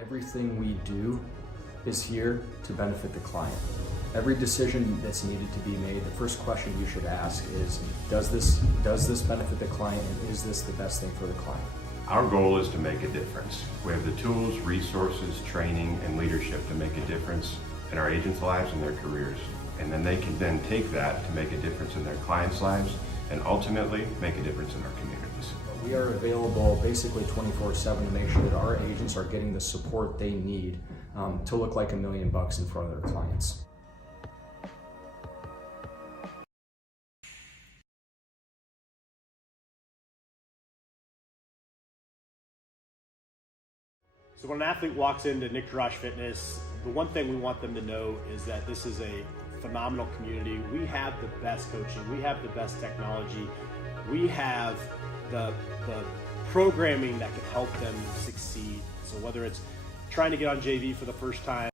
Everything we do is here to benefit the client. Every decision that's needed to be made, the first question you should ask is, does this benefit the client, and is this the best thing for the client? Our goal is to make a difference. We have the tools, resources, training, and leadership to make a difference in our agents' lives and their careers. And then they can then take that to make a difference in their clients' lives and ultimately make a difference in our communities. We are available basically 24/7 to make sure that our agents are getting the support they need to look like $1 million in front of their clients. So when an athlete walks into Nick Drosh Fitness, the one thing we want them to know is that this is a phenomenal community. We have the best coaching, we have the best technology, we have the programming that can help them succeed. So whether it's trying to get on JV for the first time,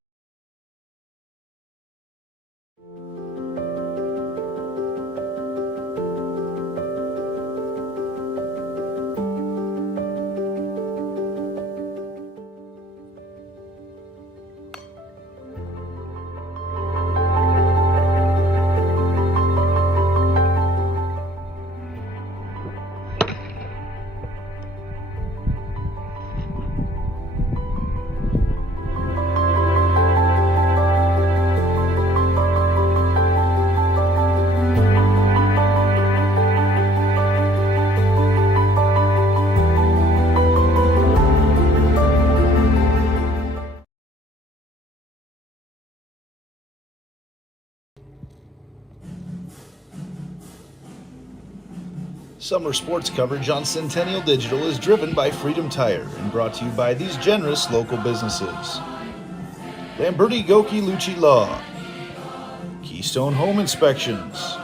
Summer sports coverage on Centennial Digital is driven by Freedom Tire and brought to you by these generous local businesses: Lamberti Goki Lucci Law, Keystone Home Inspections,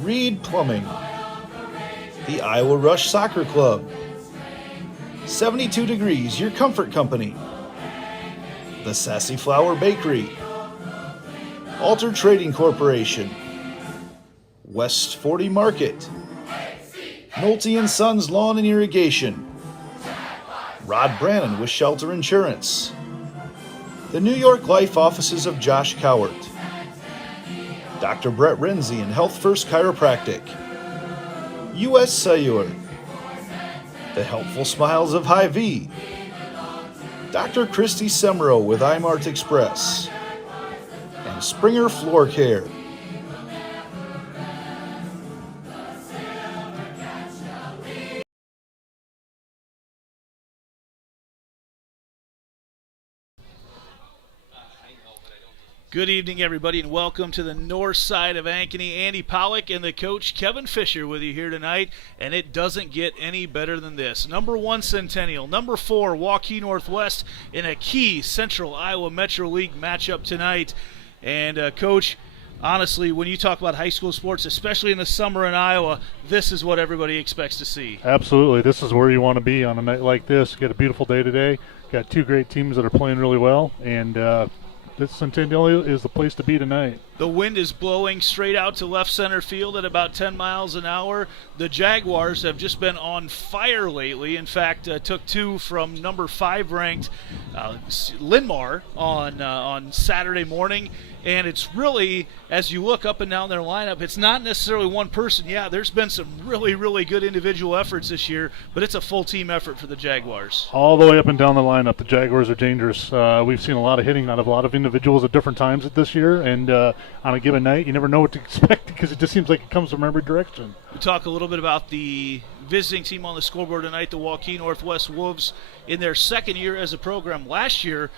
Reed Plumbing, the Iowa Rush Soccer Club, 72 Degrees, your comfort company, the Sassy Flower Bakery, Alter Trading Corporation, West 40 Market, Nolte & Sons Lawn and Irrigation, Rod Brannon with Shelter Insurance, the New York Life Offices of Josh Cowart, Dr. Brett Renzi and Health First Chiropractic, U.S. Cellular, the Helpful Smiles of Hy-Vee, Dr. Christy Semro with iMart Express, and Springer Floor Care. Good evening, everybody, and welcome to the north side of Ankeny. Andy Pollock and the coach Kevin Fisher with you here tonight, and it doesn't get any better than this. Number 1 Centennial, number 4 Waukee Northwest in a key Central Iowa Metro League matchup tonight. And Coach, honestly, when you talk about high school sports, especially in the summer in Iowa, this is what everybody expects to see. Absolutely. This is where you want to be on a night like this. You got a beautiful day today. Got two great teams that are playing really well, and this Centennial is the place to be tonight. The wind is blowing straight out to left center field at about 10 miles an hour. The Jaguars have just been on fire lately. In fact, took 2 from number 5 ranked Linmar on Saturday morning. And it's really, as you look up and down their lineup, it's not necessarily one person. Yeah, there's been some really, really good individual efforts this year, but it's a full team effort for the Jaguars. All the way up and down the lineup, the Jaguars are dangerous. We've seen a lot of hitting out of a lot of individuals at different times this year, and on a given night, you never know what to expect because it just seems like it comes from every direction. We talk a little bit about the visiting team on the scoreboard tonight, the Waukee Northwest Wolves, in their second year as a program. Last year,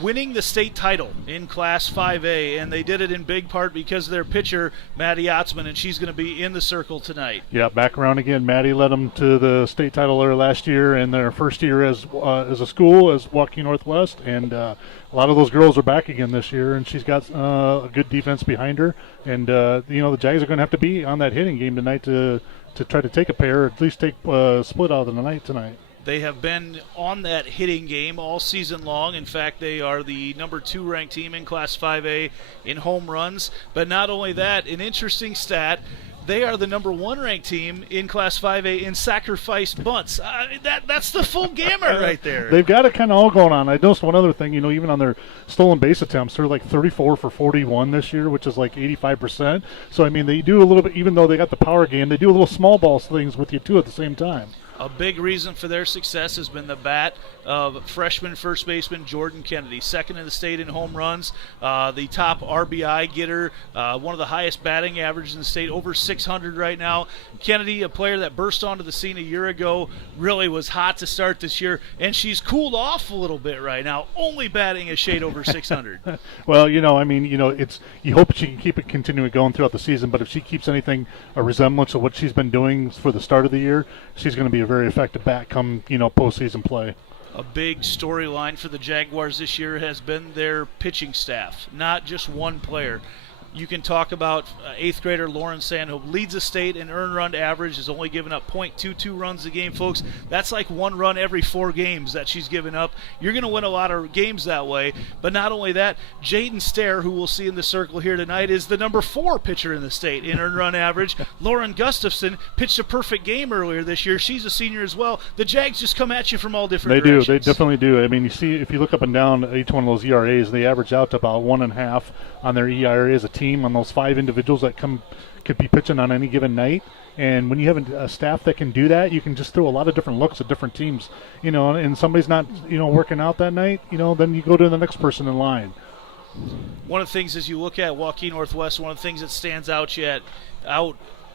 winning the state title in Class 5A, and they did it in big part because of their pitcher, Maddie Otzman, and she's going to be in the circle tonight. Yeah, back around again. Maddie led them to the state title there last year in their first year as a school, as Waukee Northwest, and a lot of those girls are back again this year, and she's got a good defense behind her, and the Jags are going to have to be on that hitting game tonight to try to take a pair, or at least take a split out of the night tonight. They have been on that hitting game all season long. In fact, they are the number 2 ranked team in Class 5A in home runs. But not only that, an interesting stat, they are the number 1 ranked team in Class 5A in sacrificed bunts. That's the full gamut right there. They've got it kind of all going on. I noticed one other thing, even on their stolen base attempts, they're like 34 for 41 this year, which is like 85%. So, they do a little bit, even though they got the power game, they do a little small ball things with you too at the same time. A big reason for their success has been the bat of freshman first baseman Jordan Kennedy, second in the state in home runs, the top RBI getter, one of the highest batting averages in the state, over 600 right now. Kennedy, a player that burst onto the scene a year ago, really was hot to start this year, and she's cooled off a little bit right now, only batting a shade over 600. Well, it's you hope she can keep it continuing going throughout the season, but if she keeps anything a resemblance of what she's been doing for the start of the year, she's going to be a very effective bat come postseason play. A big storyline for the Jaguars this year has been their pitching staff, not just one player. You can talk about 8th grader Lauren Sand, who leads the state in earned run average, has only given up .22 runs a game, folks. That's like 1 run every 4 games that she's given up. You're going to win a lot of games that way. But not only that, Jaden Stair, who we'll see in the circle here tonight, is the number 4 pitcher in the state in earned run average. Lauren Gustafson pitched a perfect game earlier this year. She's a senior as well. The Jags just come at you from all different directions. They definitely do. You see, if you look up and down each one of those ERAs, they average out to about 1.5 on their ERA as a team on those 5 individuals that could be pitching on any given night. And when you have a staff that can do that, you can just throw a lot of different looks at different teams. And somebody's not working out that night, then you go to the next person in line. One of the things as you look at Waukee Northwest, one of the things that stands out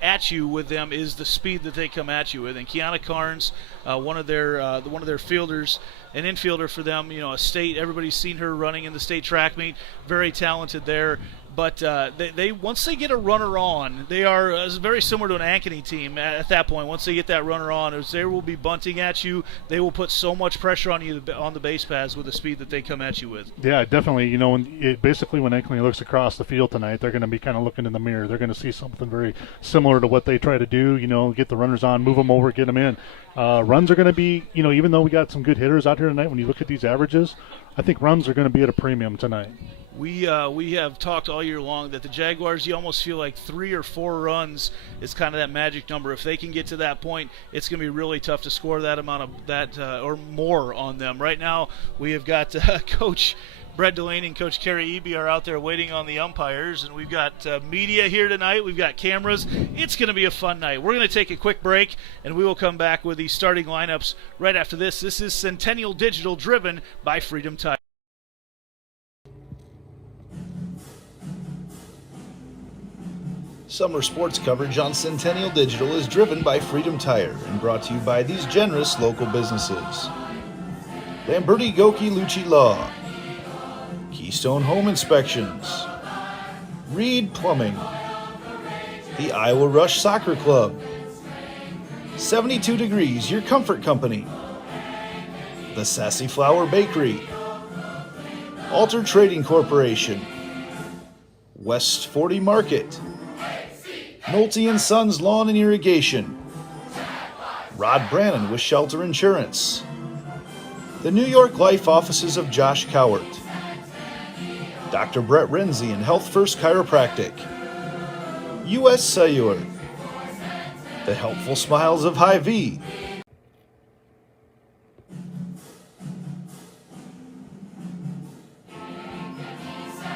at you with them is the speed that they come at you with. And Kiana Carnes, one of their fielders, an infielder for them, a state, everybody's seen her running in the state track meet, very talented there. But they once they get a runner on, they are very similar to an Ankeny team at that point. Once they get that runner on, they will be bunting at you. They will put so much pressure on you on the base paths with the speed that they come at you with. Yeah, definitely. When Ankeny looks across the field tonight, they're going to be kind of looking in the mirror. They're going to see something very similar to what they try to do. Get the runners on, move them over, get them in. Runs are going to be, even though we got some good hitters out here tonight, when you look at these averages, I think runs are going to be at a premium tonight. We have talked all year long that the Jaguars, you almost feel like 3 or 4 runs is kind of that magic number. If they can get to that point, it's going to be really tough to score that amount of that or more on them. Right now, we have got Coach Brett Delaney and Coach Carrie Eby are out there waiting on the umpires, and we've got media here tonight. We've got cameras. It's going to be a fun night. We're going to take a quick break, and we will come back with the starting lineups right after this. This is Centennial Digital, driven by Freedom Tire. Summer sports coverage on Centennial Digital is driven by Freedom Tire and brought to you by these generous local businesses: Lamberti Goki Lucci Law, Keystone Home Inspections, Reed Plumbing, the Iowa Rush Soccer Club, 72 Degrees, your comfort company, the Sassy Flower Bakery, Alter Trading Corporation, West 40 Market, Nolte & Sons Lawn and Irrigation, Rod Brannon with Shelter Insurance, the New York Life offices of Josh Cowart, Dr. Brett Renzi and Health First Chiropractic, U.S. Cellular, the helpful smiles of Hy-Vee,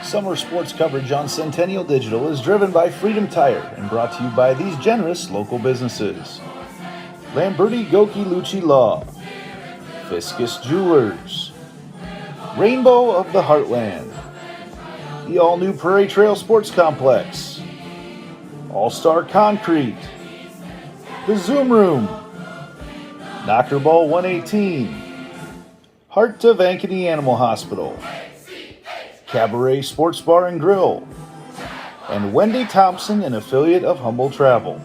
Summer sports coverage on Centennial Digital is driven by Freedom Tire and brought to you by these generous local businesses: Lamberti Goki Lucci Law, Fiscus Jewelers, Rainbow of the Heartland, the all-new Prairie Trail Sports Complex, All-Star Concrete, the Zoom Room, Knockerball 118, Heart of Ankeny Animal Hospital, Cabaret Sports Bar and Grill, and Wendy Thompson, an affiliate of Humble Travel.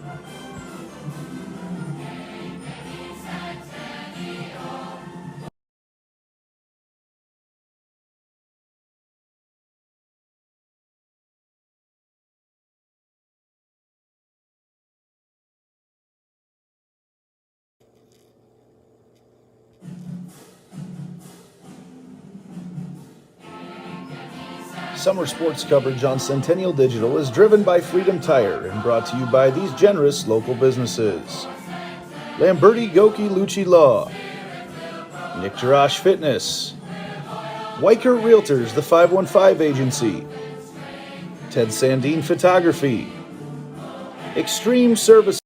Summer sports coverage on Centennial Digital is driven by Freedom Tire and brought to you by these generous local businesses: Lamberti Goki Lucci Law, Nick Jarash Fitness, Weichert Realtors, the 515 Agency, Ted Sandine Photography, Extreme Service.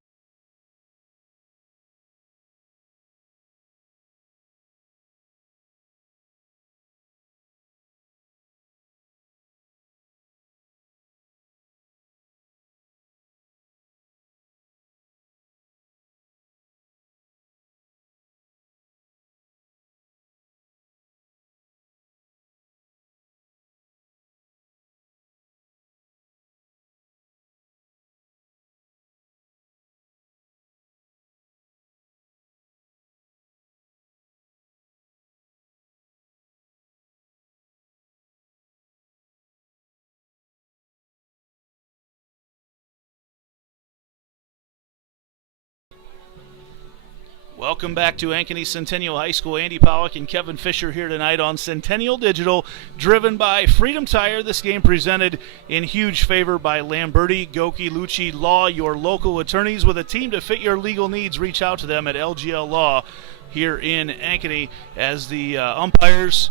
Welcome back to Ankeny Centennial High School. Andy Pollock and Kevin Fisher here tonight on Centennial Digital, driven by Freedom Tire. This game presented in huge favor by Lamberti Goki Lucci Law, your local attorneys with a team to fit your legal needs. Reach out to them at LGL Law here in Ankeny as the umpires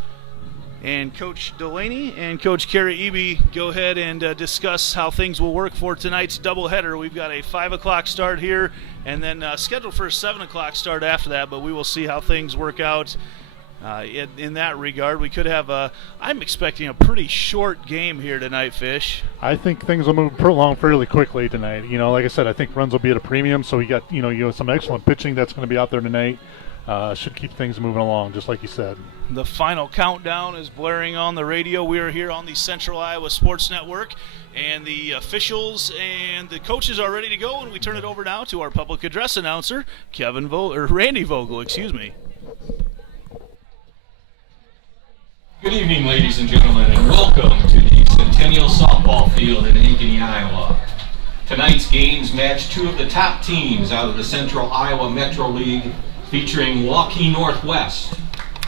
and Coach Delaney and Coach Carrie Eby go ahead and discuss how things will work for tonight's doubleheader. We've got a 5 o'clock start here and then scheduled for a 7 o'clock start after that, but we will see how things work out in that regard. We could have I'm expecting a pretty short game here tonight, Fish. I think things will move along fairly quickly tonight. You know, like I said, I think runs will be at a premium, so you got some excellent pitching that's going to be out there tonight. Should keep things moving along, just like you said. The final countdown is blaring on the radio. We are here on the Central Iowa Sports Network, and the officials and the coaches are ready to go, and we turn it over now to our public address announcer, Randy Vogel, excuse me. Good evening, ladies and gentlemen, and welcome to the Centennial Softball Field in Ankeny, Iowa. Tonight's games match two of the top teams out of the Central Iowa Metro League, featuring Waukee Northwest,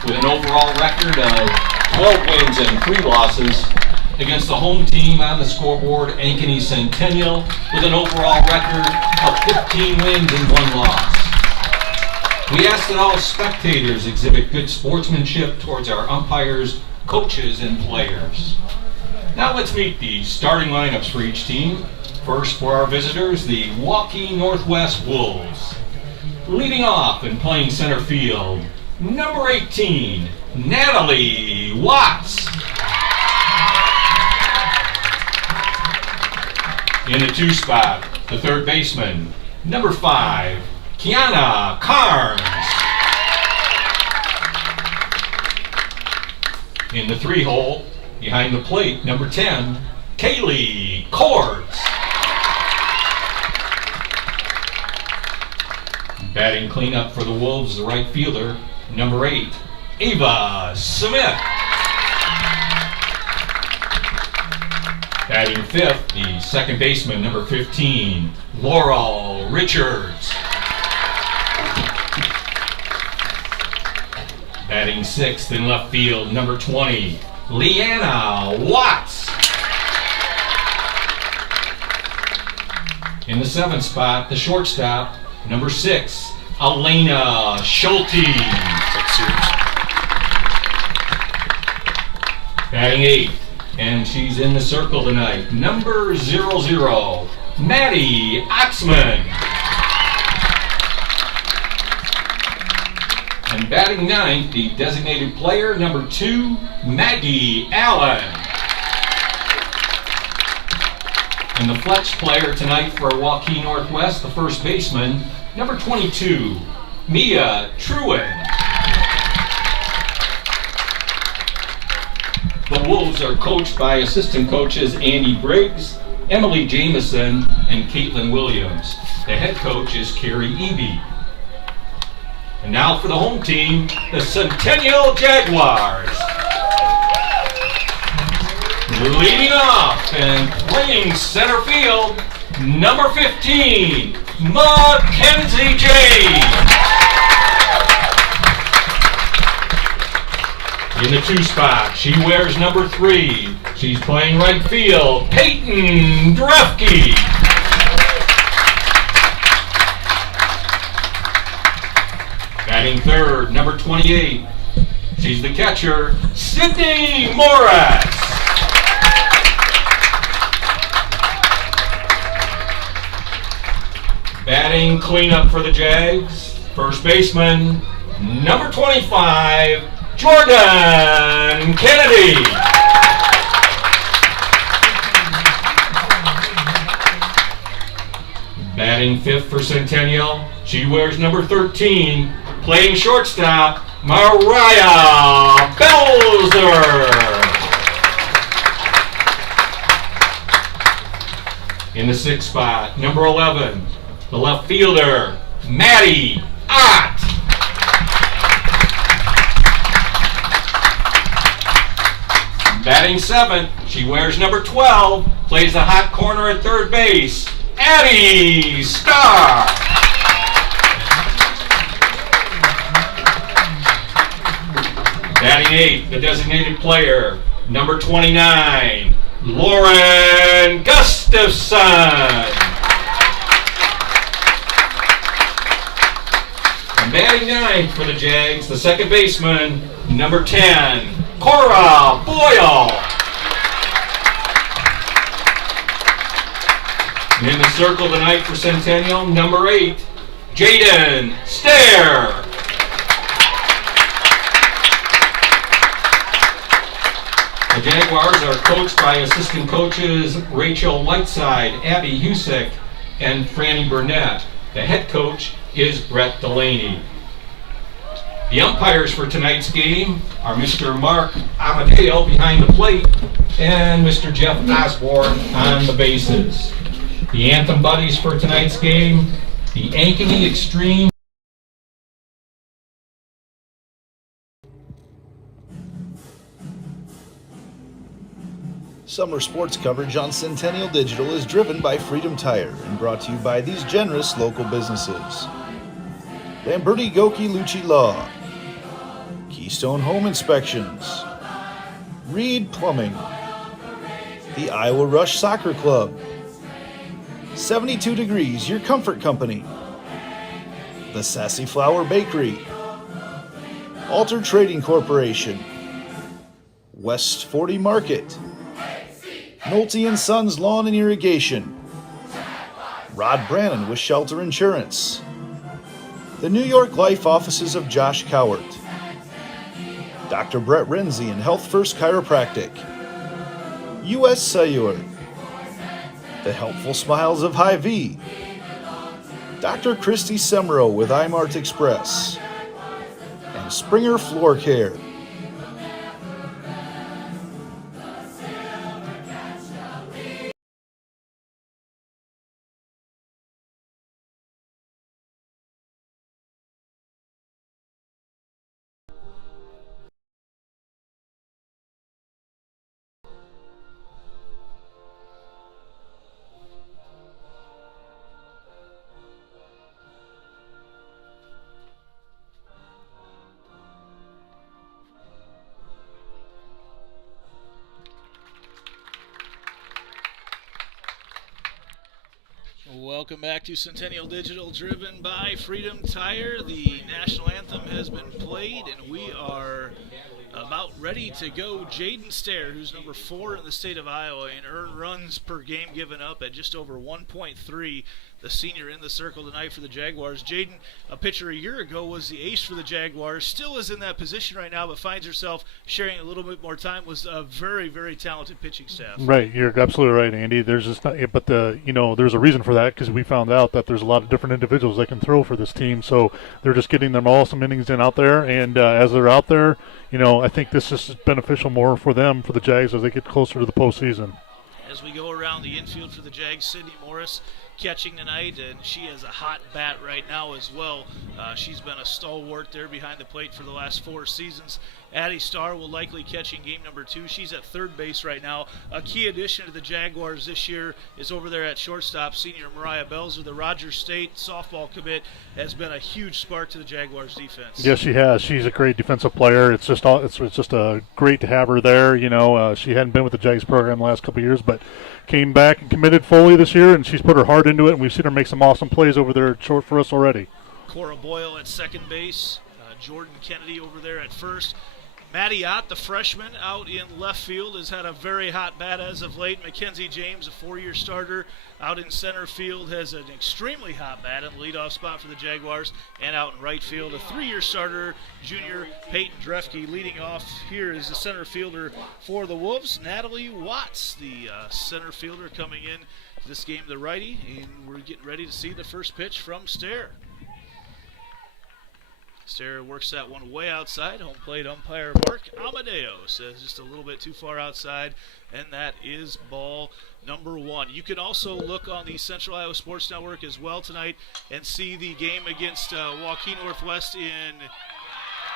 with an overall record of 12 wins and 3 losses, against the home team on the scoreboard, Ankeny Centennial, with an overall record of 15 wins and 1 loss. We ask that all spectators exhibit good sportsmanship towards our umpires, coaches, and players. Now let's meet the starting lineups for each team. First, for our visitors, the Waukee Northwest Wolves. Leading off and playing center field, number 18, Natalie Watts. In the 2 spot, the third baseman, number 5, Kiana Carnes. In the 3 hole, behind the plate, number 10, Kaylee Cords. Batting cleanup for the Wolves, the right fielder, number 8, Ava Smith. Batting 5th, the second baseman, number 15, Laurel Richards. Batting 6th in left field, number 20, Leanna Watts. In the 7th spot, the shortstop, number 6, Elena Schulte. Batting 8th, and she's in the circle tonight, number 00, Maddie Oxman. And batting 9th, the designated player, number 2, Maggie Allen. And the flex player tonight for Waukee Northwest, the first baseman, number 22, Mia Truen. The Wolves are coached by assistant coaches Andy Briggs, Emily Jameson, and Caitlin Williams. The head coach is Carrie Eby. And now for the home team, the Centennial Jaguars. Leading off and playing center field, number 15, Mackenzie James. In the 2 spot, she wears number 3. She's playing right field, Peyton Drefke. Batting third, number 28. She's the catcher, Sydney Morris. Batting cleanup for the Jags, first baseman, number 25, Jordan Kennedy. Batting fifth for Centennial, she wears number 13, playing shortstop, Mariah Belzer. In the 6th spot, number 11, the left fielder, Maddie Ott. Batting 7th, she wears number 12, plays the hot corner at third base, Addie Starr. Batting 8th, the designated player, number 29, Lauren Gustafson. And batting 9th for the Jags, the second baseman, number 10, Cora Boyle. And in the circle tonight for Centennial, number 8, Jaden Stair. The Jaguars are coached by assistant coaches Rachel Whiteside, Abby Husick, and Franny Burnett. The head coach is Brett Delaney. The umpires for tonight's game are Mr. Mark Amadeo behind the plate and Mr. Jeff Osborne on the bases. The anthem buddies for tonight's game, the Ankeny Extreme. Summer sports coverage on Centennial Digital is driven by Freedom Tire and brought to you by these generous local businesses: Lamberti Goki Lucci Law, Keystone Home Inspections, Reed Plumbing, the Iowa Rush Soccer Club, 72 Degrees, your comfort company, the Sassy Flower Bakery, Alter Trading Corporation, West 40 Market, Nolte & Sons Lawn and Irrigation, Rod Brannon with Shelter Insurance, the New York Life Offices of Josh Cowart, Dr. Brett Renzi and Health First Chiropractic, U.S. Cellular, the Helpful Smiles of Hy-Vee, Dr. Christy Semro with iMart Express, and Springer Floor Care. Welcome back to Centennial Digital, driven by Freedom Tire. The national anthem has been played, and we are about ready to go. Jaden Stair, who's number 4 in the state of Iowa in earned runs per game given up at just over 1.3. The senior in the circle tonight for the Jaguars. Jaden, a pitcher a year ago, was the ace for the Jaguars. Still is in that position right now, but finds herself sharing a little bit more time with a very, very talented pitching staff. Right, you're absolutely right, Andy. There's just not, but there's a reason for that, because we found out that there's a lot of different individuals that can throw for this team. So they're just getting them all some innings in out there, and as they're out there, I think this is beneficial more for them, for the Jags, as they get closer to the postseason. As we go around the infield for the Jags, Sydney Morris catching tonight, and she has a hot bat right now as well. She's been a stalwart there behind the plate for the last 4 seasons. Addie Starr will likely catch in game number 2. She's at third base right now. A key addition to the Jaguars this year is over there at shortstop. Senior Mariah Belzer, the Rogers State softball commit, has been a huge spark to the Jaguars defense. Yes, she has. She's a great defensive player. It's just great to have her there. She hadn't been with the Jags program the last couple of years, but came back and committed fully this year, and she's put her heart into it, and we've seen her make some awesome plays over there short for us already. Cora Boyle at second base. Jordan Kennedy over there at first. Maddie Ott, the freshman, out in left field, has had a very hot bat as of late. Mackenzie James, a 4-year starter, out in center field, has an extremely hot bat in the leadoff spot for the Jaguars. And out in right field, a 3-year starter, junior Peyton Drefke, leading off here is the center fielder for the Wolves. Natalie Watts, the center fielder, coming in to this game, the righty. And we're getting ready to see the first pitch from Stair. Stair works that one way outside. Home plate umpire Mark Amadeo says just a little bit too far outside, and that is ball number 1. You can also look on the Central Iowa Sports Network as well tonight and see the game against Waukee Northwest in.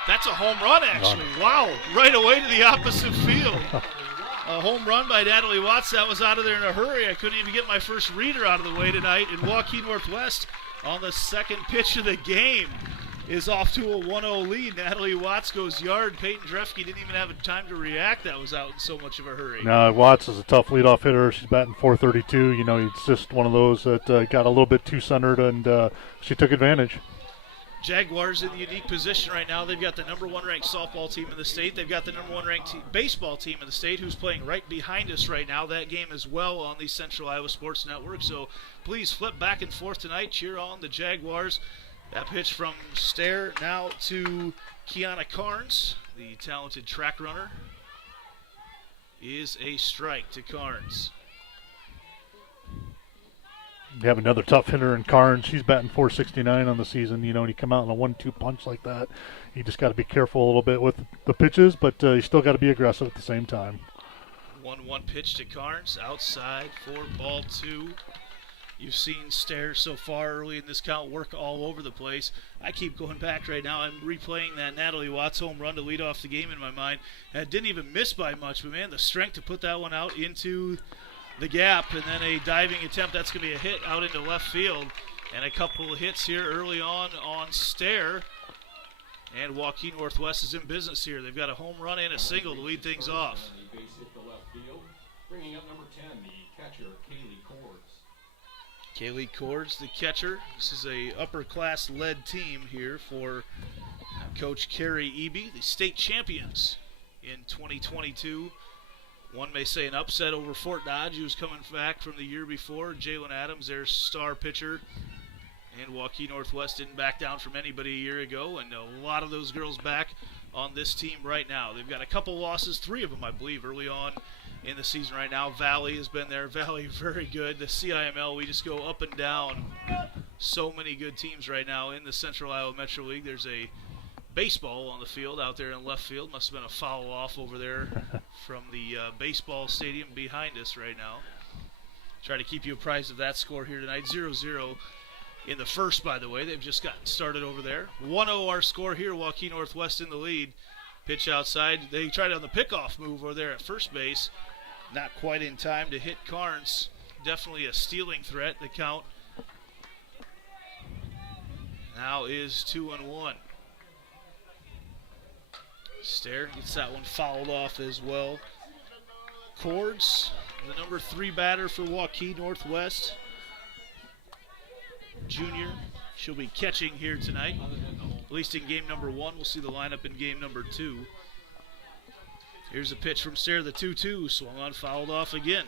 That's a home run, actually. Wow, right away to the opposite field. A home run by Natalie Watts. That was out of there in a hurry. I couldn't even get my first reader out of the way tonight. And Waukee Northwest on the second pitch of the game is off to a 1-0 lead. Natalie Watts goes yard. Peyton Drefke didn't even have time to react. That was out in so much of a hurry. No, Watts is a tough leadoff hitter. She's batting .432. It's just one of those that got a little bit too centered, and she took advantage. Jaguars in the unique position right now. They've got the number 1 ranked softball team in the state. They've got the number 1 ranked baseball team in the state who's playing right behind us right now. That game as well on the Central Iowa Sports Network. So please flip back and forth tonight. Cheer on the Jaguars. That pitch from Stair now to Kiana Carnes, the talented track runner, is a strike to Carnes. We have another tough hitter in Carnes. She's batting .469 on the season. When you come out in a 1-2 punch like that, you just got to be careful a little bit with the pitches, but you still got to be aggressive at the same time. 1-1 pitch to Carnes, outside for ball 2. You've seen Stair so far early in this count work all over the place. I keep going back right now. I'm replaying that Natalie Watts home run to lead off the game in my mind. And it didn't even miss by much, but man, the strength to put that one out into the gap, and then a diving attempt. That's going to be a hit out into left field. And a couple of hits here early on Stair. And Waukee Northwest is in business here. They've got a home run and a single to lead things off. Bringing up number 10, the catcher, Kaylee Cords. Kaylee Cords, the catcher. This is a upper-class led team here for Coach Carrie Eby, the state champions in 2022. One may say an upset over Fort Dodge, who was coming back from the year before. Jalen Adams, their star pitcher. And Waukee Northwest didn't back down from anybody a year ago, and a lot of those girls back on this team right now. They've got a couple losses, 3 of them, I believe, early on in the season right now. Valley has been there. Valley very good. The CIML, we just go up and down. So many good teams right now in the Central Iowa Metro League. There's a baseball on the field out there in left field. Must have been a foul off over there from the baseball stadium behind us right now. Try to keep you apprised of that score here tonight. 0-0 in the first, by the way. They've just gotten started over there. 1-0 our score here. Waukee Northwest in the lead. Pitch outside. They tried on the pickoff move over there at first base. Not quite in time to hit Carnes. Definitely a stealing threat. The count now is 2-1. Stair gets that one fouled off as well. Cords, the number 3 batter for Waukee Northwest. Junior. She'll be catching here tonight, at least in game number 1. We'll see the lineup in game number 2. Here's a pitch from Stair, the 2-2, swung on, fouled off again.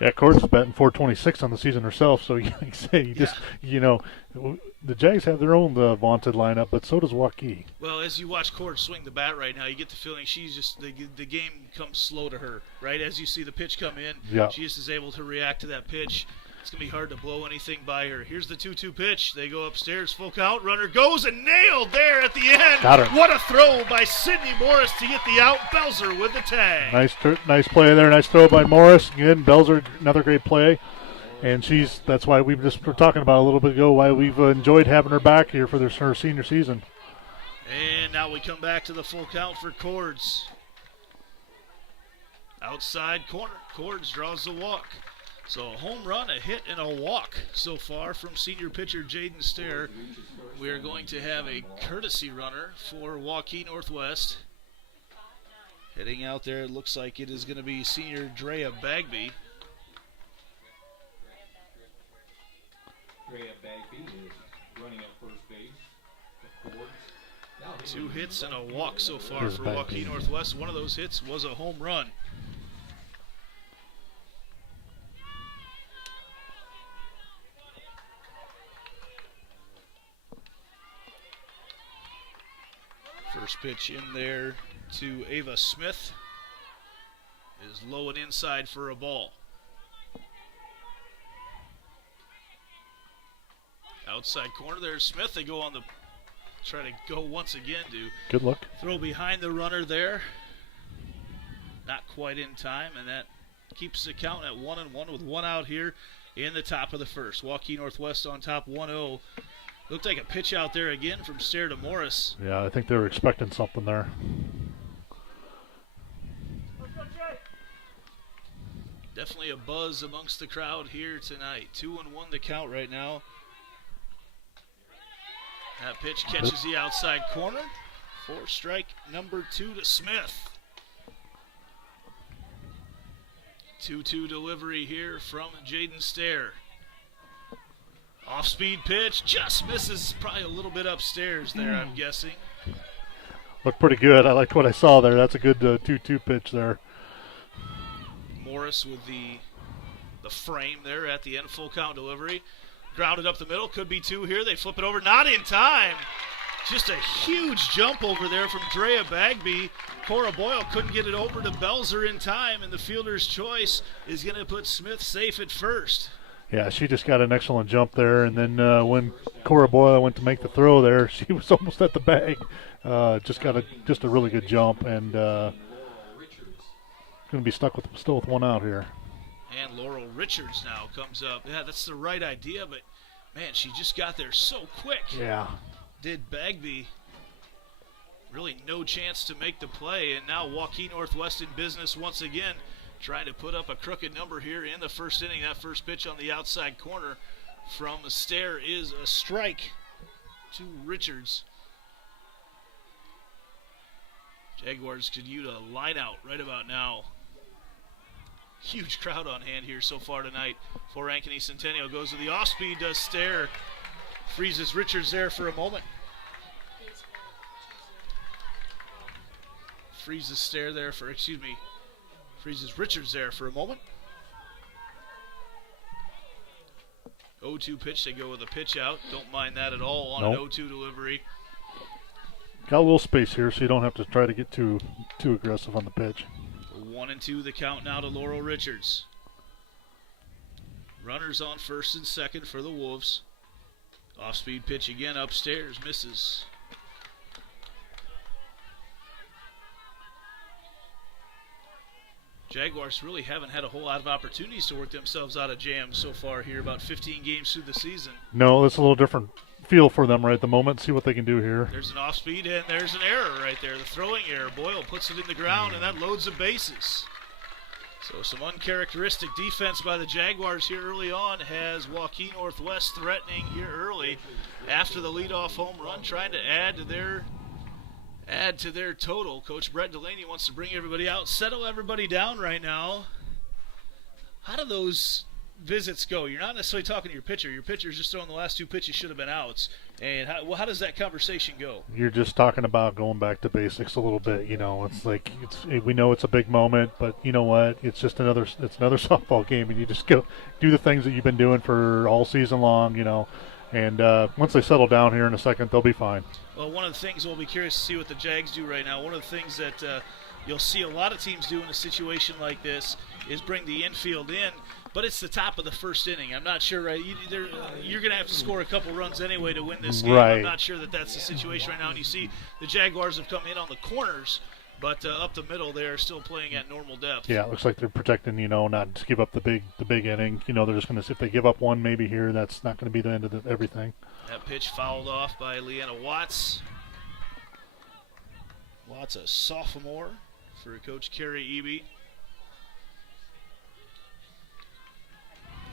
Yeah, Cords is batting .426 on the season herself, so you can say, the Jags have their own vaunted lineup, but so does Waukee. Well, as you watch Cords swing the bat right now, you get the feeling she's just, the game comes slow to her, right? As you see the pitch come in, she just is able to react to that pitch. It's going to be hard to blow anything by her. Here's the 2-2 pitch. They go upstairs, full count. Runner goes and nailed there at the end. Got her. What a throw by Sydney Morris to get the out. Belzer with the tag. Nice play there. Nice throw by Morris. Again, Belzer, another great play. And that's why we just were talking about a little bit ago why we've enjoyed having her back here for her senior season. And now we come back to the full count for Cords. Outside corner. Cords draws the walk. So a home run, a hit, and a walk so far from senior pitcher Jaden Stair. We are going to have a courtesy runner for Waukee Northwest. Heading out there, it looks like it is going to be senior Drea Bagby. Drea Bagby is running at first base. The Cords. 2 hits and a walk so far for Waukee Northwest. One of those hits was a home run. First pitch in there to Ava Smith is low and inside for a ball. Outside corner, there's Smith. They go on the try to go once again to good look. Throw behind the runner there. Not quite in time, and that keeps the count at 1-1 with 1 out here in the top of the first. Waukee Northwest on top 1-0. Looked like a pitch out there again from Stair to Morris. Yeah, I think they were expecting something there. Definitely a buzz amongst the crowd here tonight. 2-1 the count right now. That pitch catches the outside corner for strike number 2 to Smith. 2-2 delivery here from Jaden Stair. Off-speed pitch, just misses, probably a little bit upstairs there, I'm guessing. Looked pretty good. I liked what I saw there. That's a good 2-2 pitch there. Morris with the frame there at the end, full count delivery. Grounded up the middle, could be 2 here. They flip it over, not in time. Just a huge jump over there from Drea Bagby. Cora Boyle couldn't get it over to Belzer in time, and the fielder's choice is going to put Smith safe at first. Yeah, she just got an excellent jump there, and then when Cora Boyle went to make the throw there, she was almost at the bag. Just got a really good jump, and going to be stuck still with 1 out here. And Laurel Richards now comes up. Yeah, that's the right idea, but man, she just got there so quick. Yeah. Did Bagby. Really no chance to make the play, and now Waukee Northwest in business once again, trying to put up a crooked number here in the first inning. That first pitch on the outside corner from Stair is a strike to Richards. Jaguars could use a line out right about now. Huge crowd on hand here so far tonight for Ankeny Centennial. Goes to the off-speed, does Stair. Freezes Richards there for a moment. Freezes Richards there for a moment. 0-2 pitch, they go with a pitch out. Don't mind that at all on an 0-2 delivery. Got a little space here, so you don't have to try to get too aggressive on the pitch. 1-2 the count now to Laurel Richards. Runners on first and second for the Wolves. Off-speed pitch again upstairs, misses. Jaguars really haven't had a whole lot of opportunities to work themselves out of jams so far here, about 15 games through the season. No, it's a little different feel for them right at the moment. See what they can do here. There's an off-speed, and there's an error right there, the throwing error. Boyle puts it in the ground, and that loads the bases. So some uncharacteristic defense by the Jaguars here early on has Waukee Northwest threatening here early after the leadoff home run, trying to add to their total. Coach Brett Delaney wants to bring everybody out, settle everybody down right now. How do those visits go? You're not necessarily talking to your pitcher. Your pitcher's just throwing the last 2 pitches should have been outs. And how does that conversation go? You're just talking about going back to basics a little bit. You know, it's like we know it's a big moment, but you know what? It's just another softball game, and you just go do the things that you've been doing for all season long. You know. And once they settle down here in a second, they'll be fine. Well, one of the things we'll be curious to see what the Jags do right now. One of the things that you'll see a lot of teams do in a situation like this is bring the infield in, but it's the top of the first inning. I'm not sure, right? You're going to have to score a couple runs anyway to win this game. Right. I'm not sure that that's the situation right now. And you see the Jaguars have come in on the corners, But up the middle, they are still playing at normal depth. Yeah, it looks like they're protecting, not to give up the big inning. They're just going to, if they give up one maybe here, that's not going to be the end of everything. That pitch fouled off by Leanna Watts. Watts, a sophomore for Coach Carrie Eby.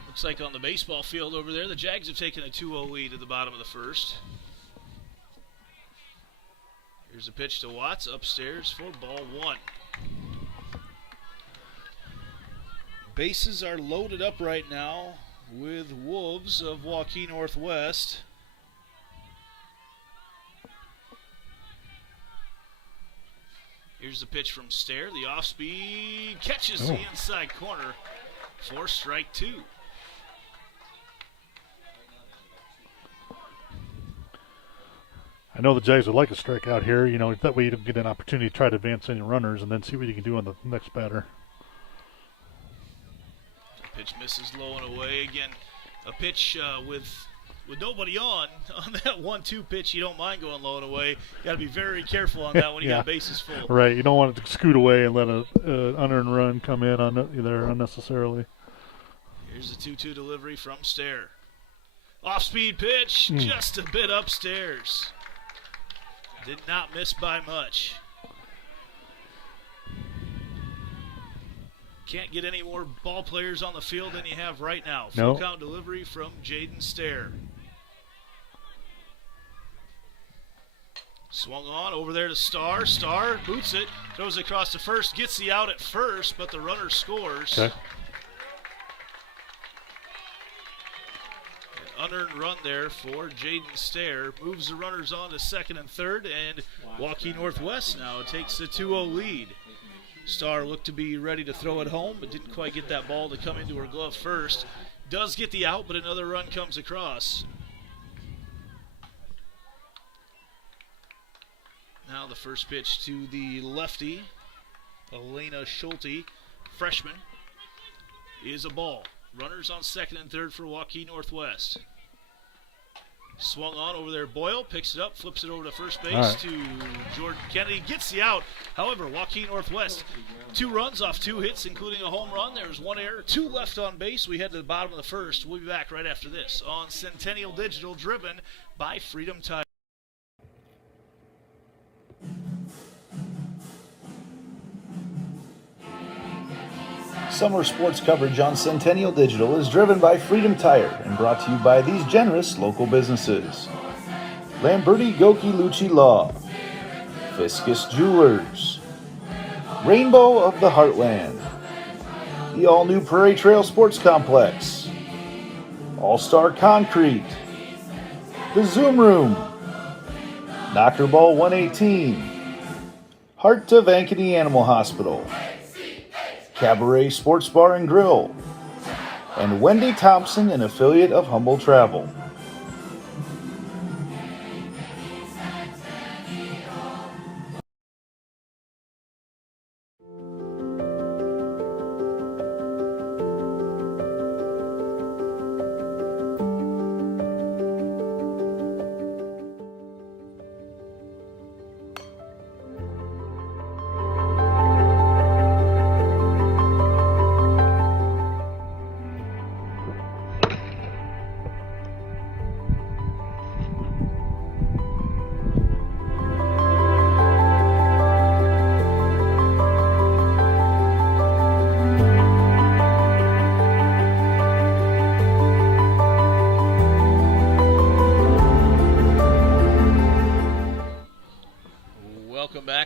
Looks like on the baseball field over there, the Jags have taken a 2-0 lead at the bottom of the first. Here's a pitch to Watts upstairs for ball 1. Bases are loaded up right now with Wolves of Waukee Northwest. Here's the pitch from Stair. The off-speed catches the inside corner for strike 2. I know the Jags would like a strikeout here. That way you don't get an opportunity to try to advance any runners and then see what you can do on the next batter. Pitch misses low and away. Again, a pitch with nobody on that 1-2 pitch. You don't mind going low and away. Got to be very careful on that when you got bases full. Right. You don't want it to scoot away and let an unearned run come in there unnecessarily. Here's a 2-2 delivery from Stair. Off-speed pitch, just a bit upstairs. Did not miss by much. Can't get any more ball players on the field than you have right now. Full count delivery from Jaden Stair. Swung on over there to Starr. Starr boots it, throws it across to first, gets the out at first, but the runner scores. Okay. Unearned run there for Jaden Stair. Moves the runners on to second and third, and Waukee Northwest now takes the 2-0 lead. Starr looked to be ready to throw it home, but didn't quite get that ball to come into her glove first. Does get the out, but another run comes across. Now the first pitch to the lefty, Elena Schulte, freshman, is a ball. Runners on second and third for Waukee Northwest. Swung on over there, Boyle picks it up, flips it over to first base to Jordan Kennedy, gets the out. However, Waukee Northwest, 2 runs off 2 hits, including a home run. There's 1 error, 2 left on base. We head to the bottom of the first. We'll be back right after this on Centennial Digital, driven by Freedom Tire. Summer sports coverage on Centennial Digital is driven by Freedom Tire and brought to you by these generous local businesses: Lamberti Goki Lucci Law, Fiscus Jewelers, Rainbow of the Heartland, the all-new Prairie Trail Sports Complex, All-Star Concrete, the Zoom Room, Knocker Ball 118, Heart of Ankeny Animal Hospital, Cabaret Sports Bar and Grill, and Wendy Thompson, an affiliate of Humble Travel.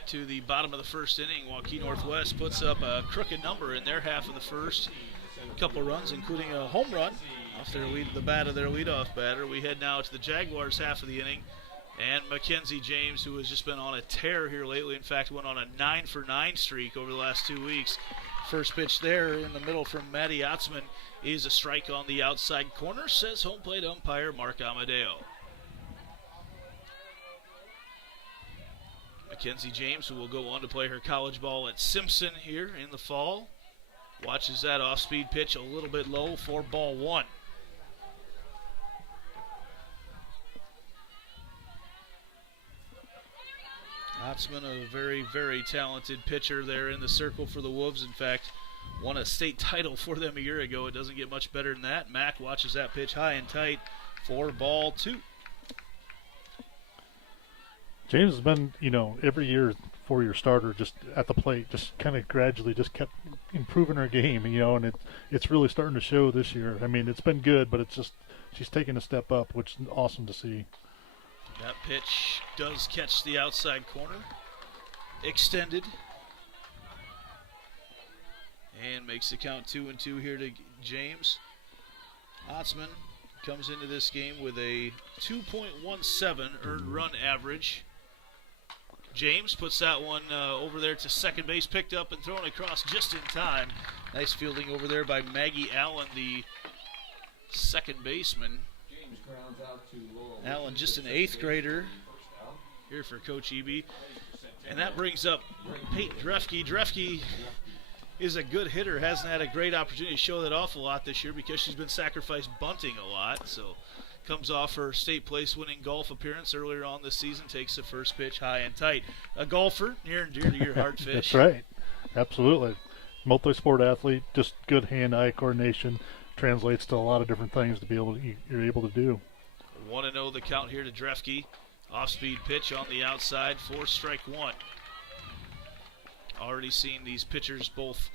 To the bottom of the first inning, Waukee Northwest puts up a crooked number in their half of the first. A couple runs, including a home run off the bat of their leadoff batter. We head now to the Jaguars half of the inning, and Mackenzie James, who has just been on a tear here lately. In fact, went on a 9-for-9 streak over the last 2 weeks. First pitch there in the middle from Maddie Otzman is a strike on the outside corner, says home plate umpire Mark Amadeo. Mackenzie James, who will go on to play her college ball at Simpson here in the fall, watches that off-speed pitch a little bit low for ball 1. Otzman, a very, very talented pitcher there in the circle for the Wolves. In fact, won a state title for them a year ago. It doesn't get much better than that. Mack watches that pitch high and tight for ball 2. James has been, every year, 4-year starter, just at the plate, just kind of gradually just kept improving her game, and it's really starting to show this year. I mean, it's been good, but it's just she's taking a step up, which is awesome to see. That pitch does catch the outside corner, extended, and makes the count 2-2 here to James. Otzman comes into this game with a 2.17 earned run average. James puts that one over there to second base, picked up and thrown across just in time. Nice fielding over there by Maggie Allen, the second baseman. Allen, just an 8th grader here for Coach Eby. And that brings up Peyton Drefke. Drefke is a good hitter, hasn't had a great opportunity to show that off a lot this year because she's been sacrificed bunting a lot. So comes off her state place winning golf appearance earlier on this season, takes the first pitch high and tight. A golfer, near and dear to your heart, Fish. That's right. Absolutely. Multi-sport athlete, just good hand-eye coordination, translates to a lot of different things you're able to do. 1-0 the count here to Drefke. Off-speed pitch on the outside for strike 1. Already seen these pitchers both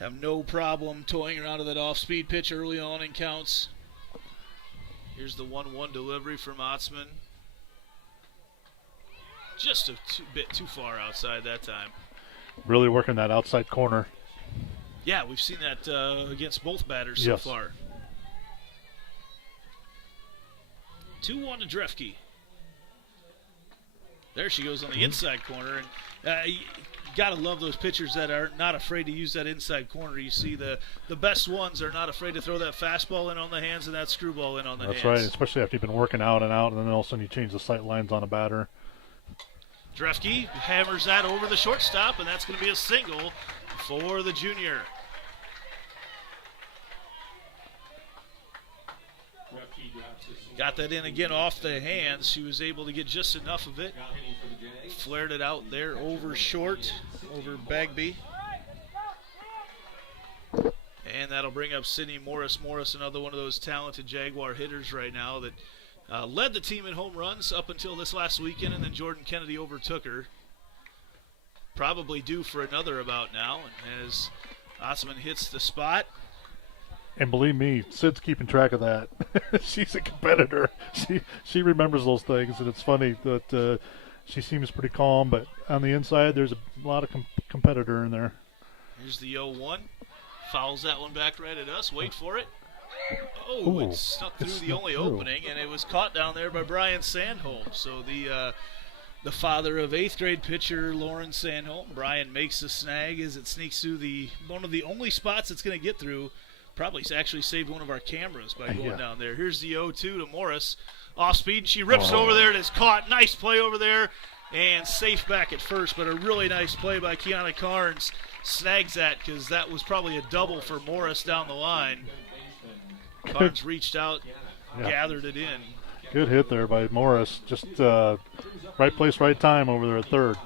have no problem toying around to that off-speed pitch early on in counts. Here's the 1-1 delivery from Otzman. Just a bit too far outside that time. Really working that outside corner. Yeah, we've seen that against both batters yes. so far. 2-1 to Drefke. There she goes on the inside corner. And you got to love those pitchers that are not afraid to use that inside corner. You see the best ones are not afraid to throw that fastball in on the hands and that screwball in on the hands. That's right, especially after you've been working out, and then all of a sudden you change the sight lines on a batter. Drefke hammers that over the shortstop, and that's going to be a single for the junior. Got that in again off the hands. She was able to get just enough of it. Flared it out there over short, over Bagby. And that'll bring up Sydney Morris. Morris, another one of those talented Jaguar hitters right now that led the team in home runs up until this last weekend, and then Jordan Kennedy overtook her. Probably due for another about now. And as Otzman hits the spot. And believe me, Sid's keeping track of that. She's a competitor. She remembers those things, and it's funny that she seems pretty calm, but on the inside there's a lot of competitor in there. Here's the 0-1. Fouls that one back right at us. Wait for it. Oh, Ooh, it snuck through the only opening, and it was caught down there by Brian Sandholm. So the father of 8th grade pitcher Lauren Sandholm, Brian makes the snag as it sneaks through one of the only spots it's going to get through. Probably actually saved one of our cameras by going down there. Here's the 0-2 to Morris. Off speed, she rips it over there. It is caught. Nice play over there. And safe back at first, but a really nice play by Kiana Carnes. Snags that because that was probably a double for Morris down the line. Carnes reached out, gathered it in. Good hit there by Morris. Just right place, right time over there at third.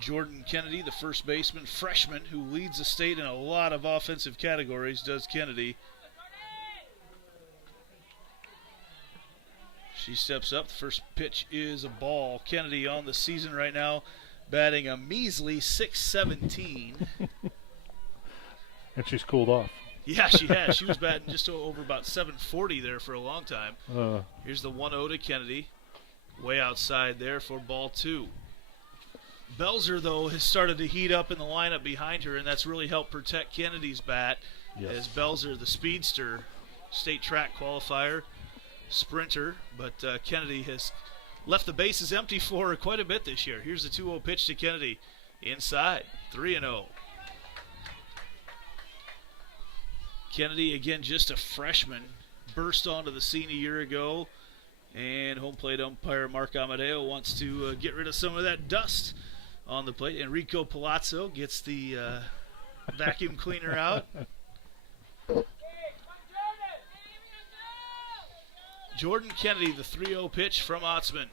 Jordan Kennedy, the first baseman, freshman, who leads the state in a lot of offensive categories, does Kennedy. She steps up. The first pitch is a ball. Kennedy on the season right now, batting a measly .617. And she's cooled off. Yeah, she has. She was batting just over about .740 there for a long time. Here's the 1-0 to Kennedy. Way outside there for ball 2. Belzer, though, has started to heat up in the lineup behind her, and that's really helped protect Kennedy's bat. Yes. As Belzer, the speedster, state track qualifier, sprinter, but Kennedy has left the bases empty for her quite a bit this year. Here's the 2-0 pitch to Kennedy. Inside, 3-0. Kennedy, again, just a freshman, burst onto the scene a year ago, and home plate umpire Mark Amadeo wants to get rid of some of that dust on the plate. Enrico Palazzo gets the vacuum cleaner out. Jordan Kennedy, the 3-0 pitch from Otzman.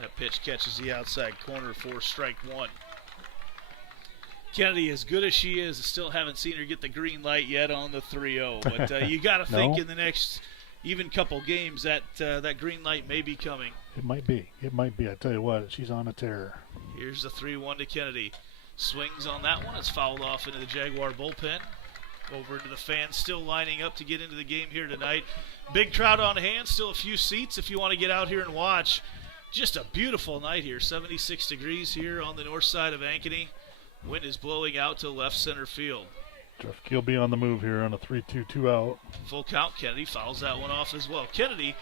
That pitch catches the outside corner for strike one. Kennedy, as good as she is, still haven't seen her get the green light yet on the 3-0. But you got to think in the next even couple games that that green light may be coming. It might be. It might be. I tell you what, she's on a tear. Here's the 3-1 to Kennedy. Swings on that one. It's fouled off into the Jaguar bullpen. Over to the fans still lining up to get into the game here tonight. Big crowd on hand. Still a few seats if you want to get out here and watch. Just a beautiful night here. 76 degrees here on the north side of Ankeny. Wind is blowing out to left center field. Jeff will be on the move here on a 3-2 out. Full count. Kennedy fouls that one off as well. Kennedy,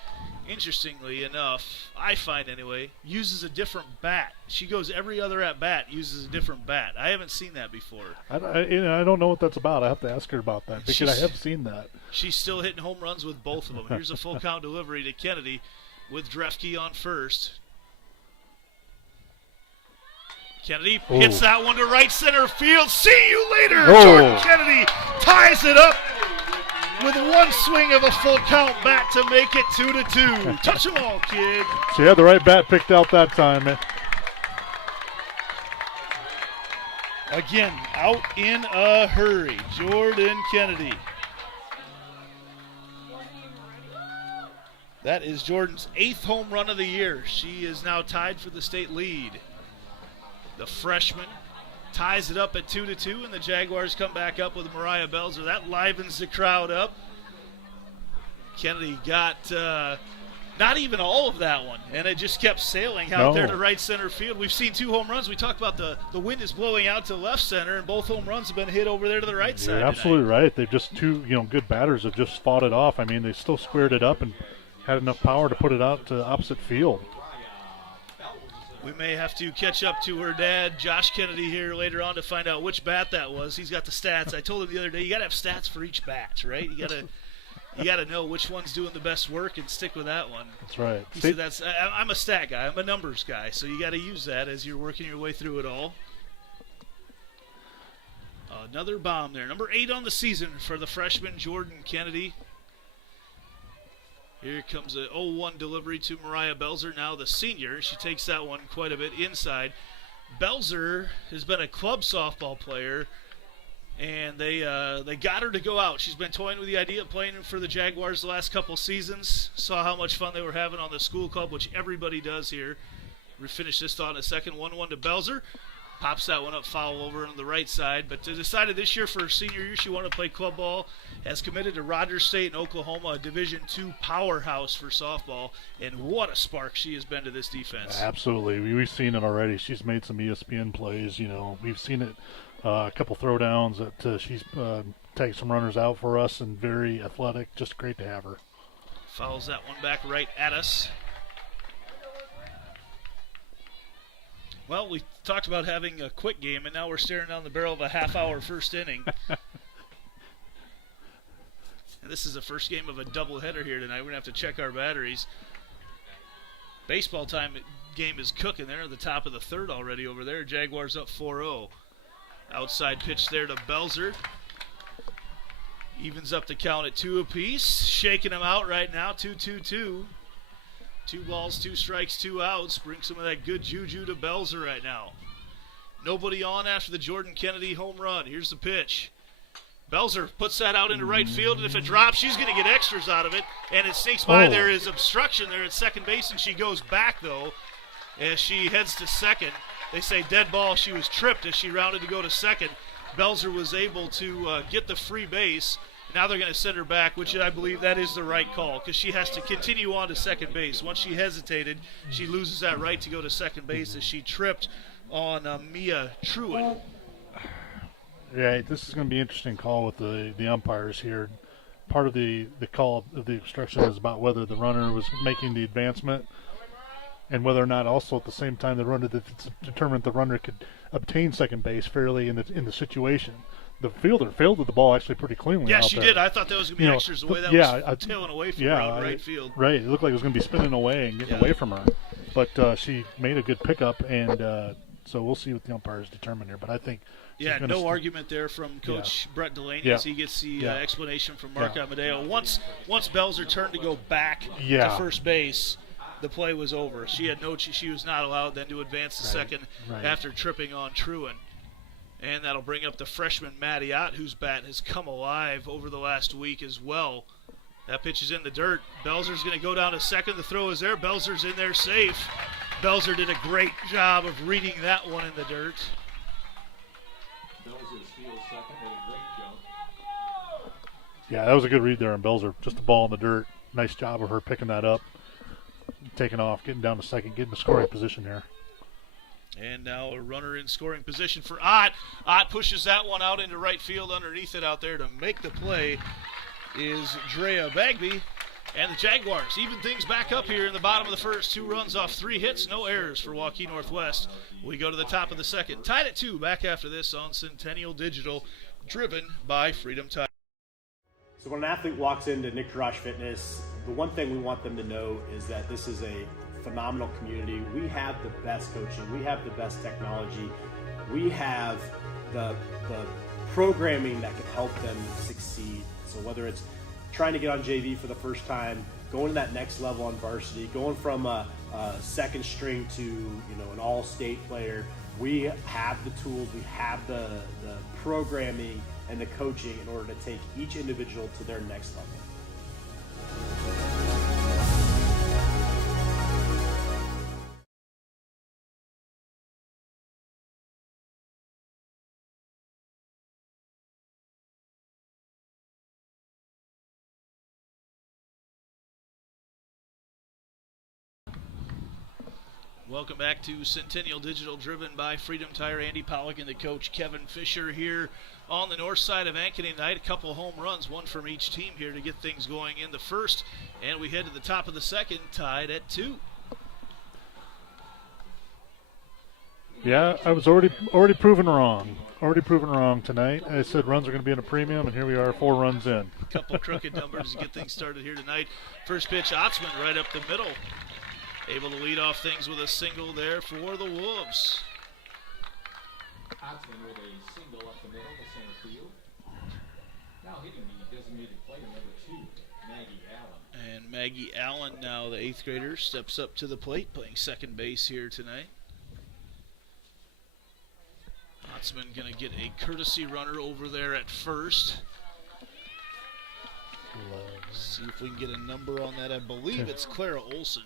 interestingly enough, I find anyway, uses a different bat. She goes every other at bat, uses a different bat. I haven't seen that before. I don't know what that's about. I have to ask her about that because I have seen that. She's still hitting home runs with both of them. Here's a full count delivery to Kennedy with Drefke on first. Kennedy hits that one to right center field. See you later. Jordan Kennedy ties it up with one swing of a full count back to make it 2-2. Touch them all, kid. She had the right bat picked out that time. Again, out in a hurry. Jordan Kennedy. That is Jordan's 8th home run of the year. She is now tied for the state lead. The freshman ties it up at 2-2, and the Jaguars come back up with Mariah Belzer. That livens the crowd up. Kennedy got not even all of that one, and it just kept sailing out there to right center field. We've seen 2 home runs. We talked about the wind is blowing out to left center, and both home runs have been hit over there to the right side. You're absolutely right. They've just 2 good batters have just fought it off. I mean, they still squared it up and had enough power to put it out to opposite field. We may have to catch up to her dad, Josh Kennedy, here later on to find out which bat that was. He's got the stats. I told him the other day, you got to have stats for each bat, right? You got to know which one's doing the best work and stick with that one. That's right. He said I'm a stat guy. I'm a numbers guy, so you got to use that as you're working your way through it all. Another bomb there. Number 8 on the season for the freshman Jordan Kennedy. Here comes a 0-1 delivery to Mariah Belzer, now the senior. She takes that one quite a bit inside. Belzer has been a club softball player, and they got her to go out. She's been toying with the idea of playing for the Jaguars the last couple seasons. Saw how much fun they were having on the school club, which everybody does here. We finish this thought in a second. 1-1 to Belzer. Pops that one up foul over on the right side. But decided this year for her senior year she wanted to play club ball. Has committed to Rogers State in Oklahoma, a Division II powerhouse for softball. And what a spark she has been to this defense. Absolutely. We've seen it already. She's made some ESPN plays. We've seen it a couple throwdowns that she's taken some runners out for us and very athletic. Just great to have her. Fouls that one back right at us. Well, we talked about having a quick game, and now we're staring down the barrel of a half-hour first inning. And this is the first game of a doubleheader here tonight. We're going to have to check our batteries. Baseball time game is cooking there at the top of the third already over there. Jaguars up 4-0. Outside pitch there to Belzer. Evens up the count at 2 apiece. Shaking them out right now, 2-2-2. 2 balls, 2 strikes, 2 outs. Bring some of that good juju to Belzer right now. Nobody on after the Jordan Kennedy home run. Here's the pitch. Belzer puts that out into right field, and if it drops, she's going to get extras out of it. And it sneaks by. There is obstruction there at second base, and she goes back, though, as she heads to second. They say dead ball. She was tripped as she rounded to go to second. Belzer was able to get the free base. Now they're going to send her back, which I believe that is the right call because she has to continue on to second base. Once she hesitated, she loses that right to go to second base as she tripped on Mia Truitt. Yeah, this is going to be an interesting call with the umpires here. Part of the call of the obstruction is about whether the runner was making the advancement and whether or not also at the same time the runner determined the runner could obtain second base fairly in the situation. The fielder fielded the ball actually pretty cleanly. Yeah, out she there. did. I thought that was going to be extras the way that was tailing away from her on right field. Right, it looked like it was going to be spinning away and getting away from her. But she made a good pickup, and so we'll see what the umpires determine here. But I think no argument there from Coach Brett Delaney as he gets the explanation from Mark Amadeo. Once Belzer turned to go back to first base, the play was over. She had she was not allowed then to advance the second after tripping on Truan. And that'll bring up the freshman Maddie Ott, whose bat has come alive over the last week as well. That pitch is in the dirt. Belzer's going to go down to second. The throw is there. Belzer's in there safe. Belzer did a great job of reading that one in the dirt. Belzer steals second with a great jump. Yeah, that was a good read there on Belzer. Just a ball in the dirt. Nice job of her picking that up, taking off, getting down to second, getting the scoring position there. And now a runner in scoring position for Ott. Ott pushes that one out into right field. Underneath it out there to make the play is Drea Bagby. And the Jaguars even things back up here in the bottom of the first. 2 runs off 3 hits, no errors for Waukee Northwest. We go to the top of the second. Tied at 2, back after this on Centennial Digital, driven by Freedom Tire. So when an athlete walks into Nick Garage Fitness, the one thing we want them to know is that this is a phenomenal community. We have the best coaching. We have the best technology. We have the programming that can help them succeed. So whether it's trying to get on JV for the first time, going to that next level on varsity, going from a second string to an all-state player, we have the tools, we have the programming and the coaching in order to take each individual to their next level. Welcome back to Centennial Digital, driven by Freedom Tire. Andy Pollock and the coach Kevin Fisher here on the north side of Ankeny tonight. A couple home runs, one from each team here to get things going in the first. And we head to the top of the second, tied at 2. Yeah, I was already proven wrong. Already proven wrong tonight. I said runs are going to be in a premium, and here we are, 4 runs in. A couple crooked numbers to get things started here tonight. First pitch, Otzman right up the middle. Able to lead off things with a single there for the Wolves. Otzman with a single up the middle to center field. Now hitting the designated player number 2, Maggie Allen. And Maggie Allen, now the 8th grader, steps up to the plate, playing second base here tonight. Otzman going to get a courtesy runner over there at first. See if we can get a number on that. I believe it's Clara Olson.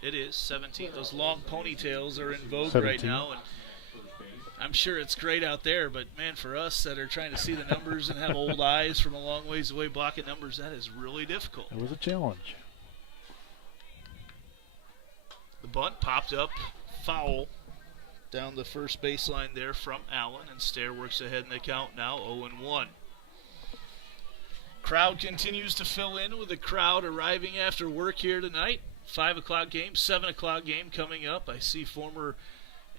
It is 17. Those long ponytails are in vogue 17. right now, and I'm sure it's great out there, but man, for us that are trying to see the numbers and have old eyes from a long ways away blocking numbers, that is really difficult. It was a challenge. The bunt popped up, foul down the first baseline there from Allen, and Stair works ahead in the count now, 0-1. Crowd continues to fill in with the crowd arriving after work here tonight. 5 o'clock game, 7 o'clock game coming up. I see former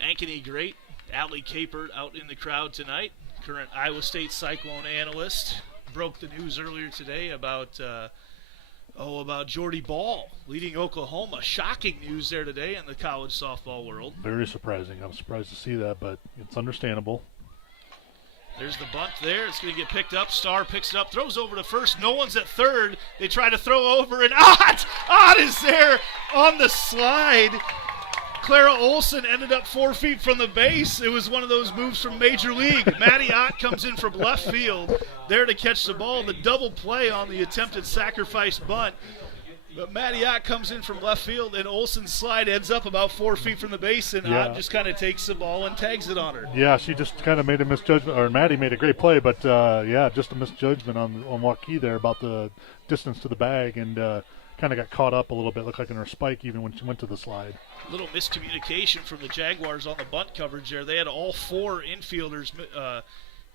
Ankeny great Allie Capert out in the crowd tonight. Current Iowa State Cyclone analyst. Broke the news earlier today about Jordy Ball leading Oklahoma. Shocking news there today in the college softball world. Very surprising. I'm surprised to see that, but it's understandable. There's the bunt there. It's going to get picked up. Starr picks it up, throws over to first. No one's at third. They try to throw over, and Ott is there on the slide. Clara Olson ended up 4 feet from the base. It was one of those moves from Major League. Maddie Ott comes in from left field there to catch the ball. The double play on the attempted sacrifice bunt. But Maddie Ott comes in from left field, and Olson's slide ends up about 4 feet from the base, and Ott just kind of takes the ball and tags it on her. Yeah, she just kind of made a misjudgment, or Maddie made a great play, but just a misjudgment on Waukee there about the distance to the bag, and kind of got caught up a little bit, looked like in her spike even when she went to the slide. A little miscommunication from the Jaguars on the bunt coverage there. They had all 4 infielders,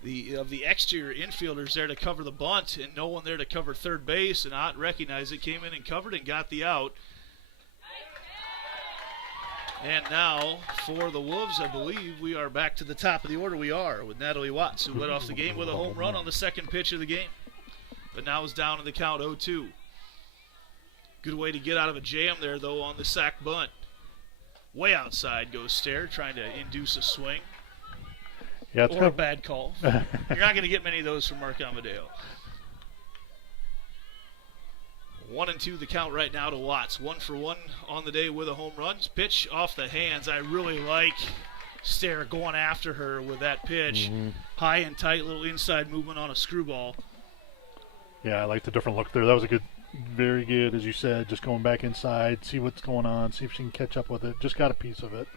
the exterior infielders there to cover the bunt, and no one there to cover third base, and Ott recognized it, came in and covered and got the out. And now for the Wolves, I believe we are back to the top of the order. We are with Natalie Watts, who led off the game with a home run on the second pitch of the game, but now is down in the count 0-2. Good way to get out of a jam there, though, on the sack bunt. Way outside goes Stair, trying to induce a swing. Yeah, it's or a bad call. You're not going to get many of those from Mark Amadeo. 1-2 the count right now to Watts. 1 for 1 on the day with a home run. Pitch off the hands. I really like Stair going after her with that pitch. High and tight, little inside movement on a screwball. Yeah, I like the different look there. That was a good, very good, as you said, just going back inside, see what's going on, see if she can catch up with it. Just got a piece of it.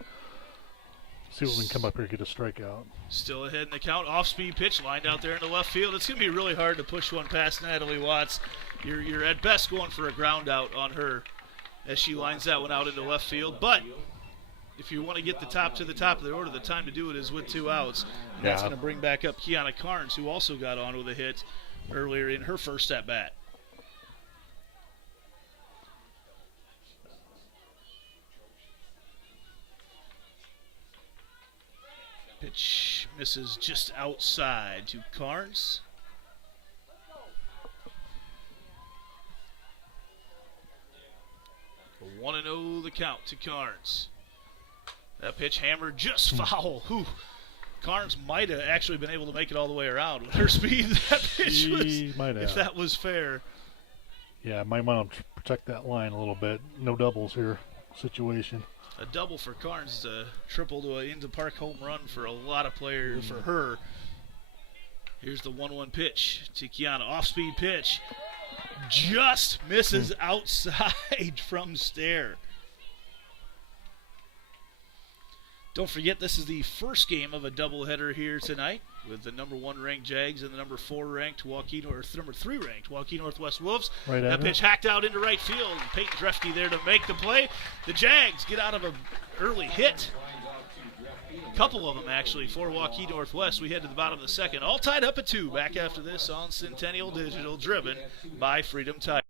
See if we can come up here and get a strikeout. Still ahead in the count. Off-speed pitch lined out there in the left field. It's going to be really hard to push one past Natalie Watts. You're at best going for a ground out on her as she lines that one out into left field. But if you want to get the top of the order, the time to do it is with 2 outs. And that's going to bring back up Kiana Carnes, who also got on with a hit earlier in her first at-bat. Pitch misses just outside to Carnes. 1-0 the count to Carnes. That pitch hammered just foul. Whew. Carnes might have actually been able to make it all the way around with her speed. That pitch was, might have. if that was fair. Yeah, might want to protect that line a little bit. No doubles here situation. A double for Carnes is a triple to an into-park home run for a lot of players, for her. Here's the 1-1 pitch to Kiana. Off-speed pitch. Just misses outside from Stair. Don't forget, this is the first game of a doubleheader here tonight with the number 1 ranked Jags and the number 4 ranked Waukee, or number 3 ranked Waukee Northwest Wolves. Right, that pitch hacked out into right field. Peyton Drefke there to make the play. The Jags get out of an early hit. A couple of them, actually, for Waukee Northwest. We head to the bottom of the second. All tied up at 2. Back after this on Centennial Digital, driven by Freedom Tire.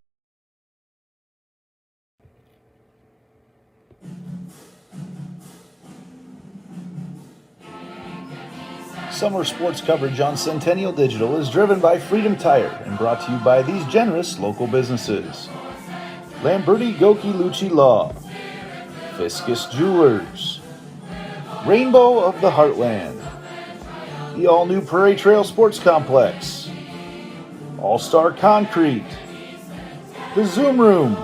Summer sports coverage on Centennial Digital is driven by Freedom Tire and brought to you by these generous local businesses: Lamberti Goki Lucci Law, Fiscus Jewelers, Rainbow of the Heartland, the all-new Prairie Trail Sports Complex, All-Star Concrete, the Zoom Room,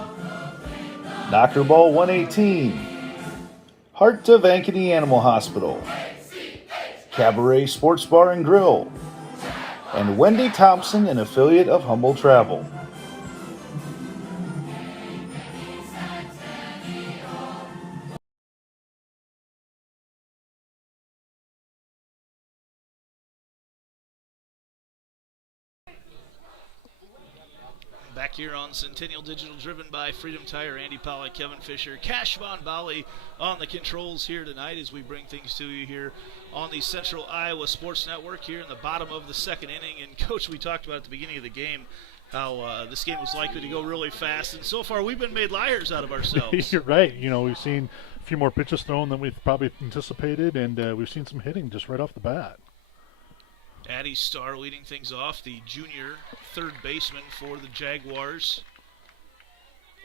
Knockerball 118, Heart of Ankeny Animal Hospital, Cabaret Sports Bar and Grill, and Wendy Thompson, an affiliate of Humble Travel. Back here on Centennial Digital, driven by Freedom Tire. Andy Pollock, Kevin Fisher, Cash Von Bali on the controls here tonight as we bring things to you here on the Central Iowa Sports Network here in the bottom of the second inning. And Coach, we talked about at the beginning of the game how this game was likely to go really fast, and so far we've been made liars out of ourselves. You're right. You know, we've seen a few more pitches thrown than we've probably anticipated, and we've seen some hitting just right off the bat. Addie Starr leading things off, the junior third baseman for the Jaguars.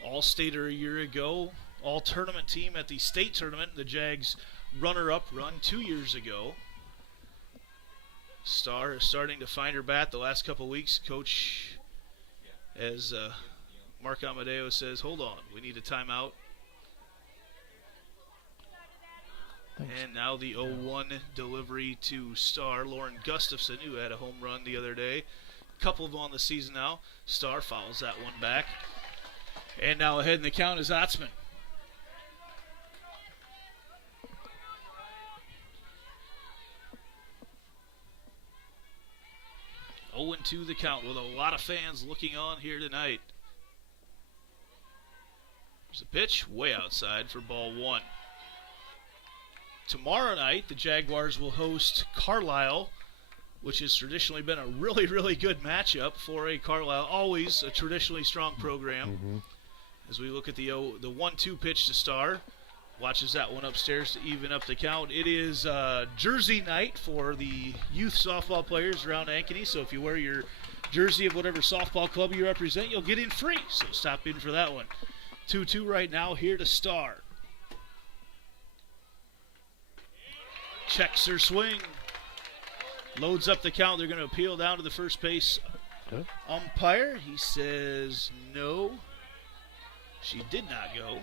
All-Stater a year ago, all-tournament team at the state tournament. The Jags runner-up run 2 years ago. Starr is starting to find her bat the last couple weeks. Coach, as Mark Amadeo says, hold on, we need a timeout. Thanks. And now the 0-1 delivery to Starr. Lauren Gustafson, who had a home run the other day. A couple of them on the season now. Starr fouls that one back. And now ahead in the count is Otzman. Oh, 0-2 the count with a lot of fans looking on here tonight. There's a pitch way outside for ball 1. Tomorrow night, the Jaguars will host Carlisle, which has traditionally been a really, really good matchup for a Carlisle, always a traditionally strong program. As we look at the 1-2 pitch to Starr, watches that one upstairs to even up the count. It is jersey night for the youth softball players around Ankeny, so if you wear your jersey of whatever softball club you represent, you'll get in free, so stop in for that one. 2-2 right now here to Starr. Checks her swing. Loads up the count. They're going to appeal down to the first base umpire. He says no. She did not go.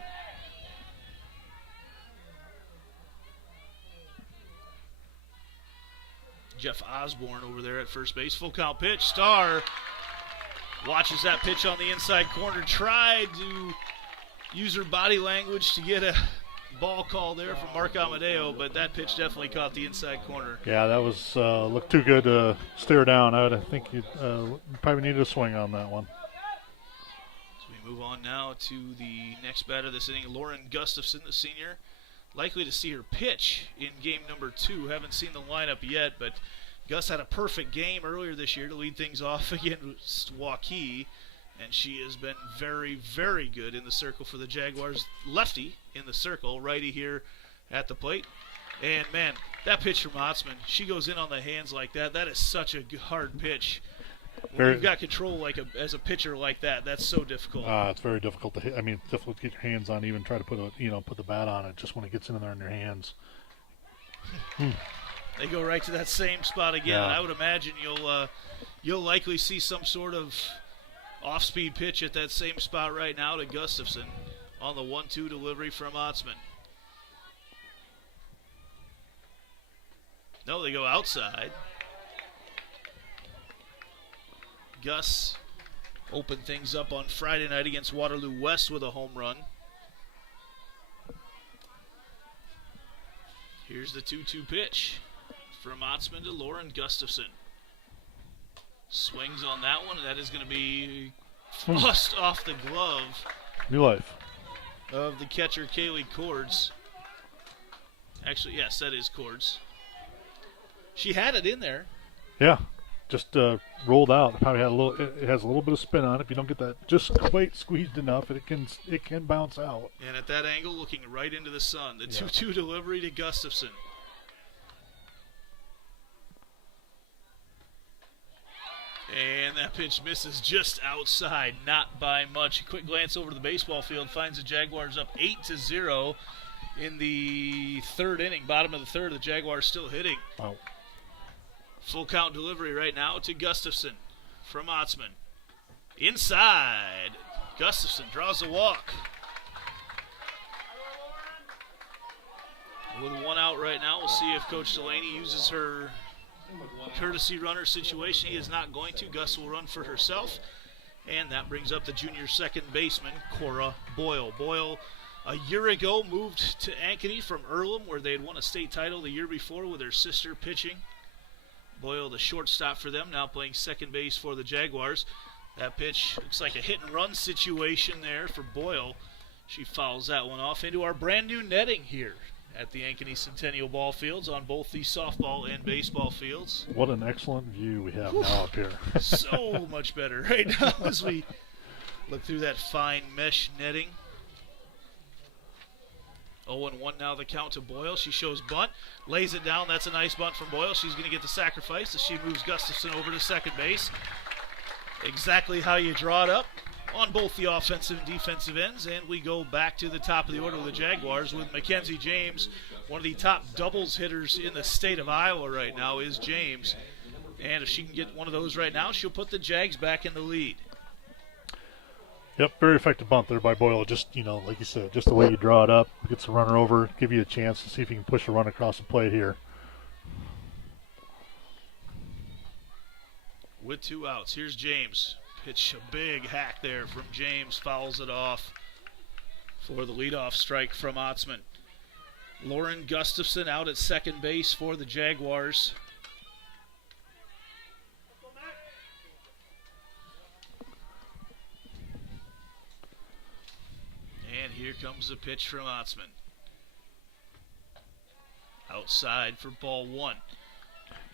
Jeff Osborne over there at first base. Full count pitch. Starr watches that pitch on the inside corner. Tried to use her body language to get a ball call there from Mark Amadeo, but that pitch definitely caught the inside corner. Yeah, that was looked too good to stare down. I think you probably needed a swing on that one. So we move on now to the next batter this inning, Lauren Gustafson, the senior. Likely to see her pitch in game number 2. Haven't seen the lineup yet, but Gus had a perfect game earlier this year to lead things off against Waukee, and she has been very, very good in the circle for the Jaguars. Lefty in the circle, righty here at the plate. And, man, that pitch from Otzman, she goes in on the hands like that. That is such a hard pitch. When you've got control as a pitcher like that, that's so difficult. It's very difficult to hit. I mean, it's difficult to get your hands on, even try to put the bat on it just when it gets in there in your hands. They go right to that same spot again. Yeah. And I would imagine you'll likely see some sort of off-speed pitch at that same spot right now to Gustafson on the 1-2 delivery from Otzman. No, they go outside. Gus opened things up on Friday night against Waterloo West with a home run. Here's the 2-2 pitch from Otzman to Lauren Gustafson. Swings on that one, and that is going to be thrust off the glove. New life. Of the catcher, Kaylee Cords. Actually, yes, that is Cords. She had it in there. Yeah. Just rolled out. It probably had it has a little bit of spin on it. If you don't get that just quite squeezed enough, it can bounce out. And at that angle, looking right into the sun. The 2-2 delivery to Gustafson. And that pitch misses just outside, not by much. A quick glance over to the baseball field finds the Jaguars up 8-0 in the third inning. Bottom of the third, the Jaguars still hitting. Wow. Full count delivery right now to Gustafson from Otzman. Inside. Gustafson draws a walk. With one out right now, we'll see if Coach Delaney uses her courtesy runner situation. He is not going to. Gus will run for herself. And that brings up the junior second baseman, Cora Boyle. Boyle, a year ago, moved to Ankeny from Earlham, where they had won a state title the year before with her sister pitching. Boyle, the shortstop for them, now playing second base for the Jaguars. That pitch looks like a hit-and-run situation there for Boyle. She fouls that one off into our brand-new netting here at the Ankeny Centennial ball fields on both the softball and baseball fields. What an excellent view we have now up here. So much better right now as we look through that fine mesh netting. 0-1 now the count to Boyle. She shows bunt, lays it down. That's a nice bunt from Boyle. She's going to get the sacrifice as she moves Gustafson over to second base. Exactly how you draw it up on both the offensive and defensive ends. And we go back to the top of the order with the Jaguars with Mackenzie James. One of the top doubles hitters in the state of Iowa right now is James. And if she can get one of those right now, she'll put the Jags back in the lead. Yep, very effective bunt there by Boyle. Just, like you said, just the way you draw it up, gets the runner over, give you a chance to see if you can push a run across the plate here. With 2 outs, here's James. Pitch a big hack there from James, fouls it off for the leadoff strike from Otzman. Lauren Gustafson out at second base for the Jaguars. And here comes the pitch from Otzman. Outside for ball 1.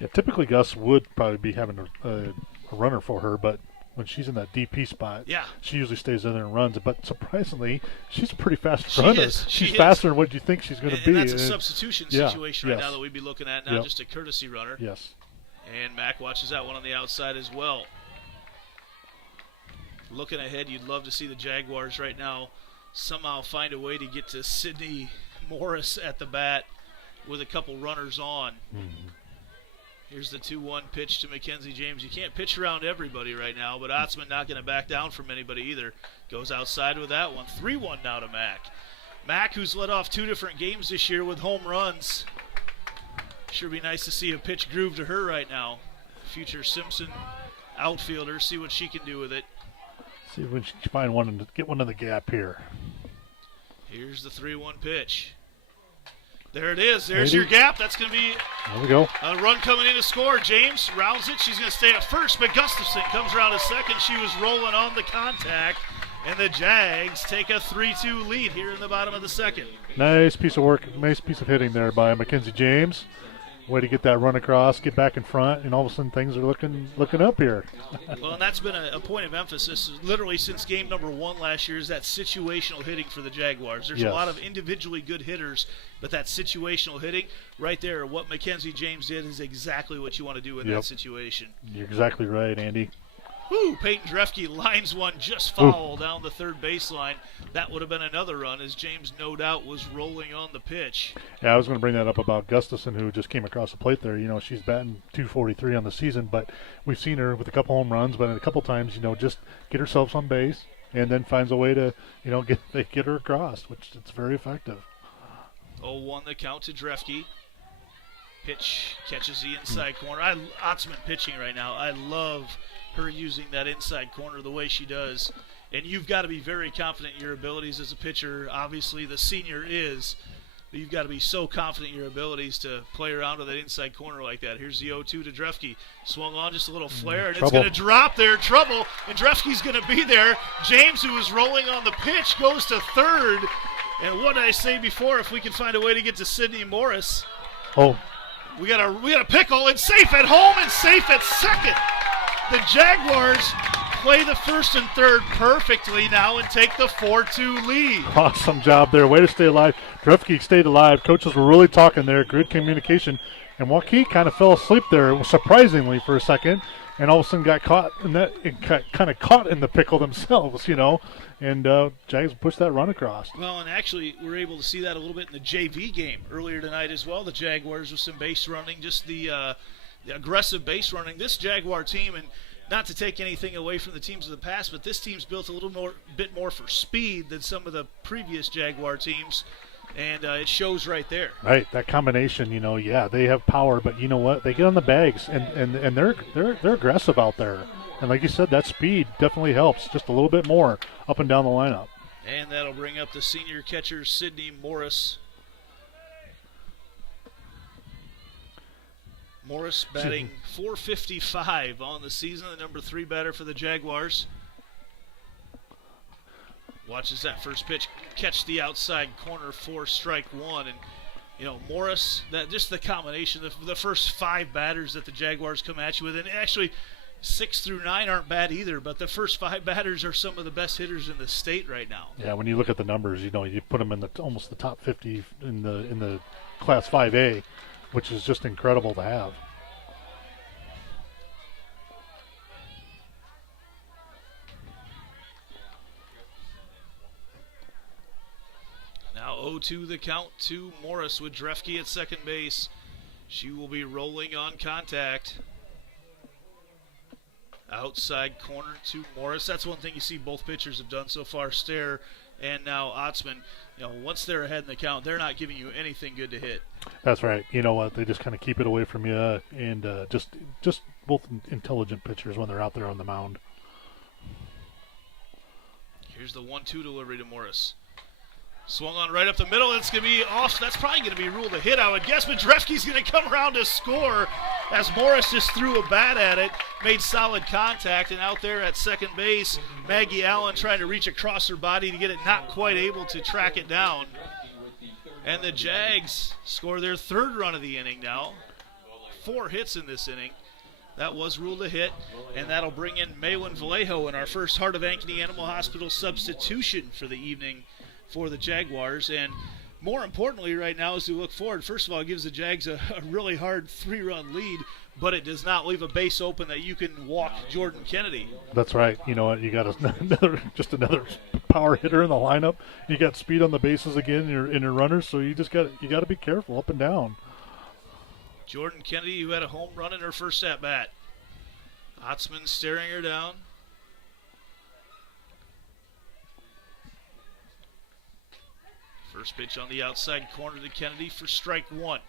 Yeah, typically Gus would probably be having a runner for her, but when she's in that DP spot, she usually stays in there and runs. But surprisingly, she's a pretty fast runner. She's faster than what you think she's going to be. And that's a substitution situation right now that we'd be looking at now, just a courtesy runner. Yes. And Mack watches that one on the outside as well. Looking ahead, you'd love to see the Jaguars right now somehow find a way to get to Sydney Morris at the bat with a couple runners on. Mm-hmm. Here's the 2-1 pitch to Mackenzie James. You can't pitch around everybody right now, but Otzman not going to back down from anybody either. Goes outside with that one. 3-1 now to Mack. Mack, who's led off 2 different games this year with home runs. Sure be nice to see a pitch groove to her right now. Future Simpson outfielder, see what she can do with it. See if we can find one and get one in the gap here. Here's the 3-1 pitch. There it is. There's your gap. That's going to be there we go. A run coming in to score. James rounds it. She's going to stay at first, but Gustafson comes around to second. She was rolling on the contact, and the Jags take a 3-2 lead here in the bottom of the second. Nice piece of work. Nice piece of hitting there by Mackenzie James. Way to get that run across, get back in front, and all of a sudden things are looking up here. Well, and that's been a point of emphasis literally since game number 1 last year, is that situational hitting for the Jaguars. There's a lot of individually good hitters, but that situational hitting right there, what Mackenzie James did is exactly what you want to do in that situation. You're exactly right, Andy. Woo! Peyton Drefke lines one just foul down the third baseline. That would have been another run, as James no doubt was rolling on the pitch. Yeah, I was going to bring that up about Gustafson, who just came across the plate there. You know, she's batting .243 on the season, but we've seen her with a couple home runs, but a couple times, you know, just get herself on base and then finds a way to, you know, get her across, which it's very effective. 0-1 the count to Drefke. Pitch catches the inside corner. Otzman pitching right now. I love her using that inside corner the way she does. And you've got to be very confident in your abilities as a pitcher. Obviously, the senior is. But you've got to be so confident in your abilities to play around with that inside corner like that. Here's the 0-2 to Drefke. Swung on, just a little flare, and it's going to drop there. Trouble, and Drefke's going to be there. James, who was rolling on the pitch, goes to third. And what did I say before? If we can find a way to get to Sydney Morris. We got a pickle, and safe at home and safe at second. The Jaguars play the first and third perfectly now and take the 4-2 lead. Awesome job there. Way to stay alive. Drefke stayed alive. Coaches were really talking there. Good communication. And Waukee kind of fell asleep there, surprisingly, for a second. And all of a sudden got caught in that, kind of caught in the pickle themselves, you know. And Jags pushed that run across. Well, and actually, we're able to see that a little bit in the JV game earlier tonight as well. The Jaguars with some base running, just the aggressive base running. This Jaguar team, and not to take anything away from the teams of the past, but this team's built a bit more for speed than some of the previous Jaguar teams, and it shows right there. Right, that combination, you know, yeah, they have power, but you know what? They get on the bags, and they're aggressive out there. And like you said, that speed definitely helps, just a little bit more up and down the lineup. And that'll bring up the senior catcher, Sydney Morris. Morris batting .455 on the season, the number 3 batter for the Jaguars. Watches that first pitch catch the outside corner for strike 1. And, you know, Morris, that just the combination, the first 5 batters that the Jaguars come at you with, and actually 6 through 9 aren't bad either, but the first 5 batters are some of the best hitters in the state right now. Yeah, when you look at the numbers, you know, you put them in almost the top 50 in the Class 5A, which is just incredible to have. Now 0-2 the count to Morris with Drefke at second base. She will be rolling on contact. Outside corner to Morris. That's one thing you see both pitchers have done so far, Stair and now Otzman. You know, once they're ahead in the count, they're not giving you anything good to hit. That's right. You know what? They just kind of keep it away from you, and just both intelligent pitchers when they're out there on the mound. Here's the 1-2 delivery to Morris. Swung on right up the middle. It's going to be off. That's probably going to be ruled a hit, I would guess, but Drefke's going to come around to score as Morris just threw a bat at it, made solid contact, and out there at second base, Maggie Allen trying to reach across her body to get it, not quite able to track it down. And the Jags score their 3rd run of the inning now. 4 hits in this inning. That was ruled a hit, and that'll bring in Maylin Vallejo in our first Heart of Ankeny Animal Hospital substitution for the evening for the Jaguars. And more importantly right now, as we look forward, first of all, it gives the Jags a really hard 3-run lead, but it does not leave a base open that you can walk Jordan Kennedy. That's right. You know what? You got another power hitter in the lineup. You got speed on the bases again in your runners, so you got to be careful up and down. Jordan Kennedy, who had a home run in her first at-bat. Otzman staring her down. First pitch on the outside corner to Kennedy for strike one.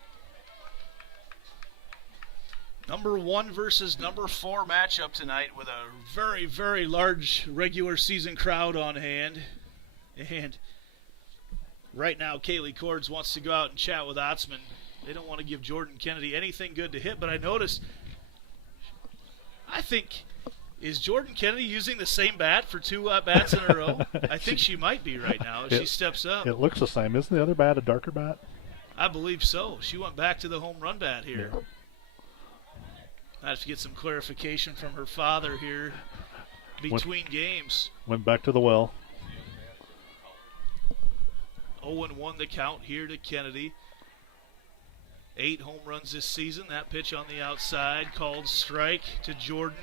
Number 1 versus number 4 matchup tonight with a very, very large regular season crowd on hand. And right now, Kaylee Cords wants to go out and chat with Otzman. They don't want to give Jordan Kennedy anything good to hit, but I noticed, is Jordan Kennedy using the same bat for 2 bats in a row? I think she might be right now as she steps up. It looks the same. Isn't the other bat a darker bat? I believe so. She went back to the home run bat here. Yeah. I have to get some clarification from her father here between games. Went back to the well. 0-1 the count here to Kennedy. 8 home runs this season. That pitch on the outside called strike to Jordan.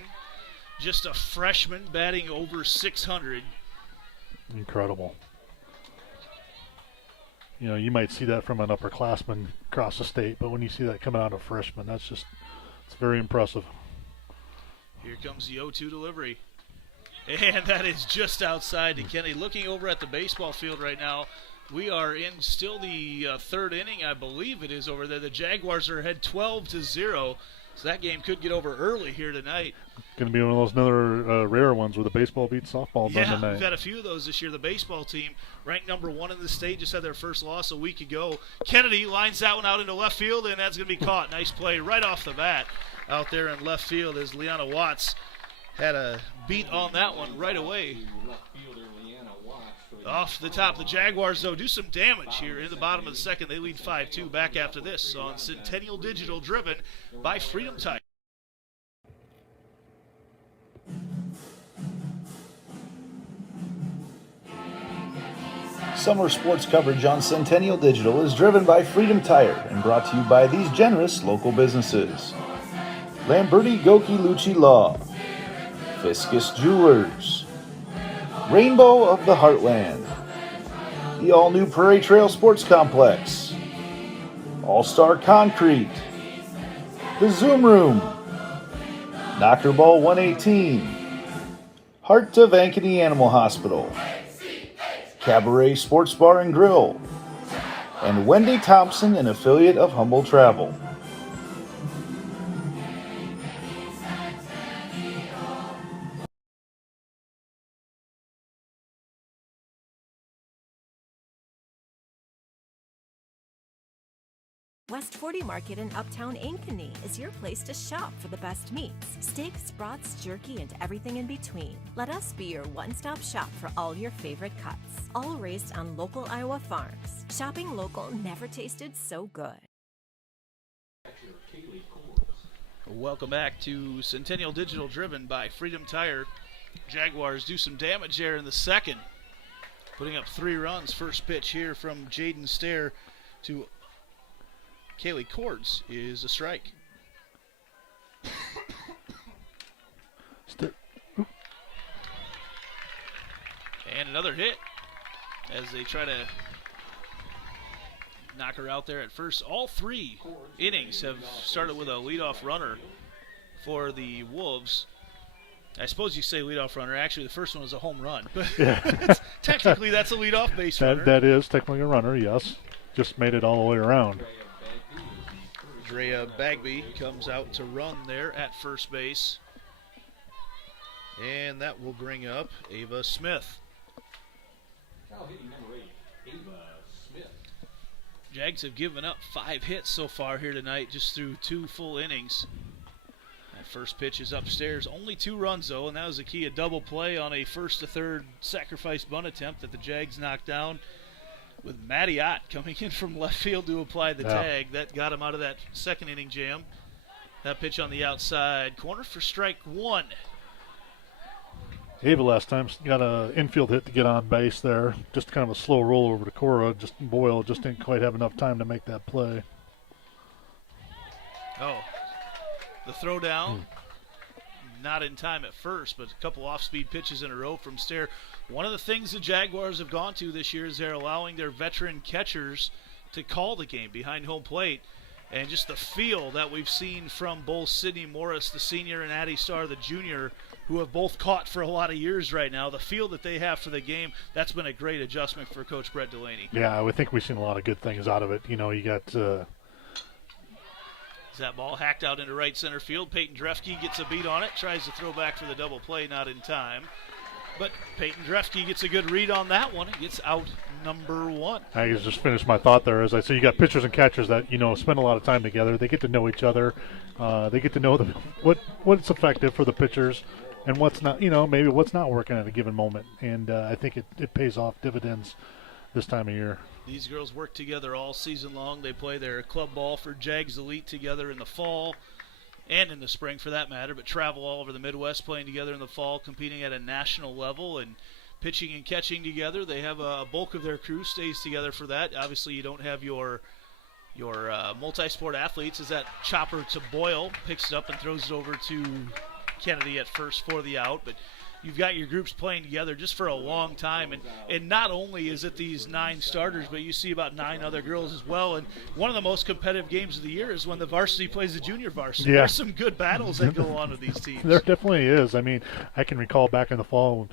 Just a freshman batting over 600. Incredible. You know, you might see that from an upperclassman across the state, but when you see that coming out of freshman, it's very impressive. Here comes the 0-2 delivery. And that is just outside to Kennedy. Looking over at the baseball field right now, we are in still the 3rd inning, I believe it is over there. The Jaguars are ahead 12-0, so that game could get over early here tonight. Going to be one of those another rare ones where the baseball beats softball done tonight. We've had a few of those this year. The baseball team, ranked number 1 in the state, just had their first loss a week ago. Kennedy lines that one out into left field, and that's going to be caught. Nice play right off the bat out there in left field as Leanna Watts had a beat on that one right away. Off the top, the Jaguars, though, do some damage here in the bottom of the second. They lead 5-2 back after this on Centennial Digital, driven by Freedom Tire. Summer sports coverage on Centennial Digital is driven by Freedom Tire and brought to you by these generous local businesses: Lamberti Goki Lucci Law, Fiscus Jewelers, Rainbow of the Heartland, the all-new Prairie Trail Sports Complex, All-Star Concrete, the Zoom Room, Knocker Ball 118, Heart of Ankeny Animal Hospital, Cabaret Sports Bar and Grill, and Wendy Thompson, an affiliate of Humble Travel. West 40 Market in Uptown Ankeny is your place to shop for the best meats, steaks, brats, jerky, and everything in between. Let us be your one-stop shop for all your favorite cuts, all raised on local Iowa farms. Shopping local never tasted so good. Welcome back to Centennial Digital, driven by Freedom Tire. Jaguars do some damage there in the second, putting up 3 runs. First pitch here from Jaden Stair to Kaylee Cords is a strike. And another hit as they try to knock her out there at first. All 3 innings have started with a leadoff runner for the Wolves. I suppose you say leadoff runner. Actually, the first one was a home run. But Yeah. technically, that's a leadoff base runner. That is technically a runner, yes. Just made it all the way around. Drea Bagby comes out to run there at first base. And that will bring up Ava Smith. Jags have given up 5 hits so far here tonight, just through 2 full innings. That first pitch is upstairs. Only 2 runs, though, and that was a key, a double play on a first to third sacrifice bunt attempt that the Jags knocked down, with Matty Ott coming in from left field to apply the tag. That got him out of that second inning jam. That pitch on the outside corner for strike 1. Ava last time got an infield hit to get on base there. Just kind of a slow roll over to Cora. Boyle just didn't quite have enough time to make that play. Oh, the throw down. Not in time at first, but a couple off-speed pitches in a row from Stair. One of the things the Jaguars have gone to this year is they're allowing their veteran catchers to call the game behind home plate. And just the feel that we've seen from both Sydney Morris, the senior, and Addie Starr, the junior, who have both caught for a lot of years right now, the feel that they have for the game, that's been a great adjustment for Coach Brett Delaney. Yeah, I would think we've seen a lot of good things out of it. You know, you got that ball hacked out into right center field. Peyton Drefke gets a beat on it, tries to throw back for the double play, not in time. But Peyton Drefke gets a good read on that one. It g's out number 1. I just finished my thought there. As I say, you got pitchers and catchers that, you know, spend a lot of time together. They get to know each other. They get to know what's effective for the pitchers and what's not, you know, maybe what's not working at a given moment. And I think it pays off dividends this time of year. These girls work together all season long. They play their club ball for Jags Elite together in the fall and in the spring for that matter, but travel all over the Midwest playing together in the fall, competing at a national level and pitching and catching together. They have a bulk of their crew stays together for that. Obviously, you don't have your multi-sport athletes as that chopper to Boyle picks it up and throws it over to Kennedy at first for the out, but you've got your groups playing together just for a long time, and not only is it these 9 starters, but you see about 9 other girls as well. And one of the most competitive games of the year is when the varsity plays the junior varsity. Yeah. There's some good battles that go on with these teams. There definitely is. I mean, I can recall back in the fall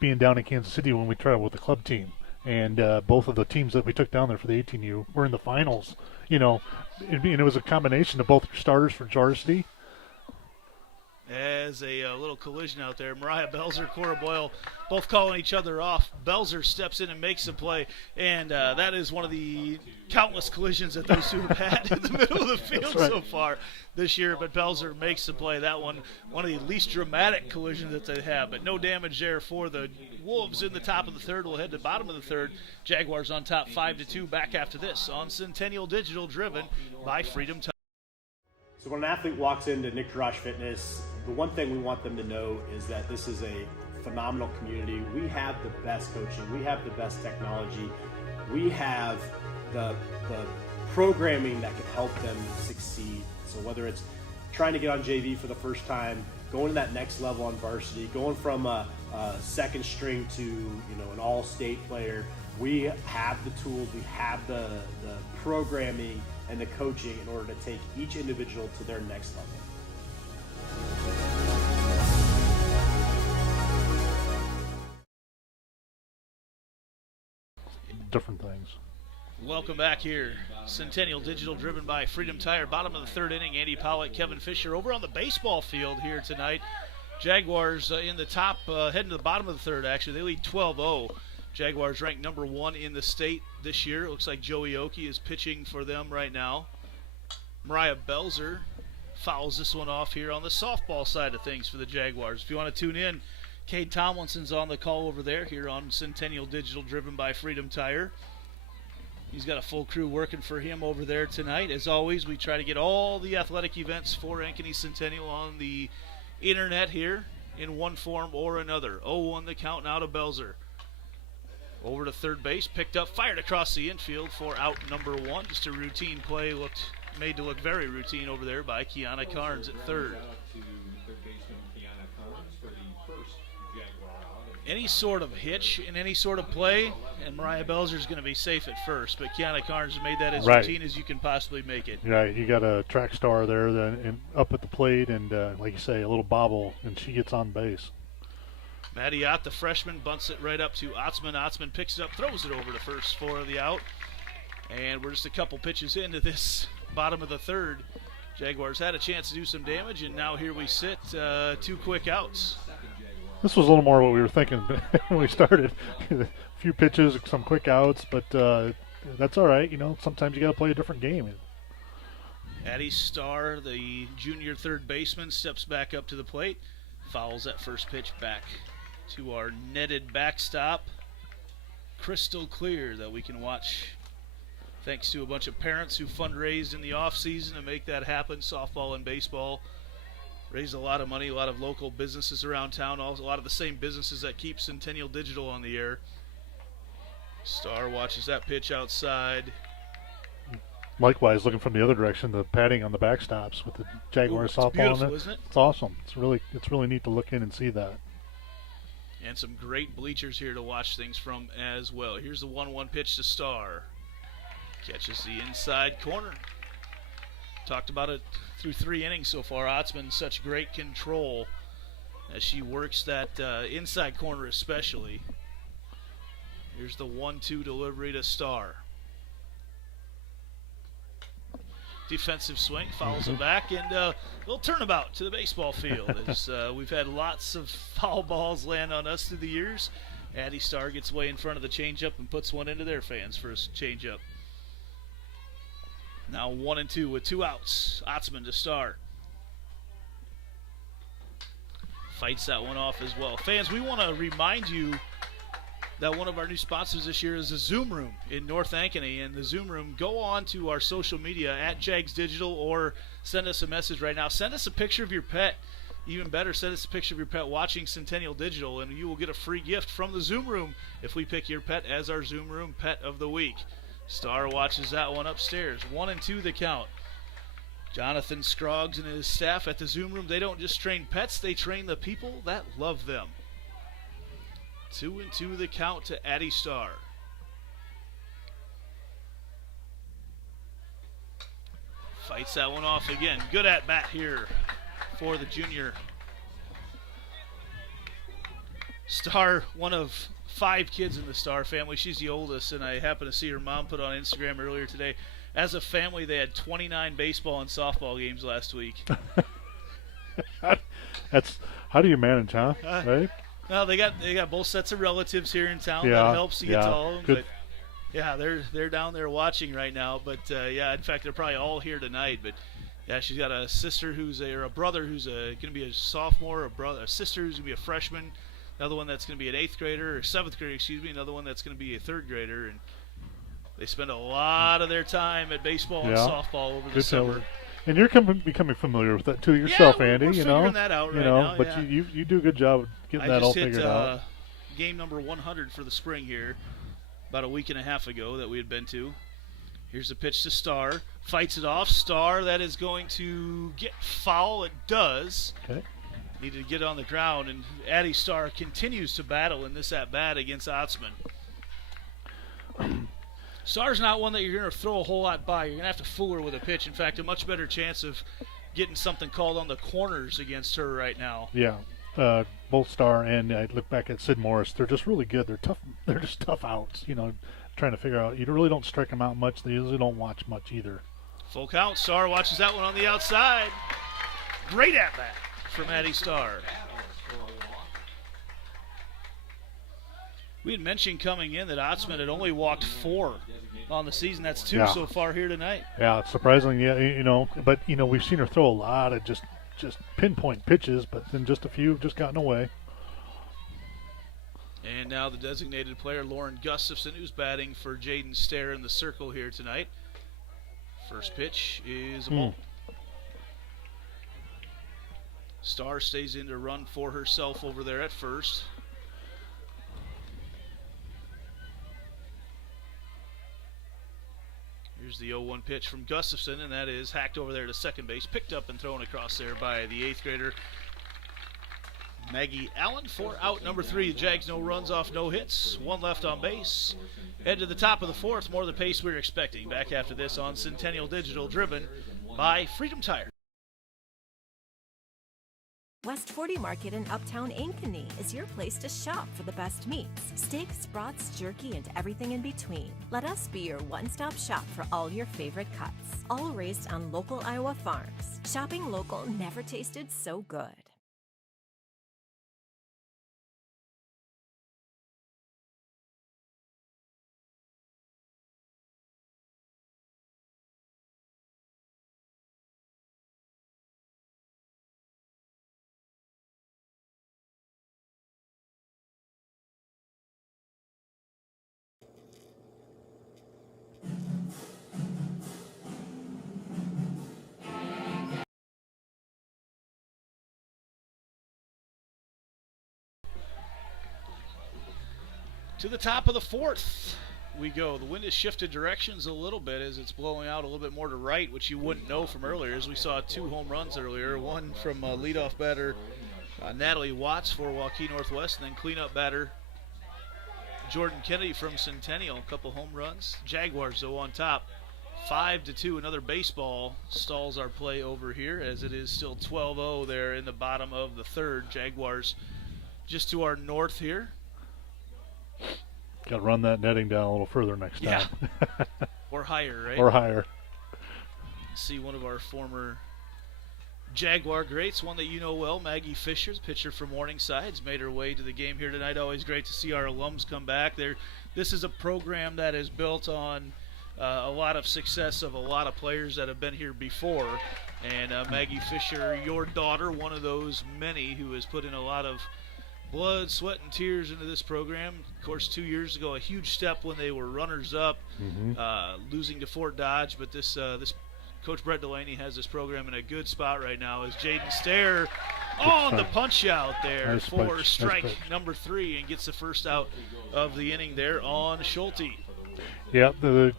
being down in Kansas City when we traveled with the club team, and both of the teams that we took down there for the 18U were in the finals. You know, and it was a combination of both starters for varsity. As a little collision out there, Mariah Belzer, Cora Boyle, both calling each other off. Belzer steps in and makes a play, and that is one of the countless collisions that those two have had in the middle of the field so far this year. But Belzer makes the play. That one of the least dramatic collisions that they have, but no damage there for the Wolves in the top of the third. We'll head to the bottom of the third. Jaguars on top 5-2. Back after this on Centennial Digital, driven by Freedom Tire. So when an athlete walks into Nick Drosh Fitness, the one thing we want them to know is that this is a phenomenal community. We have the best coaching. We have the best technology. We have the programming that can help them succeed. So whether it's trying to get on JV for the first time, going to that next level on varsity, going from a second string to an all-state player, we have the tools, we have the programming and the coaching in order to take each individual to their next level. Different things. Welcome back here. Centennial Digital, driven by Freedom Tire. Bottom of the third inning, Andy Pollock, Kevin Fisher over on the baseball field here tonight. Jaguars in the top, heading to the bottom of the third, actually. They lead 12-0. Jaguars ranked number 1 in the state this year. It looks like Joey Waukee is pitching for them right now. Mariah Belzer fouls this one off here on the softball side of things for the Jaguars. If you want to tune in, Cade Tomlinson's on the call over there here on Centennial Digital, driven by Freedom Tire. He's got a full crew working for him over there tonight. As always, we try to get all the athletic events for Ankeny Centennial on the internet here in one form or another. 0-1 the count now to Belzer. Over to third base, picked up, fired across the infield for out number 1. Just a routine play, made to look very routine over there by Kiana Carnes at third. Any sort of hitch in any sort of play, and Mariah Belzer is going to be safe at first, but Kiana Carnes has made that as routine as you can possibly make it. Right, you got a track star there and up at the plate, and like you say, a little bobble, and she gets on base. Maddie Ott, the freshman, bunts it right up to Otzman. Otzman picks it up, throws it over to first for the out. And we're just a couple pitches into this bottom of the third. Jaguars had a chance to do some damage, and now here we sit, 2 quick outs. This was a little more what we were thinking when we started. A few pitches, some quick outs, but that's all right. Sometimes you got to play a different game. Addie Starr, the junior third baseman, steps back up to the plate, fouls that first pitch back to our netted backstop. Crystal clear that we can watch thanks to a bunch of parents who fundraised in the offseason to make that happen. Softball and baseball raised a lot of money, a lot of local businesses around town, a lot of the same businesses that keep Centennial Digital on the air. Starr watches that pitch outside. Likewise, looking from the other direction, the padding on the backstops with the Jaguars softball on it. Isn't it? It's awesome. It's really neat to look in and see that. And some great bleachers here to watch things from as well. Here's the 1-1 pitch to Starr. Catches the inside corner. Talked about it through 3 innings so far. Otzman, such great control as she works that inside corner especially. Here's the 1-2 delivery to Starr. Defensive swing, fouls it back, and a little turnabout to the baseball field as we've had lots of foul balls land on us through the years. Addie Starr gets way in front of the changeup and puts one into their fans for a changeup. Now 1-2 with 2 outs. Otzman to Starr. Fights that one off as well. Fans, we want to remind you that one of our new sponsors this year is the Zoom Room in North Ankeny. And the Zoom Room, go on to our social media at Jags Digital or send us a message right now. Send us a picture of your pet. Even better, send us a picture of your pet watching Centennial Digital, and you will get a free gift from the Zoom Room if we pick your pet as our Zoom Room Pet of the Week. Starr watches that one upstairs. 1-2 the count. Jonathan Scroggs and his staff at the Zoom Room, they don't just train pets, they train the people that love them. 2-2 the count to Addie Starr. Fights that one off again. Good at bat here for the junior. Starr, one of 5 kids in the Starr family. She's the oldest, and I happened to see her mom put on Instagram earlier today. As a family, they had 29 baseball and softball games last week. That's how do you manage, huh? Right? Well, they got both sets of relatives here in town. Yeah, That helps to get to all of them. good. But yeah, they're down there watching right now. But yeah, in fact, they're probably all here tonight. But yeah, she's got a sister or a brother who's going to be a sophomore, a sister who's going to be a freshman, another one that's going to be an 8th grader or 7th grader, another one that's going to be a 3rd grader, and they spend a lot of their time at baseball and softball over the summer. And you're becoming familiar with that too yourself, Andy. We're you figuring know, that out right now. But you do a good job of getting that all figured out. I just hit game number 100 for the spring here, about a week and a half ago that we had been to. Here's the pitch to Starr. Fights it off. Starr, that is going to get foul. It does. Okay. Needed to get on the ground, and Addie Starr continues to battle in this at-bat against Otzman. Starr's not one that you're going to throw a whole lot by. You're going to have to fool her with a pitch. In fact, a much better chance of getting something called on the corners against her right now. Yeah. Both Starr and I look back at Sid Morris. They're just really good. They're tough. They're just tough outs. You know, trying to figure out. You really don't strike them out much. They usually don't watch much either. Full count. Starr watches that one on the outside. Great at bat from Addie Starr. We had mentioned coming in that Otzman had only walked 4 on the season. That's 2 so far here tonight. Yeah, it's surprising. Yeah, but we've seen her throw a lot of just pinpoint pitches, but then just a few have just gotten away. And now the designated player, Lauren Gustafson, who's batting for Jaden Stair in the circle here tonight. First pitch is a ball. Starr stays in to run for herself over there at first. Here's the 0-1 pitch from Gustafson, and that is hacked over there to second base, picked up and thrown across there by the 8th grader, Maggie Allen, for out number 3. The Jags no runs off, no hits, 1 left on base. Head to the top of the 4th, more of the pace we were expecting. Back after this on Centennial Digital, driven by Freedom Tire. West 40 Market in Uptown Ankeny is your place to shop for the best meats, steaks, brats, jerky, and everything in between. Let us be your one-stop shop for all your favorite cuts, all raised on local Iowa farms. Shopping local never tasted so good. To the top of the 4th we go. The wind has shifted directions a little bit as it's blowing out a little bit more to right, which you wouldn't know from earlier, as we saw 2 home runs earlier, one from leadoff batter Natalie Watts for Waukee Northwest, and then cleanup batter Jordan Kennedy from Centennial, a couple home runs. Jaguars, though, on top 5-2. Another baseball stalls our play over here, as it is still 12-0 there in the bottom of the third. Jaguars just to our north here. Got to run that netting down a little further next time. Yeah. Or higher, right? Or higher. See one of our former Jaguar greats, one that you know well, Maggie Fisher, pitcher from Morningside, has made her way to the game here tonight. Always great to see our alums come back. This is a program that is built on a lot of success of a lot of players that have been here before. And Maggie Fisher, your daughter, one of those many who has put in a lot of blood, sweat, and tears into this program. Of course, 2 years ago, a huge step when they were runners-up, losing to Fort Dodge. But this Coach Brett Delaney has this program in a good spot right now as Jaden Stair on the punch out there nice for punch. strike nice number 3 and gets the first out of the inning there on Schulte. Yeah, the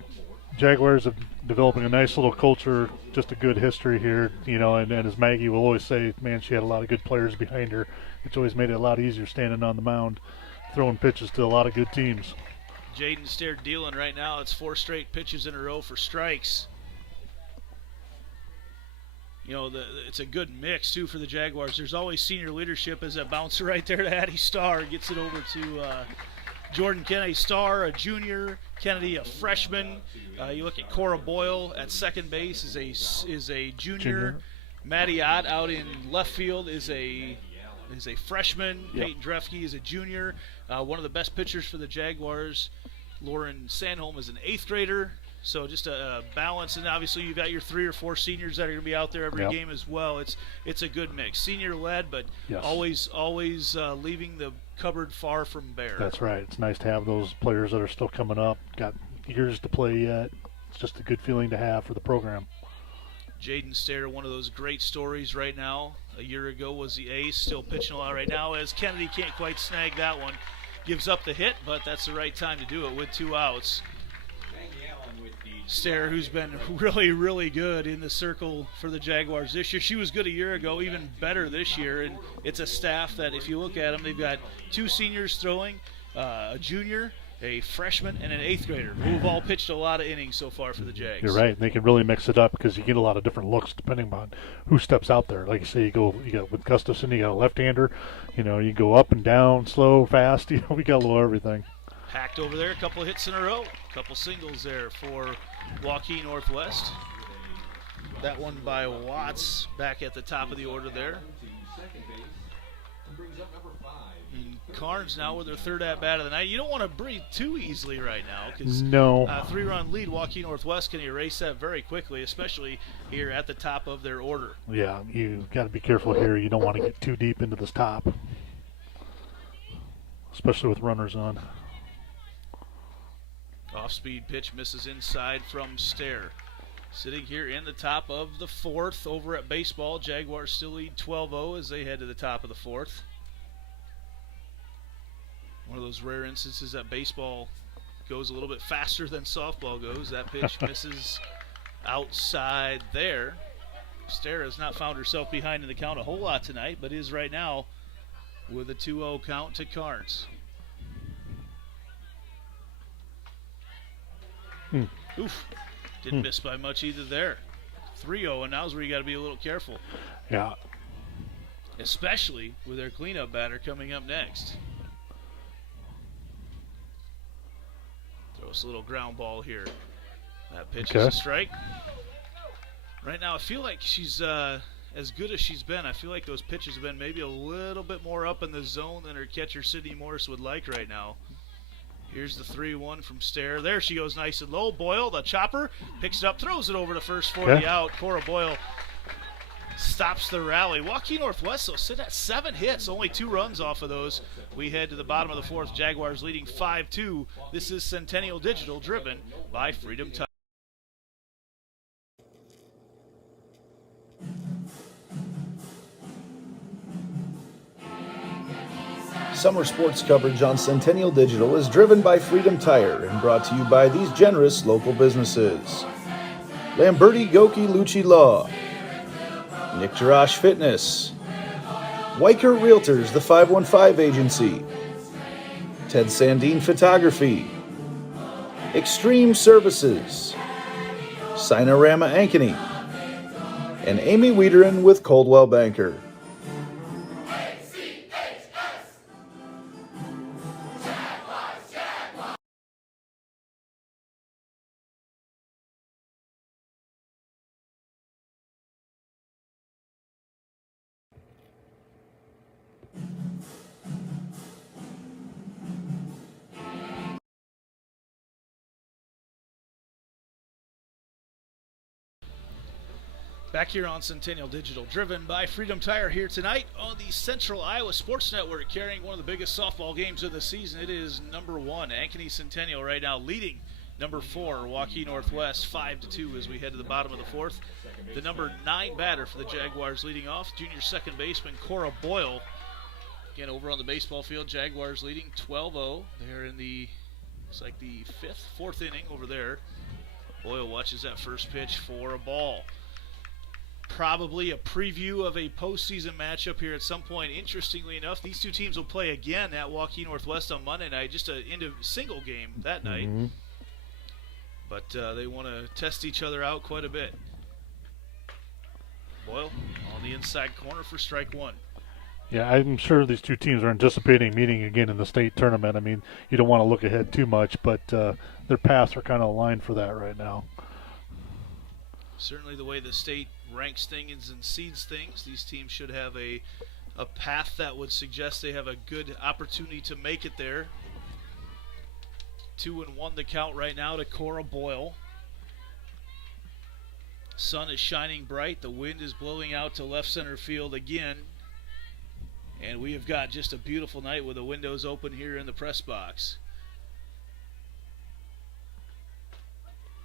Jaguars are developing a nice little culture, just a good history here, and as Maggie will always say, man, she had a lot of good players behind her. It's always made it a lot easier standing on the mound, throwing pitches to a lot of good teams. Jaden Stair dealing right now. It's 4 straight pitches in a row for strikes. It's a good mix, too, for the Jaguars. There's always senior leadership as that bouncer right there to Addie Starr. Gets it over to Jordan Kennedy. Starr, a junior. Kennedy, a freshman. You look at Cora Boyle at second base is a junior. Maddie Ott out in left field is a freshman. Yep. Peyton Drefke is a junior. One of the best pitchers for the Jaguars, Lauren Sandholm, is an 8th grader. So just a balance, and obviously you've got your 3 or 4 seniors that are going to be out there every game as well. It's a good mix, senior-led, but yes. always leaving the cupboard far from bare. That's right. It's nice to have those players that are still coming up, got years to play yet. It's just a good feeling to have for the program. Jaden Stair, one of those great stories right now. A year ago was the ace, still pitching a lot right now, as Kennedy can't quite snag that one. Gives up the hit, but that's the right time to do it with 2 outs. Stair, who's been really, really good in the circle for the Jaguars this year. She was good a year ago, even better this year. And it's a staff that, if you look at them, they've got 2 seniors throwing, a junior, a freshman, and an 8th grader who have all pitched a lot of innings so far for the Jags. You're right. They can really mix it up because you get a lot of different looks depending on who steps out there. Like you say, you got with Gustafson, you got a left-hander. You go up and down, slow, fast. We got a little everything. Hacked over there, a couple of hits in a row, a couple singles there for Waukee Northwest. That one by Watts back at the top of the order there. And Carnes now with their 3rd at-bat of the night. You don't want to breathe too easily right now because no. 3-run lead, Waukee Northwest can erase that very quickly, especially here at the top of their order. Yeah, you got to be careful here. You don't want to get too deep into this top, especially with runners on. Off-speed pitch misses inside from Stair. Sitting here in the top of the 4th over at baseball. Jaguars still lead 12-0 as they head to the top of the 4th. One of those rare instances that baseball goes a little bit faster than softball goes. That pitch misses outside there. Stair has not found herself behind in the count a whole lot tonight, but is right now with a 2-0 count to Carnes. Oof. Didn't miss by much either there. 3-0, and now's where you got to be a little careful. Yeah. Especially with their cleanup batter coming up next. Throw us a little ground ball here. That pitch is a strike. Right now, I feel like she's as good as she's been. I feel like those pitches have been maybe a little bit more up in the zone than her catcher, Sydney Morris, would like right now. Here's the 3-1 from Stair. There she goes nice and low. Boyle, the chopper, picks it up, throws it over to first for the out. Cora Boyle stops the rally. Waukee Northwest, though, sit at 7 hits, only 2 runs off of those. We head to the bottom of the 4th. Jaguars leading 5-2. This is Centennial Digital, driven by Freedom Tire. Summer sports coverage on Centennial Digital is driven by Freedom Tire and brought to you by these generous local businesses: Lamberti Goki Lucci Law, Nick Jarash Fitness, Weicker Realtors, the 515 Agency, Ted Sandine Photography, Extreme Services, Sinorama Ankeny, and Amy Wiederin with Coldwell Banker. Back here on Centennial Digital, driven by Freedom Tire, here tonight on the Central Iowa Sports Network, carrying one of the biggest softball games of the season. It is number 1, Ankeny Centennial right now leading number 4, Waukee Northwest, 5-2 as we head to the bottom of the 4th. The number 9 batter for the Jaguars leading off, junior second baseman Cora Boyle. Again, over on the baseball field, Jaguars leading 12-0. They're in the, looks like the 4th inning over there. Boyle watches that first pitch for a ball. Probably a preview of a postseason matchup here at some point. Interestingly enough, these two teams will play again at Waukee Northwest on Monday night, just a single game that night. But they want to test each other out quite a bit. Boyle on the inside corner for strike 1. Yeah, I'm sure these two teams are anticipating meeting again in the state tournament. I mean, you don't want to look ahead too much, but their paths are kind of aligned for that right now. Certainly the way the state ranks things and seeds things, these teams should have a path that would suggest they have a good opportunity to make it there. 2-1 the count right now to Cora Boyle. Sun is shining bright. The wind is blowing out to left center field again. And we have got just a beautiful night with the windows open here in the press box.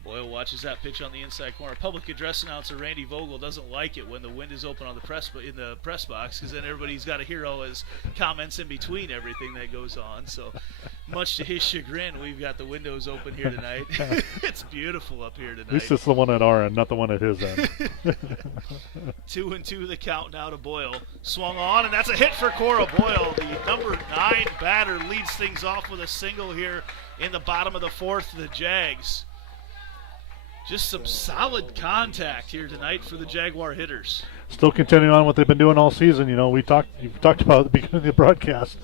Boyle watches that pitch on the inside corner. Public address announcer Randy Vogel doesn't like it when the wind is open on the in the press box, because then everybody's got to hear all his comments in between everything that goes on. So, much to his chagrin, we've got the windows open here tonight. It's beautiful up here tonight. At least it's the one at our end, not the one at his end. 2-2 the count now to Boyle. Swung on, and that's a hit for Cora Boyle. The number 9 batter leads things off with a single here in the bottom of the 4th. The Jags. Just some solid contact here tonight for the Jaguar hitters. Still continuing on what they've been doing all season. You know, you've talked about at the beginning of the broadcast.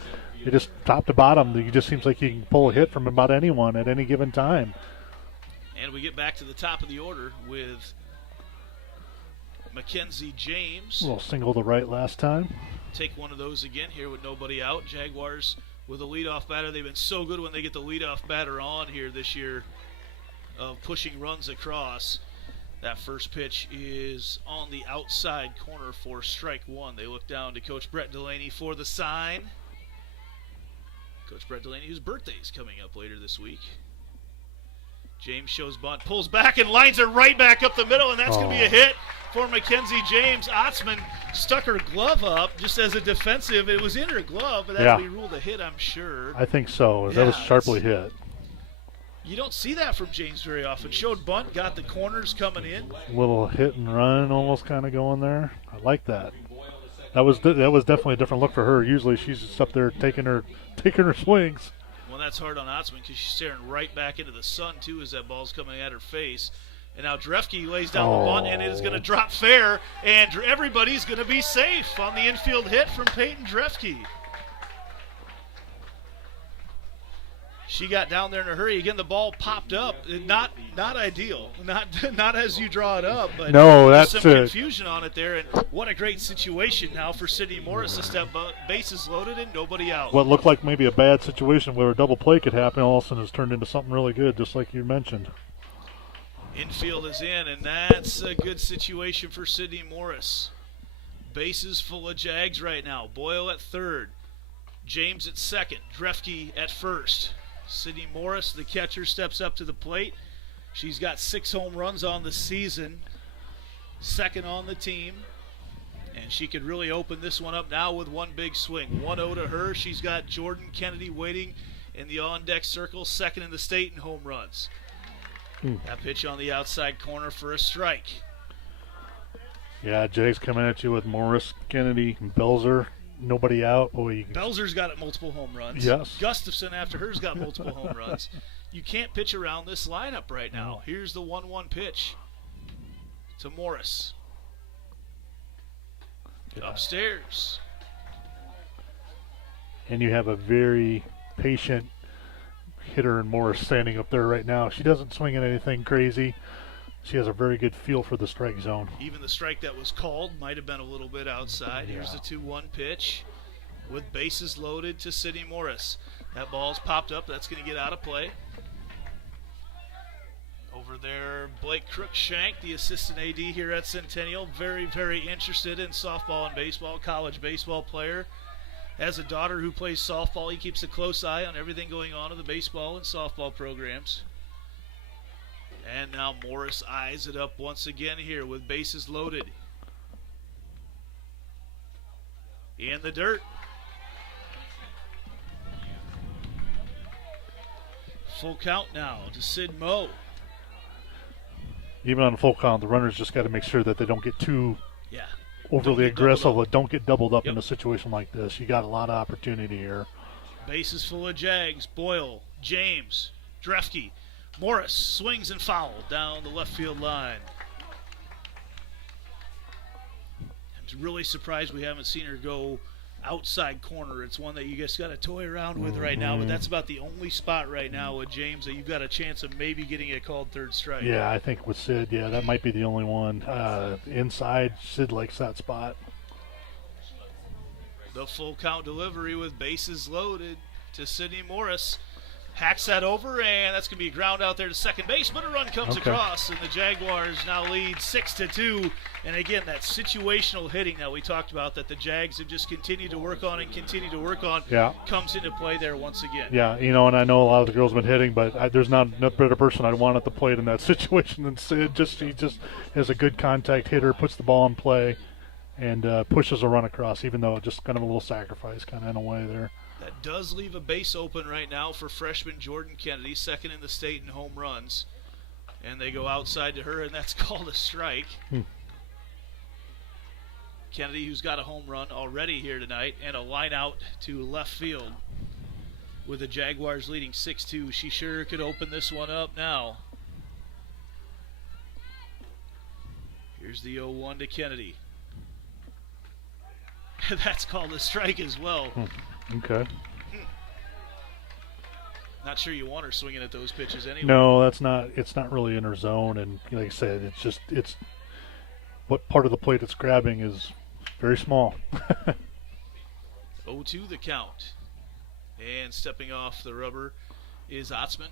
It just top to bottom. It just seems like you can pull a hit from about anyone at any given time. And we get back to the top of the order with Mackenzie James. A little single to right last time. Take one of those again here with nobody out. Jaguars with a leadoff batter. They've been so good when they get the leadoff batter on here this year, of pushing runs across. That first pitch is on the outside corner for strike 1. They look down to Coach Brett Delaney for the sign. Coach Brett Delaney, whose birthday is coming up later this week. James shows bunt, pulls back and lines it right back up the middle, and that's going to be a hit for Mackenzie James. Otzman stuck her glove up just as a defensive. It was in her glove, but that'll be ruled a hit, I'm sure. I think so. That was sharply hit. You don't see that from James very often. Showed bunt, got the corners coming in. Little hit and run almost kind of going there. I like that. That was definitely a different look for her. Usually she's just up there taking her swings. Well, that's hard on Otzman because she's staring right back into the sun, too, as that ball's coming at her face. And now Drefke lays down the bunt, and it is going to drop fair, and everybody's going to be safe on the infield hit from Peyton Drefke. She got down there in a hurry. Again, the ball popped up. Not ideal. Not as you draw it up, but no, that's some confusion on it there. And what a great situation now for Sydney Morris to step up. Bases loaded and nobody out. What looked like maybe a bad situation where a double play could happen, all of a sudden has turned into something really good, just like you mentioned. Infield is in, and that's a good situation for Sydney Morris. Bases full of Jags right now. Boyle at third. James at second. Drefke at first. Sydney Morris, the catcher, steps up to the plate. She's got 6 home runs on the season, second on the team, and she could really open this one up now with one big swing. 1-0 to her. She's got Jordan Kennedy waiting in the on-deck circle, second in the state in home runs. That pitch on the outside corner for a strike. Yeah, Jay's coming at you with Morris, Kennedy, and Belzer. Nobody out. Belzer's got multiple home runs. Yes. Gustafson after her's got multiple home runs. You can't pitch around this lineup right now. Here's the 1-1 pitch. to Morris. Upstairs. And you have a very patient hitter in Morris standing up there right now. She doesn't swing at anything crazy. She has a very good feel for the strike zone. Even the strike that was called might have been a little bit outside. Here's the 2-1 pitch with bases loaded to Sydney Morris. That ball's popped up. That's going to get out of play. Over there, Blake Crookshank, the assistant AD here at Centennial. Very, very interested in softball and baseball, college baseball player. Has a daughter who plays softball. He keeps a close eye on everything going on in the baseball and softball programs. And now Morris eyes it up once again here with bases loaded. In the dirt. Full count now to Sid Moe. Even on a full count, the runners just got to make sure that they don't get too overly Don't get aggressive, or don't get doubled up Yep. in a situation like this. You got a lot of opportunity here. Bases full of Jags. Boyle, James, Drefke. Morris swings and foul down the left field line. I'm really surprised we haven't seen her go outside corner. It's one that you just got to toy around with right now, but that's about the only spot right now with James that you've got a chance of maybe getting it called third strike. Yeah, I think with Sid, that might be the only one. Inside, Sid likes that spot. The full count delivery with bases loaded to Sydney Morris. Hacks that over, and that's going to be a ground out there to second base, but a run comes across, and the Jaguars now lead 6-2. And again, that situational hitting that we talked about that the Jags have just continued to work on comes into play there once again. Yeah, and I know a lot of the girls have been hitting, but there's not a better person I'd want at the plate in that situation than Sid. He just is a good contact hitter, puts the ball in play, and pushes a run across, even though just kind of a little sacrifice kind of in a way there. That does leave a base open right now for freshman Jordan Kennedy, second in the state in home runs. And they go outside to her, and that's called a strike. Kennedy, who's got a home run already here tonight, and a line out to left field. With the Jaguars leading 6-2, she sure could open this one up now. Here's the 0-1 to Kennedy. That's called a strike as well. Okay. Not sure you want her swinging at those pitches anyway. No, it's not really in her zone, and like I said, it's what part of the plate it's grabbing is very small. 0-2 the count. And stepping off the rubber is Otzman.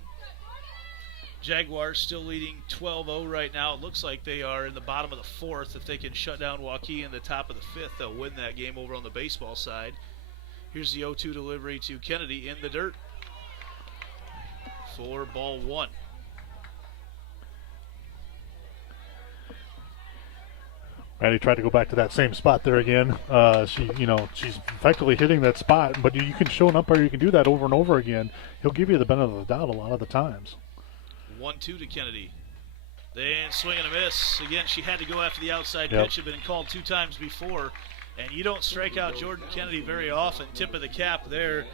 Jaguars still leading 12-0 right now. It looks like they are in the bottom of the fourth. If they can shut down Waukee in the top of the fifth, they'll win that game over on the baseball side. Here's the 0-2 delivery to Kennedy in the dirt for ball one. Maddie tried to go back to that same spot there again. She's effectively hitting that spot, but you can show an umpire you can do that over and over again. He'll give you the benefit of the doubt a lot of the times. 1-2 to Kennedy. Then swing and a miss. Again, she had to go after the outside pitch. Had been called 2 times before. And you don't strike out Jordan Kennedy very often. Tip of the cap there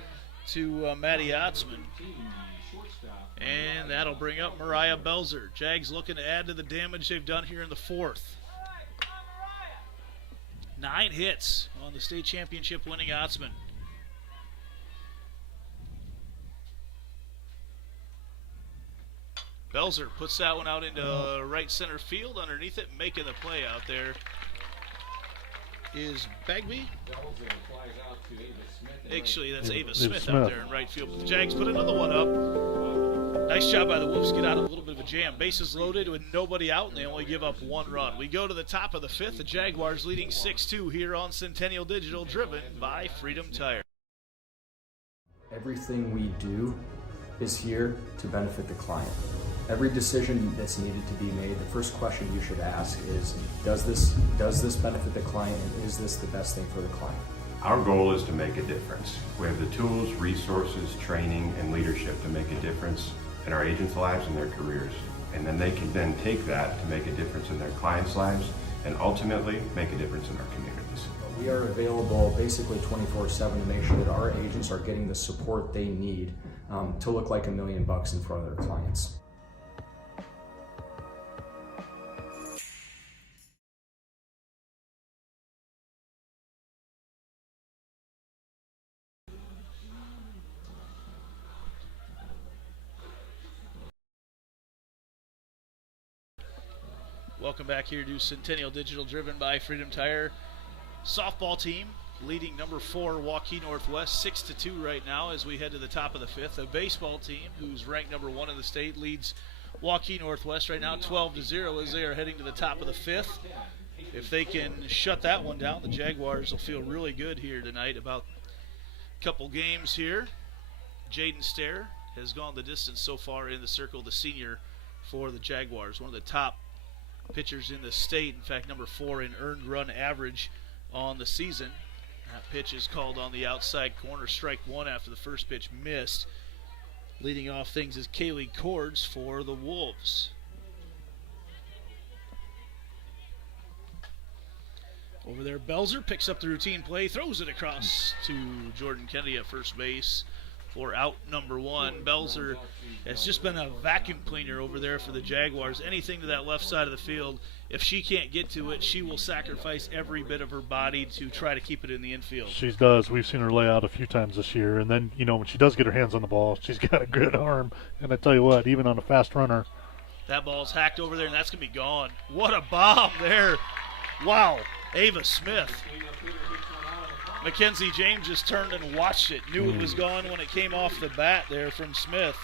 to Maddie Otzman. And that'll bring up Mariah Belzer. Jags looking to add to the damage they've done here in the fourth. 9 hits on the state championship winning Otzman. Belzer puts that one out into right center field. Underneath it, making the play out there is Bagby. Actually, that's Ava Smith out there in right field. But the Jags put another one up. Nice job by the Wolves. Get out of a little bit of a jam. Bases loaded with nobody out, and they only give up 1 run. We go to the top of the fifth. The Jaguars leading 6-2 here on Centennial Digital, driven by Freedom Tire. Everything we do is here to benefit the client. Every decision that's needed to be made, the first question you should ask is, does this benefit the client, and is this the best thing for the client? Our goal is to make a difference. We have the tools, resources, training, and leadership to make a difference in our agents' lives and their careers. And then they can then take that to make a difference in their clients' lives and ultimately make a difference in our communities. We are available basically 24/7 to make sure that our agents are getting the support they need to look like $1 million in front of their clients. Welcome back here to Centennial Digital, driven by Freedom Tire. Softball team leading number 4 Waukee Northwest 6-2 right now as we head to the top of the 5th. A baseball team who's ranked number 1 in the state leads Waukee Northwest right now 12-0 as they are heading to the top of the 5th. If they can shut that one down, the Jaguars will feel really good here tonight about a couple games here. Jaden Stair has gone the distance so far in the circle, the senior for the Jaguars, one of the top pitchers in the state. In fact, number 4 in earned run average on the season. That pitch is called on the outside corner, strike 1 after the first pitch missed. Leading off things is Kaylee Cords for the Wolves. Over there, Belzer picks up the routine play, throws it across to Jordan Kennedy at first base for out number 1. Belzer has just been a vacuum cleaner over there for the Jaguars. Anything to that left side of the field, if she can't get to it, she will sacrifice every bit of her body to try to keep it in the infield. She does. We've seen her lay out a few times this year. And then, when she does get her hands on the ball, she's got a good arm. And I tell you what, even on a fast runner. That ball's hacked over there, and that's going to be gone. What a bomb there. Wow. Ava Smith. Mackenzie James just turned and watched it. Knew it was gone when it came off the bat there from Smith.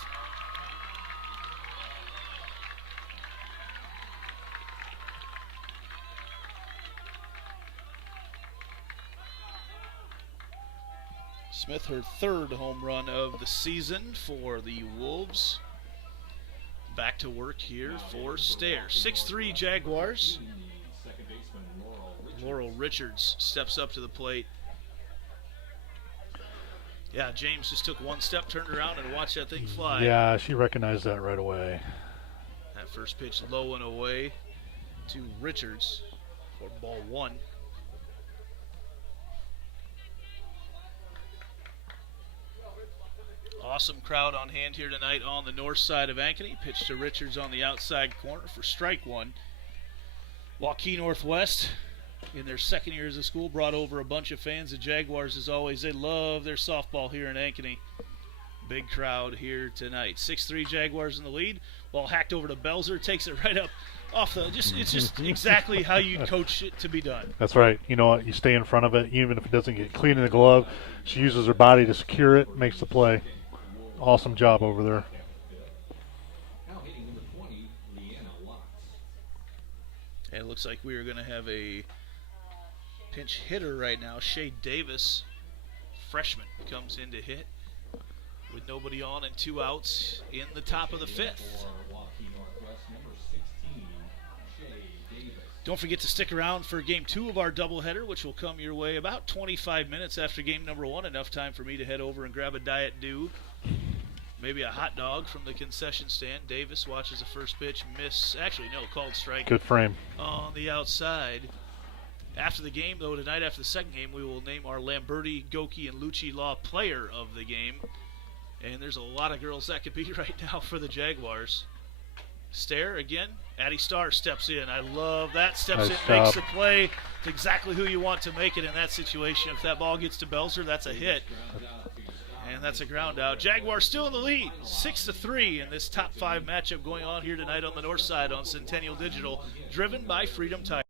Smith, her 3rd home run of the season for the Wolves. Back to work here for Stair. 6-3 Jaguars. Laurel Richards steps up to the plate. Yeah, James just took one step, turned around, and watched that thing fly. Yeah, she recognized that right away. That first pitch low and away to Richards for ball 1. Awesome crowd on hand here tonight on the north side of Ankeny. Pitch to Richards on the outside corner for strike 1. Waukee Northwest, in their 2nd year as a school, brought over a bunch of fans. The Jaguars, as always, they love their softball here in Ankeny. Big crowd here tonight. 6-3 Jaguars in the lead. Ball hacked over to Belzer, takes it right up off the. It's just exactly how you coach it to be done. That's right. You know what? You stay in front of it, even if it doesn't get clean in the glove. She uses her body to secure it, makes the play. Awesome job over there. And it looks like we are going to have a pinch hitter right now. Shay Davis, freshman, comes in to hit with nobody on and 2 outs in the top of the 5th. Don't forget to stick around for game 2 of our doubleheader, which will come your way about 25 minutes after game number 1. Enough time for me to head over and grab a Diet Dew. Maybe a hot dog from the concession stand. Davis watches the first pitch miss. Actually, no, called strike. Good frame. On the outside. After the game, though, tonight after the second game, we will name our Lamberti, Goki, and Lucci Law player of the game. And there's a lot of girls that could be right now for the Jaguars. Stair again. Addie Starr steps in. I love that. Steps nice in, job. makes the play. It's exactly who you want to make it in that situation. If that ball gets to Belzer, that's a hit. And that's a ground out. Jaguars still in the lead, 6-3 in this top 5 matchup going on here tonight on the north side on Centennial Digital, driven by Freedom Tire.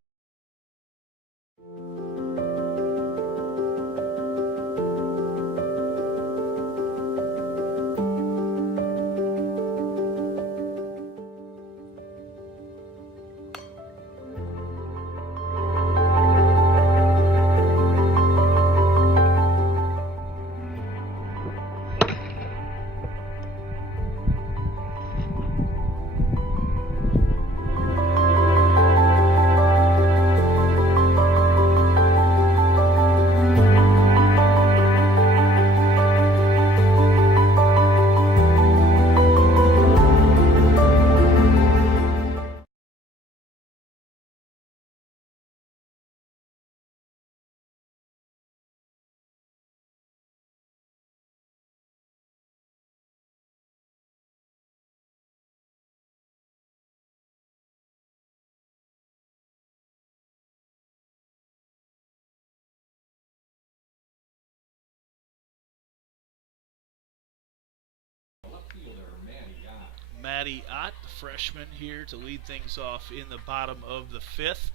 Maddie Ott, the freshman here, to lead things off in the bottom of the 5th.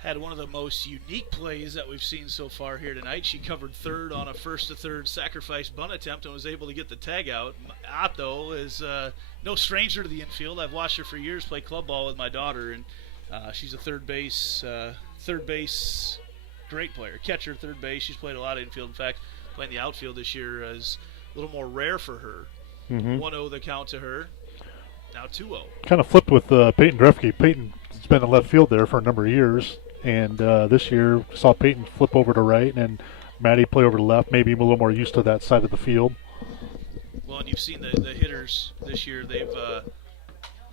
Had one of the most unique plays that we've seen so far here tonight. She covered third on a first-to-third sacrifice bunt attempt and was able to get the tag out. Ott, though, is no stranger to the infield. I've watched her for years play club ball with my daughter, and she's a third base great player. Catcher, third base. She's played a lot of infield. In fact, playing the outfield this year is a little more rare for her. 1-0 the count to her. Now 2-0. Kind of flipped with Peyton Drefke. Peyton's been in left field there for a number of years. And this year, saw Peyton flip over to right and Maddie play over to left, maybe a little more used to that side of the field. Well, and you've seen the hitters this year. They've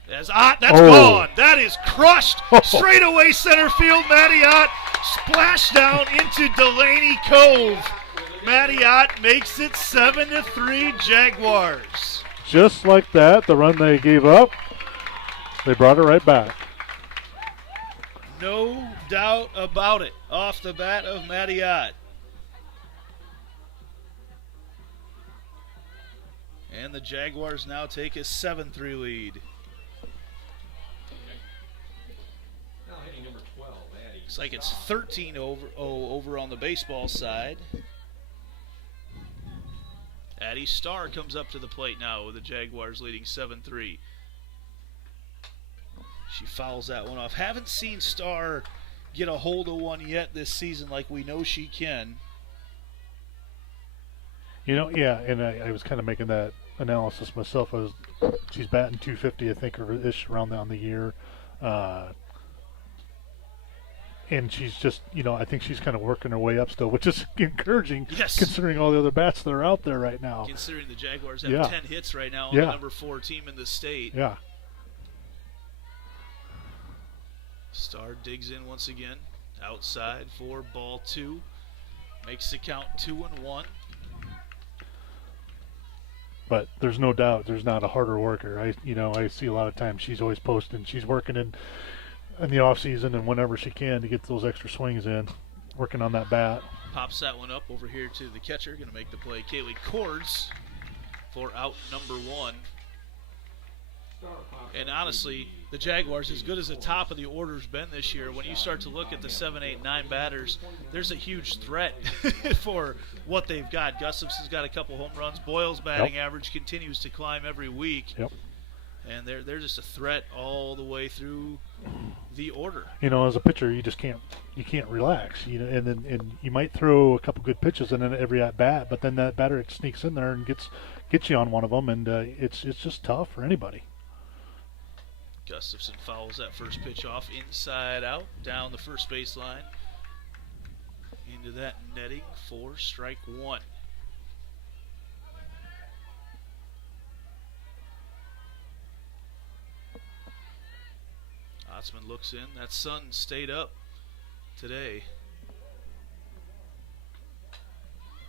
that's gone. That is crushed. Straight away center field. Maddie Ott splashed down into Delaney Cove. Maddie Ott makes it 7-3 Jaguars. Just like that, the run they gave up, they brought it right back. No doubt about it. Off the bat of Maddie Ott. And the Jaguars now take a 7-3 lead. Looks like it's 13 over on the baseball side. Addie Starr comes up to the plate now with the Jaguars leading 7-3. She fouls that one off. Haven't seen Starr get a hold of one yet this season like we know she can. You know, yeah, and I was kind of making that analysis myself. She's batting 250, I think, or ish around on the year. And she's just, I think she's kind of working her way up still, which is encouraging, yes, considering all the other bats that are out there right now. Considering the Jaguars have 10 hits right now on the number 4 team in the state. Yeah. Starr digs in once again, outside for ball 2. Makes the count 2-1. But there's no doubt there's not a harder worker. I see a lot of times she's always posting. She's working in the off season and whenever she can to get those extra swings in, working on that bat. Pops that one up over here to the catcher. Going to make the play, Kaylee Cords, for out number 1. And honestly, the Jaguars, as good as the top of the order's been this year, when you start to look at the 7, 8, 9 batters, there's a huge threat for what they've got. Gustafson's got a couple home runs. Boyle's batting average continues to climb every week. Yep. And they're just a threat all the way through the order. As a pitcher, you just can't relax. And you might throw a couple good pitches in every at bat, but then that batter sneaks in there and gets you on one of them, and it's just tough for anybody. Gustafson fouls that first pitch off inside out, down the first baseline, into that netting for strike 1. Otzman looks in. That sun stayed up today.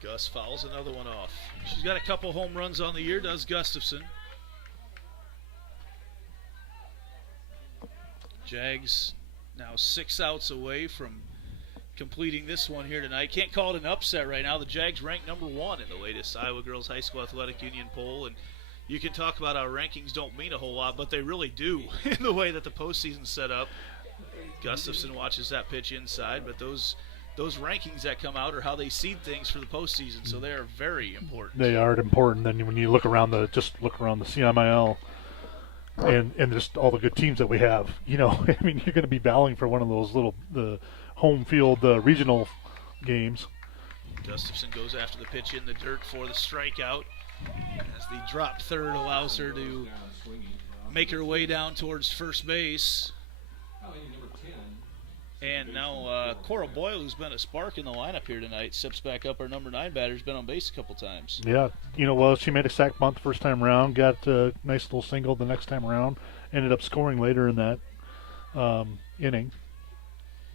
Gus fouls another one off. She's got a couple home runs on the year, does Gustafson. Jags now 6 outs away from completing this one here tonight. Can't call it an upset right now. The Jags ranked number 1 in the latest Iowa Girls High School Athletic Union poll, and you can talk about how rankings don't mean a whole lot, but they really do in the way that the postseason's set up. Gustafson watches that pitch inside, but those rankings that come out are how they seed things for the postseason, so they are very important. They are important. Then when you look around the CIML and just all the good teams that we have, you're going to be battling for one of those the home field regional games. Gustafson goes after the pitch in the dirt for the strikeout, as the drop third allows her to make her way down towards first base. And now Cora Boyle, who's been a spark in the lineup here tonight, steps back up. Our number 9 batter's been on base a couple times. Yeah, she made a sac bunt the first time around, got a nice little single the next time around, ended up scoring later in that inning.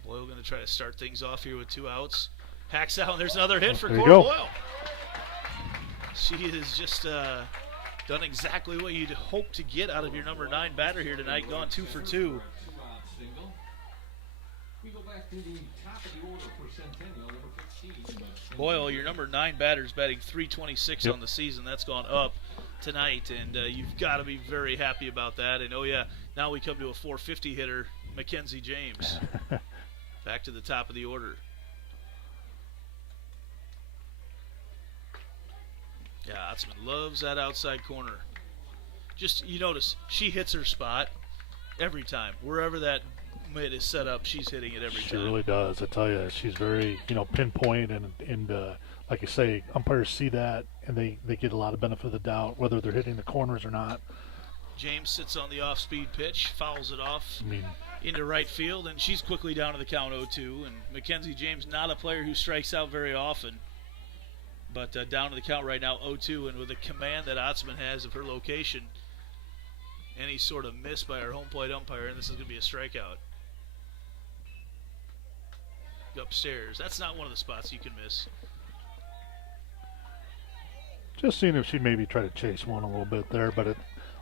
Boyle going to try to start things off here with 2 outs. Hacks out, and there's another hit for There you Cora go. Boyle. She has just done exactly what you'd hope to get out of your number 9 batter here tonight, gone 2 for 2. Boyle, your number 9 batter is batting .326 on the season. That's gone up tonight, and you've got to be very happy about that. And, oh, yeah, now we come to a 450 hitter, Mackenzie James, back to the top of the order. Yeah, Otzman loves that outside corner. Just, you notice, she hits her spot every time. Wherever that mid is set up, she's hitting it every time. She really does. I tell you, she's very, pinpoint, and like you say, umpires see that, and they get a lot of benefit of the doubt, whether they're hitting the corners or not. James sits on the off-speed pitch, fouls it off into right field, and she's quickly down to the count 0-2. And Mackenzie James, not a player who strikes out very often, but down to the count right now, 0-2, and with the command that Otzman has of her location, any sort of miss by our home plate umpire, and this is going to be a strikeout. Go upstairs. That's not one of the spots you can miss. Just seeing if she'd maybe try to chase one a little bit there, but a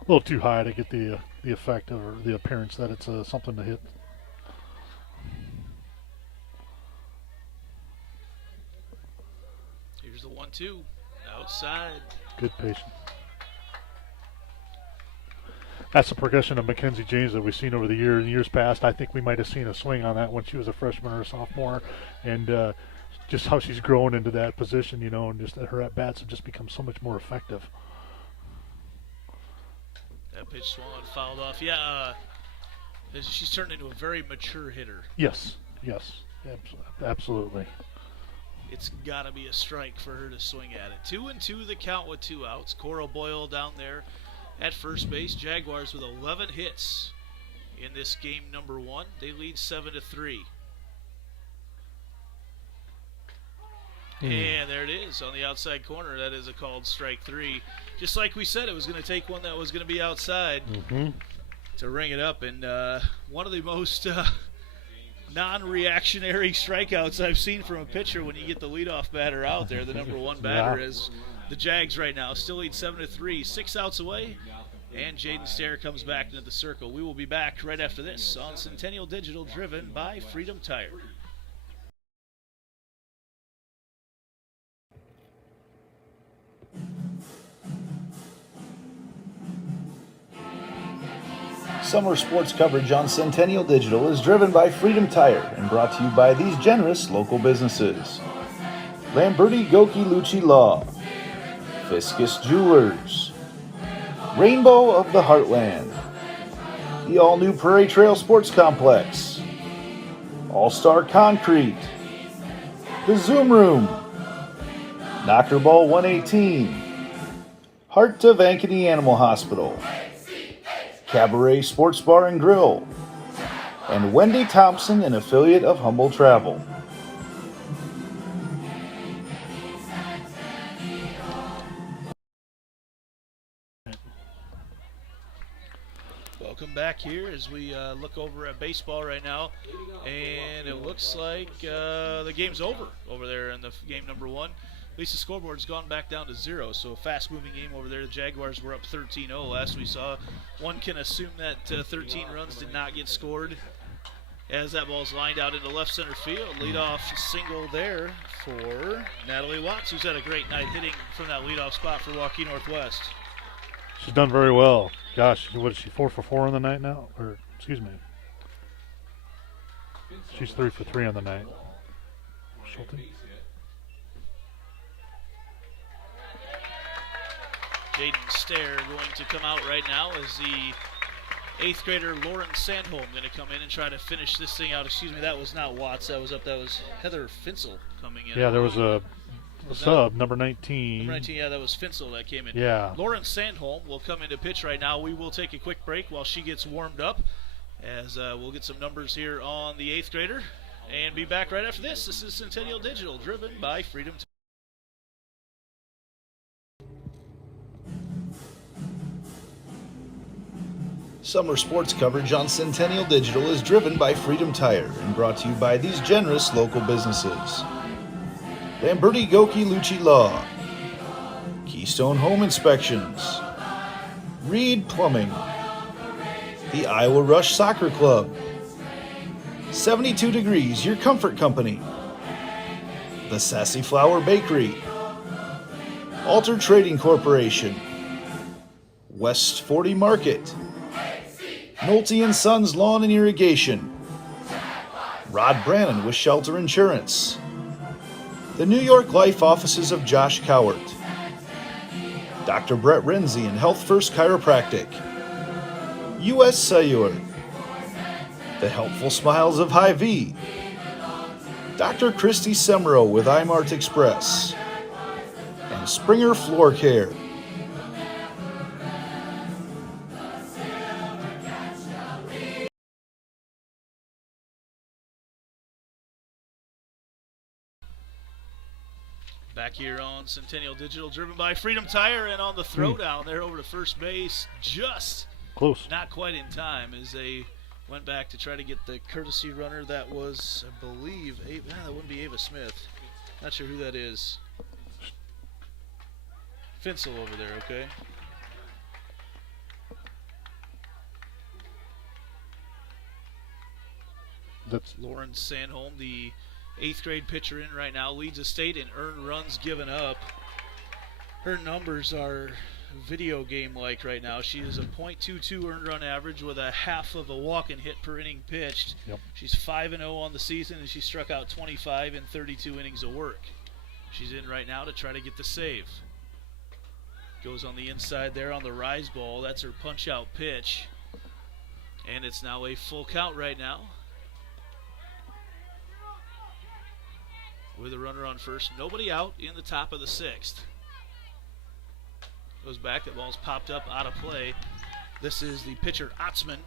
little too high to get the effect or the appearance that it's something to hit. Here's the 1-2 outside. Good patience. That's the progression of Mackenzie James that we've seen over the years past. I think we might have seen a swing on that when she was a freshman or a sophomore, and just how she's grown into that position, and just her at-bats have just become so much more effective. That pitch swung and fouled off. Yeah, she's turned into a very mature hitter. Yes, absolutely. It's got to be a strike for her to swing at it. 2-2 the count with 2 outs. Cora Boyle down there at first base. Jaguars with 11 hits in this game number 1. They lead 7-3. And there it is on the outside corner. That is a called strike 3. Just like we said, it was going to take one that was going to be outside to ring it up. And one of the most non-reactionary strikeouts I've seen from a pitcher when you get the leadoff batter out there, the number 1 batter, is the Jags right now. Still lead 7-3, 6 outs away. And Jaden Stair comes back into the circle. We will be back right after this on Centennial Digital, driven by Freedom Tire. Summer sports coverage on Centennial Digital is driven by Freedom Tire and brought to you by these generous local businesses: Lamberti Goki Lucci Law, Fiscus Jewelers, Rainbow of the Heartland, the all-new Prairie Trail Sports Complex, All-Star Concrete, the Zoom Room, Knockerball 118, Heart of Ankeny Animal Hospital, Cabaret Sports Bar and Grill, and Wendy Thompson, an affiliate of Humble Travel. Welcome back here as we look over at baseball right now, and it looks like the game's over there in the game number 1. At least the scoreboard's gone back down to 0, so a fast-moving game over there. The Jaguars were up 13-0 last we saw. One can assume that 13 runs did not get scored as that ball's lined out into left center field. Leadoff single there for Natalie Watts, who's had a great night hitting from that leadoff spot for Waukee Northwest. She's done very well. Gosh, what is she, 4 for 4 on the night now? Or, excuse me. She's 3 for 3 on the night. Schulten. Jaden Stair going to come out right now as the 8th grader Lauren Sandholm going to come in and try to finish this thing out. Excuse me, that was not Watts. That was Heather Finsel coming in. Yeah, there was a sub, number 19. Number 19, yeah, that was Finsel that came in. Yeah. Lauren Sandholm will come into pitch right now. We will take a quick break while she gets warmed up, as we'll get some numbers here on the 8th grader and be back right after this. This is Centennial Digital, driven by Freedom Tire. Summer sports coverage on Centennial Digital is driven by Freedom Tire and brought to you by these generous local businesses: Lamberti Goki Lucci Law, Keystone Home Inspections, Reed Plumbing, the Iowa Rush Soccer Club, 72 Degrees, your comfort company, the Sassy Flower Bakery, Alter Trading Corporation, West 40 Market, Nolte and Sons Lawn and Irrigation, Rod Brannon with Shelter Insurance, the New York Life offices of Josh Cowart, Dr. Brett Renzi and Health First Chiropractic, U.S. Cellular, the helpful smiles of Hy-Vee, Dr. Christy Semro with iMart Express, and Springer Floor Care. Back here on Centennial Digital, driven by Freedom Tire, and on the throwdown there over to first base, just Close. not quite in time as they went back to try to get the courtesy runner. That was, I believe, that wouldn't be Ava Smith. Not sure who that is. Finsel over there, okay. That's Lauren Sandholm, the 8th grade pitcher in right now, leads the state in earned runs given up. Her numbers are video game like right now. She is a .22 earned run average with a half of a walk and hit per inning pitched. Yep. She's 5-0 on the season, and she struck out 25 in 32 innings of work. She's in right now to try to get the save. Goes on the inside there on the rise ball. That's her punch out pitch. And it's now a full count right now, with a runner on first, nobody out in the top of the 6th. Goes back, that ball's popped up out of play. This is the pitcher Otzman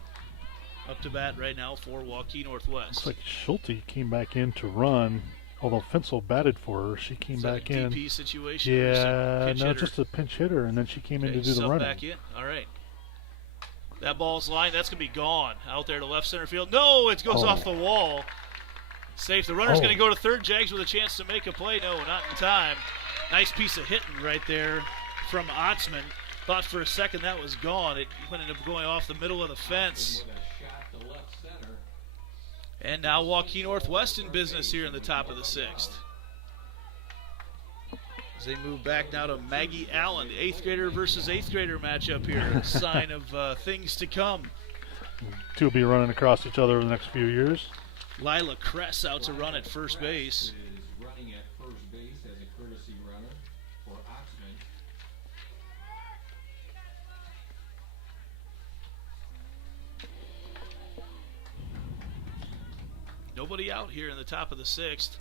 up to bat right now for Waukee Northwest. looks like Schulte came back in to run, although Finsel batted for her. She came Is that back a in. DP situation? Or Yeah, pinch no, hitter? just a pinch hitter, and then she came in to do the sub running. back in. All right. That ball's lined. That's going to be gone. Out there to left center field. No, it goes off the wall. Safe. The runner's going to go to third. Jags with a chance to make a play. No, not in time. Nice piece of hitting right there from Otzman. Thought for a second that was gone. It ended up going off the middle of the fence. And now Waukee Northwest in business here in the top of the 6th. As they move back now to Maggie Allen, 8th grader versus 8th grader matchup here. A sign of things to come. Two will be running across each other in the next few years. Lila Kress out to run at first base. Running at first base as a courtesy runner for Oxman. Nobody out here in the top of the 6th.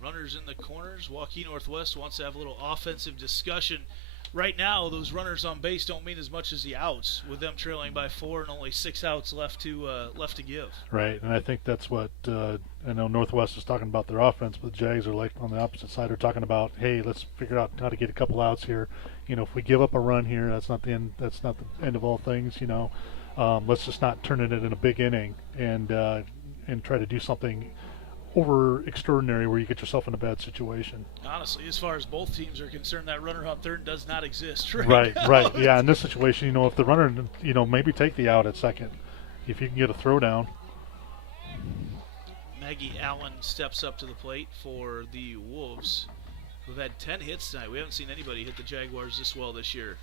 Runners in the corners. Waukee Northwest wants to have a little offensive discussion. Right now, those runners on base don't mean as much as the outs, with them trailing by 4 and only 6 outs left to give. Right, and I think that's what I know Northwest is talking about their offense, but the Jags are like on the opposite side. They're talking about, hey, let's figure out how to get a couple outs here. You know, if we give up a run here, that's not the end. That's not the end of all things. You know, let's just not turn it in a big inning and try to do something over extraordinary where you get yourself in a bad situation. Honestly, as far as both teams are concerned, that runner on third does not exist Right, now. right. Yeah, in this situation, you know, if the runner, you know, maybe take the out at second, if you can get a throw down. Maggie Allen steps up to the plate for the Wolves, who've had 10 hits tonight. We haven't seen anybody hit the Jaguars this well this year.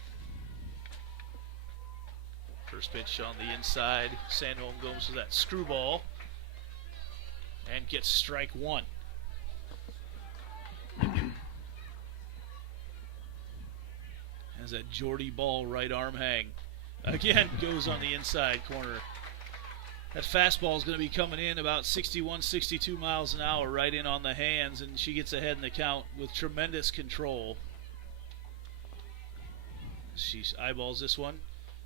First pitch on the inside. Sandholm goes to that screwball and gets strike one. Has that Jordy ball right arm hang. Again, goes on the inside corner. That fastball is going to be coming in about 61, 62 miles an hour right in on the hands, and she gets ahead in the count with tremendous control. She eyeballs this one.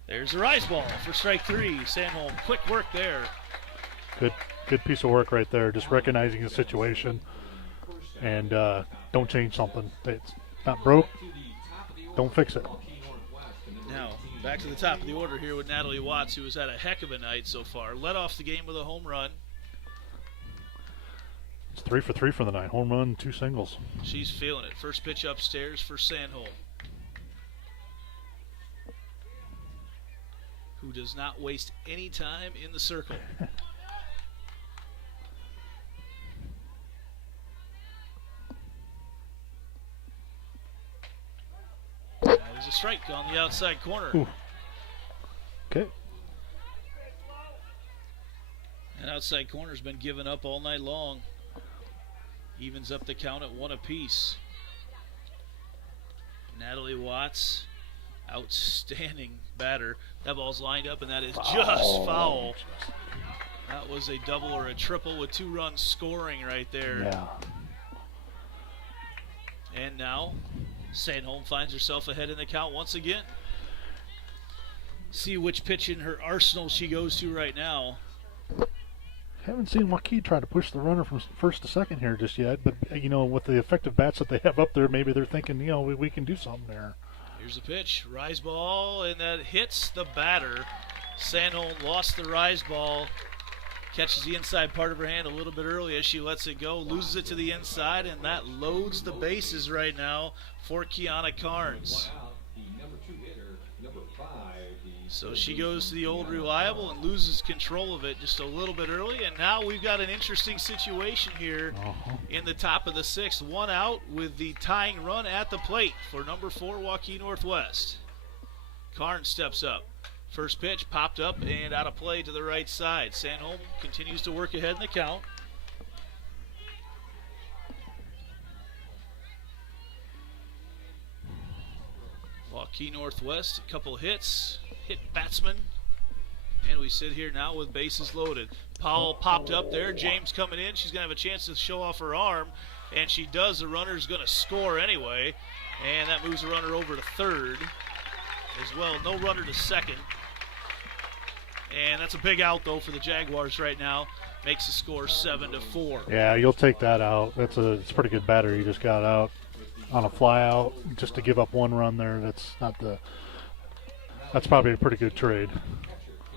There's the rise ball for strike 3. Sandholm, quick work there. Good piece of work right there, just recognizing the situation and don't change something. It's not broke, don't fix it. Now, back to the top of the order here with Natalie Watts, who has had a heck of a night so far. Led off the game with a home run. It's 3 for 3 for the night. Home run, 2 singles. She's feeling it. First pitch upstairs for Sandholm, who does not waste any time in the circle. That is a strike on the outside corner. Ooh. Okay. And outside corner's been given up all night long. Evens up the count at 1 apiece. Natalie Watts, outstanding batter. That ball's lined up, and that is just foul. That was a double or a triple with 2 runs scoring right there. Yeah. And now, Sandholm finds herself ahead in the count once again. See which pitch in her arsenal she goes to right now. Haven't seen Waukee try to push the runner from first to second here just yet, but with the effective bats that they have up there, maybe they're thinking, we can do something there. Here's the pitch, rise ball, and that hits the batter. Sandholm lost the rise ball, catches the inside part of her hand a little bit early as she lets it go, loses it to the inside, and that loads the bases right now for Kiana Carnes. So she goes to the old reliable and loses control of it just a little bit early, and now we've got an interesting situation here in the top of the 6th. 1 out with the tying run at the plate for number 4 Waukee Northwest. Carnes steps up. First pitch popped up and out of play to the right side. Sandholm continues to work ahead in the count. Waukee Northwest, a couple hits, hit batsman, and we sit here now with bases loaded. Powell popped up there, James coming in, she's going to have a chance to show off her arm, and she does. The runner's going to score anyway, and that moves the runner over to third as well. No runner to second, and that's a big out though for the Jaguars right now. Makes the score 7-4. Yeah, you'll take that out. It's a pretty good batter you just got out on a fly out just to give up 1 run there. That's probably a pretty good trade.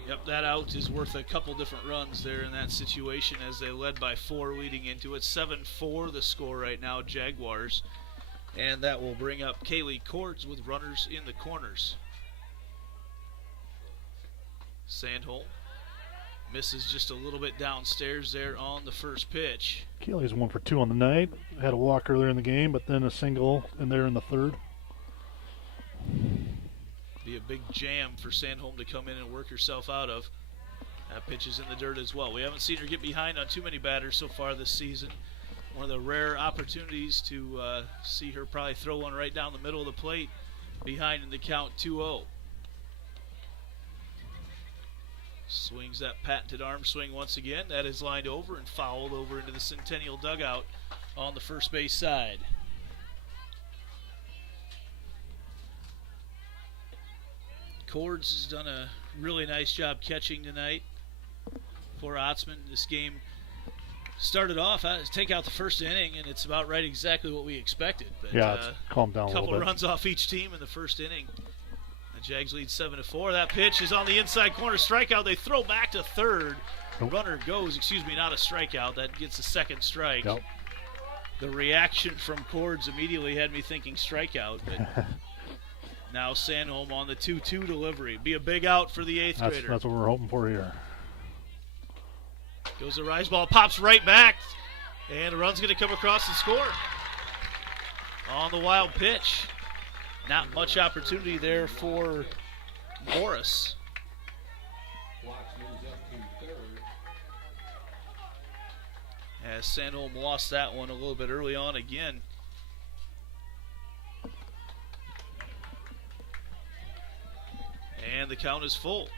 Yep, that out is worth a couple different runs there in that situation as they led by 4 leading into it. 7-4 the score right now, Jaguars. And that will bring up Kaylee Cords with runners in the corners. Sandholm misses just a little bit downstairs there on the first pitch. Kaylee's 1 for 2 on the night. Had a walk earlier in the game, but then a single in there in the 3rd. Be a big jam for Sandholm to come in and work herself out of. That pitch is in the dirt as well. We haven't seen her get behind on too many batters so far this season. One of the rare opportunities to see her probably throw one right down the middle of the plate behind in the count 2-0. Swings that patented arm swing once again. That is lined over and fouled over into the Centennial dugout on the first base side. Cords has done a really nice job catching tonight for Otzman. This game started off, take out the first inning, and it's about right exactly what we expected. But, yeah, it's calmed down a little bit. A couple runs off each team in the first inning. Jags lead 7-4. That pitch is on the inside corner. Strikeout. They throw back to third. Nope. Runner goes, not a strikeout. That gets a second strike. Nope. The reaction from Cords immediately had me thinking strikeout. But now Sandholm on the 2-2 delivery. Be a big out for the 8th grader. That's what we're hoping for here. Goes the rise ball, pops right back, and the run's going to come across and score on the wild pitch. Not much opportunity there for Morris. As Sandholm lost that one a little bit early on again. And the count is full.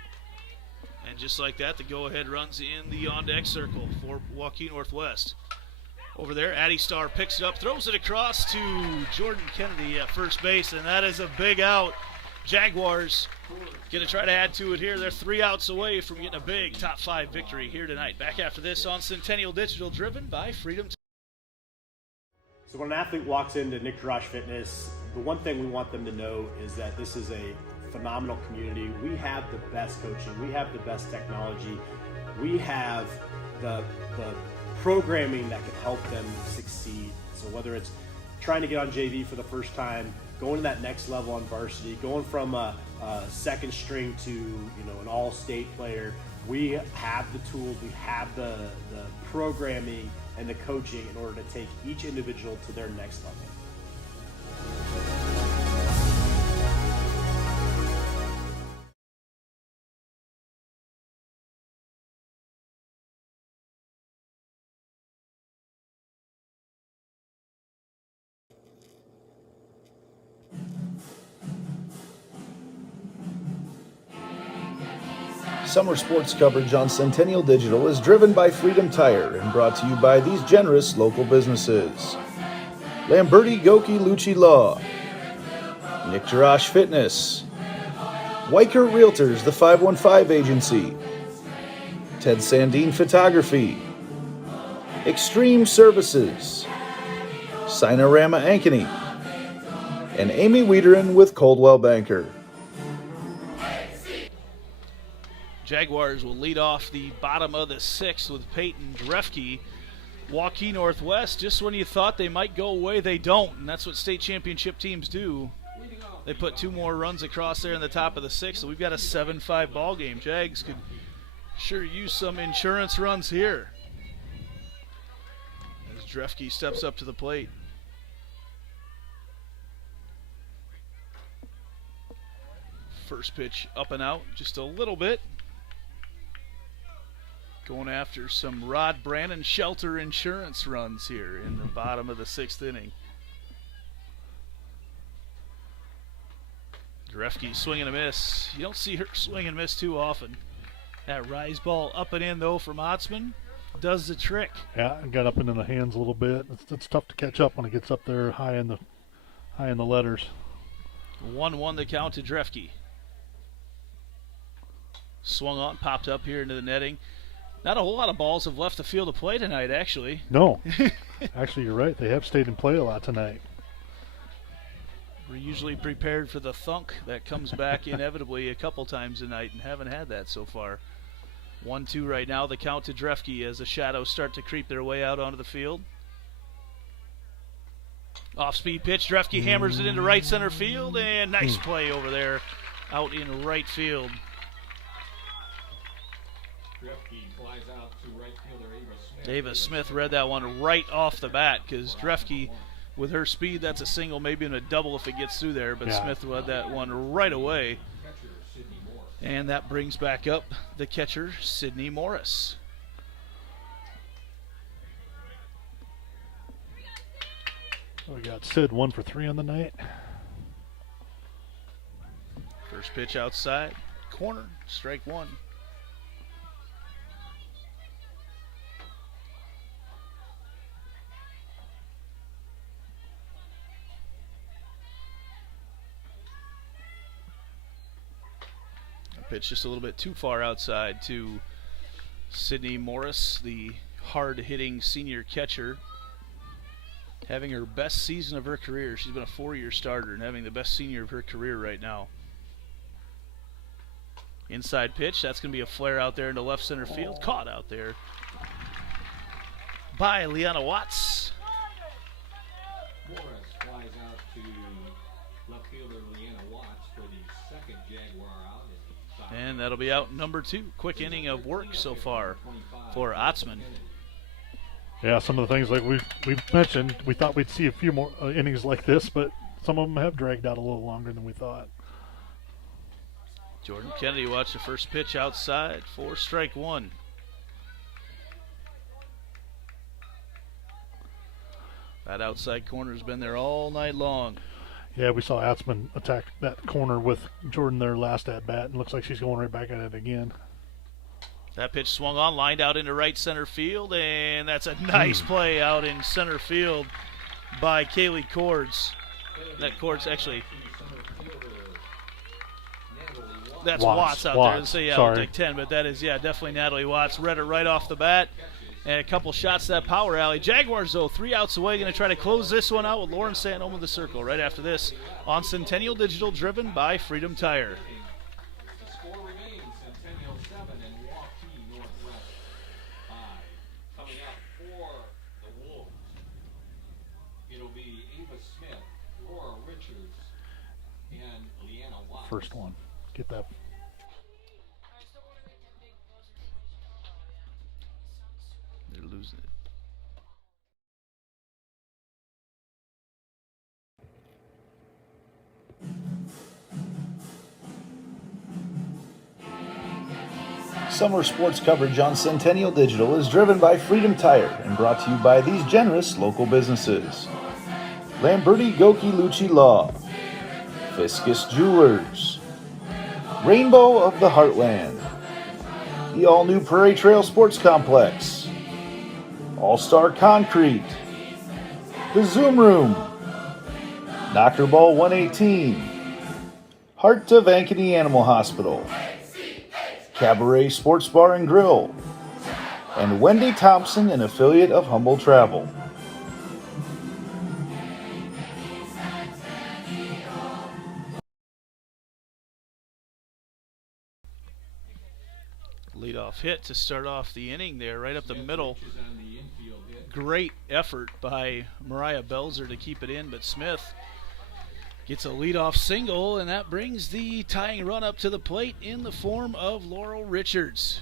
And just like that, the go-ahead runs in the on-deck circle for Waukee Northwest. Over there, Addie Starr picks it up, throws it across to Jordan Kennedy at first base, and that is a big out. Jaguars going to try to add to it here. They're 3 outs away from getting a big top 5 victory here tonight. Back after this on Centennial Digital, driven by Freedom. So when an athlete walks into Nick Drosh Fitness, the one thing we want them to know is that this is a phenomenal community. We have the best coaching. We have the best technology. We have the programming that can help them succeed. So whether it's trying to get on JV for the first time, going to that next level on varsity, going from a second string to an all-state player, we have the tools, we have the programming and the coaching in order to take each individual to their next level. Summer sports coverage on Centennial Digital is driven by Freedom Tire and brought to you by these generous local businesses: Lamberti Goki Lucci Law, Nick Jarash Fitness, Weichert Realtors, the 515 Agency, Ted Sandine Photography, Extreme Services, Sinorama Ankeny, and Amy Wiederin with Coldwell Banker. Jaguars will lead off the bottom of the sixth with Peyton Drefke. Waukee Northwest, just when you thought they might go away, they don't, and that's what state championship teams do. They put 2 more runs across there in the top of the sixth, so we've got a 7-5 ball game. Jags could sure use some insurance runs here as Drefke steps up to the plate. First pitch up and out just a little bit. Going after some Rod Brannon shelter insurance runs here in the bottom of the 6th inning. Drefke swing and a miss. You don't see her swing and miss too often. That rise ball up and in though from Otzman does the trick. Yeah, it got up into the hands a little bit. It's tough to catch up when it gets up there high in the letters. 1-1 the count to Drefke. Swung on, popped up here into the netting. Not a whole lot of balls have left the field to play tonight, actually. No. Actually, you're right. They have stayed in play a lot tonight. We're usually prepared for the thunk that comes back inevitably a couple times a night and haven't had that so far. 1-2 right now, the count to Drefke as the shadows start to creep their way out onto the field. Off-speed pitch, Drefke hammers it into right center field, and nice play over there out in right field. Flies out to right fielder Ava Smith. Ava Smith read that one right off the bat because Drefke, with her speed, that's a single, maybe even a double if it gets through there, but Smith read that one right away. And that brings back up the catcher, Sydney Morris. We got Sid 1 for 3 on the night. First pitch outside, corner, strike 1. Pitch just a little bit too far outside to Sydney Morris, the hard-hitting senior catcher, having her best season of her career. She's been a 4-year starter and having the best senior of her career right now. Inside pitch, that's going to be a flare out there into left center field. Caught out there by Leanna Watts. Morris flies out to left fielder Leanna Watts for the second Jaguar out. And that'll be out number 2. Quick inning of work so far for Otzman. Yeah, some of the things like we've mentioned, we thought we'd see a few more innings like this, but some of them have dragged out a little longer than we thought. Jordan Kennedy watched the first pitch outside for strike 1. That outside corner's been there all night long. Yeah, we saw Atzman attack that corner with Jordan there last at bat, and looks like she's going right back at it again. That pitch swung on, lined out into right center field, and that's a nice play out in center field by Kaylee Cords. That Cords actually, that's Watts out there. Let's say, yeah, I'll take 10, but that is, definitely Natalie Watts. Read it right off the bat. And a couple shots to that power alley. Jaguars, though, 3 outs away, going to try to close this one out with Lauren Santom with the circle right after this on Centennial Digital, driven by Freedom Tire. The score remains Centennial 7 and Waukee Northwest 5. Coming up for the Wolves, it'll be Ava Smith, Laura Richards, and Leanna Watts. First one. Get that. They're losing it. Summer sports coverage on Centennial Digital is driven by Freedom Tire and brought to you by these generous local businesses: Lamberti Goki Lucci Law, Fiscus Jewelers, Rainbow of the Heartland, the all-new Prairie Trail Sports Complex, All-Star Concrete, the Zoom Room, Knocker Ball 118, Heart of Ankeny Animal Hospital, Cabaret Sports Bar and Grill, and Wendy Thompson, an affiliate of Humble Travel. Leadoff hit to start off the inning there, right up the middle. Great effort by Mariah Belzer to keep it in, but Smith gets a leadoff single, and that brings the tying run up to the plate in the form of Laurel Richards.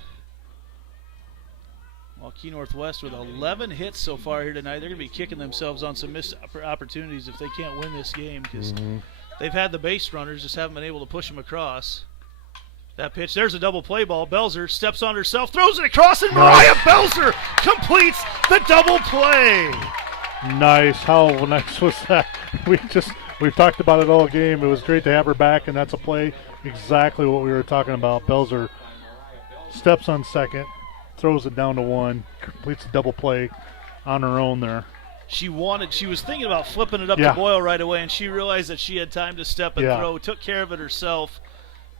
Waukee Northwest with 11 hits so far here tonight. They're going to be kicking themselves on some missed opportunities if they can't win this game, because they've had the base runners, just haven't been able to push them across. That pitch, there's a double play ball. Belzer steps on herself, throws it across, and Mariah Belzer completes the double play. Nice. How nice was that? We've talked about it all game. It was great to have her back, and that's a play exactly what we were talking about. Belzer steps on second, throws it down to one, completes a double play on her own there. She was thinking about flipping it up to Boyle right away, and she realized that she had time to step and throw, took care of it herself.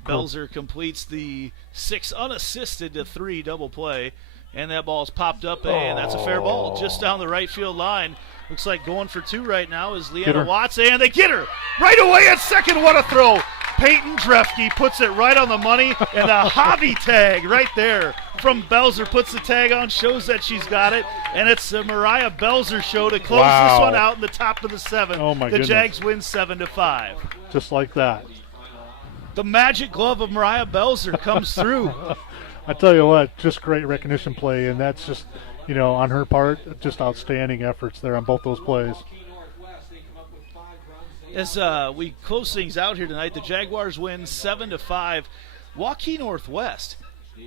Belzer completes the 6 unassisted to 3 double play, and that ball's popped up, and that's a fair ball just down the right field line. Looks like going for 2 right now is Leanna Watts, and they get her right away at second. What a throw! Peyton Drefke puts it right on the money, and a hobby tag right there from Belzer puts the tag on, shows that she's got it, and it's the Mariah Belzer show to close this one out in the top of the 7th. Oh my goodness. Jags win 7-5. Just like that. The magic glove of Mariah Belzer comes through. I tell you what, just great recognition play, and that's just, on her part, just outstanding efforts there on both those plays. As we close things out here tonight, the Jaguars win 7-5. Waukee Northwest,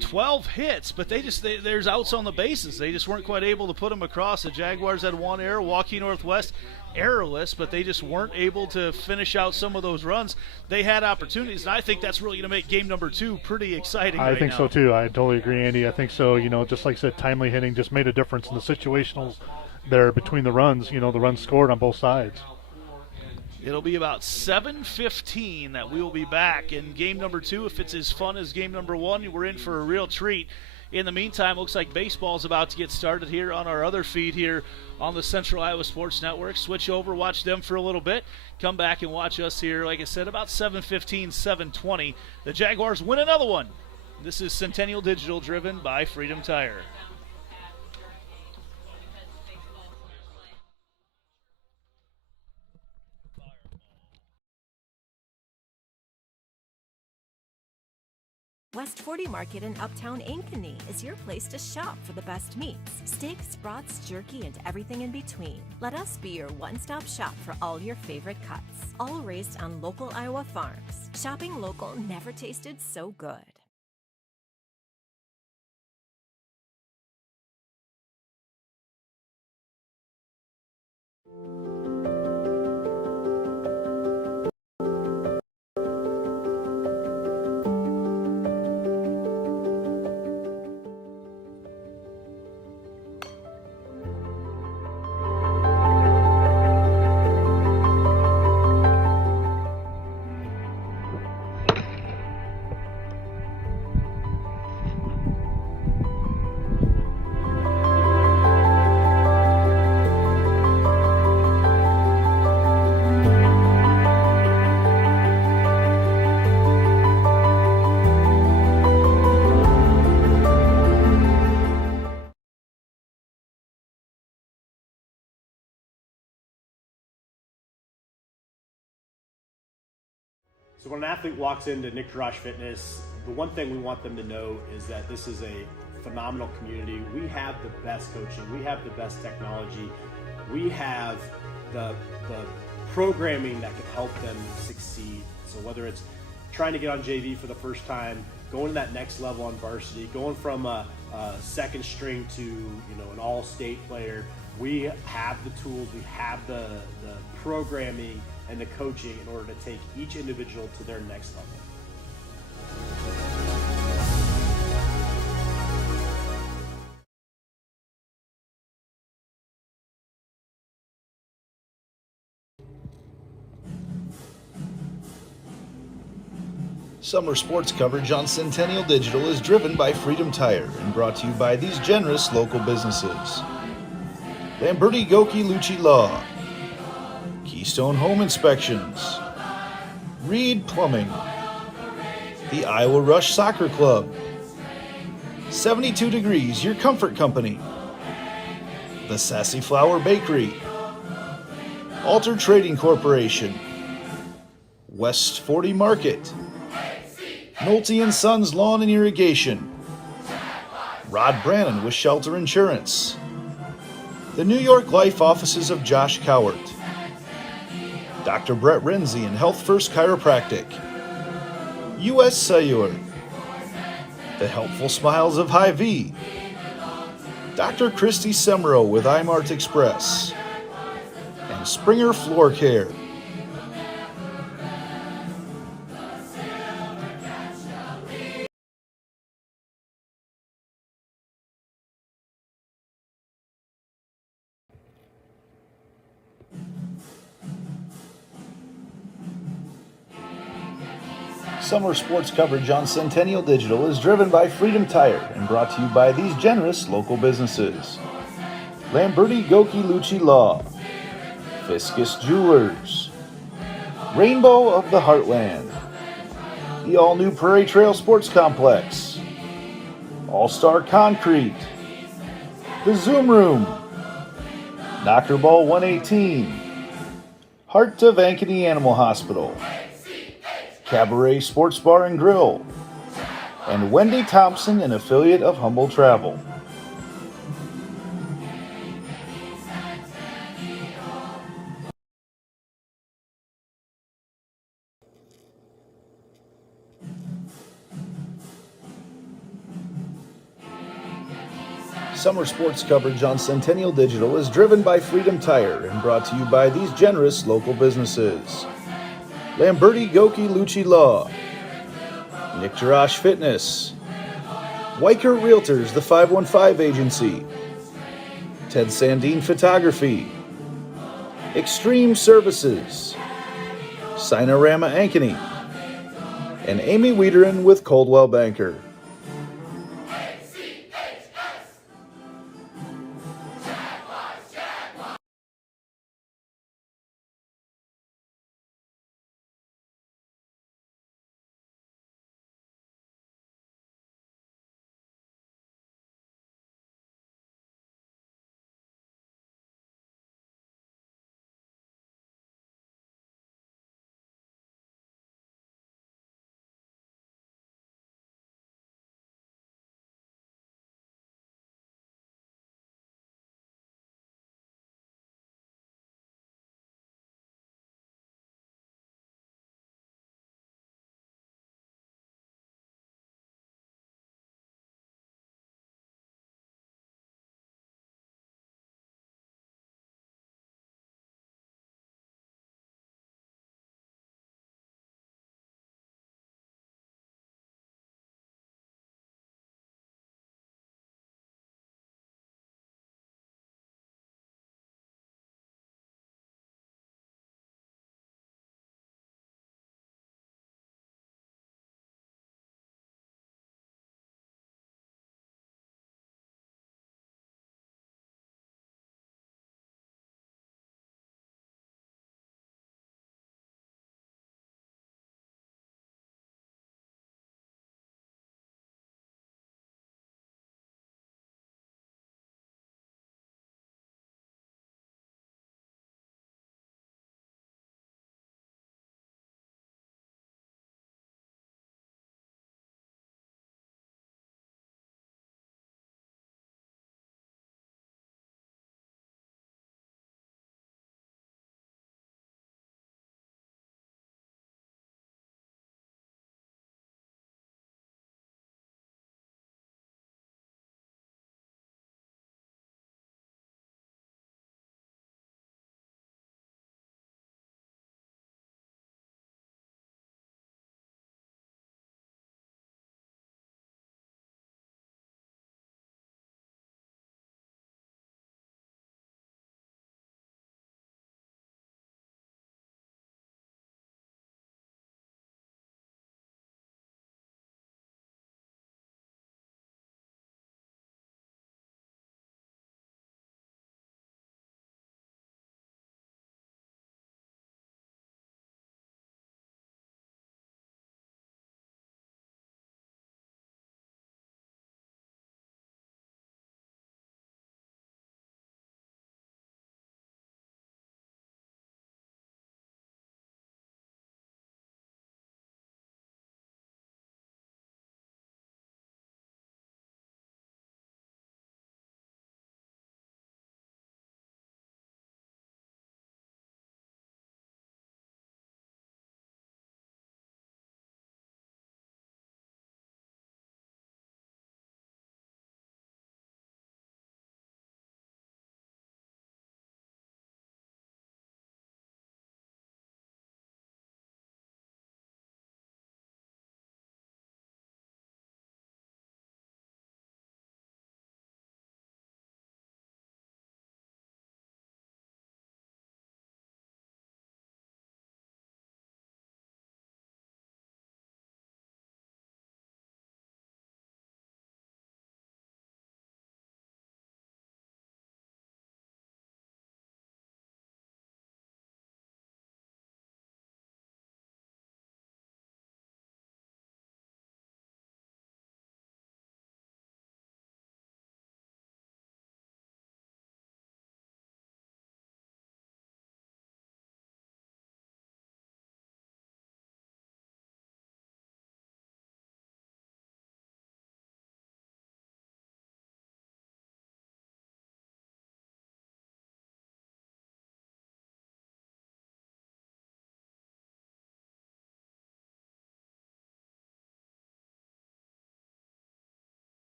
12 hits, but there's outs on the bases. They just weren't quite able to put them across. The Jaguars had 1 error. Waukee Northwest errorless, but they just weren't able to finish out some of those runs. They had opportunities, and I think that's really going to make game number 2 pretty exciting. I think so too. I totally agree, Andy. I think so. Just like I said, timely hitting just made a difference in the situationals there between the runs. The runs scored on both sides. It'll be about 7:15 that we will be back in game number 2. If it's as fun as game number 1, we're in for a real treat. In the meantime, looks like baseball's about to get started here on our other feed here on the Central Iowa Sports Network. Switch over, watch them for a little bit. Come back and watch us here, like I said, about 7:15, 7:20. The Jaguars win another one. This is Centennial Digital, driven by Freedom Tire. West 40 Market in Uptown Ankeny is your place to shop for the best meats, steaks, brats, jerky, and everything in between. Let us be your one-stop shop for all your favorite cuts, all raised on local Iowa farms. Shopping local never tasted so good. So when an athlete walks into Nick Drosh Fitness, the one thing we want them to know is that this is a phenomenal community. We have the best coaching. We have the best technology. We have the programming that can help them succeed. So whether it's trying to get on JV for the first time, going to that next level on varsity, going from a second string to an all-state player, we have the tools, we have the programming and the coaching in order to take each individual to their next level. Summer sports coverage on Centennial Digital is driven by Freedom Tire and brought to you by these generous local businesses: Lamberti Goki Lucci Law, Keystone Home Inspections, Reed Plumbing, the Iowa Rush Soccer Club, 72 Degrees, your comfort company, the Sassy Flower Bakery, Alter Trading Corporation, West 40 Market, Nolte & Sons Lawn and Irrigation, Rod Brannon with Shelter Insurance, the New York Life Offices of Josh Cowart, Dr. Brett Renzi and Health First Chiropractic, U.S. Cellular, the Helpful Smiles of Hy-Vee, Dr. Christy Semro with iMart Express, and Springer Floor Care. Summer sports coverage on Centennial Digital is driven by Freedom Tire and brought to you by these generous local businesses: Lamberti Goki Lucci Law, Fiscus Jewelers, Rainbow of the Heartland, the all-new Prairie Trail Sports Complex, All-Star Concrete, the Zoom Room, Knockerball 118, Heart of Ankeny Animal Hospital, Cabaret Sports Bar and Grill, and Wendy Thompson, an affiliate of Humble Travel. Summer sports coverage on Centennial Digital is driven by Freedom Tire and brought to you by these generous local businesses: Lamberti Goki Lucci Law, Nick Jarash Fitness, Weicker Realtors, the 515 Agency, Ted Sandine Photography, Extreme Services, Sinorama Ankeny, and Amy Wiederin with Coldwell Banker.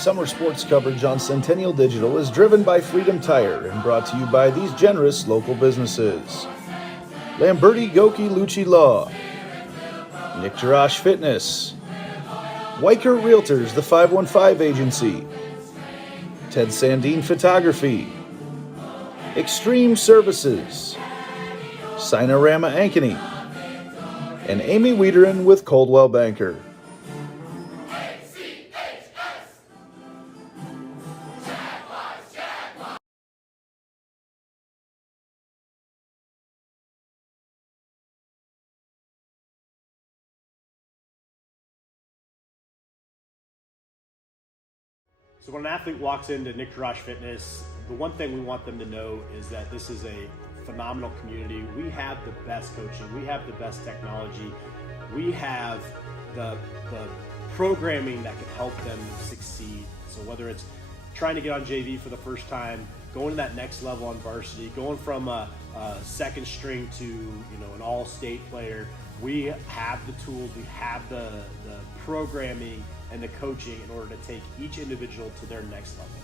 Summer sports coverage on Centennial Digital is driven by Freedom Tire and brought to you by these generous local businesses: Lamberti Goki Lucci Law, Nick Jarash Fitness, Weicker Realtors, the 515 Agency, Ted Sandine Photography, Extreme Services, Sinorama Ankeny, and Amy Wiederin with Coldwell Banker. So when an athlete walks into Nick Jarash Fitness, the one thing we want them to know is that this is a phenomenal community. We have the best coaching. We have the best technology. We have the programming that can help them succeed. So whether it's trying to get on JV for the first time, going to that next level on varsity, going from a second string to an all-state player, we have the tools, we have the programming and the coaching in order to take each individual to their next level.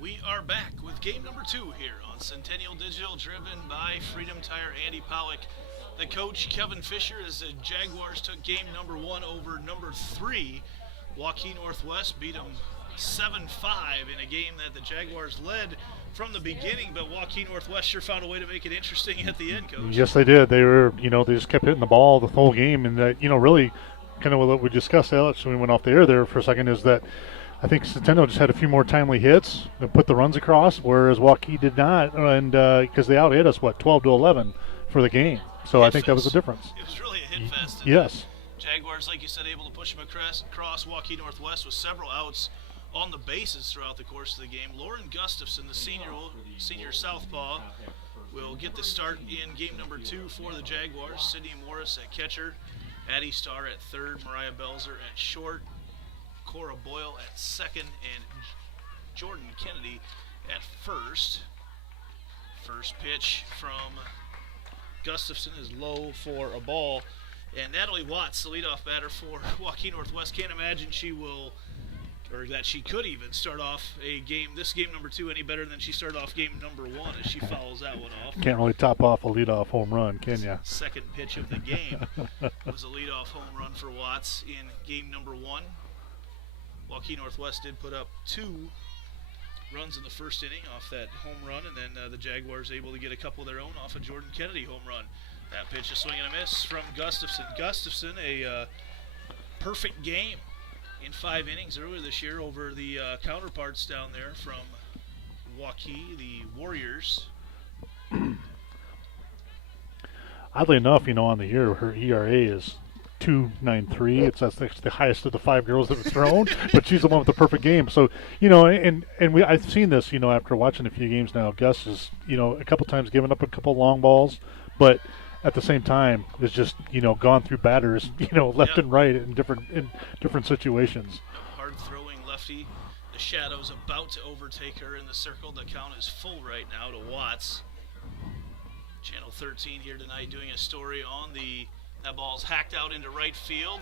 We are back with game number 2 here on Centennial Digital, driven by Freedom Tire. Andy Pollock, the coach. Kevin Fisher, as the Jaguars took game number 1 over number 3. Waukee Northwest beat them 7-5 in a game that the Jaguars led from the beginning, but Waukee Northwest sure found a way to make it interesting at the end, Coach. Yes, they did. They were, they just kept hitting the ball the whole game, and that, really, kind of what we discussed, Alex, when we went off the air there for a second, is that I think Centennial just had a few more timely hits and put the runs across, whereas Waukee did not, and because they out-hit us, 12-11 for the game. So I think that was the difference. It was really a hit fest. Yes. Jaguars, like you said, able to push them across Waukee Northwest with several outs on the bases throughout the course of the game. Lauren Gustafson, the senior southpaw, will get the start in game number 2 for the Jaguars. Sydney Morris at catcher, Addie Starr at third, Mariah Belzer at short, Cora Boyle at second, and Jordan Kennedy at first. First pitch from Gustafson is low for a ball, and Natalie Watts, the leadoff batter for Waukee Northwest, can't imagine she could even start off this game number 2 any better than she started off game number 1 as she fouls that one off. Can't really top off a leadoff home run, can you? Second pitch of the game was a leadoff home run for Watts in game number 1. Waukee Northwest did put up 2 runs in the first inning off that home run, and then the Jaguars able to get a couple of their own off a Jordan Kennedy home run. That pitch, a swing and a miss from Gustafson. Gustafson, a perfect game in 5 innings earlier this year over the counterparts down there from Waukee, the Warriors. Oddly enough, on the year, her ERA is 2.93. That's the highest of the 5 girls that have thrown, but she's the one with the perfect game. So, I've seen this, after watching a few games now. Gus is, a couple times giving up a couple long balls, but at the same time is just, gone through batters, left and right in different situations. Hard throwing lefty. The Shadow's about to overtake her in the circle. The count is full right now to Watts. Channel 13 here tonight doing a story on that ball's hacked out into right field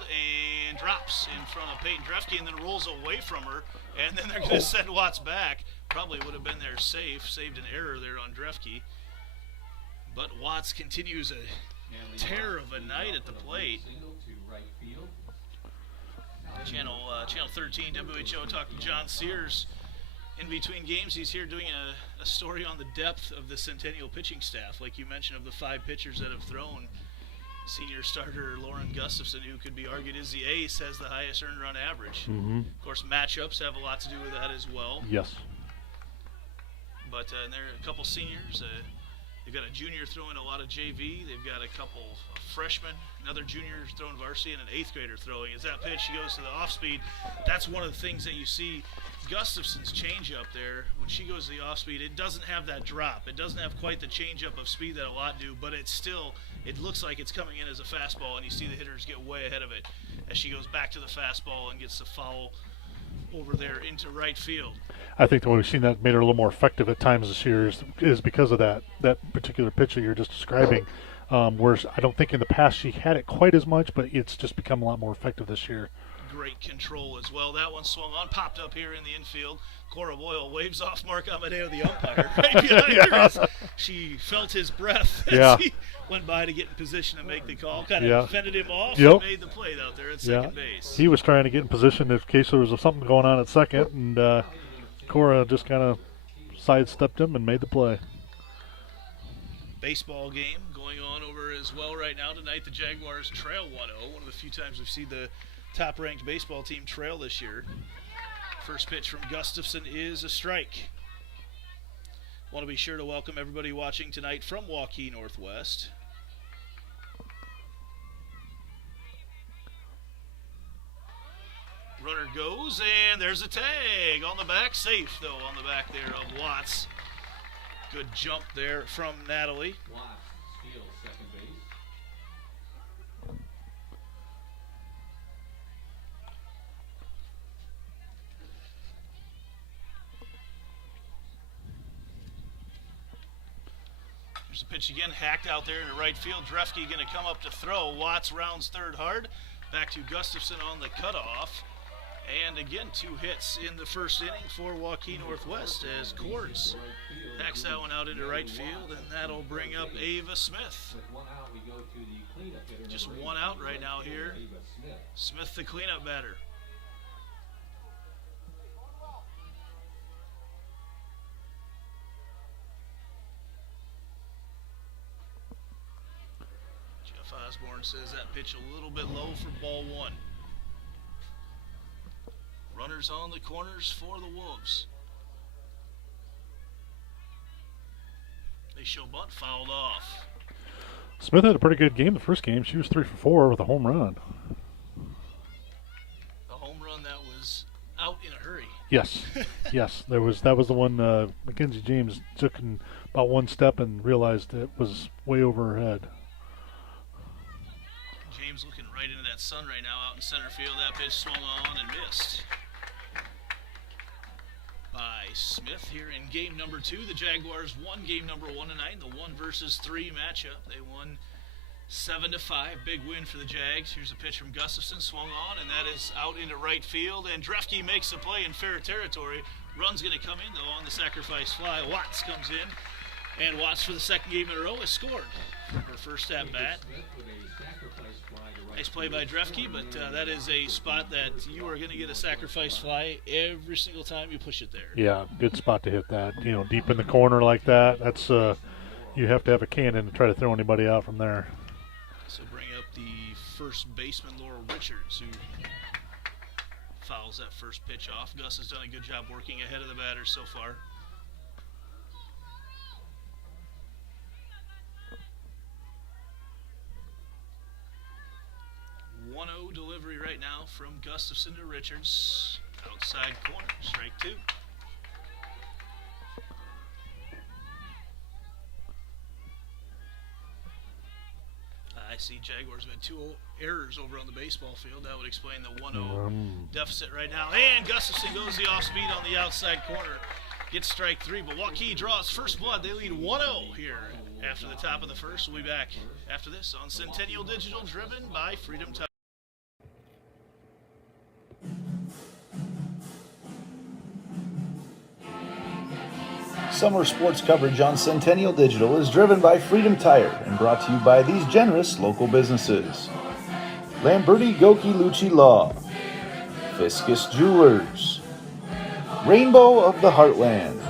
and drops in front of Peyton Drefke and then rolls away from her, and then they're going to send Watts back. Probably would have been there saved an error there on Drefke. But Watts continues a terror of a night at the plate. Channel 13 WHO talking to John Sears. In between games, he's here doing a story on the depth of the Centennial pitching staff. Like you mentioned, of the 5 pitchers that have thrown, senior starter Lauren Gustafson, who could be argued is the ace, has the highest earned run average. Mm-hmm. Of course, matchups have a lot to do with that as well. Yes. But there are a couple seniors. They've got a junior throwing a lot of JV. They've got a couple freshmen, another junior throwing varsity, and an 8th grader throwing. As that pitch goes to the off speed, that's one of the things that you see Gustafson's changeup there, when she goes to the off speed, it doesn't have that drop. It doesn't have quite the changeup of speed that a lot do, but it's still, it looks like it's coming in as a fastball, and you see the hitters get way ahead of it as she goes back to the fastball and gets the foul over there into right field. I think the way we've seen that made her a little more effective at times this year is because of that particular pitch that you're just describing. Whereas I don't think in the past she had it quite as much, but it's just become a lot more effective this year. Great control as well. That one swung on, popped up here in the infield. Cora Boyle waves off Mark Amadeo, the umpire, right behind her. As she felt his breath as he went by to get in position to make the call. Kind of fended him off and made the play out there at second base. He was trying to get in position in case there was something going on at second, and Cora just kind of sidestepped him and made the play. Baseball game going on over as well right now tonight. The Jaguars trail 1-0. One of the few times we've seen the top-ranked baseball team trail this year. First pitch from Gustafson is a strike. Want to be sure to welcome everybody watching tonight from Waukee Northwest. Runner goes, and there's a tag on the back. Safe, though, on the back there of Watts. Good jump there from Natalie. Watts steals second base. There's a pitch again, hacked out there into right field. Drefke going to come up to throw. Watts rounds third hard. Back to Gustafson on the cutoff. And again, 2 hits in the first inning for Waukee Northwest as Cords hacks that one out into right field, and that'll bring up Ava Smith. Just 1 out right now here. Smith, the cleanup batter. Jeff Osborne says that pitch a little bit low for ball 1. Runners on the corners for the Wolves. They show bunt, fouled off. Smith had a pretty good game the first game. She was 3 for 4 with a home run. A home run that was out in a hurry. Yes, yes. That was the one Mackenzie James took in about 1 step and realized it was way over her head. James looking right into that sun right now out in center field. That pitch swung on and missed by Smith here in game number 2. The Jaguars won game number 1 tonight, the 1 versus 3 matchup. They won 7-5. Big win for the Jags. Here's a pitch from Gustafson, swung on, and that is out into right field. And Drefke makes the play in fair territory. Run's going to come in, though, on the sacrifice fly. Watts comes in, and Watts for the second game in a row has scored her first at bat. Nice play by Drefke, but that is a spot that you are going to get a sacrifice fly every single time you push it there. Yeah, good spot to hit that. You know, deep in the corner like that. That's you have to have a cannon to try to throw anybody out from there. So bring up the first baseman, Laura Richards, who fouls that first pitch off. Gus has done a good job working ahead of the batter so far. 1-0 delivery right now from Gustafson to Richards. Outside corner, strike 2. I see Jaguars have had 2 errors over on the baseball field. That would explain the 1-0 deficit right now. And Gustafson goes the off speed on the outside corner. Gets strike 3, but Waukee draws first blood. They lead 1-0 here after the top of the first. We'll be back after this on Centennial Digital, driven by Freedom Tire. Summer sports coverage on Centennial Digital is driven by Freedom Tire and brought to you by these generous local businesses: Lamberti Goki Lucci Law, Fiscus Jewelers, Rainbow of the Heartland,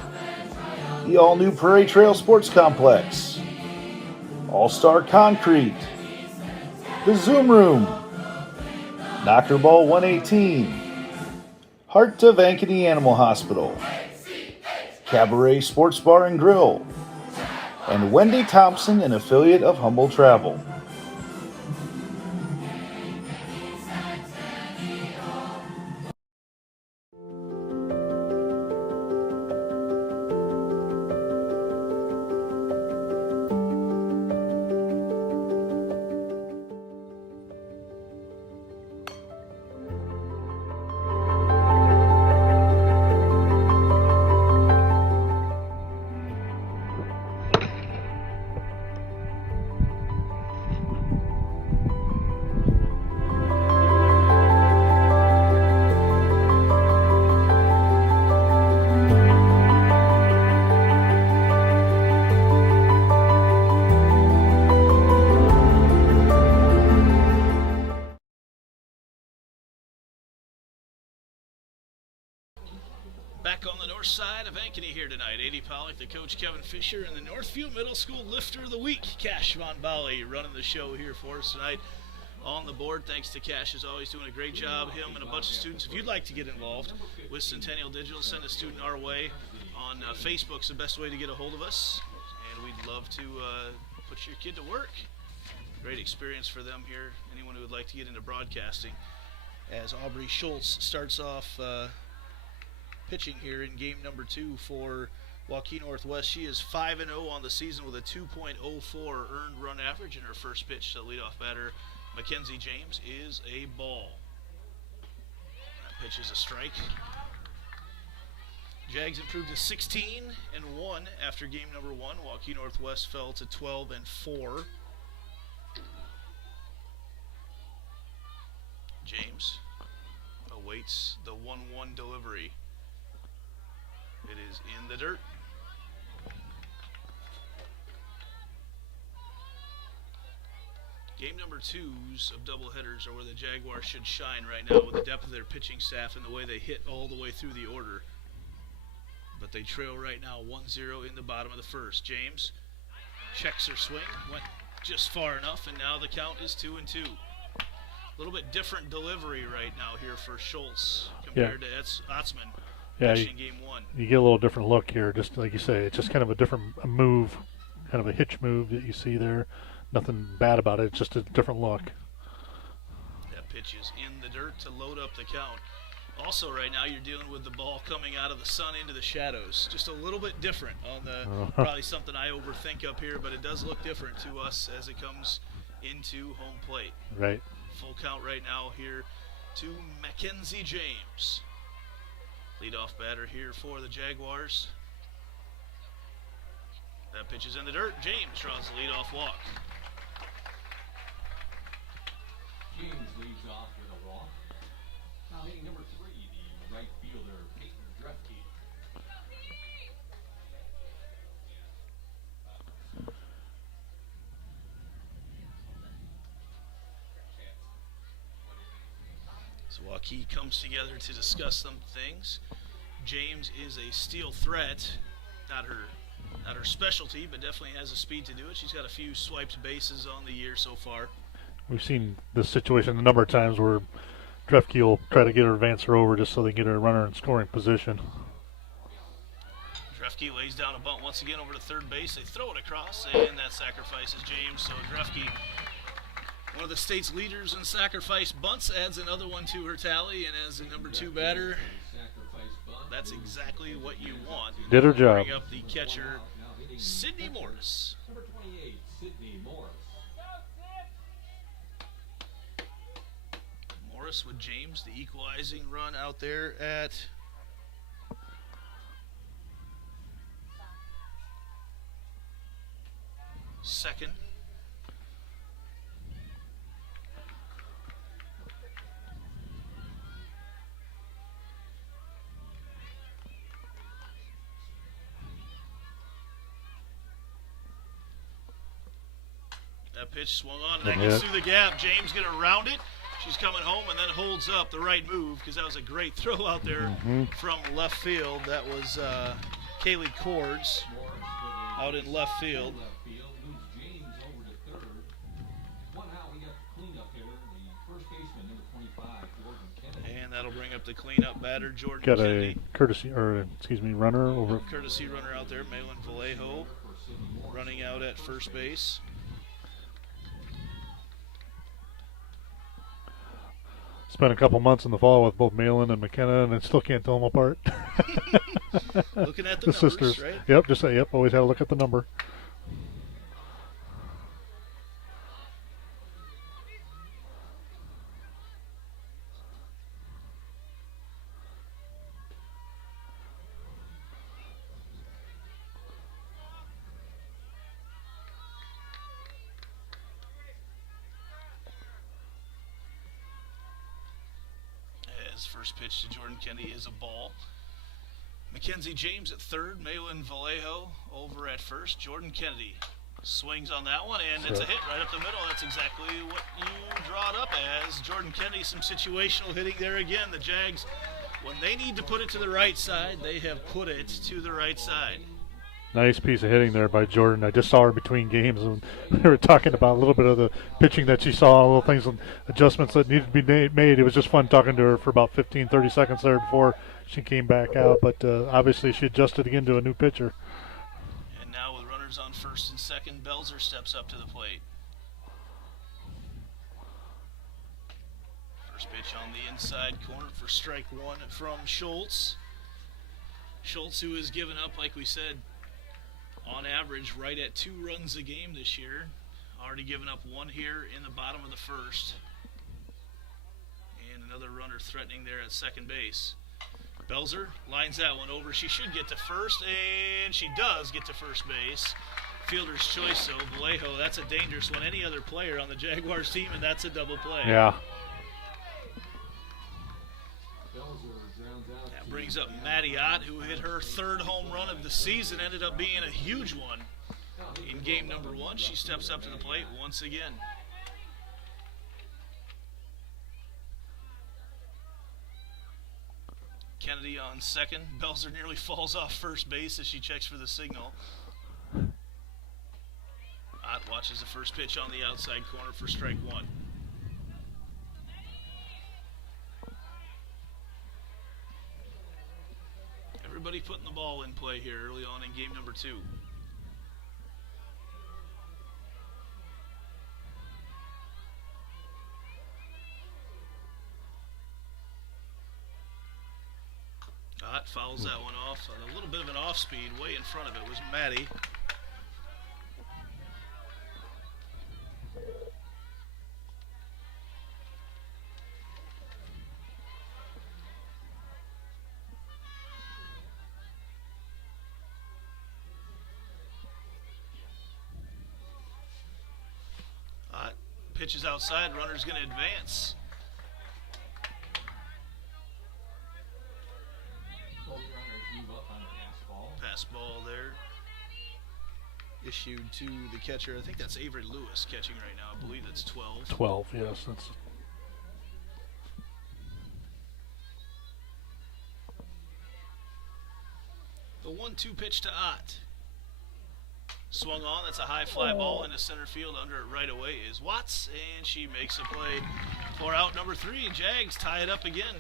the all-new Prairie Trail Sports Complex, All-Star Concrete, the Zoom Room, Knockerball 118, Heart of Ankeny Animal Hospital, Cabaret Sports Bar and Grill, and Wendy Thompson, an affiliate of Humble Travel. north side of Ankeny here tonight. A.D. Pollock, the coach Kevin Fisher, and the Northview Middle School Lifter of the Week, Cash Von Bali, running the show here for us tonight on the board. Thanks to Cash, as always, doing a great job. Him and a bunch of students. If you'd like to get involved with Centennial Digital, send a student our way. On Facebook's the best way to get a hold of us, and we'd love to put your kid to work. Great experience for them here. Anyone who would like to get into broadcasting. As Aubrey Schultz starts off pitching here in game number 2 for Waukee Northwest. She is 5-0 on the season with a 2.04 earned run average, and her first pitch to leadoff batter Mackenzie James is a ball. That pitch is a strike. Jags improved to 16-1 after game number 1. Waukee Northwest fell to 12-4. James awaits the 1-1 delivery. It is in the dirt. Game number 2s of doubleheaders are where the Jaguars should shine right now with the depth of their pitching staff and the way they hit all the way through the order. But they trail right now 1-0 in the bottom of the first. James checks her swing, went just far enough, and now the count is 2-2. A little bit different delivery right now here for Schultz compared to Otzman. Yeah, Game 1. You get a little different look here, just like you say. It's just kind of a different move, kind of a hitch move that you see there. Nothing bad about it, it's just a different look. That pitch is in the dirt to load up the count. Also right now you're dealing with the ball coming out of the sun into the shadows. Just a little bit different on the, probably something I overthink up here, but it does look different to us as it comes into home plate. Right. Full count right now here to Mackenzie James. Leadoff batter here for the Jaguars. That pitch is in the dirt. James draws the leadoff walk. James leads off with a walk. Now hitting number 3, the right fielder, Peyton Drefke. So Waukee comes together to discuss some things. James is a steal threat. Not her specialty, but definitely has the speed to do it. She's got a few swiped bases on the year so far. We've seen this situation a number of times where Drefke will try to get her advancer over just so they can get her runner in scoring position. Drefke lays down a bunt once again over to third base. They throw it across, and that sacrifices James. So Drefke, one of the state's leaders in sacrifice bunts, adds another one to her tally, and as a number 2 batter, that's exactly what you want. Did her job. Bring up the catcher, Sydney Morris. Number 28, Sydney Morris. Morris with James, the equalizing run out there at second. That pitch swung on, and that gets through the gap. James going to round it. She's coming home and then holds up the right move because that was a great throw out there from left field. That was Kaylee Cords out in left field. And that'll bring up the cleanup batter, Jordan Got Kennedy. a courtesy, or excuse me, runner over. Courtesy runner out there, Malin Vallejo, running out at first base. Spent a couple months in the fall with both Malin and McKenna, and I still can't tell them apart. Looking at the numbers, sisters, right? Yep, just say, yep, always had to look at the number. First pitch to Jordan Kennedy is a ball. Mackenzie James at third, Malin Vallejo over at first. Jordan Kennedy swings on that one, and it's a hit right up the middle. That's exactly what you draw it up as. Jordan Kennedy, some situational hitting there again. The Jags When they need to put it to the right side, they have put it to the right side. Nice piece of hitting there by Jordan. I just saw her between games, and we were talking about a little bit of the pitching that she saw, little things and adjustments that needed to be made. It was just fun talking to her for about 15, 30 seconds there before she came back out. But obviously she adjusted again to a new pitcher. And now with runners on first and second, Belzer steps up to the plate. First pitch on the inside corner for strike one from Schultz. Schultz, who has given up, like we said, on average, right at 2 runs a game this year. Already given up 1 here in the bottom of the first. And another runner threatening there at second base. Belzer lines that one over. She should get to first, and she does get to first base. Fielder's choice, though. Vallejo, that's a dangerous one. Any other player on the Jaguars team, and that's a double play. Yeah. That brings up Maddie Ott, who hit her 3rd home run of the season, ended up being a huge one in game number 1. She steps up to the plate once again. Kennedy on second. Belzer nearly falls off first base as she checks for the signal. Ott watches the first pitch on the outside corner for strike 1. Everybody putting the ball in play here early on in game number 2. Ott fouls that one off. A little bit of an off speed. Way in front of it was Maddie. Pitches outside, runner's going to advance. Pass ball there. Issued to the catcher. I think that's Avery Lewis catching right now. I believe that's 12. 12, yes. That's the 1-2 pitch to Ott. Swung on, that's a high fly ball into center field. Under it right away is Watts, and she makes a play for out number 3. Jags tie it up again.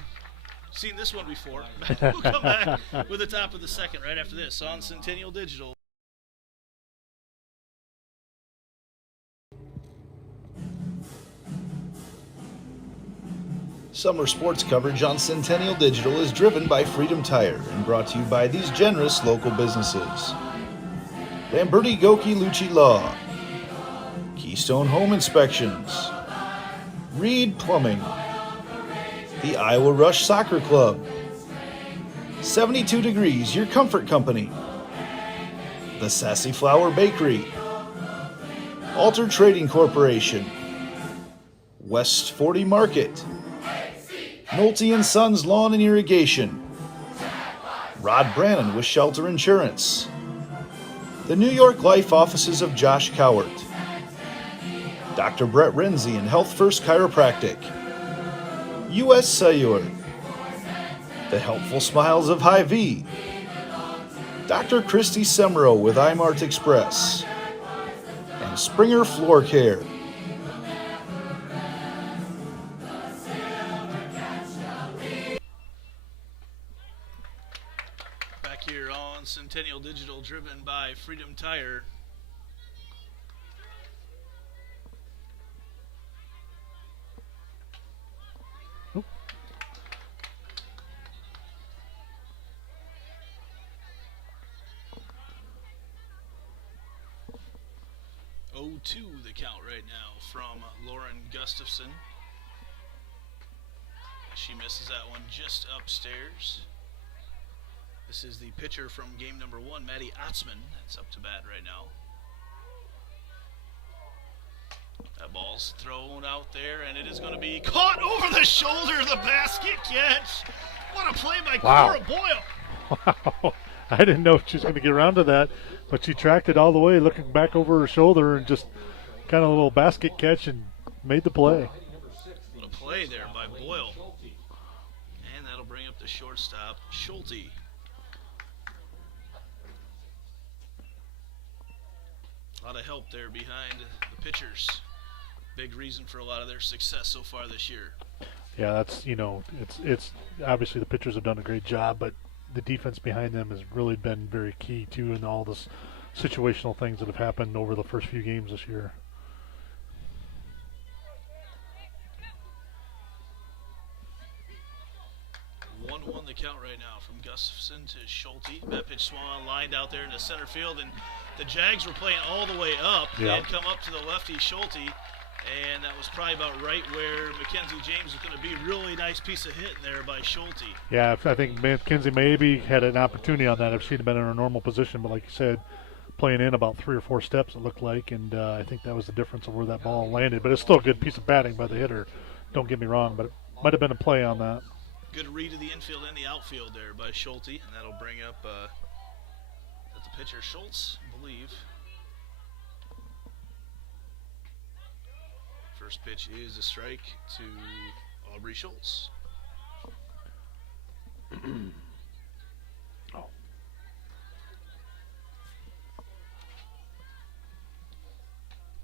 Seen this one before. We'll come back with the top of the second right after this on Centennial Digital. Summer sports coverage on Centennial Digital is driven by Freedom Tire and brought to you by these generous local businesses. Lamberti Goki Lucci Law, Keystone Home Inspections, Reed Plumbing, the Iowa Rush Soccer Club, 72 Degrees, your comfort company, the Sassy Flower Bakery, Alter Trading Corporation, West 40 Market, Nolte & Sons Lawn and Irrigation, Rod Brannon with Shelter Insurance, the New York Life offices of Josh Cowart, Dr. Brett Renzi and Health First Chiropractic, U.S. Cellular, the helpful smiles of Hy-Vee, Dr. Christy Semro with iMart Express, and Springer Floor Care. Back here on Centennial Digital, driven by Freedom Tire. Oop. 0-2 the count right now from Lauren Gustafson. She misses that one just upstairs. This is the pitcher from game number 1, Maddie Otzman. That's up to bat right now. That ball's thrown out there, and it is going to be caught over the shoulder, the basket catch. What a play by Cora Boyle. Wow. I didn't know she was going to get around to that, but she tracked it all the way, looking back over her shoulder, and just kind of a little basket catch and made the play. What a play there by Boyle. And that'll bring up the short Schulte. A lot of help there behind the pitchers. Big reason for a lot of their success so far this year. Yeah, that's, it's obviously the pitchers have done a great job, but the defense behind them has really been very key too in all this situational things that have happened over the first few games this year. 1-1 the count right now from Gustafson to Schulte. That pitch swung on, lined out there into center field, and the Jags were playing all the way up. They had come up to the lefty Schulte, and that was probably about right where Mackenzie James was going to be. Really nice piece of hit there by Schulte. Yeah, I think Mackenzie maybe had an opportunity on that if she'd been in her normal position, but like you said, playing in about 3 or 4 steps it looked like, and I think that was the difference of where that ball landed. But it's still a good piece of batting by the hitter, don't get me wrong, but it might have been a play on that. Good read of the infield and the outfield there by Schulte, and that'll bring up the pitcher Schultz, I believe. First pitch is a strike to Aubrey Schultz.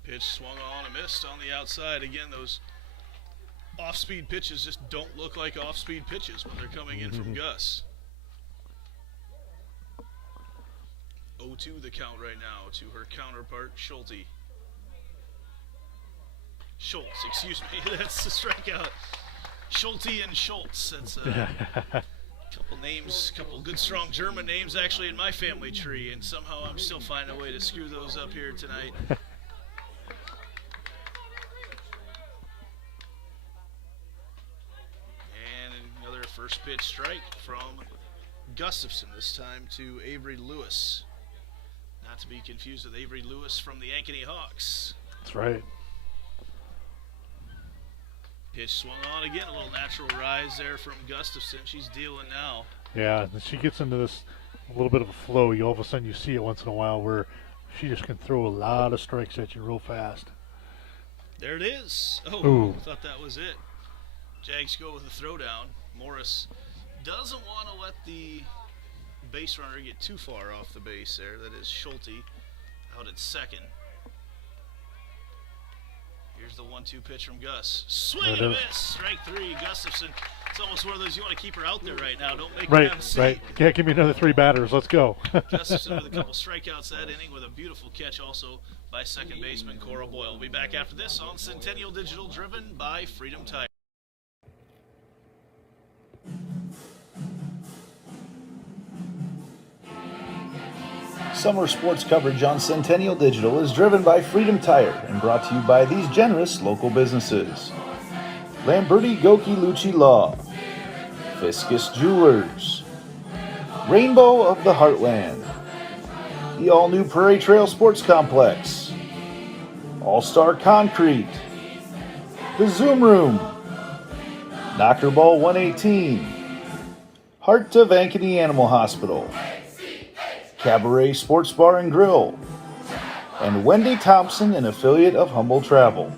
Pitch swung on and missed on the outside. Again, those off-speed pitches just don't look like off-speed pitches when they're coming in from Gus. 0-2 the count right now to her counterpart, Schulte. Schultz, excuse me, that's the strikeout. Schulte and Schultz, that's a couple names, couple good strong German names actually in my family tree, and somehow I'm still finding a way to screw those up here tonight. First pitch strike from Gustafson, this time to Avery Lewis. Not to be confused with Avery Lewis from the Ankeny Hawks. That's right. Pitch swung on again, a little natural rise there from Gustafson. She's dealing now. Yeah, she gets into this a little bit of a flow. All of a sudden you see it once in a while where she just can throw a lot of strikes at you real fast. There it is. Oh, ooh. Thought that was it. Jags go with a throwdown. Morris doesn't want to let the base runner get too far off the base there. That is Schulte out at second. Here's the 1-2 pitch from Gus. Swing and a miss. Strike 3. Gustafson. It's almost one of those you want to keep her out there right now. Don't make her have a seat. Right. Can't give me another 3 batters. Let's go. Gustafson with a couple strikeouts that inning with a beautiful catch also by second baseman Cora Boyle. We'll be back after this on Centennial Digital, driven by Freedom Tire. Summer sports coverage on Centennial Digital is driven by Freedom Tire and brought to you by these generous local businesses: Lamberti Goki Lucci Law, Fiscus Jewelers, Rainbow of the Heartland, the all-new Prairie Trail Sports Complex, All-Star Concrete, the Zoom Room, Knocker Ball 118, Heart of Ankeny Animal Hospital, Cabaret Sports Bar and Grill, and Wendy Thompson, an affiliate of Humble Travel.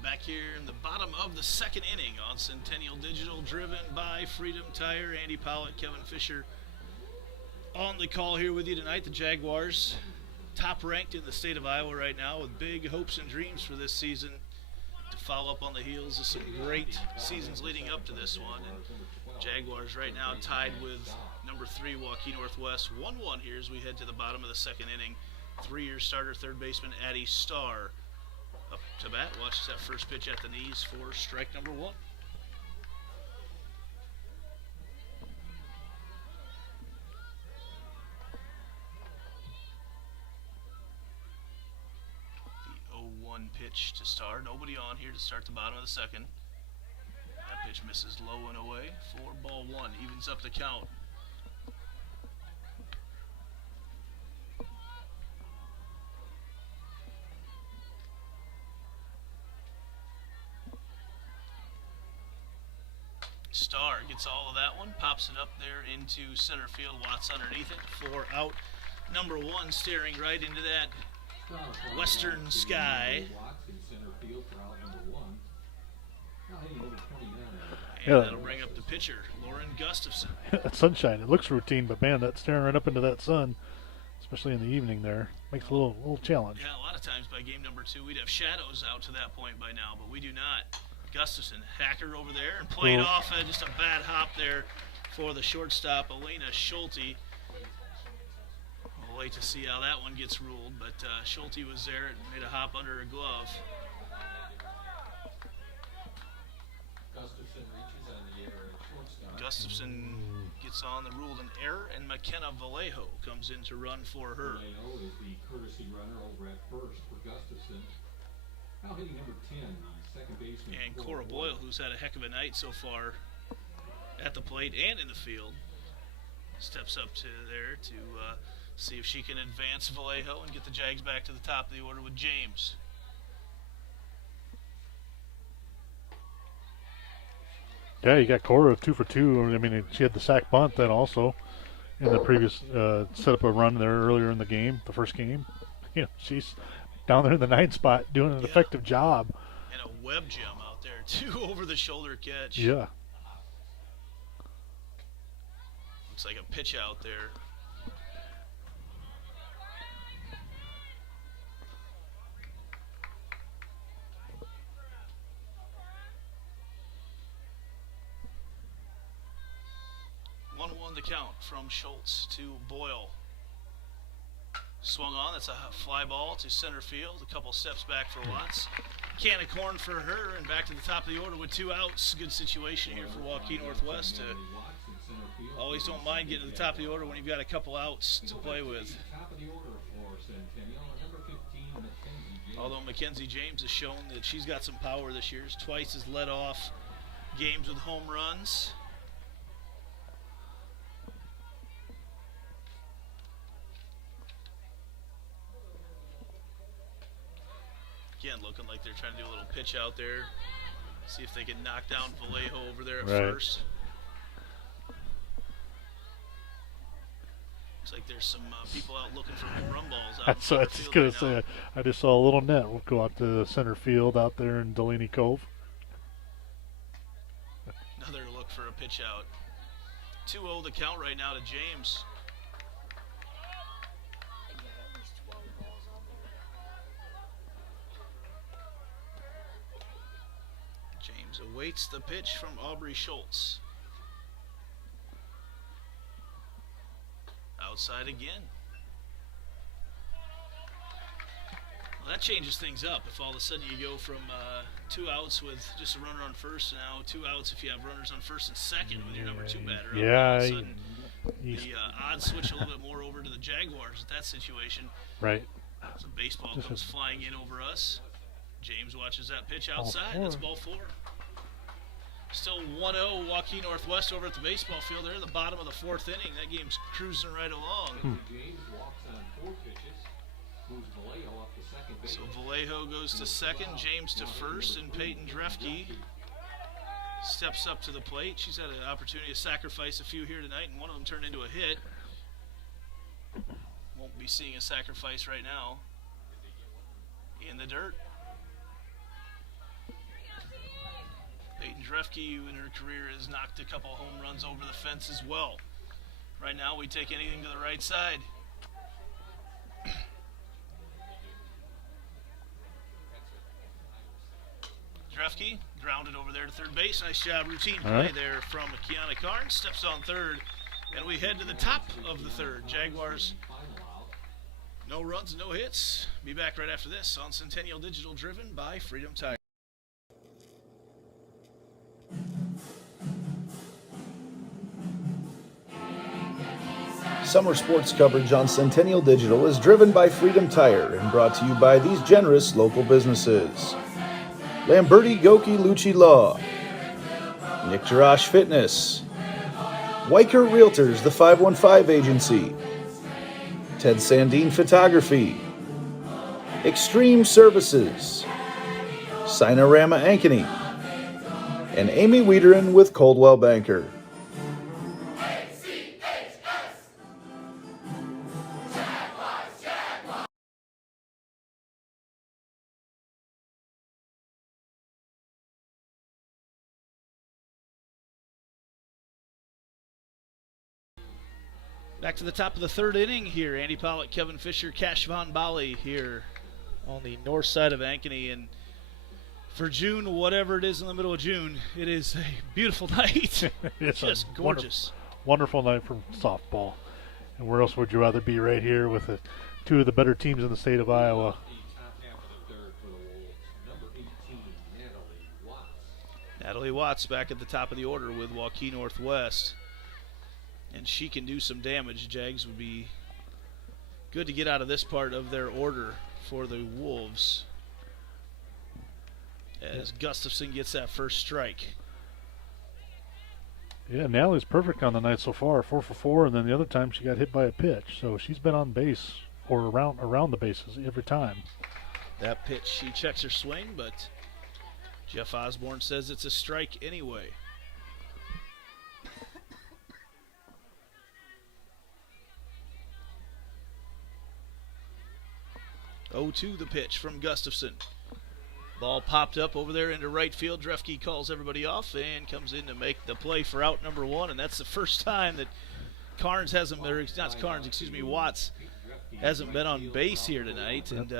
Back here in the bottom of the second inning on Centennial Digital, driven by Freedom Tire. Andy Pollock, Kevin Fisher on the call here with you tonight. The Jaguars top ranked in the state of Iowa right now with big hopes and dreams for this season to follow up on the heels of some great seasons leading up to this one. And Jaguars right now tied with number 3 Waukee Northwest 1-1 here as we head to the bottom of the second inning. 3-year starter third baseman Addie Starr up to bat, watches that first pitch at the knees for strike number 1. The pitch to Star. Nobody on here to start the bottom of the second. That pitch misses low and away for ball one. Evens up the count. Star gets all of that one, pops it up there into center field. Watts underneath it for out number one, staring right into that western sky. And that'll bring up the pitcher, Lauren Gustafson. That sunshine, it looks routine, but man, that staring right up into that sun, especially in the evening there, makes a little challenge. Yeah, a lot of times by game number two, we'd have shadows out to that point by now, but we do not. Gustafson, hacker over there, and played off just a bad hop there for the shortstop, Elena Schulte. We'll wait to see how that one gets ruled, but Schulte was there and made a hop under her glove. Gustafson gets on the ruled an error, and McKenna Vallejo comes in to run for her. Vallejo is the courtesy runner over at first for Gustafson. Now hitting number 10, the second baseman. And Cora Boyle, who's had a heck of a night so far at the plate and in the field, steps up to there to see if she can advance Vallejo and get the Jags back to the top of the order with James. Yeah, you got Cora 2 for 2. I mean, she had the sack bunt then also in the previous set up a run there earlier in the game, the first game. You know, she's down there in the 9th spot doing an effective job. And a web gem out there too, over the shoulder catch. Yeah. Looks like a pitch out there. The count from Schultz to Boyle. Swung on, that's a fly ball to center field. A couple steps back for Watts. Can of corn for her, and back to the top of the order with 2 outs. Good situation here for Waukee Northwest. Always don't mind getting to the top of the order when you've got a couple outs to play with. Although Mackenzie James has shown that she's got some power this year. Twice has led off games with home runs. Again, looking like they're trying to do a little pitch out there. See if they can knock down Vallejo over there at first. Looks like there's some people out looking for home run balls. That's what I was just going to say. I just saw a little net. We'll go out to center field out there in Delaney Cove. Another look for a pitch out. 2-0 the count right now to James. James awaits the pitch from Aubrey Schultz. Outside again. Well, that changes things up. If all of a sudden you go from 2 outs with just a runner on first, now 2 outs if you have runners on first and second with your number 2 batter. Yeah. All of a sudden, the odds switch a little bit more over to the Jaguars at that situation. Right. So baseball comes flying in over us. James watches that pitch outside. That's ball 4. Still 1-0 Waukee Northwest over at the baseball field. They're in the bottom of the 4th inning. That game's cruising right along. James walks on 4 pitches, moves Vallejo up to second base. So Vallejo goes to second, James to first, and Peyton Drefke steps up to the plate. She's had an opportunity to sacrifice a few here tonight, and one of them turned into a hit. Won't be seeing a sacrifice right now. In the dirt. Peyton Drefke, who in her career has knocked a couple home runs over the fence as well. Right now, we take anything to the right side. Drefke grounded over there to third base. Nice job, routine play there from Kiana Carnes. Steps on third, and we head to the top of the 3rd. Jaguars, no runs, no hits. Be back right after this on Centennial Digital, driven by Freedom Tire. Summer sports coverage on Centennial Digital is driven by Freedom Tire and brought to you by these generous local businesses: Lamberti Goki Lucci Law, Nick Jarash Fitness, Weicker Realtors, the 515 Agency, Ted Sandine Photography, Extreme Services, Sinorama Ankeny, and Amy Wiederin with Coldwell Banker. Back to the top of the third inning here. Andy Pollock, Kevin Fisher, Cash Von Bali here on the north side of Ankeny. And for June, whatever it is in the middle of June, it is a beautiful night. It's just gorgeous. Wonderful night for softball. And where else would you rather be right here with two of the better teams in the state of Iowa? Natalie Watts back at the top of the order with Waukee Northwest. And she can do some damage. Jags would be good to get out of this part of their order for the Wolves, as Gustafson gets that first strike. Yeah, Natalie's perfect on the night so far, 4 for 4, and then the other time she got hit by a pitch. So she's been on base or around the bases every time. That pitch, she checks her swing, but Jeff Osborne says it's a strike anyway. 0-2 the pitch from Gustafson. Ball popped up over there into right field. Drefke calls everybody off and comes in to make the play for out number one. And that's the first time that Watts hasn't been on base here tonight. And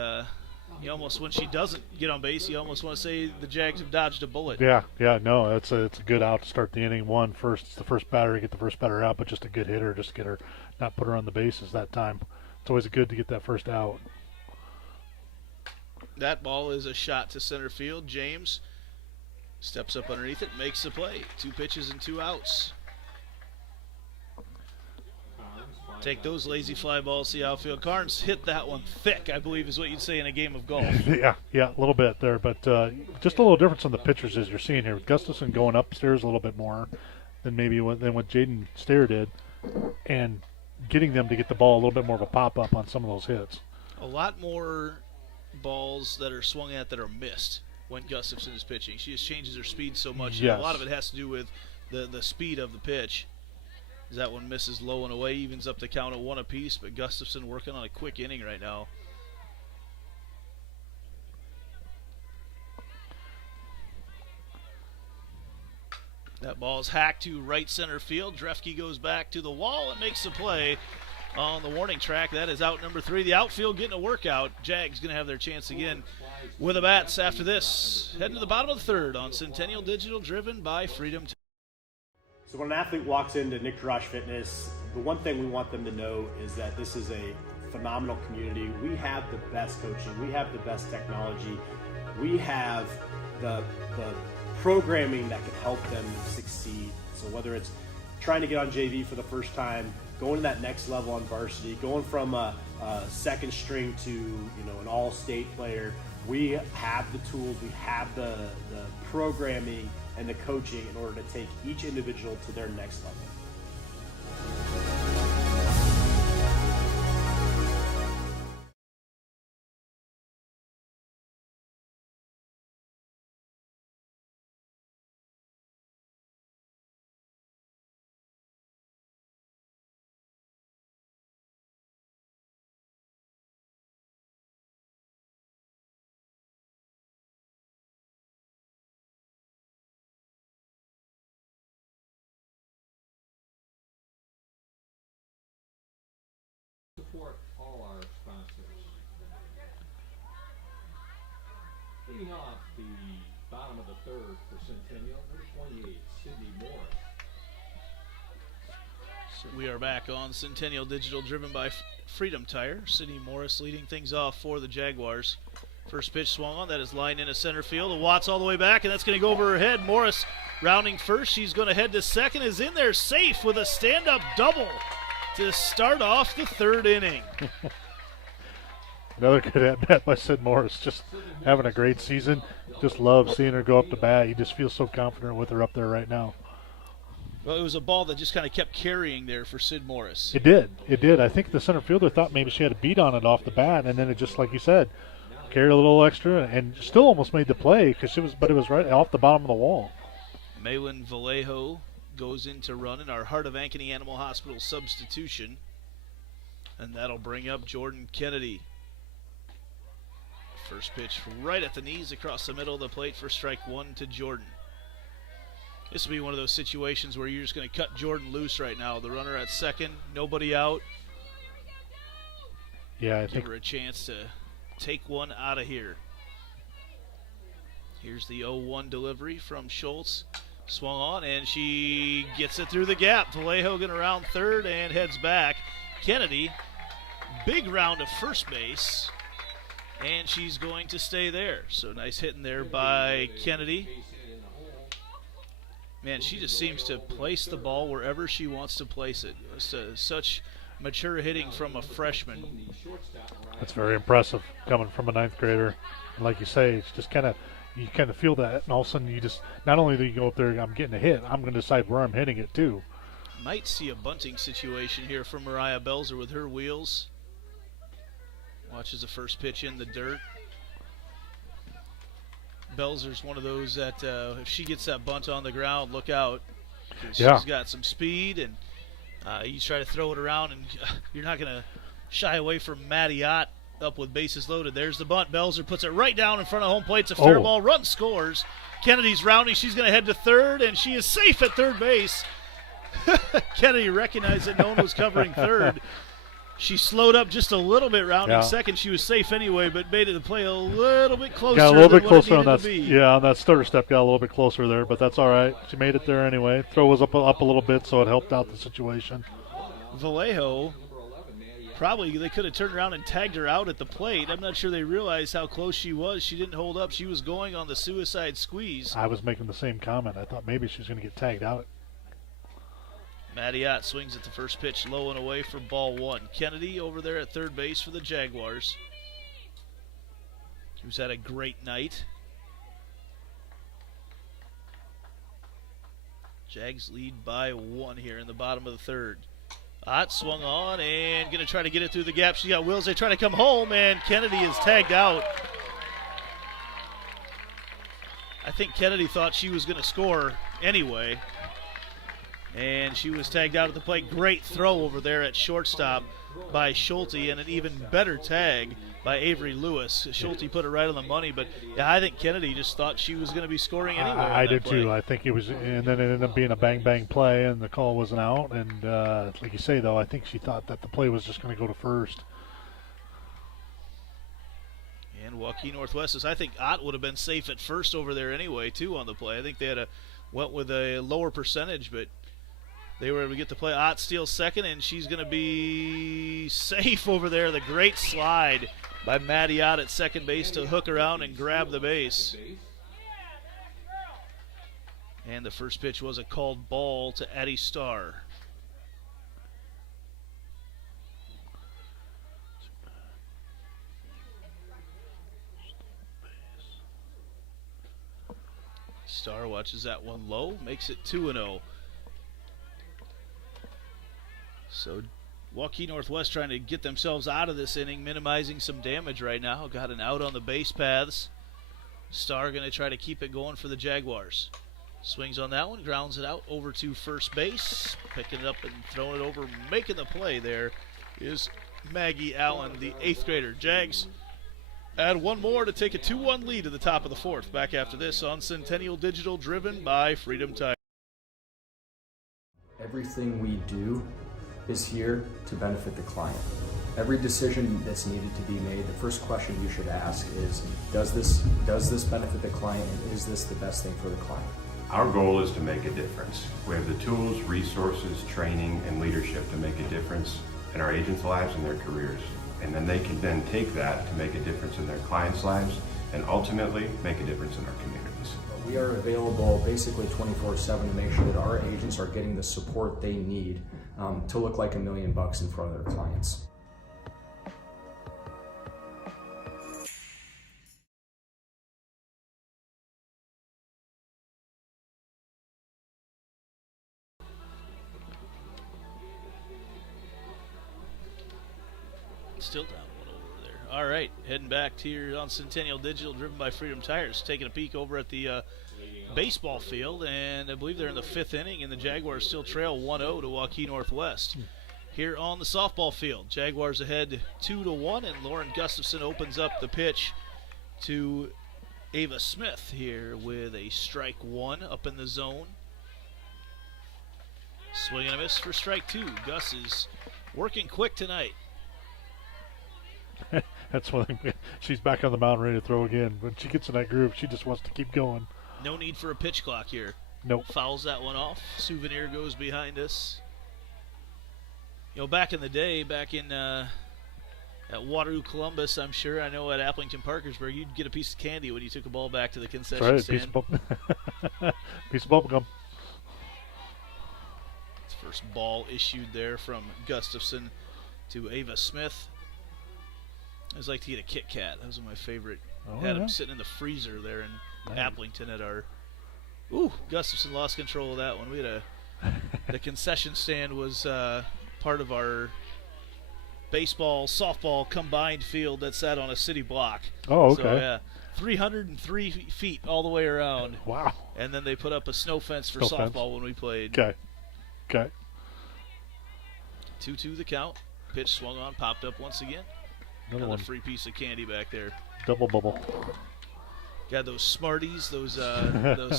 you almost, when she doesn't get on base, you almost want to say the Jags have dodged a bullet. Yeah, no, it's a good out to start the inning. It's the first batter, get the first batter out, but just a good hitter, just to get her, not put her on the bases that time. It's always good to get that first out. That ball is a shot to center field. James steps up underneath it, makes the play. 2 pitches and 2 outs. Take those lazy fly balls, see outfield. Carnes hit that one thick, I believe is what you'd say in a game of golf. Yeah, a little bit there, but just a little difference on the pitchers as you're seeing here. With Gustafson going upstairs a little bit more than what Jaden Stair did, and getting them to get the ball a little bit more of a pop-up on some of those hits. A lot more balls that are swung at that are missed when Gustafson is pitching. She just changes her speed so much. Yes. A lot of it has to do with the speed of the pitch. That one misses low and away, evens up the count at 1 apiece, but Gustafson working on a quick inning right now. That ball's hacked to right center field. Drefke goes back to the wall and makes the play on the warning track. That is out number 3. The outfield getting a workout. Jags going to have their chance again with the bats after this. Heading to the bottom of the third on Centennial Digital, driven by Freedom. So when an athlete walks into Nick Jarash Fitness, the one thing we want them to know is that this is a phenomenal community. We have the best coaching. We have the best technology. We have the programming that can help them succeed. So whether it's trying to get on JV for the first time, going to that next level on varsity, going from a second string to an all-state player, we have the tools, we have the programming and the coaching in order to take each individual to their next level. Support all our sponsors. Leading off the bottom of the third for Centennial, number 28, Sydney Morris. So we are back on Centennial Digital, driven by Freedom Tire. Sydney Morris leading things off for the Jaguars. First pitch swung on. That is lined into center field. The Watts all the way back, and that's going to go over her head. Morris rounding first. She's going to head to second. Is in there safe with a stand-up double to start off the third inning. Another good at-bat by Sid Morris, just having a great season. Just love seeing her go up to bat. You just feel so confident with her up there right now. Well, it was a ball that just kind of kept carrying there for Sid Morris. It did. It did. I think the center fielder thought maybe she had a beat on it off the bat, and then it just, like you said, carried a little extra and still almost made the play but it was right off the bottom of the wall. Malin Vallejo goes in to run in our Heart of Ankeny Animal Hospital substitution, and that'll bring up Jordan Kennedy. First pitch right at the knees across the middle of the plate for strike one to Jordan. This will be one of those situations where you're just going to cut Jordan loose right now. The runner at second, nobody out. Yeah, I Give think her a chance to take one out of here. Here's the 0-1 delivery from Schultz. Swung on, and she gets it through the gap. Vallejo going around third and heads back. Kennedy, big round of first base, and she's going to stay there. So nice hitting there by Kennedy. Man, she just seems to place the ball wherever she wants to place it. It's such mature hitting from a freshman. that's very impressive coming from a ninth grader. And like you say, it's just you kind of feel that, and all of a sudden you just, not only do you go up there, I'm getting a hit, I'm going to decide where I'm hitting it too. Might see a bunting situation here from Mariah Belzer with her wheels. Watches the first pitch in the dirt. Belzer's one of those that if she gets that bunt on the ground, look out. Yeah. She's got some speed, and you try to throw it around, and you're not going to shy away from Maddie Ott up with bases loaded. There's the bunt. Belzer puts it right down in front of home plate. It's a fair ball. Run scores. Kennedy's rounding. She's going to head to third, and she is safe at third base. Kennedy recognized that no one was covering third. She slowed up just a little bit rounding second. She was safe anyway, but made it to play a little bit closer. Got a little bit than what it closer on needed that. to be. Yeah, on that stutter step, got a little bit closer there, but that's all right. She made it there anyway. Throw was up a little bit, so it helped out the situation. Vallejo, probably they could have turned around and tagged her out at the plate. I'm not sure they realized how close she was. She didn't hold up. She was going on the suicide squeeze. I was making the same comment. I thought maybe she was going to get tagged out. Maddie Ott swings at the first pitch, low and away for ball one. Kennedy over there at third base for the Jaguars, who's had a great night. Jags lead by one here in the bottom of the third. Ott swung on and going to try to get it through the gap. She got wheels. They try to come home, and Kennedy is tagged out. I think Kennedy thought she was going to score anyway, and she was tagged out at the plate. Great throw over there at shortstop by Schulte, and an even better tag by Avery Lewis. Schulte put it right on the money, but yeah, I think Kennedy just thought she was going to be scoring anyway. I did too. I think it was, and then it ended up being a bang play, and the call wasn't out. And like you say, though, I think she thought that the play was just going to go to first. And Waukee Northwest says, I think Ott would have been safe at first over there anyway, too, on the play. I think they went with a lower percentage, but they were able to get the play. Ott steals second, and she's going to be safe over there. The great slide by Maddie Ott at second base to hook around and grab the base. And the first pitch was a called ball to Addie Starr. Starr watches that one low, makes it 2-0. So Waukee Northwest trying to get themselves out of this inning, minimizing some damage right now. Got an out on the base paths. Starr going to try to keep it going for the Jaguars. Swings on that one, grounds it out over to first base. Picking it up and throwing it over, making the play there is Maggie Allen, the 8th grader. Jags add one more to take a 2-1 lead at the top of the fourth. Back after this on Centennial Digital, driven by Freedom Tire. Everything we do is here to benefit the client. Every decision that's needed to be made, the first question you should ask is, does this benefit the client, and is this the best thing for the client? Our goal is to make a difference. We have the tools, resources, training, and leadership to make a difference in our agents' lives and their careers. And then they can then take that to make a difference in their clients' lives and ultimately make a difference in our communities. We are available basically 24/7 to make sure that our agents are getting the support they need to look like $1 million in front of their clients. Still down one over there. All right, heading back here on Centennial Digital, driven by Freedom Tires. Taking a peek over at the baseball field, and I believe they're in the 5th inning, and the Jaguars still trail 1-0 to Waukee Northwest. Here on the softball field, Jaguars ahead 2-1, and Lauren Gustafson opens up the pitch to Ava Smith here with a strike 1 up in the zone. Swing and a miss for strike 2. Gus is working quick tonight. That's one thing. She's back on the mound ready to throw again. When she gets in that groove, she just wants to keep going. No need for a pitch clock here. Nope. Fouls that one off. Souvenir goes behind us. You know, back in the day, back in at Waterloo, Columbus, I'm sure, I know at Applington, Parkersburg, you'd get a piece of candy when you took a ball back to the concession Right, stand. piece of bubble gum. First ball issued there from Gustafson to Ava Smith. I always like to get a Kit Kat. That was my favorite. Had them sitting in the freezer there in Applington at our. Ooh, Gustafson lost control of that one. We had the concession stand was part of our baseball, softball combined field that sat on a city block. Oh, okay. So, yeah, 303 feet all the way around. Wow. And then they put up a snow fence for softball when we played. Okay. 2-2 the count. Pitch swung on, popped up once again. Another free piece of candy back there. Double bubble. Got those Smarties, those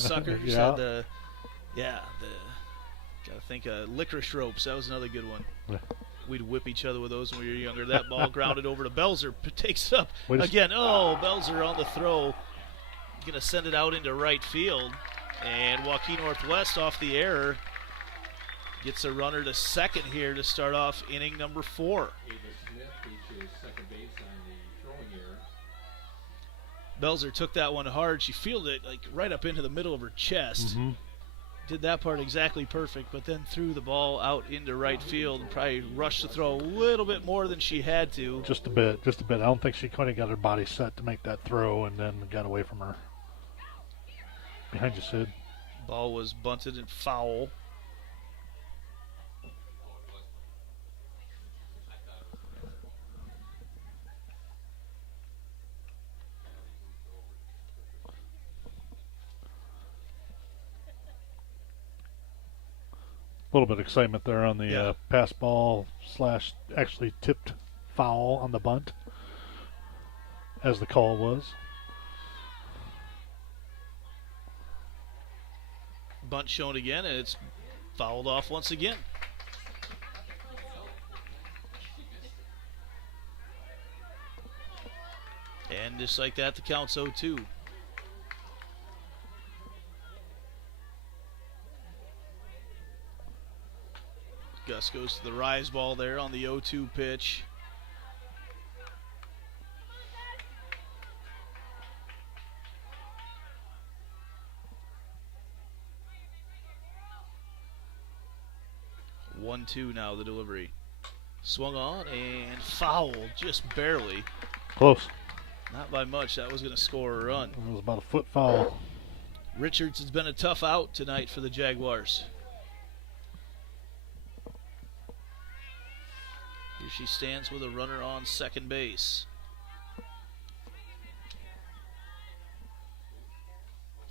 suckers. Yeah. Gotta think licorice ropes. That was another good one. Yeah. We'd whip each other with those when we were younger. That ball grounded over to Belzer. Takes it up again. Oh, Belzer on the throw. Gonna send it out into right field. And Waukee Northwest off the error gets a runner to second here to start off inning number 4. Belzer took that one hard. She fielded it like right up into the middle of her chest. Mm-hmm. Did that part exactly perfect, but then threw the ball out into right field and probably rushed the throw a little bit more than she had to. Just a bit. I don't think she quite got her body set to make that throw and then got away from her. Behind you, Sid. Ball was bunted and foul. A little bit of excitement there on the pass ball / actually tipped foul on the bunt, as the call was. Bunt shown again, and it's fouled off once again. And just like that, the count's 0-2. Gus goes to the rise ball there on the 0-2 pitch. One, 2 now, the delivery. Swung on and fouled, just barely. Close. Not by much. That was going to score a run. It was about a foot foul. Richards has been a tough out tonight for the Jaguars. Here she stands with a runner on second base.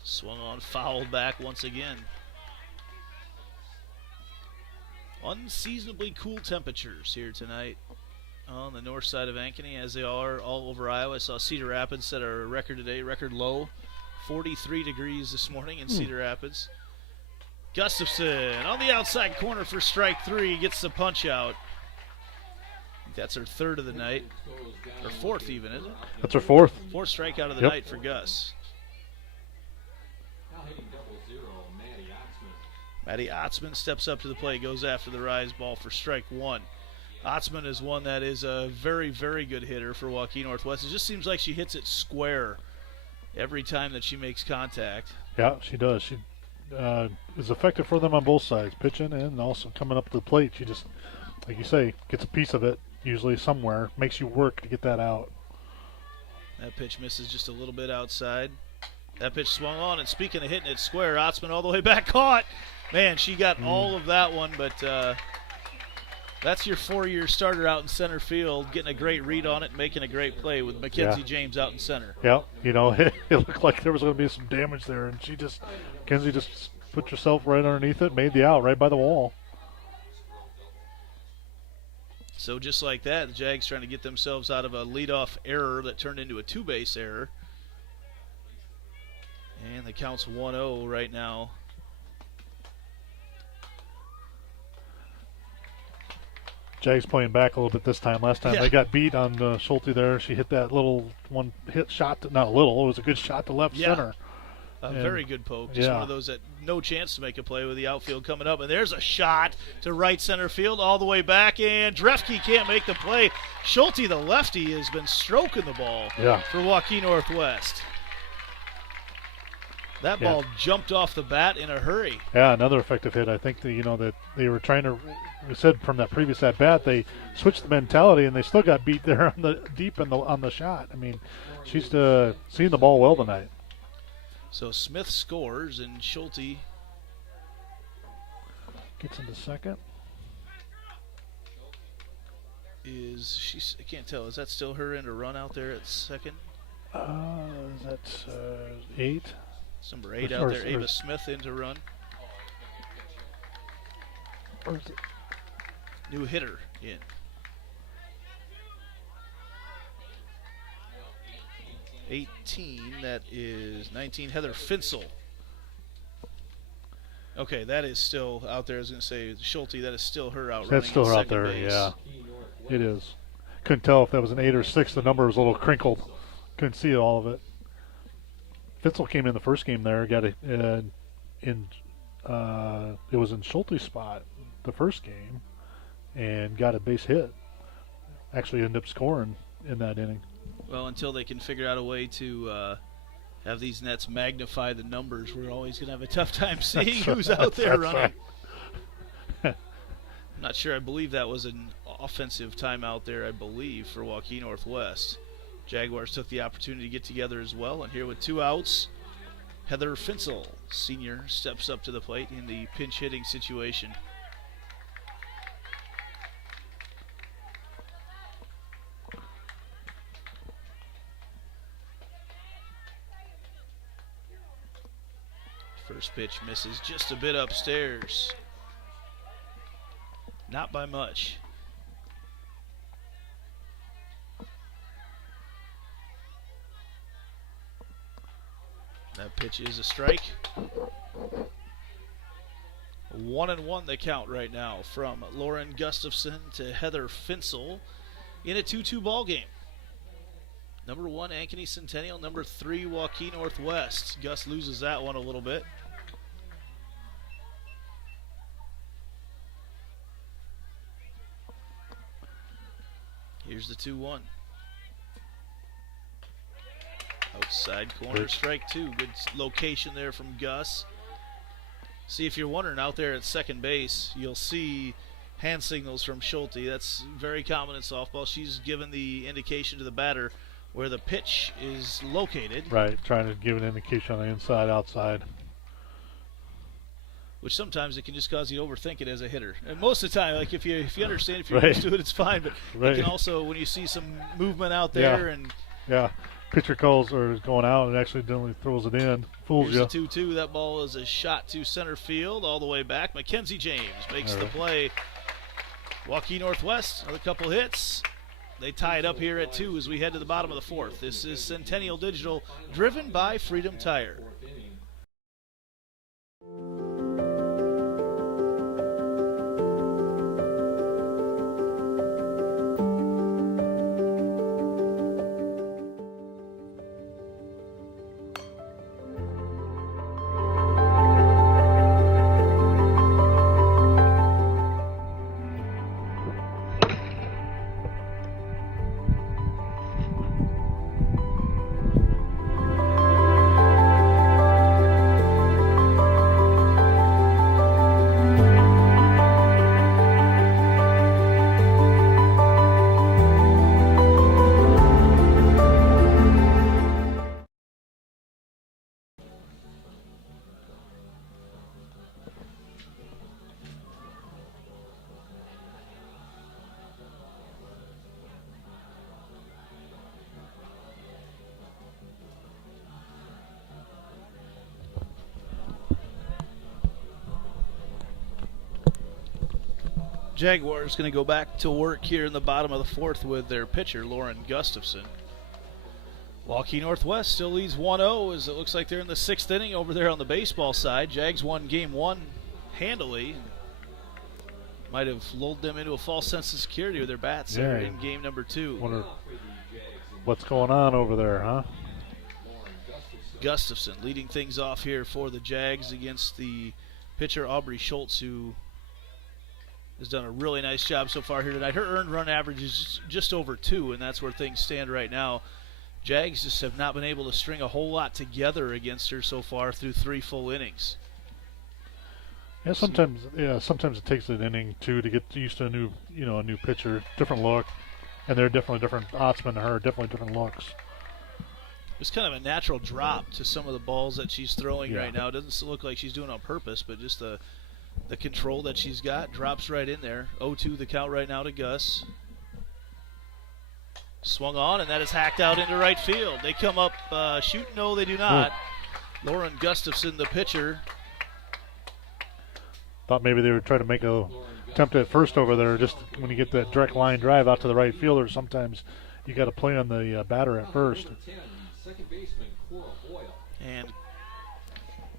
Swung on, fouled back once again. Unseasonably cool temperatures here tonight on the north side of Ankeny, as they are all over Iowa. I saw Cedar Rapids set a record today, record low, 43 degrees this morning in Cedar Rapids. Gustafson on the outside corner for strike 3, gets the punch out. That's her third of the night, or fourth even, isn't it? That's her fourth. Fourth strikeout of the night for Gus. Maddie Otzman steps up to the plate, goes after the rise ball for strike 1. Otzman is one that is a very, very good hitter for Waukee Northwest. It just seems like she hits it square every time that she makes contact. Yeah, she does. She is effective for them on both sides, pitching and also coming up to the plate. She just, like you say, gets a piece of it, usually somewhere, makes you work to get that out. That pitch misses just a little bit outside. That pitch swung on, and speaking of hitting it square, Otzman all the way back, caught. Man, she got all of that one, but that's your 4-year starter out in center field, getting a great read on it and making a great play with Mackenzie James out in center. Yeah, you know, it looked like there was going to be some damage there, and Mackenzie just put herself right underneath it, made the out right by the wall. So just like that, the Jags trying to get themselves out of a leadoff error that turned into a two-base error. And the count's 1-0 right now. Jags playing back a little bit this time. Last time they got beat on Schulte there. She hit that little one hit shot, not a little, it was a good shot to left center. A very good poke. Just one of those that no chance to make a play with the outfield coming up. And there's a shot to right center field all the way back, and Drefke can't make the play. Schulte, the lefty, has been stroking the ball for Waukee Northwest. That ball jumped off the bat in a hurry. Yeah, another effective hit. I think that they were trying to. We said from that previous at bat they switched the mentality and they still got beat there on the shot. I mean, she's seeing the ball well tonight. So Smith scores and Schulte gets into second. I can't tell. Is that still her in a run out there at second? That's 8. It's number 8 out there. Ava Smith into run. Or is it? New hitter in. 18, that is 19, Heather Finsel. Okay, that is still out there. I was going to say Schulte, that is still her out running. That's still her out there, base. Yeah. It is. Couldn't tell if that was an 8 or 6. The number was a little crinkled. Couldn't see all of it. Finsel came in the first game there, got it it was in Schulte's spot the first game, and got a base hit. Actually ended up scoring in that inning. Well, until they can figure out a way to have these nets magnify the numbers, we're always going to have a tough time seeing who's out there running. Right. I'm not sure. I believe that was an offensive timeout there, I believe, for Waukee Northwest. Jaguars took the opportunity to get together as well, and here with 2 outs, Heather Finsel, senior, steps up to the plate in the pinch hitting situation. First pitch misses just a bit upstairs. Not by much. That pitch is a strike. 1-1 the count right now from Lauren Gustafson to Heather Finsel in a 2-2 ball game. Number 1, Ankeny Centennial. Number 3, Waukee Northwest. Gus loses that one a little bit. Here's the 2-1. Outside corner, strike 2. Good location there from Gus. See, if you're wondering, out there at second base, you'll see hand signals from Schulte. That's very common in softball. She's given the indication to the batter where the pitch is located. Right, trying to give an indication on the inside, outside. Which sometimes it can just cause you to overthink it as a hitter. And most of the time, like if you understand, if you're used to it, it's fine. But it can also, when you see some movement out there and pitcher calls or is going out and accidentally throws it in, fools you. Here's the 2-2. That ball is a shot to center field all the way back. Mackenzie James makes the play. Waukee Northwest, another couple hits. They tie it up here at 2 as we head to the bottom of the 4th. This is Centennial Digital, driven by Freedom Tire. Jaguars going to go back to work here in the bottom of the fourth with their pitcher, Lauren Gustafson. Waukee Northwest still leads 1-0 as it looks like they're in the sixth inning over there on the baseball side. Jags won game one handily. Might have lulled them into a false sense of security with their bats there in game number 2. Wonder what's going on over there, huh? Gustafson leading things off here for the Jags against the pitcher Aubrey Schultz, who has done a really nice job so far here tonight. Her earned run average is just over 2, and that's where things stand right now. Jags just have not been able to string a whole lot together against her so far through 3 full innings. Yeah, sometimes it takes an inning too to get used to a new pitcher, different look, and they're definitely different. Ottsman and her, definitely different looks. It's kind of a natural drop to some of the balls that she's throwing right now. It doesn't look like she's doing it on purpose, but just the control that she's got drops right in there. 0-2 the count right now to Gus. Swung on, and that is hacked out into right field. They come up shooting. No, they do not. Lauren Gustafson, the pitcher. Thought maybe they would try to make a attempt at first over there. Just when you get that direct line drive out to the right fielder, sometimes you got to play on the batter at first. And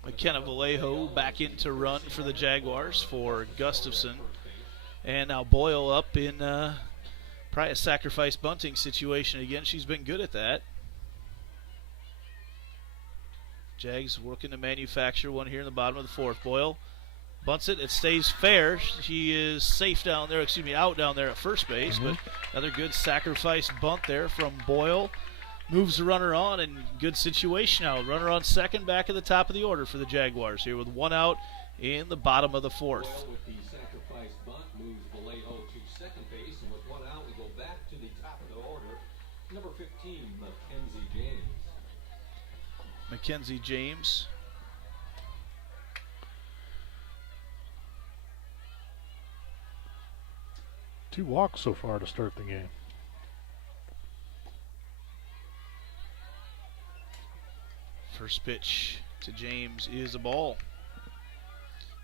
McKenna Vallejo back in to run for the Jaguars for Gustafson. And now Boyle up in probably a sacrifice bunting situation again. She's been good at that. Jags working to manufacture one here in the bottom of the fourth. Boyle bunts it. It stays fair. She is safe down there, out down there at first base. But another good sacrifice bunt there from Boyle. Moves the runner on, and good situation now. Runner on second, back at the top of the order for the Jaguars here with 1 out in the bottom of the fourth. With the sacrifice bunt, moves Vallejo to second base, and with 1 out, we go back to the top of the order. Number 15, Mackenzie James. Mackenzie James. Two walks so far to start the game. First pitch to James is a ball,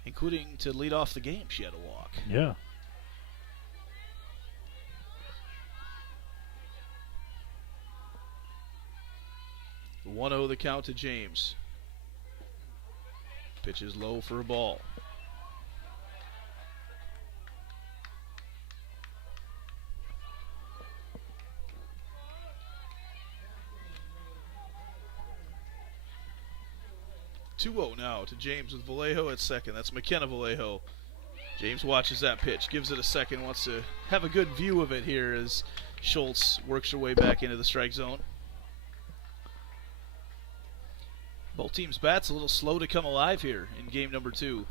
including to lead off the game. She had a walk. Yeah. The 1-0 the count to James. Pitch is low for a ball. Now to James with Vallejo at second. That's McKenna Vallejo. James watches that pitch, gives it a second, wants to have a good view of it here as Schultz works her way back into the strike zone. Both teams' bats a little slow to come alive here in game number 2.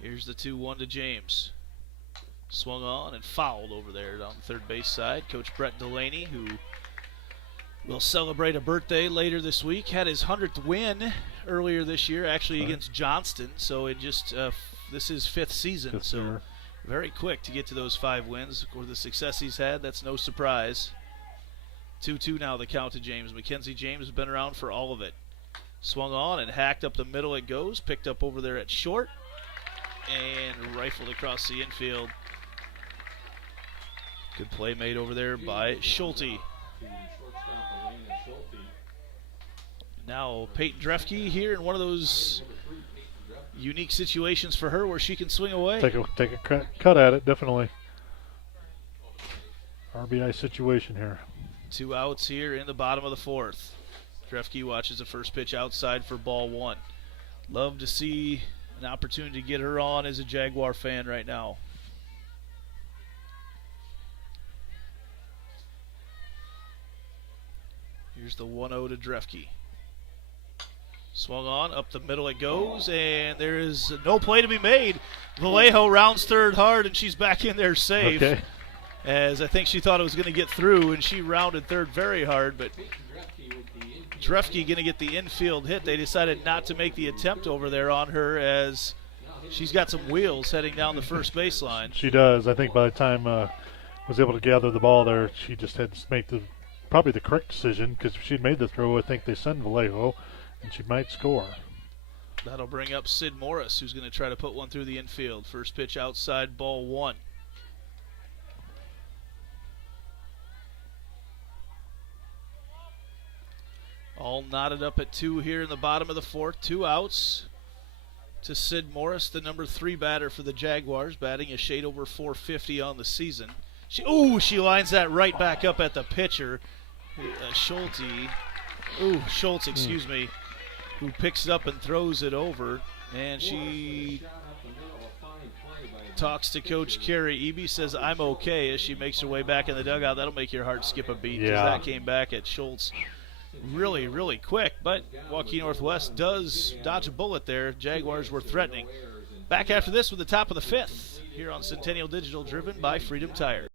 Here's the 2-1 to James. Swung on and fouled over there on the third base side. Coach Brett Delaney, who will celebrate a birthday later this week. Had his 100th win earlier this year, actually against Johnston. So it just this is 5th season. So very quick to get to those 5 wins. With the success he's had, that's no surprise. 2-2 now the count to James. Mackenzie James has been around for all of it. Swung on and hacked up the middle. It goes. Picked up over there at short and rifled across the infield. Good play made over there by Schulte. Now Peyton Drefke here in one of those unique situations for her where she can swing away. Take a cut at it, definitely. RBI situation here. 2 outs here in the bottom of the fourth. Drefke watches the first pitch outside for ball 1. Love to see an opportunity to get her on as a Jaguar fan right now. Here's the 1-0 to Drefke. Swung on, up the middle it goes, and there is no play to be made. Vallejo rounds third hard, and she's back in there safe. Okay. As I think she thought it was going to get through, and she rounded third very hard, but Drefke going to get the infield hit. They decided not to make the attempt over there on her as she's got some wheels heading down the first baseline. She does. I think by the time was able to gather the ball there, she just had to make probably the correct decision, because if she'd made the throw, I think they send Vallejo, and she might score. That'll bring up Sid Morris, who's going to try to put one through the infield. First pitch outside, ball 1. All knotted up at 2 here in the bottom of the 4th. 2 outs to Sid Morris, the number 3 batter for the Jaguars, batting a shade over 450 on the season. She lines that right back up at the pitcher, Schultz, excuse me, who picks it up and throws it over, and she talks to Coach Carrie Eby, says, "I'm okay," as she makes her way back in the dugout. That'll make your heart skip a beat, because that came back at Schultz really, really quick, but Waukee Northwest does dodge a bullet there. Jaguars were threatening. Back after this with the top of the 5th here on Centennial Digital, driven by Freedom Tire.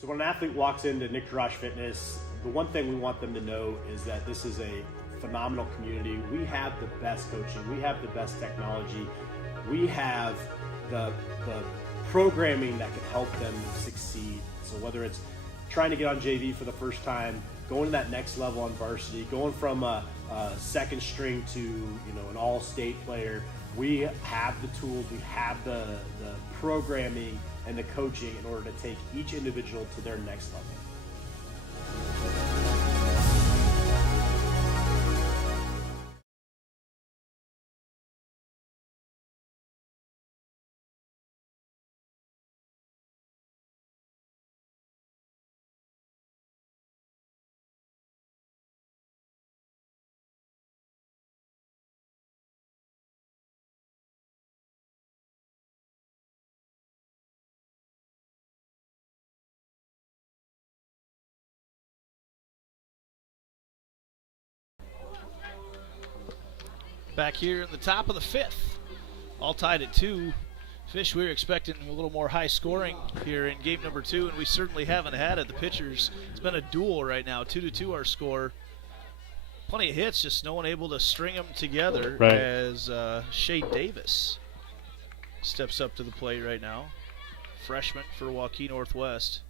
So when an athlete walks into Nick Rush Fitness, the one thing we want them to know is that this is a phenomenal community. We have the best coaching. We have the best technology. We have the programming that can help them succeed. So whether it's trying to get on JV for the first time, going to that next level on varsity, going from a second string to an all-state player, we have the tools, we have the programming and the coaching in order to take each individual to their next level. Back here in the top of the 5th, all tied at 2. Fish, we were expecting a little more high scoring here in game number 2, and we certainly haven't had it. The pitchers, it's been a duel right now, 2-2 our score. Plenty of hits, just no one able to string them together as Shea Davis steps up to the plate right now. Freshman for Waukee Northwest.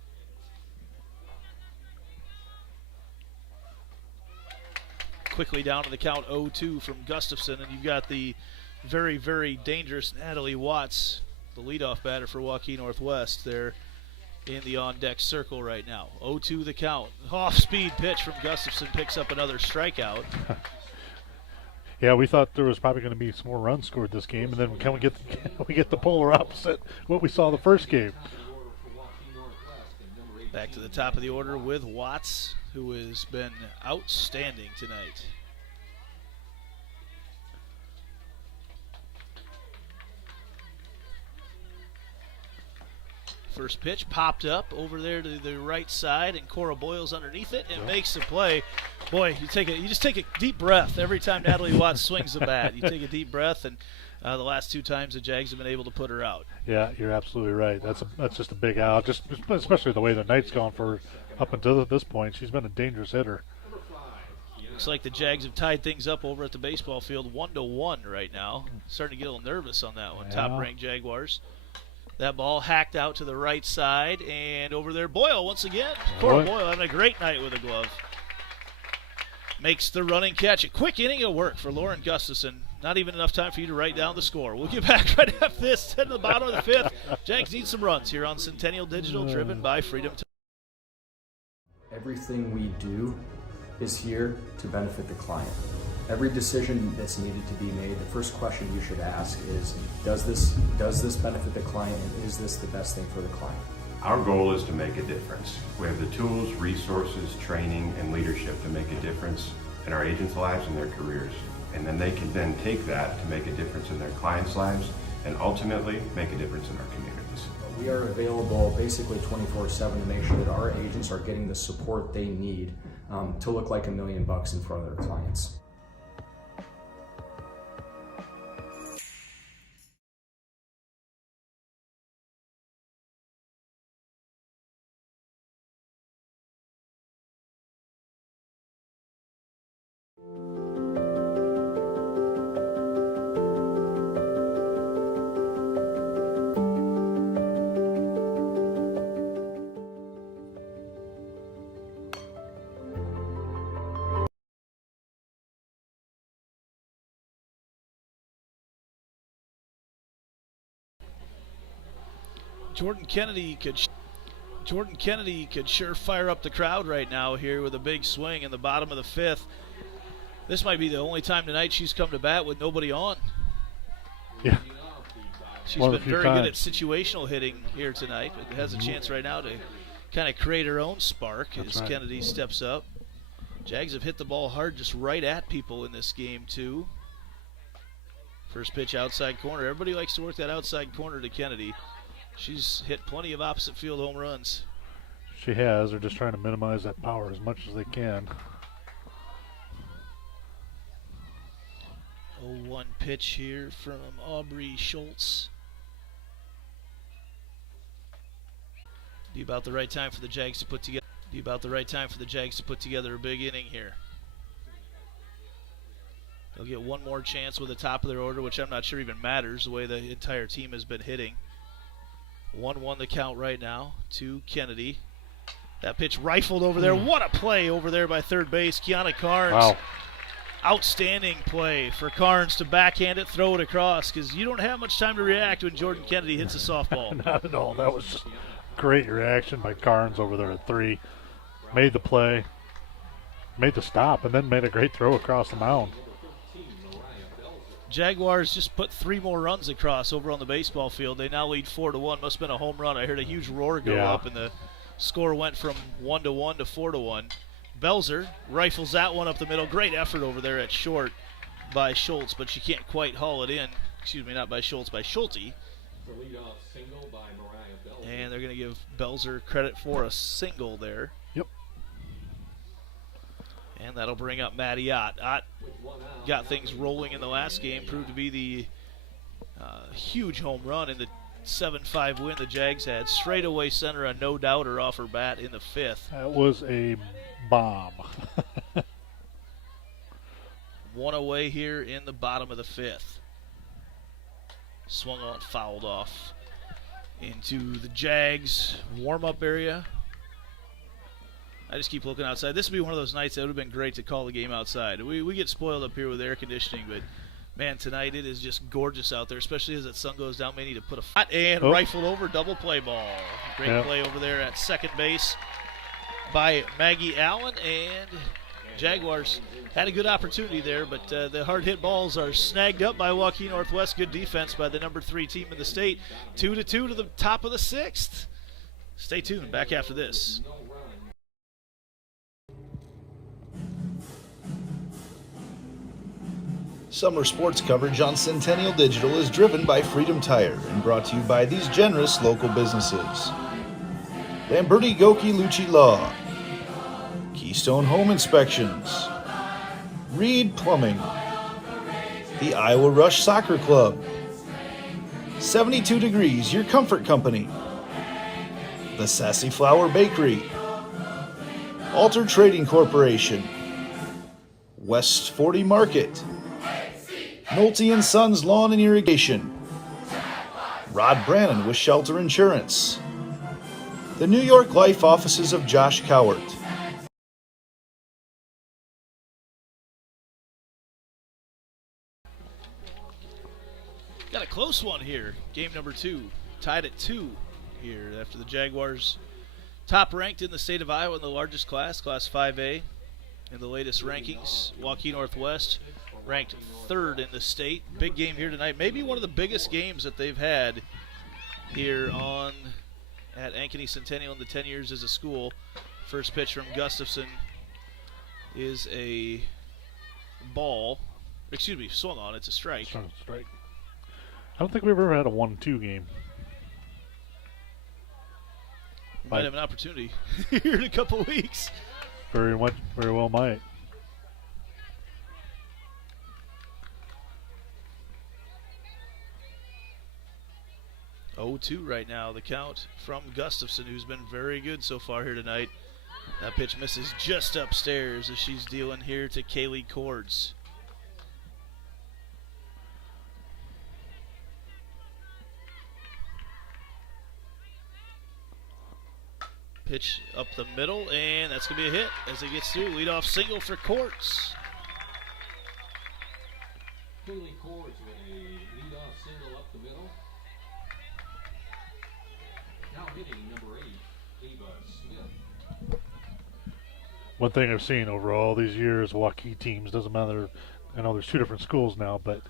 Quickly down to the count, 0-2 from Gustafson, and you've got the very, very dangerous Natalie Watts, the leadoff batter for Waukee Northwest. They're in the on-deck circle right now. 0-2 the count. Off-speed pitch from Gustafson, picks up another strikeout. Yeah, we thought there was probably going to be some more runs scored this game, and then we get the polar opposite what we saw the first game. Back to the top of the order with Watts, who has been outstanding tonight. First pitch popped up over there to the right side, and Cora Boyle's underneath it and makes the play. Boy, you just take a deep breath every time Natalie Watts swings the bat. You take a deep breath, and the last 2 times the Jags have been able to put her out. Yeah, you're absolutely right. That's just a big out. Just especially the way the night's gone for up until this point. She's been a dangerous hitter. Looks like the Jags have tied things up over at the baseball field, 1-1 right now. Starting to get a little nervous on that one. Yeah. Top-ranked Jaguars. That ball hacked out to the right side, and over there, Boyle once again. Cora Boyle having a great night with a glove. Makes the running catch. A quick inning of work for Lauren Gustafson. Not even enough time for you to write down the score. We'll get back right after this. 10 to the bottom of the 5th. Jags need some runs here on Centennial Digital, driven by Freedom Tire. Everything we do is here to benefit the client. Every decision that's needed to be made, the first question you should ask is, does this benefit the client, and is this the best thing for the client? Our goal is to make a difference. We have the tools, resources, training, and leadership to make a difference in our agents' lives and their careers. And then they can then take that to make a difference in their clients' lives and ultimately make a difference in our communities. We are available basically 24/7 to make sure that our agents are getting the support they need to look like $1 million in front of their clients. Jordan Kennedy could sure fire up the crowd right now here with a big swing in the bottom of the fifth. This might be the only time tonight she's come to bat with nobody on. Yeah. She's been very good at situational hitting here tonight, but has a chance right now to kind of create her own spark as Kennedy steps up. Jags have hit the ball hard just right at people in this game too. First pitch outside corner. Everybody likes to work that outside corner to Kennedy. She's hit plenty of opposite field home runs. She has. They're just trying to minimize that power as much as they can. 0-1 pitch here from Aubrey Schultz. Be about the right time for the Jags to put together. A big inning here. They'll get one more chance with the top of their order, which I'm not sure even matters the way the entire team has been hitting. 1-1 the count right now to Kennedy. That pitch rifled over there. What a play over there by third base. Kiana Carnes. Wow. Outstanding play for Carnes to backhand it, throw it across, because you don't have much time to react when Jordan Kennedy hits a softball. Not at all. That was just great reaction by Carnes over there at 3. Made the play, made the stop, and then made a great throw across the mound. Jaguars just put 3 more runs across over on the baseball field. They now lead 4-1. Must have been a home run. I heard a huge roar go up, and the score went from 1-1 to 4-1. Belzer rifles that one up the middle. Great effort over there at short by Schultz, but she can't quite haul it in. Excuse me, not by Schultz, by Schulte. And they're going to give Belzer credit for a single there. Yep. And that'll bring up Maddie Ott. Ott got things rolling in the last game, proved to be the huge home run in the 7-5 win the Jags had. Straightaway center, a no-doubter off her bat in the 5th. That was a bomb. 1 away here in the bottom of the 5th. Swung on, fouled off into the Jags warm-up area. I just keep looking outside. This would be one of those nights that would have been great to call the game outside. We get spoiled up here with air conditioning, but man, tonight it is just gorgeous out there, especially as that sun goes down. May need to put a shot and rifled over, double play ball. Great play over there at second base by Maggie Allen, and Jaguars had a good opportunity there, but the hard hit balls are snagged up by Waukee Northwest. Good defense by the number 3 team in the state. 2-2 to the top of the 6th. Stay tuned. Back after this. Summer sports coverage on Centennial Digital is driven by Freedom Tire and brought to you by these generous local businesses: Lamberti Goki Lucci Law, Keystone Home Inspections, Reed Plumbing, the Iowa Rush Soccer Club, 72 Degrees, your comfort company, the Sassy Flower Bakery, Alter Trading Corporation, West 40 Market, Nolte & Sons Lawn and Irrigation, Rod Brannon with Shelter Insurance, the New York Life offices of Josh Cowart. Got a close one here. Game number 2. Tied at 2 here after the Jaguars top ranked in the state of Iowa in the largest class, Class 5A. In the latest rankings, Waukee Northwest ranked 3rd in the state. Big game here tonight. Maybe one of the biggest games that they've had here at Ankeny Centennial in the 10 years as a school. First pitch from Gustafson is a ball. Excuse me, swung on. It's a strike. Strike. I don't think we've ever had a 1-2 game. Might have an opportunity here in a couple weeks. Very well might. (0-2) right now, the count from Gustafson, who's been very good so far here tonight. That pitch misses just upstairs as she's dealing here to Kaylee Cords. Pitch up the middle, and that's going to be a hit as it gets through. Leadoff single for Cords. Kaylee Cords with a leadoff single up the middle. Now hitting number 8, Ava Smith. One thing I've seen over all these years, Waukee teams, doesn't matter, I know there's 2 different schools now, but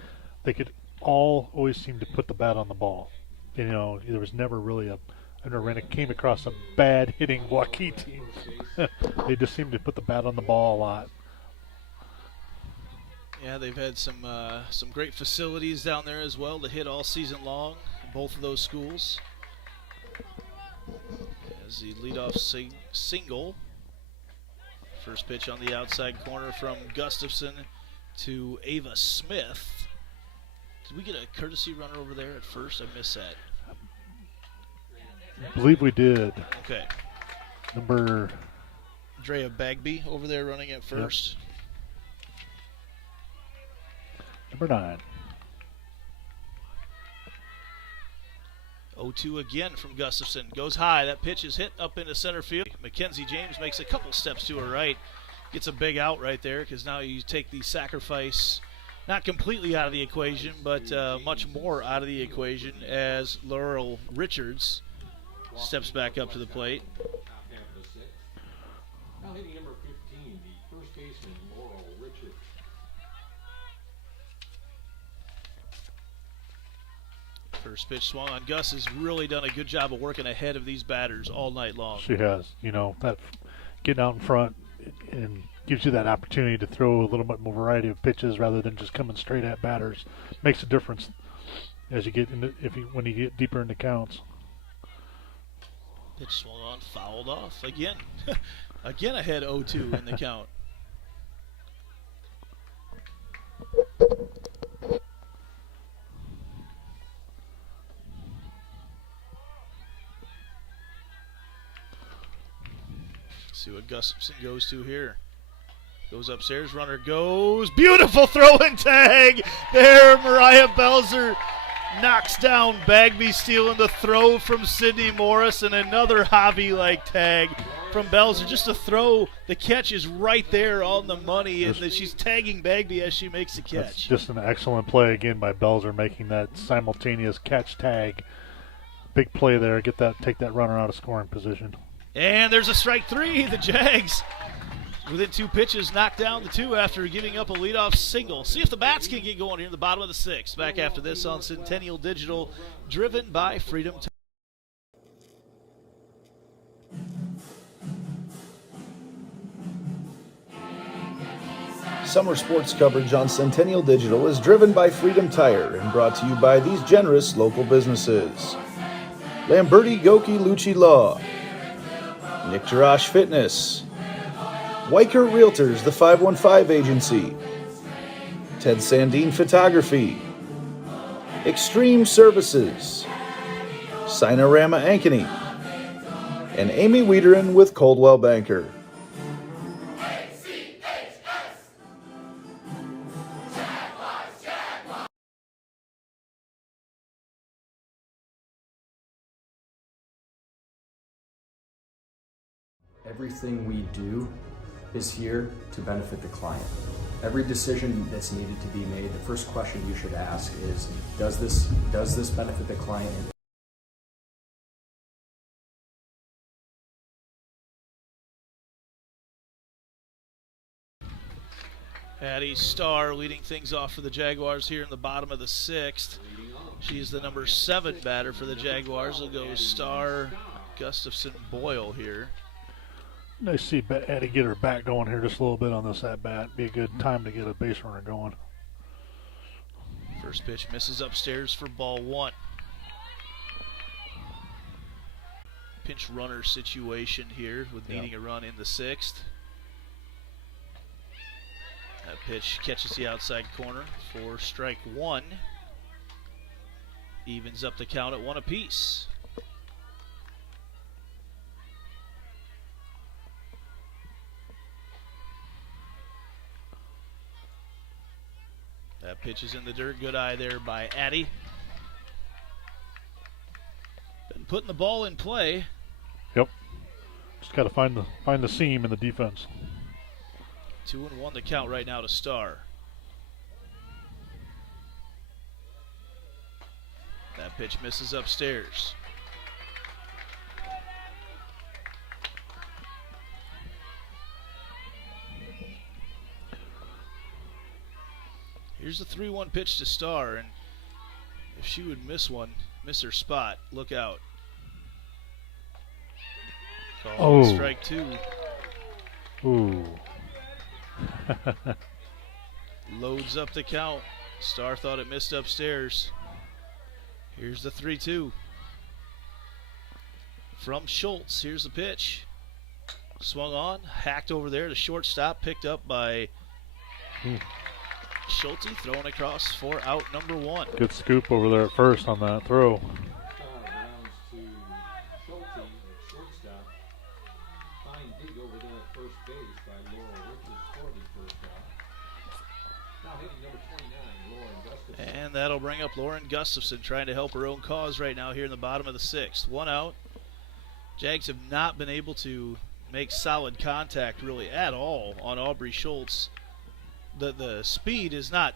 they could all always seem to put the bat on the ball. You know, there was never really I never came across a bad hitting Waukee team. They just seem to put the bat on the ball a lot. Yeah, they've had some great facilities down there as well to hit all season long, both of those schools. As the leadoff single. First pitch on the outside corner from Gustafson to Ava Smith. Did we get a courtesy runner over there at first? I missed that. I believe we did. Okay. Number Drea Bagby over there running at first. Yep. Number 9. 0-2 again from Gustafson. Goes high. That pitch is hit up into center field. Mackenzie James makes a couple steps to her right. Gets a big out right there because now you take the sacrifice not completely out of the equation, but much more out of the equation as Laurel Richards steps back up to the plate. Now hitting number 15, the first baseman, Laurel Richards. First pitch swung on. Gus has really done a good job of working ahead of these batters all night long. She has. You know, that getting out in front and gives you that opportunity to throw a little bit more variety of pitches rather than just coming straight at batters. Makes a difference as you get into when you get deeper into counts. Pitch swung on, fouled off again. Again ahead 0-2 in the count. See what Gustafson goes to here. Goes upstairs, runner goes. Beautiful throw and tag. There, Mariah Belzer knocks down Bagby, stealing the throw from Sydney Morris, and another hobby-like tag from Belzer. Just a throw. The catch is right there on the money, and she's tagging Bagby as she makes the catch. That's just an excellent play again by Belzer, making that simultaneous catch tag. Big play there. Take that runner out of scoring position. And there's a strike 3. The Jags, within 2 pitches, knocked down the 2 after giving up a leadoff single. See if the bats can get going here in the bottom of the 6th. Back after this on Centennial Digital, driven by Freedom Tire. Summer sports coverage on Centennial Digital is driven by Freedom Tire and brought to you by these generous local businesses: Lamberti Goki Lucci Law, Nick Jarash Fitness, Weicker Realtors, the 515 Agency, Ted Sandine Photography, Extreme Services, Sinorama Ankeny, and Amy Wiederin with Coldwell Banker. Everything we do is here to benefit the client. Every decision that's needed to be made, the first question you should ask is, does this benefit the client? Addie Starr leading things off for the Jaguars here in the bottom of the 6th. She's the number 7 batter for the Jaguars. It'll go Starr, Gustafson, Boyle here. Nice to see Addie get her bat going here just a little bit on this at-bat. Be a good time to get a base runner going. First pitch misses upstairs for ball 1. Pinch runner situation here with needing a run in the 6th. That pitch catches the outside corner for strike 1. Evens up the count at 1 apiece. That pitch is in the dirt. Good eye there by Addie. Been putting the ball in play. Yep. Just got to find the seam in the defense. 2-1 the count right now to Starr. That pitch misses upstairs. Here's the 3-1 pitch to Starr, and if she would miss her spot, look out. Called strike 2. Ooh. Loads up the count. Starr thought it missed upstairs. Here's the 3-2. From Schultz, here's the pitch. Swung on, hacked over there to shortstop, picked up by Schultz, throwing across for out number 1. Good scoop over there at first on that throw. Rounds to Schulte at shortstop. Fine dig over there at first base by Laurel Richards for the first out. Now hitting number 29, Lauren Gustafson. And that'll bring up Lauren Gustafson, trying to help her own cause right now here in the bottom of the 6th. 1 out. Jags have not been able to make solid contact really at all on Aubrey Schultz. The speed is not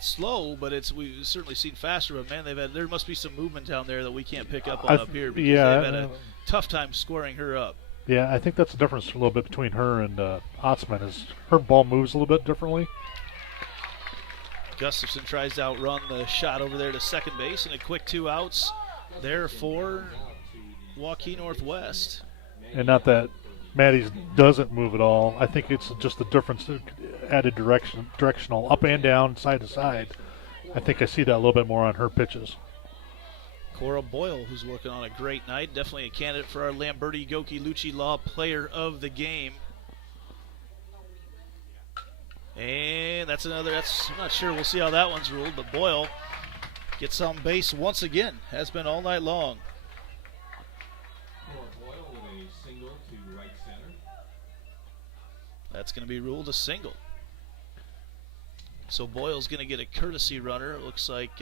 slow, but we've certainly seen faster. But man, there must be some movement down there that we can't pick up on up here, because they've had a tough time scoring her up. Yeah, I think that's the difference a little bit between her and Otzman, is her ball moves a little bit differently. Gustafson tries to outrun the shot over there to second base, and a quick 2 outs there for Waukee Northwest. And not that Maddie's doesn't move at all. I think it's just the difference, added directional, up and down, side to side. I think I see that a little bit more on her pitches. Cora Boyle, who's working on a great night, definitely a candidate for our Lamberti Goki Lucci Law Player of the Game. And that's I'm not sure, we'll see how that one's ruled, but Boyle gets on base once again, has been all night long. That's going to be ruled a single. So Boyle's going to get a courtesy runner. It looks like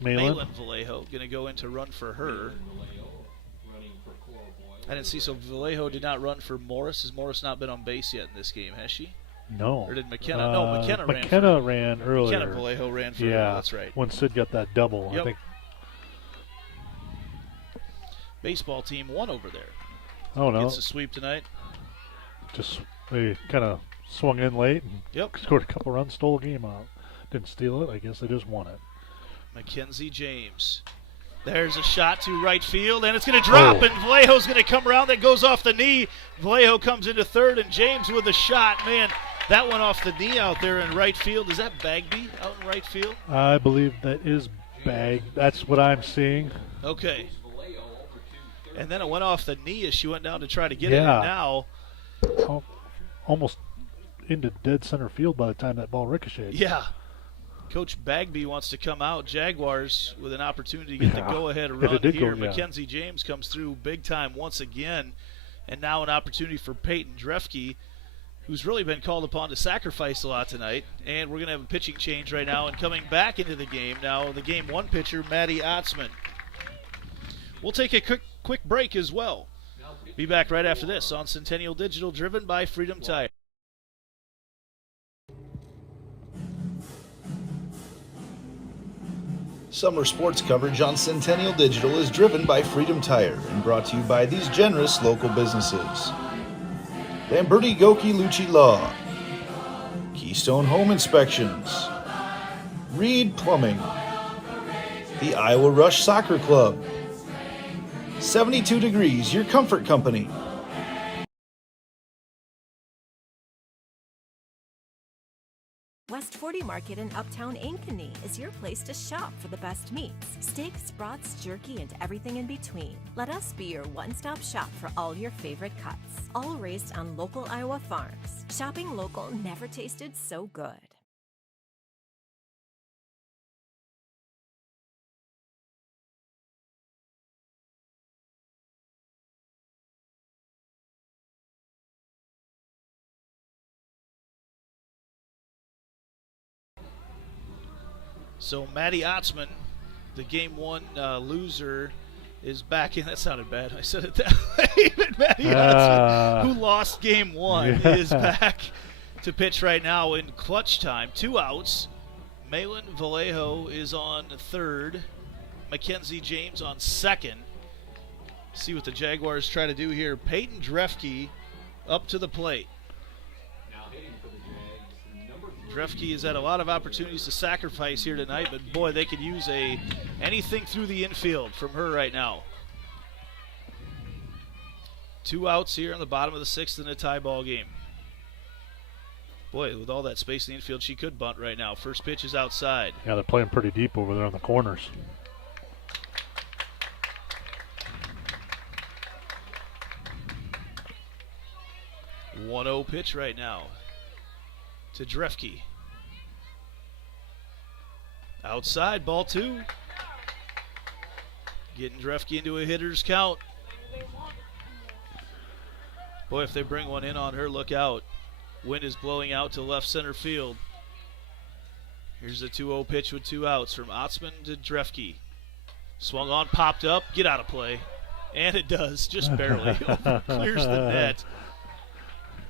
Malin Vallejo going to go in to run for her. I didn't see, so Vallejo did not run for Morris. Has Morris not been on base yet in this game, has she? No. Or did McKenna? No, McKenna ran. McKenna ran earlier. McKenna Vallejo ran for her, that's right. When Sid got that double, yep. I think. Baseball team won over there. Oh, no. Gets a sweep tonight. They kind of swung in late and scored a couple runs, stole the game out. Didn't steal it. I guess they just won it. Mackenzie James. There's a shot to right field, and it's going to drop, and Vallejo's going to come around. That goes off the knee. Vallejo comes into third, and James with a shot. Man, that went off the knee out there in right field. Is that Bagby out in right field? I believe that is Bag. That's what I'm seeing. Okay. And then it went off the knee as she went down to try to get it, and now almost into dead center field by the time that ball ricocheted. Yeah. Coach Bagby wants to come out. Jaguars with an opportunity to get the go-ahead run here. Mackenzie James comes through big time once again. And now an opportunity for Peyton Drefke, who's really been called upon to sacrifice a lot tonight. And we're going to have a pitching change right now. And coming back into the game now, the game 1 pitcher, Maddie Otzman. We'll take a quick break as well. Be back right after this on Centennial Digital, driven by Freedom Tire. Summer sports coverage on Centennial Digital is driven by Freedom Tire and brought to you by these generous local businesses: Lamberti Goki Lucci Law, Keystone Home Inspections, Reed Plumbing, the Iowa Rush Soccer Club, 72 Degrees, your comfort company. West 40 Market in Uptown Ankeny is your place to shop for the best meats, steaks, brats, jerky, and everything in between. Let us be your one-stop shop for all your favorite cuts, all raised on local Iowa farms. Shopping local never tasted so good. So Maddie Otzman, the game 1 loser, is back in. That sounded bad. I said it that way. But Maddie Otzman, who lost game 1, is back to pitch right now in clutch time. 2 outs. Malin Vallejo is on third. Mackenzie James on second. See what the Jaguars try to do here. Peyton Drefke up to the plate. Now hitting for the Jags, number 3. Drefke has had a lot of opportunities to sacrifice here tonight, but boy, they could use anything through the infield from her right now. 2 outs here in the bottom of the 6th in a tie ball game. Boy, with all that space in the infield, she could bunt right now. First pitch is outside. Yeah, they're playing pretty deep over there in the corners. 1-0 pitch right now to Drefke. Outside, ball 2. Getting Drefke into a hitter's count. Boy, if they bring one in on her, look out. Wind is blowing out to left center field. Here's the 2-0 pitch with 2 outs from Otzman to Drefke. Swung on, popped up, get out of play. And it does, just barely. Clears the net.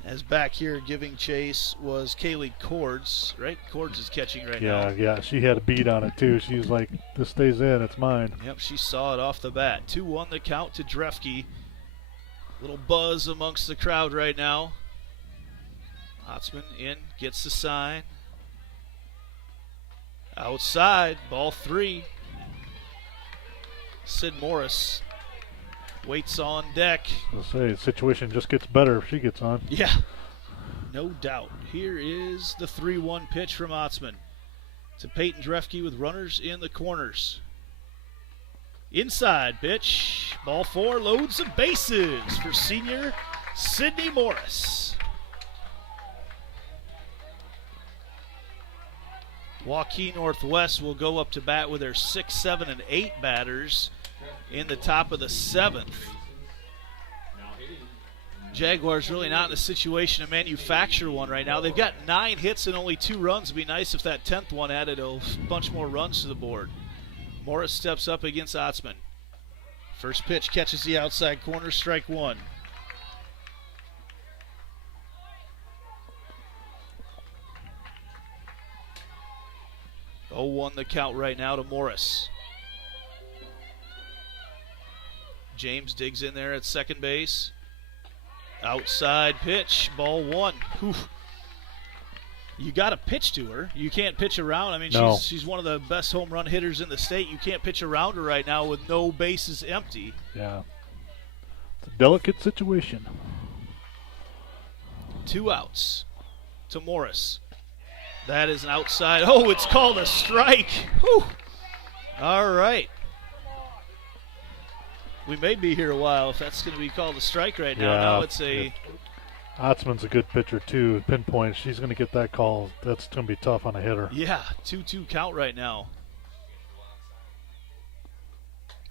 As back here giving chase was Kaylee Cords, right? Cords is catching right now. Yeah, she had a beat on it too. She's like, this stays in, it's mine. Yep, she saw it off the bat. 2-1 the count to Drefke. Little buzz amongst the crowd right now. Otzman in, gets the sign. Outside, ball 3. Sid Morris waits on deck. I'll say, the situation just gets better if she gets on. Yeah, no doubt. Here is the 3-1 pitch from Otzman to Peyton Drefke with runners in the corners. Inside pitch, ball 4, loads the bases for senior Sydney Morris. Waukee Northwest will go up to bat with their 6, 7, and 8 batters in the top of the 7th. Jaguars really not in a situation to manufacture one right now. They've got 9 hits and only 2 runs. It'd be nice if that 10th one added a bunch more runs to the board. Morris steps up against Otzman. First pitch catches the outside corner, strike 1. Oh, 0-1 the count right now to Morris. James digs in there at second base. Outside pitch, ball 1. Whew. You got to pitch to her. You can't pitch around. I mean, no. she's one of the best home run hitters in the state. You can't pitch around her right now with no bases empty. Yeah. It's a delicate situation. 2 outs to Morris. That is an outside. Oh, it's called a strike. Whew. All right. We may be here a while if that's going to be called a strike right now. Yeah, now it's a... Otzman's a good pitcher, too. Pinpoint, she's going to get that call. That's going to be tough on a hitter. Yeah, 2-2 count right now.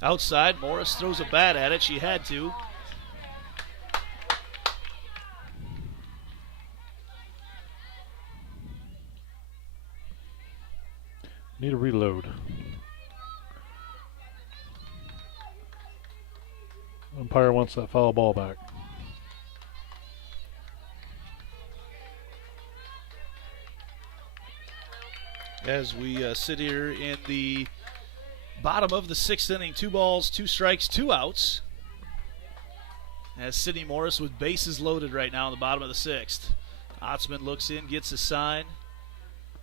Outside, Morris throws a bat at it. She had to. Need a reload. Umpire wants that foul ball back. As we sit here in the bottom of the 6th inning, 2 balls, 2 strikes, 2 outs. As Sydney Morris with bases loaded right now in the bottom of the 6th. Otzman looks in, gets a sign.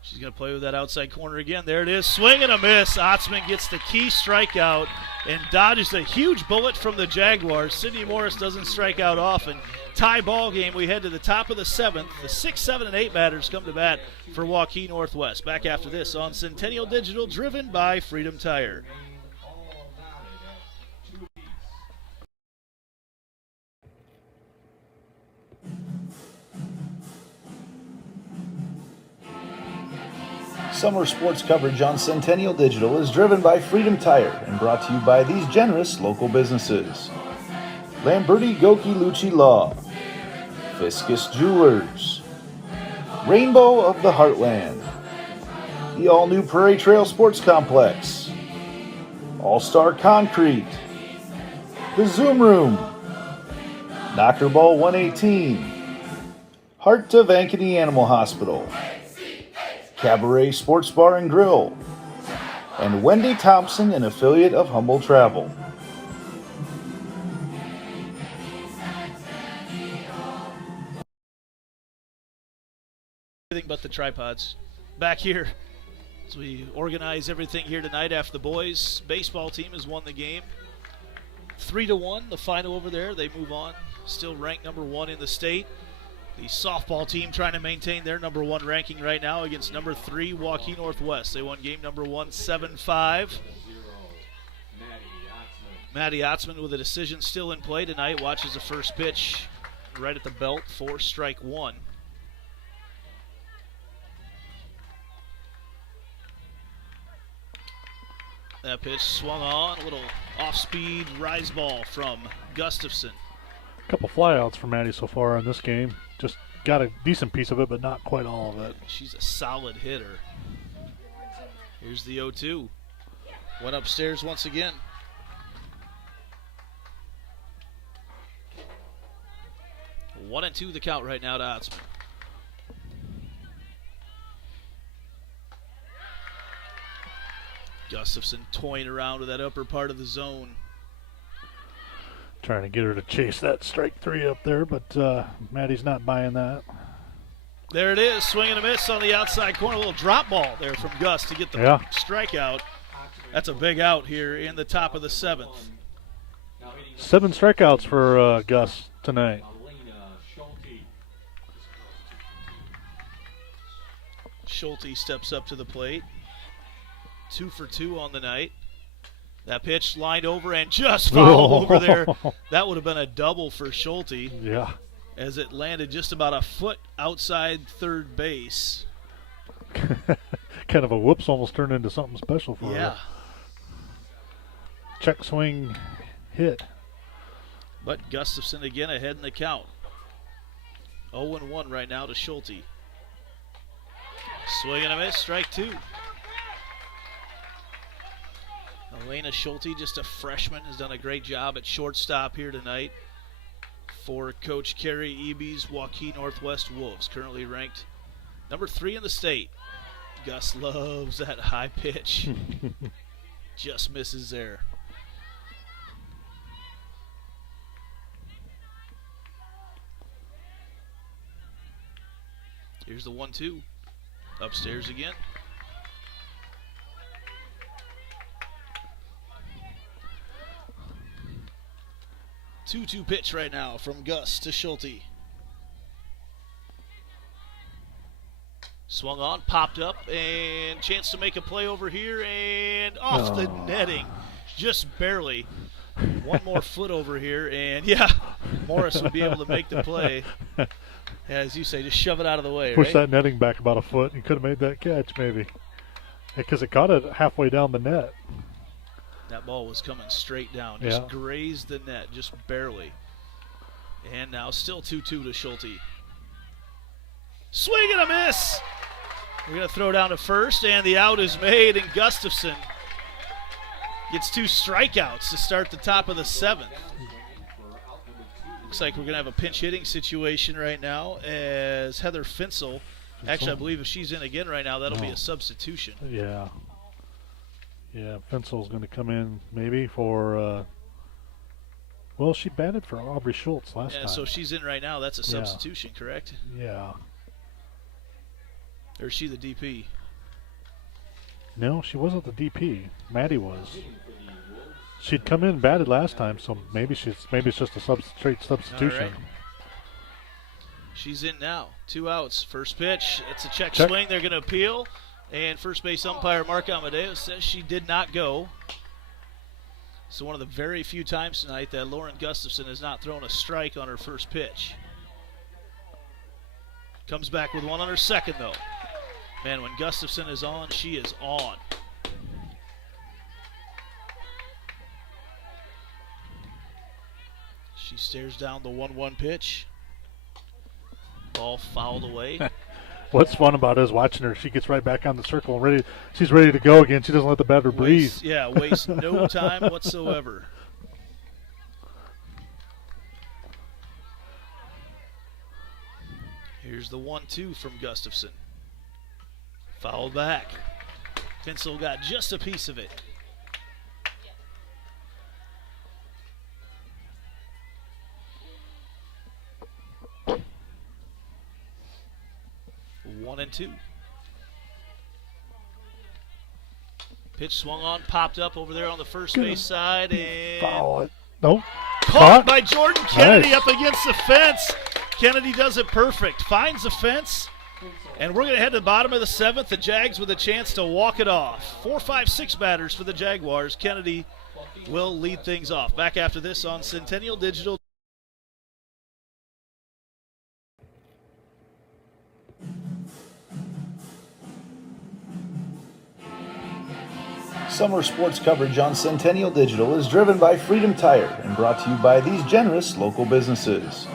She's going to play with that outside corner again. There it is. Swing and a miss. Otzman gets the key strikeout and dodges a huge bullet from the Jaguars. Sydney Morris doesn't strike out often. Tie ball game. We head to the top of the 7th. The 6, 7, and 8 batters come to bat for Waukee Northwest. Back after this on Centennial Digital, driven by Freedom Tire. Summer sports coverage on Centennial Digital is driven by Freedom Tire and brought to you by these generous local businesses: Lamberti Goki Lucci Law, Fiscus Jewelers, Rainbow of the Heartland, the all-new Prairie Trail Sports Complex, All-Star Concrete, the Zoom Room, Knocker Ball 118, Heart of Ankeny Animal Hospital, Cabaret Sports Bar and Grill, and Wendy Thompson, an affiliate of Humble Travel. Everything but the tripods. Back here as we organize everything here tonight after the boys' baseball team has won the game. 3-1, the final over there. They move on. Still ranked number 1 in the state. The softball team trying to maintain their number 1 ranking right now against number 3, Waukee Northwest. They won game number 1, 7-5. Maddie Otzman with a decision still in play tonight. Watches the first pitch right at the belt for strike 1. That pitch swung on, a little off-speed rise ball from Gustafson. A couple flyouts for Maddie so far in this game. Just got a decent piece of it, but not quite all of it. She's a solid hitter. Here's the 0-2. Went upstairs once again. One and 2 the count right now to Otzman. Gustafson toying around with that upper part of the zone. Trying to get her to chase that strike 3 up there, but Maddie's not buying that. There it is, swing and a miss on the outside corner. A little drop ball there from Gus to get the strikeout. That's a big out here in the top of the 7th. 7 strikeouts for Gus tonight. Schulte steps up to the plate. 2 for 2 on the night. That pitch lined over and just fouled over there. That would have been a double for Schulte. Yeah. As it landed just about a foot outside third base. Kind of a whoops almost turned into something special for her. Check swing hit. But Gustafson again ahead in the count. 0-1 right now to Schulte. Swing and a miss, strike 2. Elena Schulte, just a freshman, has done a great job at shortstop here tonight for Coach Carrie Eby's Waukee Northwest Wolves, currently ranked number 3 in the state. Gus loves that high pitch. Just misses there. Here's the 1-2. Upstairs again. 2-2 pitch right now from Gus to Schulte. Swung on, popped up, and chance to make a play over here, and off the netting. Just barely. One more foot over here, and Morris would be able to make the play. As you say, just shove it out of the way, Push that netting back about a foot. He could have made that catch, maybe. Because it caught it halfway down the net. That ball was coming straight down. Just grazed the net, just barely. And now still 2-2 to Schulte. Swing and a miss! We're going to throw down to first, and the out is made, and Gustafson gets 2 strikeouts to start the top of the 7th. Looks like we're going to have a pinch hitting situation right now as Heather Finsel. Actually, I believe if she's in again right now, that'll be a substitution. Yeah. Yeah, Finsel's going to come in maybe for, well, she batted for Aubrey Schultz last time. Yeah, so she's in right now. That's a substitution, correct? Yeah. Or is she the DP? No, she wasn't the DP. Maddie was. She'd come in and batted last time, so maybe it's just a straight substitution. All right. She's in now. 2 outs. First pitch. It's a check swing. They're going to appeal. And first base umpire Mark Amadeus says she did not go. So one of the very few times tonight that Lauren Gustafson has not thrown a strike on her first pitch. Comes back with one on her second, though. Man, when Gustafson is on, she is on. She stares down the 1-1 pitch. Ball fouled away. What's fun about it is watching her. She gets right back on the circle and she's ready to go again. She doesn't let the batter breathe. Waste no time whatsoever. Here's the 1-2 from Gustafson. Fouled back. Finsel got just a piece of it. 2-2. Pitch swung on, popped up over there on the first base side, and Foul it. Nope. caught by Jordan Kennedy Nice. up against the fence. Kennedy does it perfect. Finds the fence, and we're going to head to the bottom of the 7th. The Jags with a chance to walk it off. 4, 5, 6 batters for the Jaguars. Kennedy will lead things off. Back after this on Centennial Digital. Summer sports coverage on Centennial Digital is driven by Freedom Tire and brought to you by these generous local businesses: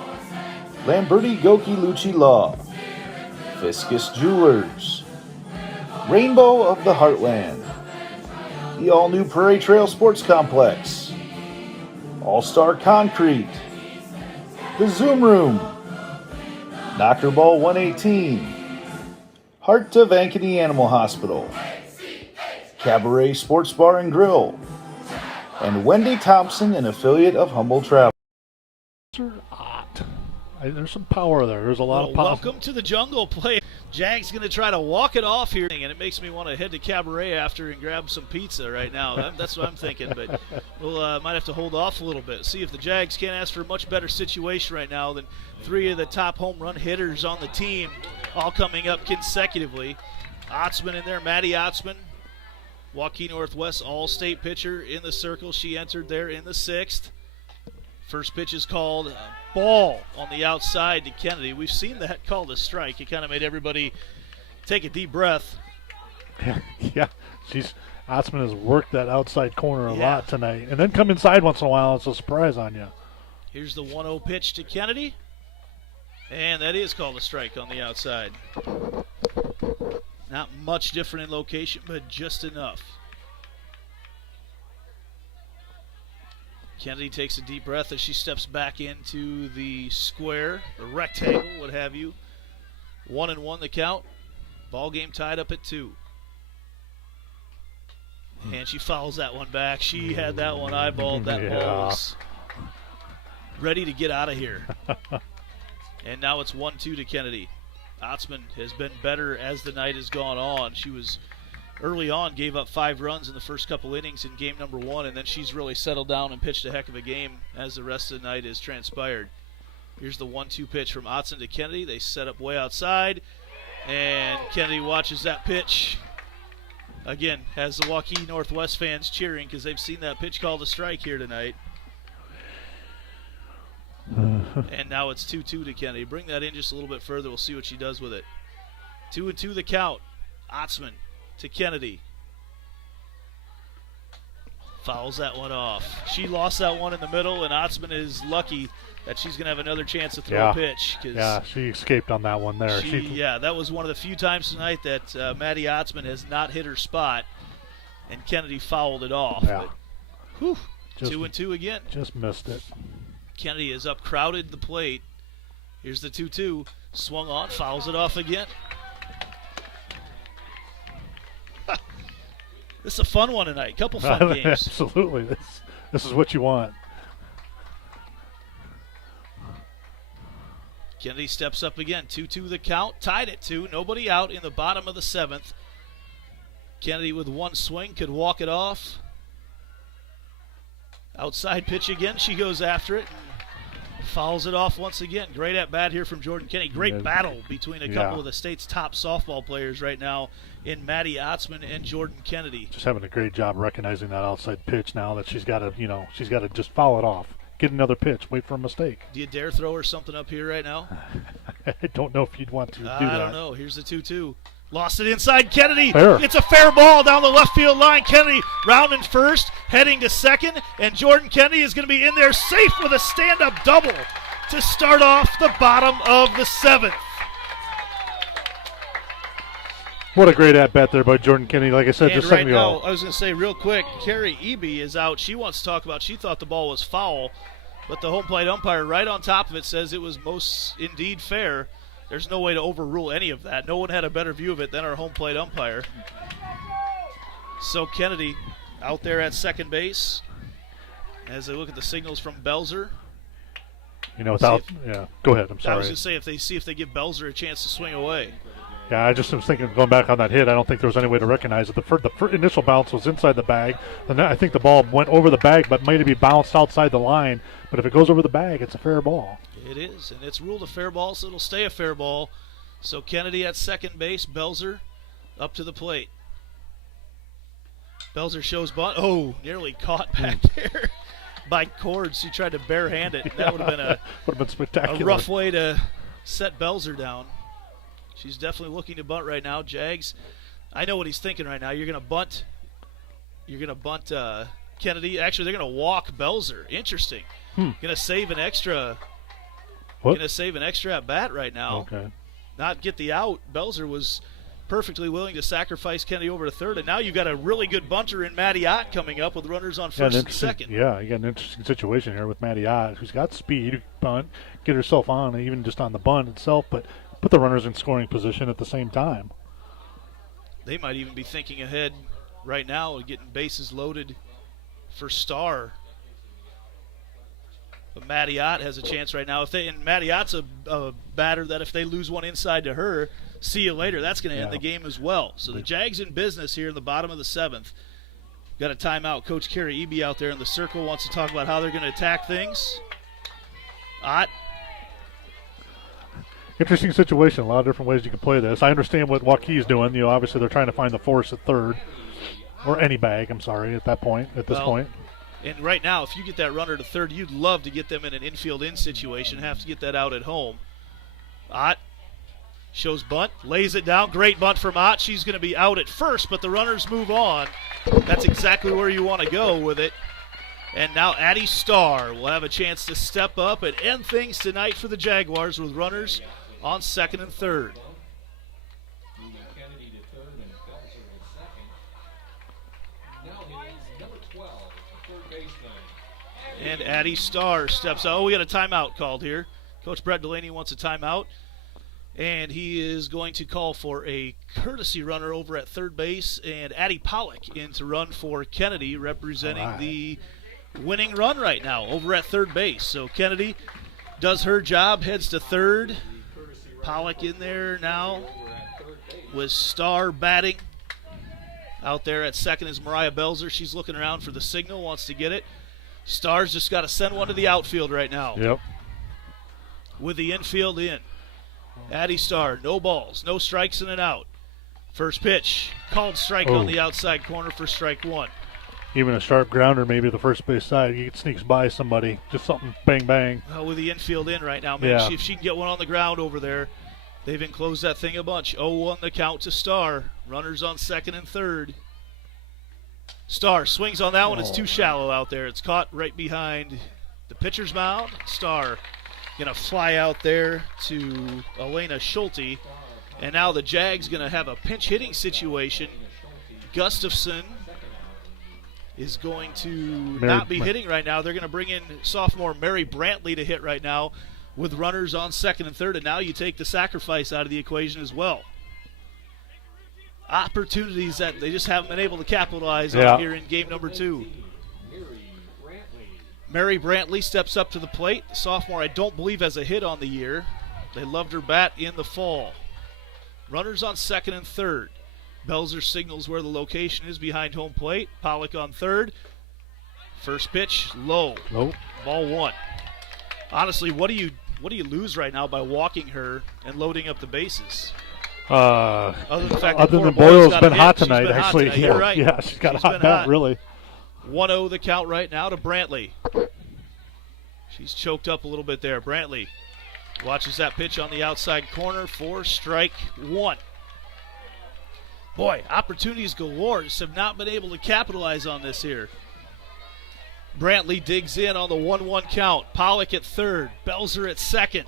Lamberti Goki Lucci Law, Fiscus Jewelers, Rainbow of the Heartland, the all-new Prairie Trail Sports Complex, All-Star Concrete, the Zoom Room, Knocker Ball 118, Heart of Ankeny Animal Hospital, Cabaret Sports Bar and Grill, and Wendy Thompson, an affiliate of Humble Travel. Hot. There's some power there. There's a lot of power. Welcome to the jungle play. Jags going to try to walk it off here, and it makes me want to head to Cabaret after and grab some pizza right now. That's what I'm thinking, but we'll might have to hold off a little bit. See if the Jags can't ask for a much better situation right now than 3 of the top home run hitters on the team all coming up consecutively. Otzman in there, Maddie Otzman, Waukee Northwest All-State pitcher in the circle. She entered there in the 6th. First pitch is called ball on the outside to Kennedy. We've seen that called a strike. It kind of made everybody take a deep breath. Yeah, Otzman has worked that outside corner a lot tonight. And then come inside once in a while. It's a surprise on you. Here's the 1-0 pitch to Kennedy. And that is called a strike on the outside. Not much different in location, but just enough. Kennedy takes a deep breath as she steps back into the square, the rectangle, what have you. 1-1 the count. Ball game tied up at 2. And she fouls that one back. She had that one eyeballed. That ball was ready to get out of here. And now it's 1-2 to Kennedy. Otzman has been better as the night has gone on. She was early on, gave up 5 runs in the first couple innings in game number 1, and then she's really settled down and pitched a heck of a game as the rest of the night has transpired. Here's the 1-2 pitch from Otzman to Kennedy. They set up way outside, and Kennedy watches that pitch. Again, has the Waukee Northwest fans cheering because they've seen that pitch called a strike here tonight. And now it's 2-2 to Kennedy. Bring that in just a little bit further. We'll see what she does with it. 2-2 the count. Otzman to Kennedy. Fouls that one off. She lost that one in the middle, and Otzman is lucky that she's going to have another chance to throw a pitch. Yeah, she escaped on that one there. Yeah, that was one of the few times tonight that Maddie Otzman has not hit her spot, and Kennedy fouled it off. Yeah. But, 2-2 again. Just missed it. Kennedy is up, crowded the plate. Here's the 2-2. Swung on, fouls it off again. This is a fun one tonight. Couple fun games. Absolutely. This is what you want. Kennedy steps up again. 2-2 the count. Tied at 2. Nobody out in the bottom of the 7th. Kennedy with one swing could walk it off. Outside pitch again. She goes after it. Fouls it off once again. Great at bat here from Jordan Kennedy. Great battle between a couple of the state's top softball players right now in Maddie Otzman and Jordan Kennedy. Just having a great job recognizing that outside pitch now that she's got to just foul it off. Get another pitch. Wait for a mistake. Do you dare throw her something up here right now? I don't know if you'd want to do that. I don't know. Here's the 2-2. Lost it inside. Kennedy. Fair. It's a fair ball down the left field line. Kennedy rounding first, heading to second, and Jordan Kennedy is going to be in there safe with a stand-up double to start off the bottom of the 7th. What a great at-bat there by Jordan Kennedy. Like I said just a second ago. I was going to say real quick, Carrie Eby is out. She wants to talk about, she thought the ball was foul, but the home plate umpire right on top of it says it was most indeed fair. There's no way to overrule any of that. No one had a better view of it than our home plate umpire. So Kennedy out there at second base as they look at the signals from Belzer. Go ahead. I'm sorry. I was going to say if they give Belzer a chance to swing away. Yeah, I just was thinking, going back on that hit, I don't think there was any way to recognize it. The initial bounce was inside the bag. And I think the ball went over the bag, but might be bounced outside the line. But if it goes over the bag, it's a fair ball. It is, and it's ruled a fair ball, so it'll stay a fair ball. So Kennedy at second base, Belzer up to the plate. Belzer shows bunt. Oh, nearly caught back there by Cords. He tried to barehand it. That would have been spectacular. A rough way to set Belzer down. She's definitely looking to bunt right now. Jags, I know what he's thinking right now. You're going to bunt. Kennedy. Actually, they're going to walk Belzer. Interesting. Going to save an extra. Going to save an extra at bat right now. Okay. Not get the out. Belzer was perfectly willing to sacrifice Kennedy over to third, and now you've got a really good bunter in Matty Ott coming up with runners on first and second. Yeah, you got an interesting situation here with Matty Ott, who's got speed, bunt, get herself on, even just on the bunt itself, but put the runners in scoring position at the same time. They might even be thinking ahead right now, getting bases loaded for Starr. But Matty Ott has a chance right now. And Matty Ott's a batter that if they lose one inside to her, see you later. That's going to end the game as well. So the Jags in business here in the bottom of the seventh. Got a timeout. Coach Carrie Eby out there in the circle wants to talk about how they're going to attack things. Ott. Interesting situation. A lot of different ways you can play this. I understand what Waukee's doing. Obviously they're trying to find the force at third. Or any bag, I'm sorry, at this point. And right now, if you get that runner to third, you'd love to get them in an infield in situation. Have to get that out at home. Ott shows bunt, lays it down. Great bunt from Ott. She's going to be out at first, but the runners move on. That's exactly where you want to go with it. And now Addie Starr will have a chance to step up and end things tonight for the Jaguars with runners on second and third. Kennedy to third and Belzer at second. Now hitting number 12, the third baseman. And Addie Starr steps out. Oh, we got a timeout called here. Coach Brett Delaney wants a timeout. And he is going to call for a courtesy runner over at third base, and Addie Pollock in to run for Kennedy, representing the winning run right now over at third base. So Kennedy does her job, heads to third. Pollock in there now with Starr batting. Out there at second is Mariah Belzer. She's looking around for the signal, wants to get it. Starr's just got to send one to the outfield right now. Yep. With the infield in. Addie Starr, no balls, no strikes and an out. First pitch, called strike on the outside corner for strike one. Even a sharp grounder, maybe the first base side, he sneaks by somebody, just something bang bang. With the infield in right now, man. If she can get one on the ground over there, they've enclosed that thing a bunch. 0-1 the count to Starr. Runners on second and third. Starr swings on that one. It's too shallow out there. It's caught right behind the pitcher's mound. Starr going to fly out there to Elena Schulte. And now the Jags going to have a pinch hitting situation. Gustafson is going to not be hitting right now. They're going to bring in sophomore Mary Brantley to hit right now with runners on second and third. And now you take the sacrifice out of the equation as well. Opportunities that they just haven't been able to capitalize on here in game number 2. Mary Brantley steps up to the plate. The sophomore, I don't believe, has a hit on the year. They loved her bat in the fall. Runners on second and third. Belzer signals where the location is behind home plate. Pollock on third. First pitch, low. Nope. Ball one. Honestly, what do you lose right now by walking her and loading up the bases? Other than the fact than that Boyle's been hot tonight, been actually. Hot tonight. You're right. Yeah, she's got a hot bat, really. 1-0 the count right now to Brantley. She's choked up a little bit there. Brantley watches that pitch on the outside corner for strike one. Boy, opportunities galore. Just have not been able to capitalize on this here. Brantley digs in on the 1-1 count. Pollock at third. Belzer at second.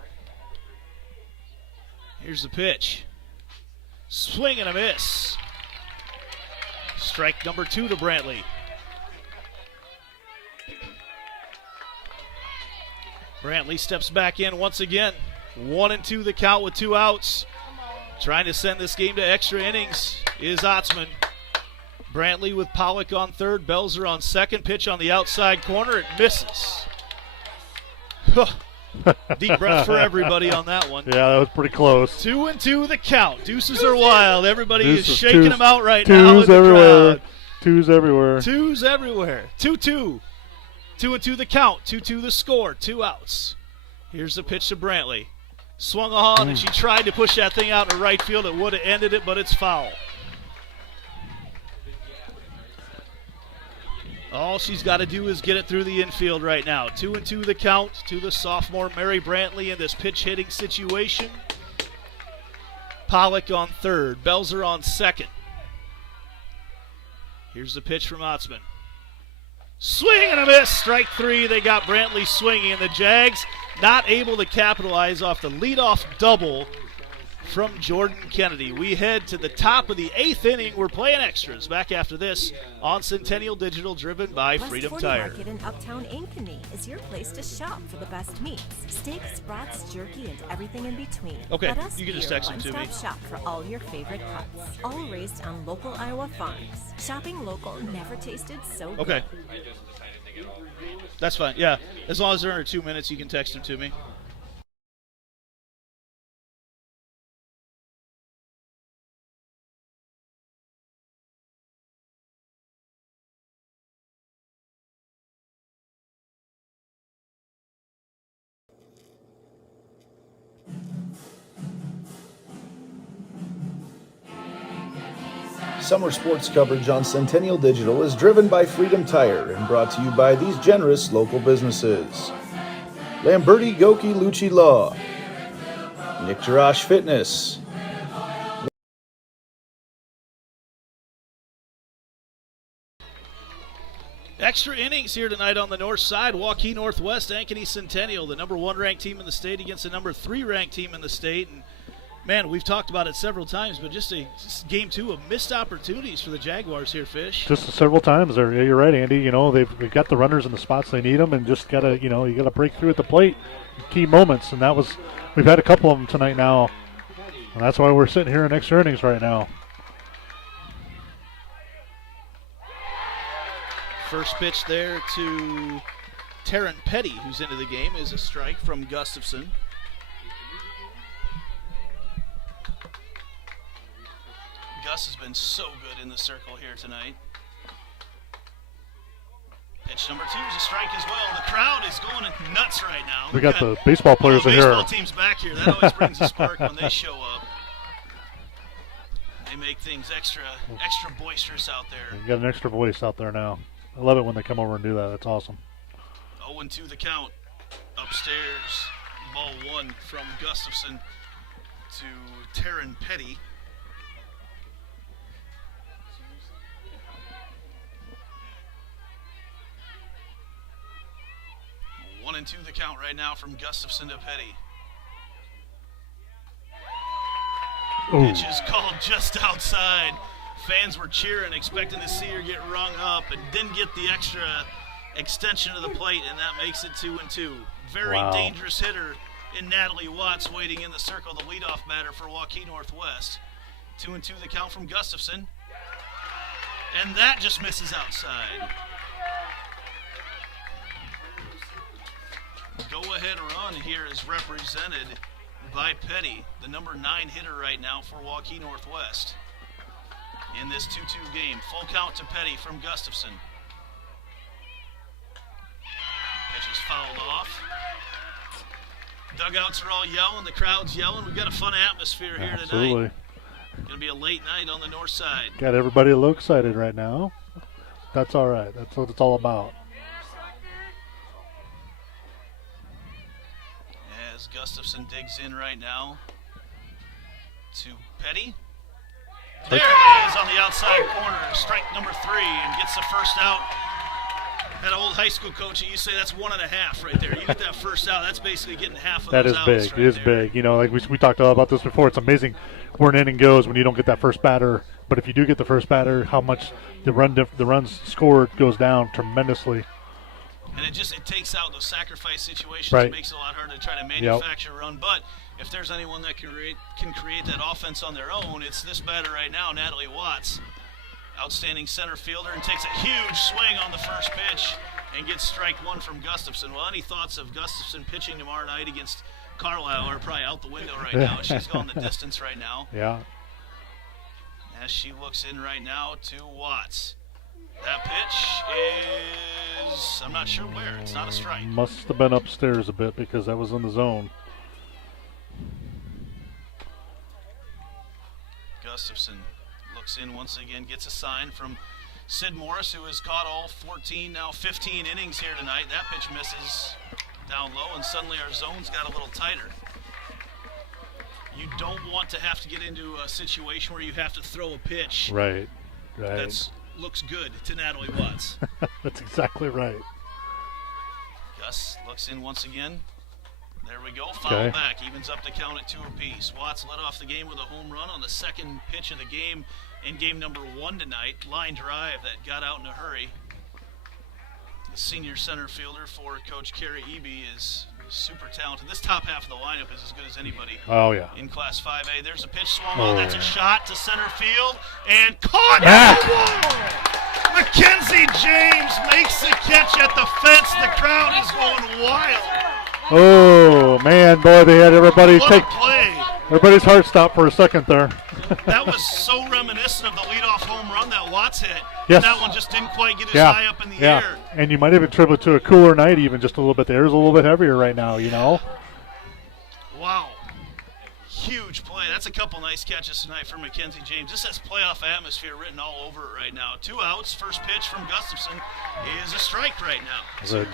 Here's the pitch. Swing and a miss. Strike number 2 to Brantley. Brantley steps back in once again. 1-2 the count with 2 outs. Trying to send this game to extra innings is Otzman. Brantley with Pollock on third. Belzer on second. Pitch on the outside corner. It misses. Deep breath for everybody on that one. Yeah, that was pretty close. 2-2 the count. Deuces are wild. Everybody Deuces, is shaking twos, them out right now in twos the everywhere. crowd. Twos everywhere. Twos everywhere. 2-2. 2-2 the count. 2-2 the score. 2 outs. Here's the pitch to Brantley. Swung on, and she tried to push that thing out to right field. It would have ended it, but it's foul. All she's got to do is get it through the infield right now. 2-2 the count to the sophomore Mary Brantley in this pitch hitting situation. Pollock on third. Belzer on second. Here's the pitch from Otzman. Swing and a miss. Strike 3. They got Brantley swinging, and the Jags not able to capitalize off the leadoff double from Jordan Kennedy. We head to the top of the 8th inning. We're playing extras. Back after this on Centennial Digital, driven by West Freedom 40 Tire. Market in Uptown Ankeny is your place to shop for the best meats, steaks, brats, jerky, and everything in between. Okay, Let us you can be just your text them to one-stop me. shop for all your favorite cuts, all raised on local Iowa farms. Shopping local never tasted so good. Okay. That's fine. Yeah, as long as they're under 2 minutes, you can text them to me. Summer sports coverage on Centennial Digital is driven by Freedom Tire and brought to you by these generous local businesses: Lamberti Goki Lucci Law, Nick Jarash Fitness, Extra innings here tonight on the north side. Waukee Northwest, Ankeny Centennial, the number 1 ranked team in the state against the number 3 ranked team in the state. And man, we've talked about it several times, but just game 2 of missed opportunities for the Jaguars here, Fish. Just several times there. Yeah, you're right, Andy. You know, they've got the runners in the spots they need them, and just gotta, you gotta break through at the plate in key moments. And we've had a couple of them tonight now, and that's why we're sitting here in extra innings right now. First pitch there to Taryn Petty, who's into the game, is a strike from Gustafson. Gus has been so good in the circle here tonight. Pitch number 2 is a strike as well. The crowd is going nuts right now. We got the baseball players in here. Baseball team's back here. That always brings a spark when they show up. They make things extra boisterous out there. You got an extra voice out there now. I love it when they come over and do that. That's awesome. 0-2 the count. Upstairs, ball 1 from Gustafson to Taryn Petty. One and 2 the count right now from Gustafson to Petty. Ooh. Pitch is called just outside. Fans were cheering, expecting to see her get rung up, and didn't get the extra extension of the plate, and that makes it 2-2. Very Wow. dangerous hitter in Natalie Watts waiting in the circle, the leadoff batter for Waukee Northwest. 2-2 the count from Gustafson. And that just misses outside. Go-ahead run here is represented by Petty, the number 9 hitter right now for Waukee Northwest. In this 2-2 game, full count to Petty from Gustafson. Pitch is fouled off. Dugouts are all yelling, the crowd's yelling. We've got a fun atmosphere here Absolutely. tonight. Going to be a late night on the north side. Got everybody a little excited right now. That's all right. That's what it's all about. As Gustafson digs in right now to Petty. There it is on the outside corner, strike number 3, and gets the first out. That old high school coach, you say that's 1.5 right there. You get that first out, that's basically getting half of That those is outs big. right It is there. big. You know, like we talked about this before. It's amazing where an inning goes when you don't get that first batter. But if you do get the first batter, how much the runs scored goes down tremendously. And it takes out those sacrifice situations. Right. It makes it a lot harder to try to manufacture a run. But if there's anyone that can create that offense on their own, it's this batter right now, Natalie Watts. outstanding center fielder, and takes a huge swing on the first pitch and gets strike one from Gustafson. Well, any thoughts of Gustafson pitching tomorrow night against Carlisle are probably out the window right now. She's gone the distance right now. Yeah. As she looks in right now to Watts. That pitch is, I'm not sure where. It's not a strike. Must have been upstairs a bit because that was in the zone. Gustafson looks in once again, gets a sign from Sid Morris, who has caught all 14, now 15 innings here tonight. That pitch misses down low, and suddenly our zone's got a little tighter. You don't want to have to get into a situation where you have to throw a pitch Right. that looks good to Natalie Watts. That's exactly right. Gus looks in once again. There we go. Foul back. Evens up the count at 2 apiece. Watts led off the game with a home run on the second pitch of the game in game number 1 tonight. Line drive that got out in a hurry. The senior center fielder for Coach Carrie Eby is super talented. This top half of the lineup is as good as anybody in Class 5A. There's a pitch swung on. That's a shot to center field and caught at the wall. Mackenzie James makes the catch at the fence. The crowd is going wild. Oh, man, boy, they had everybody What a play. Everybody's heart stopped for a second there. That was so reminiscent of the leadoff home run that Watts hit. Yes. That one just didn't quite get as high up in the air. And you might even attribute it to a cooler night even just a little bit. The air's a little bit heavier right now, you know. Wow. Huge play. That's a couple nice catches tonight for Mackenzie James. This has playoff atmosphere written all over it right now. 2 outs. First pitch from Gustafson is a strike right now. Good.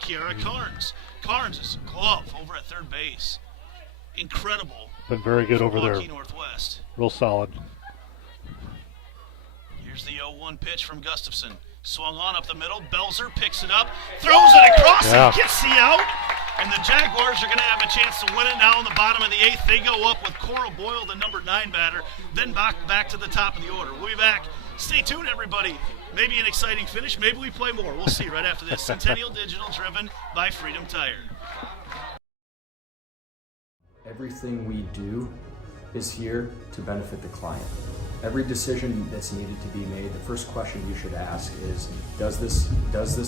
Kiara Carnes. Carnes is a glove over at third base. Incredible. Been very good over there. Waukee Northwest. Real solid. Here's the 0-1 pitch from Gustafson. Swung on up the middle. Belzer picks it up, throws it across, and gets the out. And the Jaguars are going to have a chance to win it now in the bottom of the 8th. They go up with Cora Boyle, the number 9 batter, then back to the top of the order. We'll be back. Stay tuned, everybody. Maybe an exciting finish. Maybe we play more. We'll see right after this. Centennial Digital, driven by Freedom Tire. Everything we do is here to benefit the client. Every decision that's needed to be made, the first question you should ask is, does this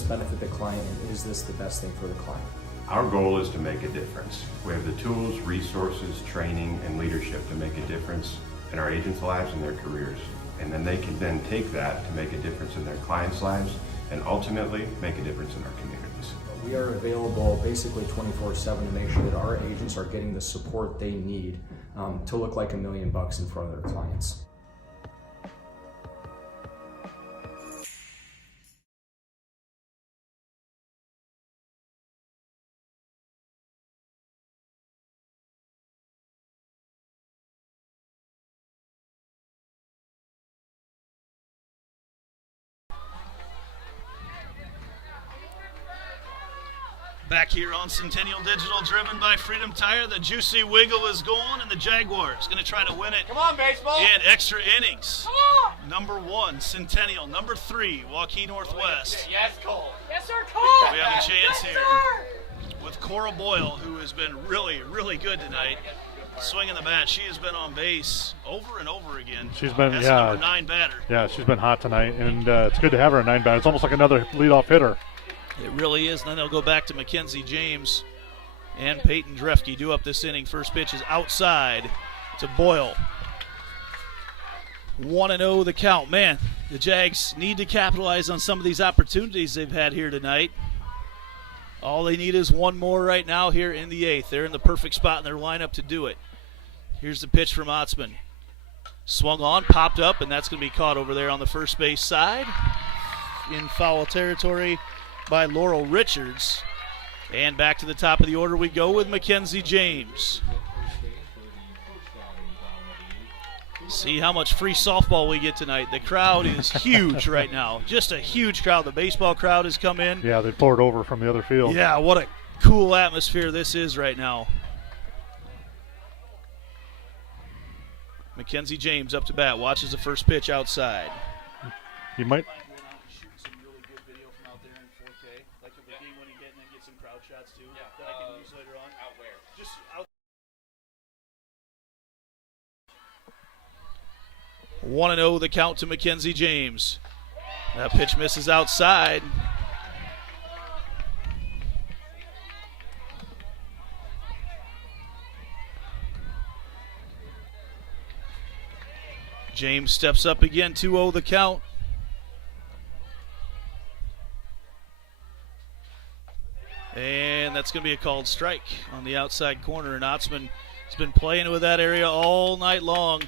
benefit the client, and is this the best thing for the client? Our goal is to make a difference. We have the tools, resources, training, and leadership to make a difference in our agents' lives and their careers. And then they can then take that to make a difference in their clients' lives and ultimately make a difference in our communities. We are available basically 24/7 to make sure that our agents are getting the support they need to look like $1 million in front of their clients. Back here on Centennial Digital, driven by Freedom Tire, the juicy wiggle is going, and the Jaguars going to try to win it. Come on, baseball! In extra innings. Come on! Number 1, Centennial. Number 3, Waukee Northwest. Yes, Cole. Yes, sir, Cole. We have a chance yes, here sir. with Cora Boyle, who has been really, really good tonight. Swinging the bat. She has been on base over and over again. She's been, as number 9 batter. Yeah, she's been hot tonight, and it's good to have her at 9 batter. It's almost like another leadoff hitter. It really is. And then they'll go back to Mackenzie James and Peyton Drefke. Do up this inning. First pitch is outside to Boyle. 1-0 the count. Man, the Jags need to capitalize on some of these opportunities they've had here tonight. All they need is one more right now here in the 8th. They're in the perfect spot in their lineup to do it. Here's the pitch from Otzman. Swung on, popped up, and that's going to be caught over there on the first base side in foul territory by Laurel Richards. And back to the top of the order we go with Mackenzie James. See how much free softball we get tonight. The crowd is huge right now. Just a huge crowd. The baseball crowd has come in. Yeah, they poured over from the other field. Yeah, what a cool atmosphere this is right now. Mackenzie James up to bat. Watches the first pitch outside. You might... 1-0 the count to Mackenzie James. That pitch misses outside. James steps up again, 2-0 the count. And that's going to be a called strike on the outside corner. And Otzman has been playing with that area all night long.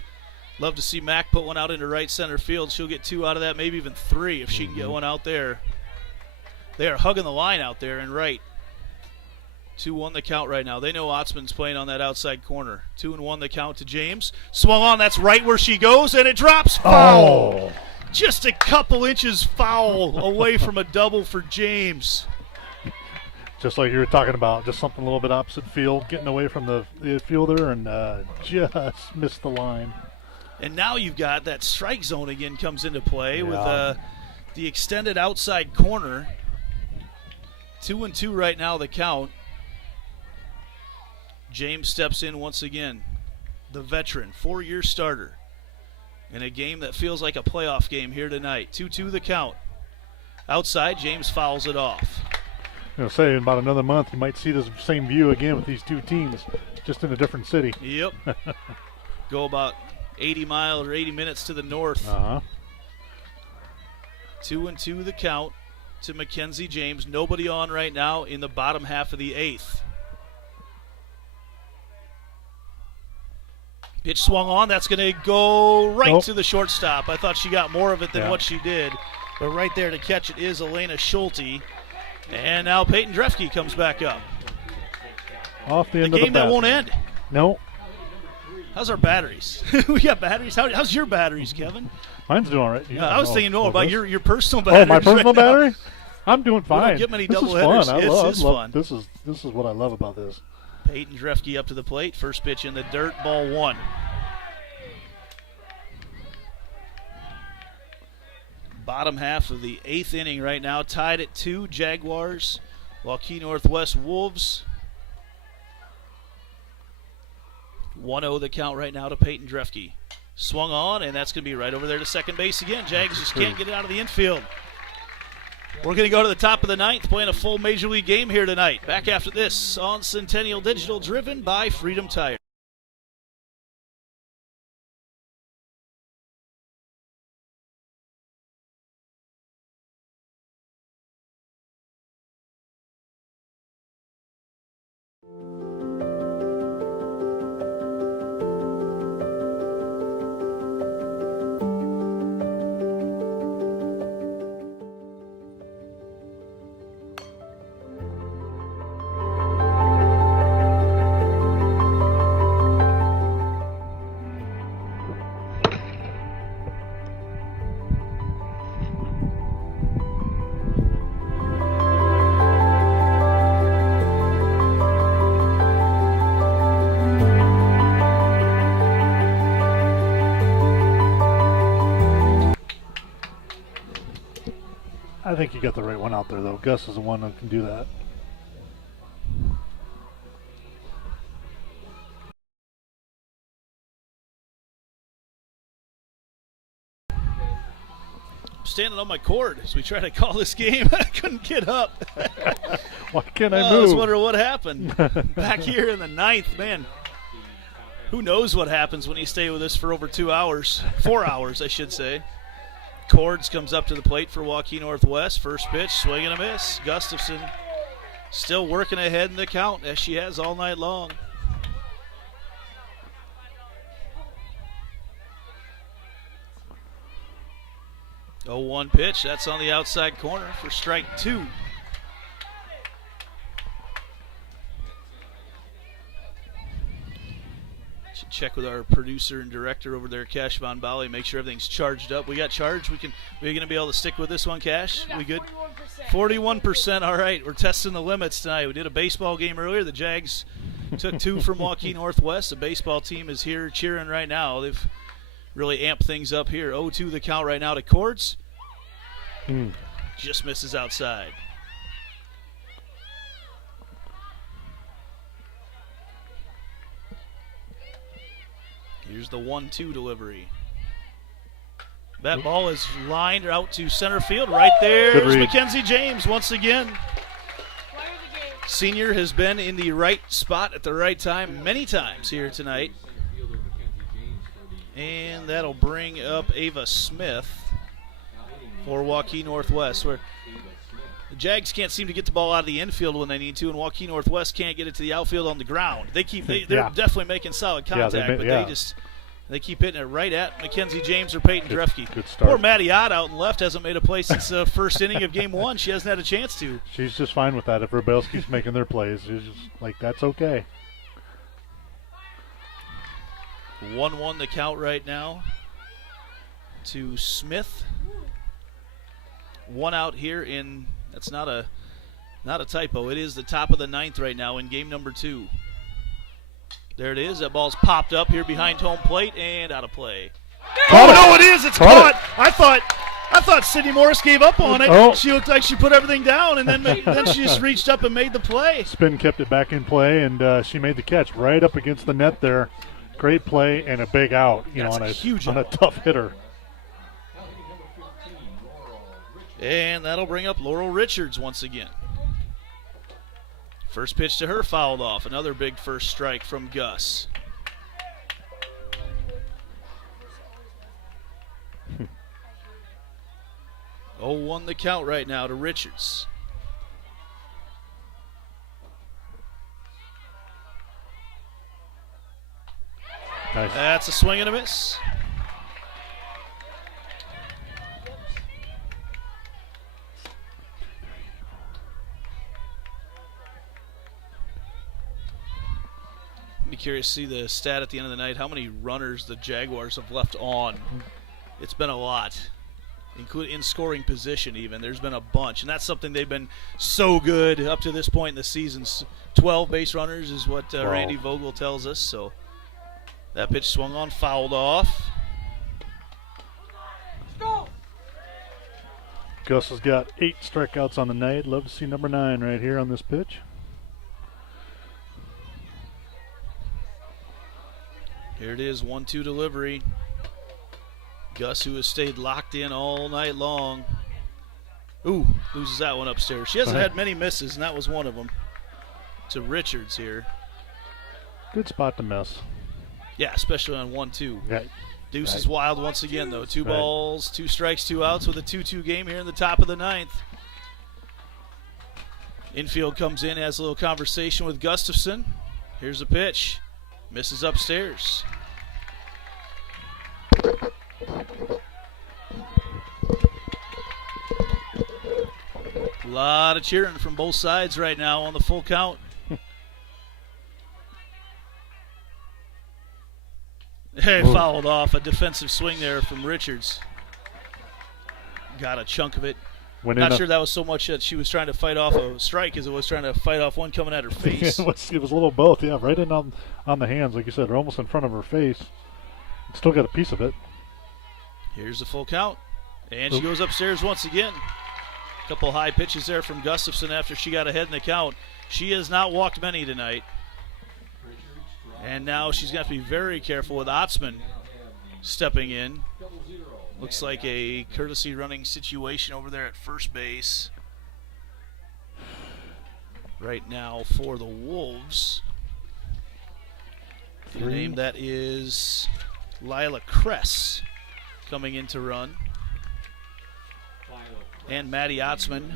Love to see Mac put one out into right center field. She'll get 2 out of that, maybe even 3 if she can get one out there. They are hugging the line out there in right. 2-1 the count right now. They know Otzman's playing on that outside corner. 2-1 the count to James. Swung on, that's right where she goes, and it drops foul. Just a couple inches foul away from a double for James. Just like you were talking about, just something a little bit opposite field, getting away from the fielder and just missed the line. And now you've got that strike zone again comes into play with the extended outside corner. 2-2 right now the count. James steps in once again. The veteran, 4-year starter. In a game that feels like a playoff game here tonight. 2-2 the count. Outside, James fouls it off. Say in about another month you might see this same view again with these two teams, just in a different city. Yep. Go about 80 miles or 80 minutes to the north. 2-2 the count to Mackenzie James. Nobody on right now in the bottom half of the 8th. Pitch swung on. That's going to go right to the shortstop. I thought she got more of it than what she did. But right there to catch it is Elena Schulte. And now Peyton Drefke comes back up. Off the end of the game that won't end. No. How's our batteries? We got batteries. How's your batteries, Kevin? Mine's doing all right. Yeah, I was thinking more about your personal batteries. Oh, my personal right battery? I'm doing fine. We don't get many this double is headers. fun. It's I love fun. This is what I love about this. Peyton Drefke up to the plate. First pitch in the dirt. Ball 1. Bottom half of the 8th inning right now. Tied at 2. Jaguars. Waukee Northwest Wolves. 1-0 the count right now to Peyton Drefke. Swung on, and that's going to be right over there to second base again. Jags just can't get it out of the infield. We're going to go to the top of the 9th, playing a full Major League game here tonight. Back after this on Centennial Digital, driven by Freedom Tire. I think you got the right one out there, though. Gus is the one who can do that. Standing on my cord as we try to call this game. I couldn't get up. Why can't I move? I was wondering what happened. Back here in the 9th, man. Who knows what happens when you stay with us for over 2 hours. 4 hours, I should say. Cords comes up to the plate for Waukee Northwest. First pitch, swing and a miss. Gustafson still working ahead in the count as she has all night long. Oh, 1 pitch. That's on the outside corner for strike 2. Should check with our producer and director over there, Cash Von Bali, make sure everything's charged up. We got charged. We're going to be able to stick with this one, Cash? We good? 41%. All right, we're testing the limits tonight. We did a baseball game earlier. The Jags took 2 from Waukee Northwest. The baseball team is here cheering right now. They've really amped things up here. 0-2 the count right now to Cords. Just misses outside. Here's the 1-2 delivery. That ball is lined out to center field. Right there is Mackenzie James once again. Senior has been in the right spot at the right time many times here tonight. And that'll bring up Ava Smith for Waukee Northwest, where the Jags can't seem to get the ball out of the infield when they need to, and Waukee Northwest can't get it to the outfield on the ground. They're definitely making solid contact, they keep hitting it right at Mackenzie James or Peyton Drefke. Good start. Poor Maddie Ott out and left hasn't made a play since the first inning of game one. She hasn't had a chance to. She's just fine with that. If everybody else keeps making their plays, she's just like, that's okay. 1-1 the count right now to Smith. One out here in, that's not a typo. It is the top of the ninth right now in game number 2. There it is. That ball's popped up here behind home plate and out of play. No, it is. It's caught. I thought Sydney Morris gave up on it. Oh. She looked like she put everything down, and then she just reached up and made the play. Spin kept it back in play, and she made the catch right up against the net there. Great play and a big out, on a tough hitter. And that'll bring up Laurel Richards once again. First pitch to her fouled off. Another big first strike from Gus. Oh, 1 the count right now to Richards. Nice. That's a swing and a miss. I'd be curious to see the stat at the end of the night, how many runners the Jaguars have left on. It's been a lot, including in scoring position even. There's been a bunch, and that's something they've been so good up to this point in the season. 12 base runners is what Randy Vogel tells us, so that pitch swung on, fouled off. Gus has got 8 strikeouts on the night. Love to see number 9 right here on this pitch. Here it is, 1-2 delivery. Gus, who has stayed locked in all night long. Ooh, loses that one upstairs. She hasn't had many misses, and that was one of them. To Richards here. Good spot to miss. Yeah, especially on 1-2. Yeah. Deuce is wild once again, though. 2 balls, 2 strikes, 2 outs with a 2-2 game here in the top of the ninth. Infield comes in, has a little conversation with Gustafson. Here's the pitch. Misses upstairs. A lot of cheering from both sides right now on the full count. Hey, fouled off. A defensive swing there from Richards. Got a chunk of it. Not sure that was so much that she was trying to fight off a strike as it was trying to fight off one coming at her face. It was a little both, yeah. Right in on the hands, like you said, almost in front of her face. Still got a piece of it. Here's the full count. And she goes upstairs once again. A couple high pitches there from Gustafson after she got ahead in the count. She has not walked many tonight. And now she's got to be very careful with Otzman stepping in. Looks like a courtesy running situation over there at first base right now for the Wolves. The name that is Lila Kress coming in to run. And Maddie Otzman,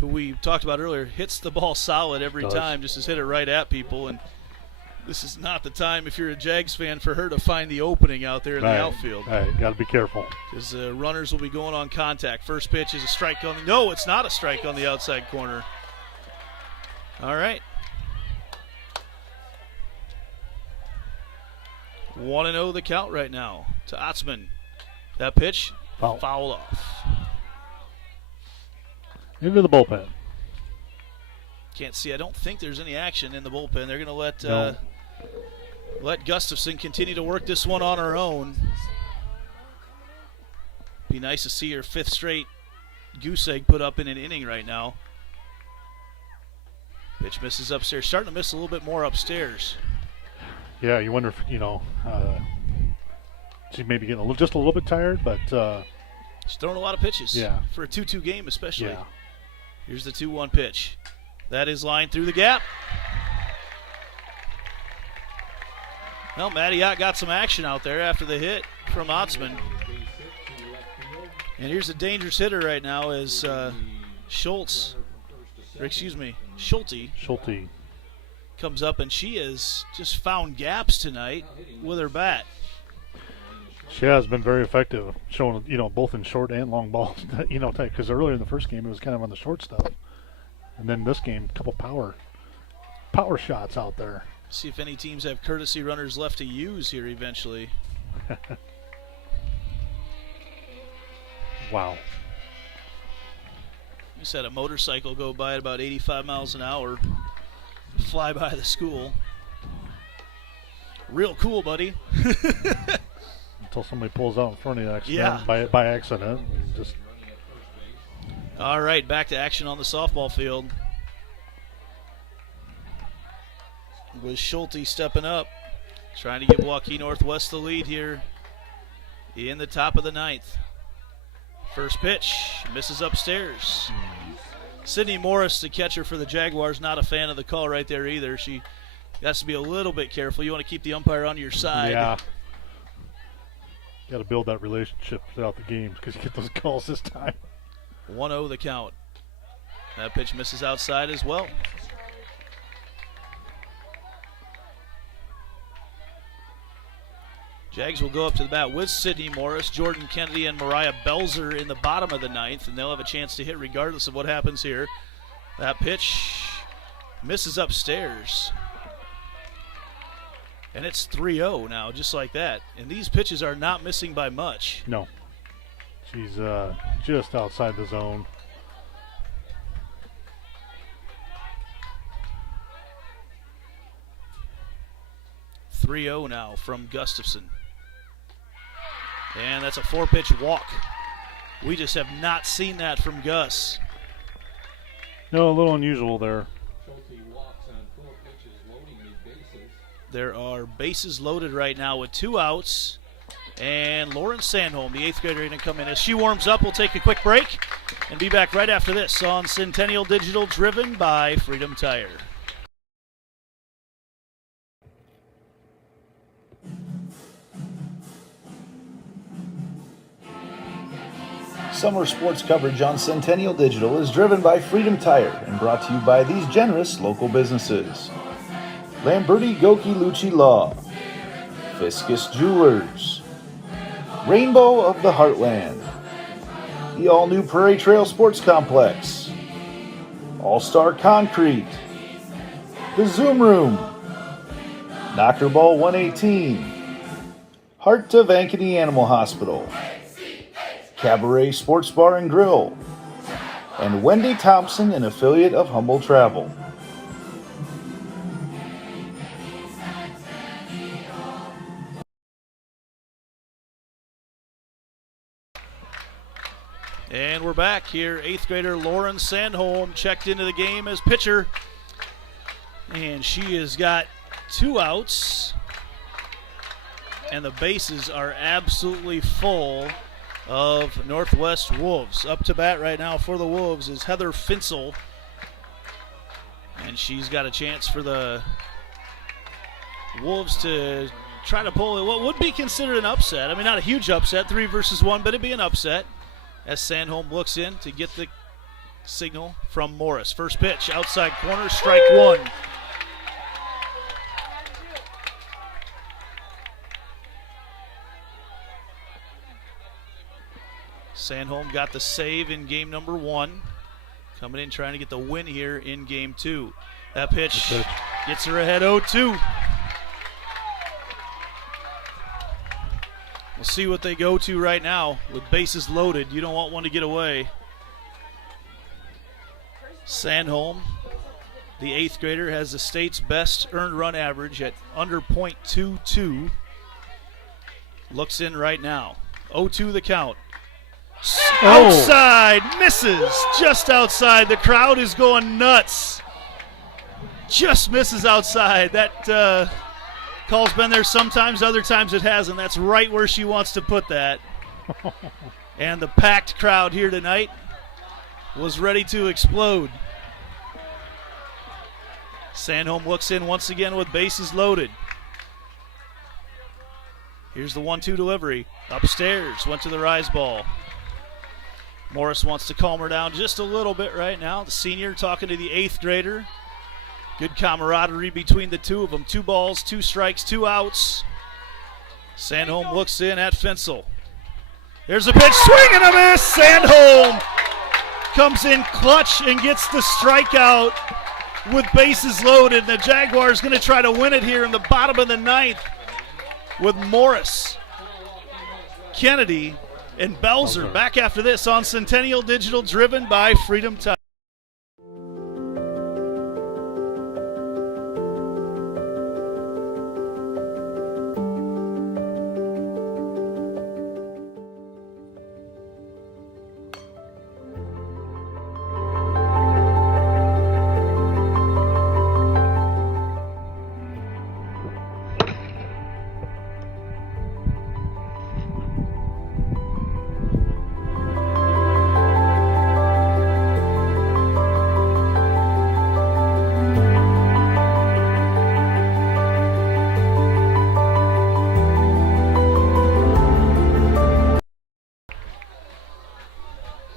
who we talked about earlier, hits the ball solid every time, just has hit it right at people. And this is not the time, if you're a Jags fan, for her to find the opening out there in the outfield. All right, got to be careful. Because runners will be going on contact. First pitch is a strike on the – no, it's not a strike on the outside corner. All right. 1-0 the count right now to Otzman. That pitch, fouled off. Into the bullpen. Can't see. I don't think there's any action in the bullpen. They're going to let Gustafson continue to work this one on her own. Be nice to see her 5th straight goose egg put up in an inning right now. Pitch misses upstairs. Starting to miss a little bit more upstairs. Yeah, you wonder if, She's maybe getting just a little bit tired, but she's throwing a lot of pitches. Yeah. For a 2-2 game, especially. Yeah. Here's the 2-1 pitch. That is lined through the gap. Well, Maddie Ott got some action out there after the hit from Otzman. And here's a dangerous hitter right now is Schulte comes up, and she has just found gaps tonight with her bat. She has been very effective, showing, both in short and long balls, because earlier in the first game it was kind of on the short stuff. And then this game, a couple power shots out there. See if any teams have courtesy runners left to use here eventually. Wow. Just had a motorcycle go by at about 85 miles an hour, fly by the school. Real cool, buddy. Until somebody pulls out in front of you accident, Yeah. by accident. Just All right, back to action on the softball field. With Schulte stepping up, trying to give Waukee Northwest the lead here in the top of the ninth. First pitch, misses upstairs. Sydney Morris, the catcher for the Jaguars, not a fan of the call right there either. She has to be a little bit careful. You want to keep the umpire on your side. Yeah. Got to build that relationship throughout the games because you get those calls this time. 1-0 the count. That pitch misses outside as well. Jags will go up to the bat with Sydney Morris, Jordan Kennedy, and Mariah Belzer in the bottom of the ninth, and they'll have a chance to hit regardless of what happens here. That pitch misses upstairs. And it's 3-0 now, just like that. And these pitches are not missing by much. No. She's just outside the zone. .30 now from Gustafson. And that's a 4-pitch walk. We just have not seen that from Gus. No, a little unusual there. There are bases loaded right now with 2 outs. And Lauren Sandholm, the 8th grader, going to come in. As she warms up, we'll take a quick break and be back right after this on Centennial Digital, driven by Freedom Tire. Summer sports coverage on Centennial Digital is driven by Freedom Tire and brought to you by these generous local businesses: Lamberti Goki Lucci Law, Fiscus Jewelers, Rainbow of the Heartland, the all-new Prairie Trail Sports Complex, All-Star Concrete, the Zoom Room, Knocker Ball 118, Heart of Ankeny Animal Hospital, Cabaret Sports Bar and Grill, and Wendy Thompson, an affiliate of Humble Travel. And we're back here. 8th grader Lauren Sandholm checked into the game as pitcher. And she has got 2 outs. And the bases are absolutely full of Northwest Wolves. Up to bat right now for the Wolves is Heather Finsel. And she's got a chance for the Wolves to try to pull what would be considered an upset. I mean, not a huge upset, 3-1, but it'd be an upset. As Sandholm looks in to get the signal from Morris. First pitch, outside corner, strike 1. Sandholm got the save in game number 1. Coming in trying to get the win here in game 2. That pitch gets her ahead 0-2. We'll see what they go to right now with bases loaded. You don't want one to get away. Sandholm, the 8th grader, has the state's best earned run average at under .22. Looks in right now. 0-2 the count. Outside, misses, just outside. The crowd is going nuts. Just misses outside. That Call's been there sometimes, other times it hasn't. That's right where she wants to put that. And the packed crowd here tonight was ready to explode. Sandholm looks in once again with bases loaded. Here's the 1-2 delivery. Upstairs, went to the rise ball. Morris wants to calm her down just a little bit right now. The senior talking to the 8th grader. Good camaraderie between the two of them. 2 balls, 2 strikes, 2 outs. Sandholm looks in at Fensel. There's a pitch, swing and a miss. Sandholm comes in clutch and gets the strikeout with bases loaded. The Jaguars going to try to win it here in the bottom of the 9th with Morris, Kennedy, and Belzer back after this on Centennial Digital, driven by Freedom Tire.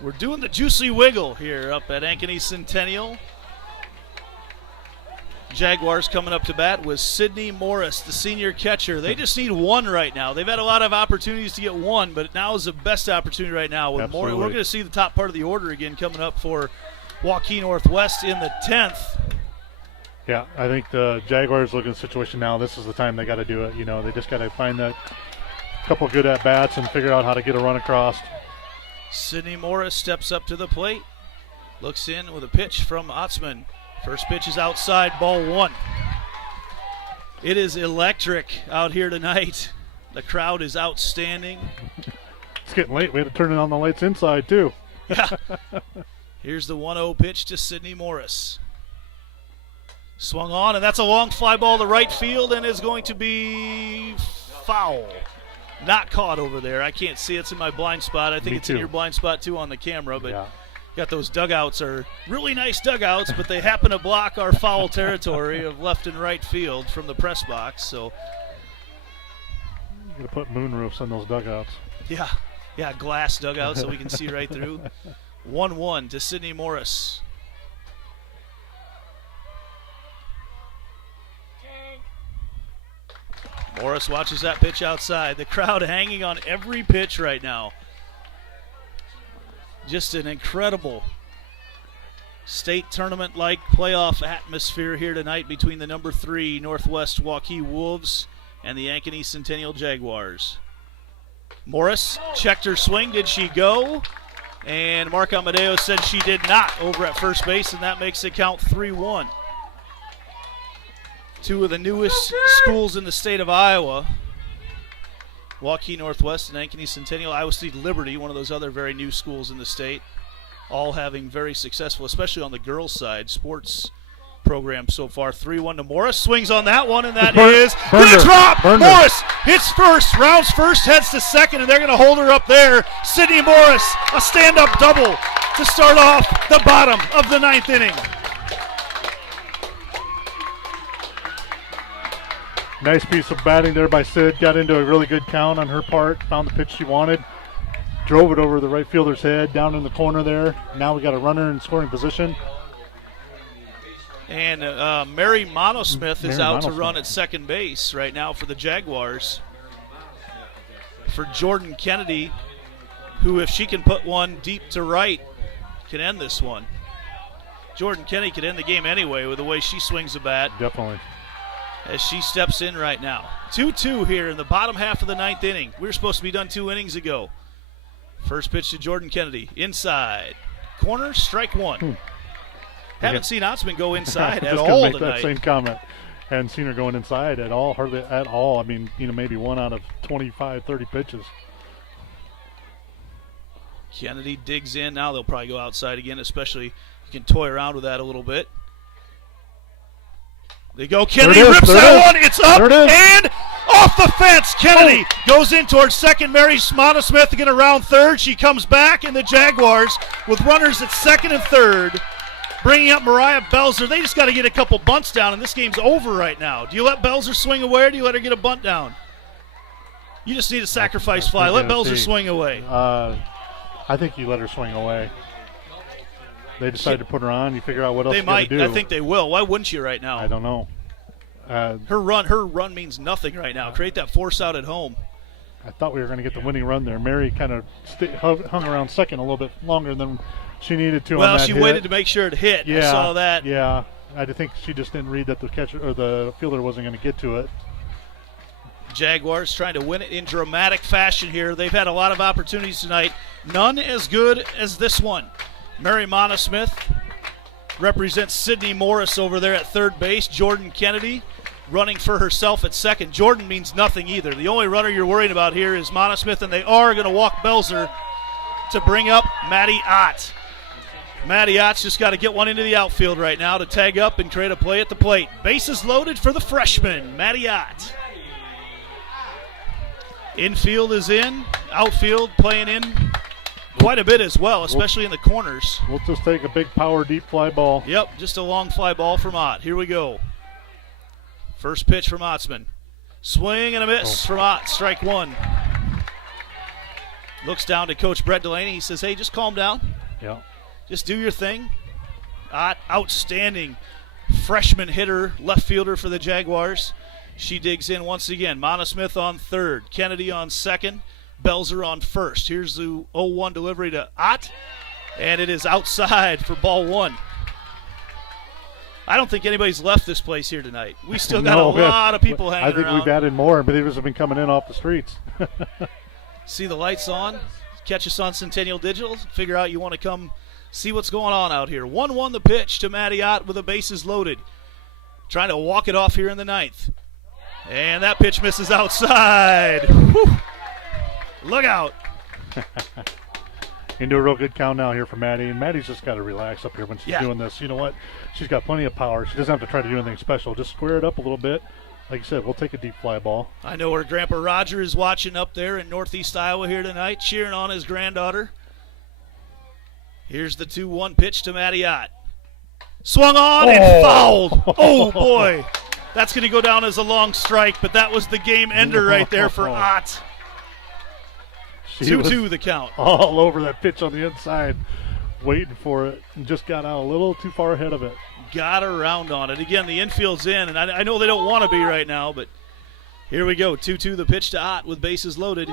We're doing the juicy wiggle here up at Ankeny Centennial. Jaguars coming up to bat with Sydney Morris, the senior catcher. They just need 1 right now. They've had a lot of opportunities to get 1, but now is the best opportunity right now. With Morris, we're going to see the top part of the order again coming up for Waukee Northwest in the 10th. Yeah, I think the Jaguars look in the situation now. This is the time they got to do it. You know, they just got to find that couple good at bats and figure out how to get a run across. Sydney Morris steps up to the plate, looks in with a pitch from Otzman. First pitch is outside, ball 1. It is electric out here tonight. The crowd is outstanding. It's getting late. We had to turn it on the lights inside, too. Yeah. Here's the 1-0 pitch to Sydney Morris. Swung on, and that's a long fly ball to right field, and is going to be foul. Not caught over there. I can't see it. It's in my blind spot. I think it's in your blind spot, too, on the camera, but... Yeah. Got those dugouts are really nice dugouts, but they happen to block our foul territory of left and right field from the press box. So you're gonna put moonroofs on those dugouts. Yeah, glass dugouts so we can see right through. 1-1 to Sydney Morris. Morris watches that pitch outside. The crowd hanging on every pitch right now. Just an incredible state tournament-like playoff atmosphere here tonight between the number 3 Northwest Waukee Wolves and the Ankeny Centennial Jaguars. Morris checked her swing. Did she go? And Mark Amadeo said she did not over at first base, and that makes it count 3-1. 2 of the newest schools in the state of Iowa, Waukee Northwest and Ankeny Centennial, Iowa State Liberty, one of those other very new schools in the state, all having very successful, especially on the girls' side, sports program so far. 3-1 to Morris. Swings on that one, and that is going to drop. Morris hits first, rounds first, heads to second, and they're going to hold her up there. Sydney Morris, a stand-up double to start off the bottom of the 9th inning. Nice piece of batting there by Sid. Got into a really good count on her part. Found the pitch she wanted. Drove it over the right fielder's head, down in the corner there. Now we got a runner in scoring position. And Mary Monosmith is out to run at second base right now for the Jaguars. For Jordan Kennedy, who, if she can put one deep to right, can end this one. Jordan Kennedy could end the game anyway with the way she swings the bat. Definitely. As she steps in right now. 2-2 here in the bottom half of the 9th inning. We were supposed to be done 2 innings ago. First pitch to Jordan Kennedy. Inside. Corner, strike 1. Haven't seen Otzman go inside at all tonight. Just make that same comment. Hadn't seen her going inside at all, hardly at all. I mean, maybe 1 out of 25, 30 pitches. Kennedy digs in. Now they'll probably go outside again, especially you can toy around with that a little bit. They go. Kennedy rips that one. It's up and off the fence. Kennedy goes in towards second. Mary Smith going to round third. She comes back, and the Jaguars with runners at second and third, bringing up Mariah Belzer. They just got to get a couple bunts down, and this game's over right now. Do you let Belzer swing away, or do you let her get a bunt down? You just need a sacrifice fly. Let Belzer swing away. I think you let her swing away. They decide to put her on. You figure out what else they you got to do. I think they will. Why wouldn't you right now? I don't know. Her run means nothing right now. Create that force out at home. I thought we were going to get the winning run there. Mary kind of hung around second a little bit longer than she needed to. Well, on that she hit. waited to make sure it hit. Yeah, I saw that. Yeah, I think she just didn't read that the catcher or the fielder wasn't going to get to it. Jaguars trying to win it in dramatic fashion here. They've had a lot of opportunities tonight. None as good as this one. Mary Smith represents Sydney Morris over there at third base. Jordan Kennedy running for herself at second. Jordan means nothing either. The only runner you're worried about here is Smith, and they are going to walk Belzer to bring up Maddie Ott. Maddie Ott's just got to get one into the outfield right now to tag up and create a play at the plate. Bases loaded for the freshman, Maddie Ott. Infield is in, outfield playing in quite a bit as well, especially in the corners. We'll just take a big power deep fly ball. Yep, just a long fly ball from Ott. Here we go. First pitch from Ottsman. Swing and a miss from Ott, strike one. Looks down to Coach Brett Delaney. He says, hey, just calm down. Yeah. Just do your thing. Ott, outstanding freshman hitter, left fielder for the Jaguars. She digs in once again. Smith on third. Kennedy on second. Belzer on first. Here's the 0-1 delivery to Ott, and it is outside for ball one. I don't think anybody's left this place here tonight. We still got a lot of people hanging around. I think we've added more, but they've been coming in off the streets. See the lights on. Catch us on Centennial Digital. Figure out you want to come see what's going on out here. 1-1 the pitch to Maddie Ott with the bases loaded. Trying to walk it off here in the ninth. And that pitch misses outside. Whew. Look out. Into a real good count now here for Maddie. And Maddie's just got to relax up here when she's doing this. You know what? She's got plenty of power. She doesn't have to try to do anything special. Just square it up a little bit. Like you said, we'll take a deep fly ball. I know her Grandpa Roger is watching up there in Northeast Iowa here tonight, cheering on his granddaughter. Here's the 2-1 pitch to Maddie Ott. Swung on and fouled. Oh, boy. That's going to go down as a long strike, but that was the game ender right there for Ott. 2-2 the count. All over that pitch on the inside, waiting for it, and just got out a little too far ahead of it. Got around on it. Again, the infield's in, and I know they don't want to be right now, but here we go. 2-2 the pitch to Ott with bases loaded.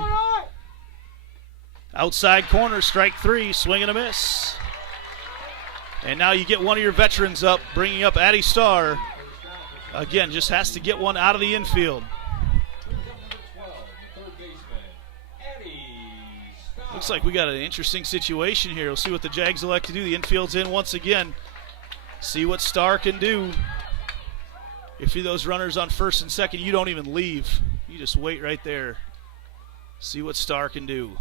Outside corner, strike three, swing and a miss. And now you get one of your veterans up, bringing up Addie Starr. Again, just has to get one out of the infield. Looks like we got an interesting situation here. We'll see what the Jags elect to do. The infield's in once again. See what Starr can do. If you're those runners on first and second, you don't even leave. You just wait right there. See what Starr can do.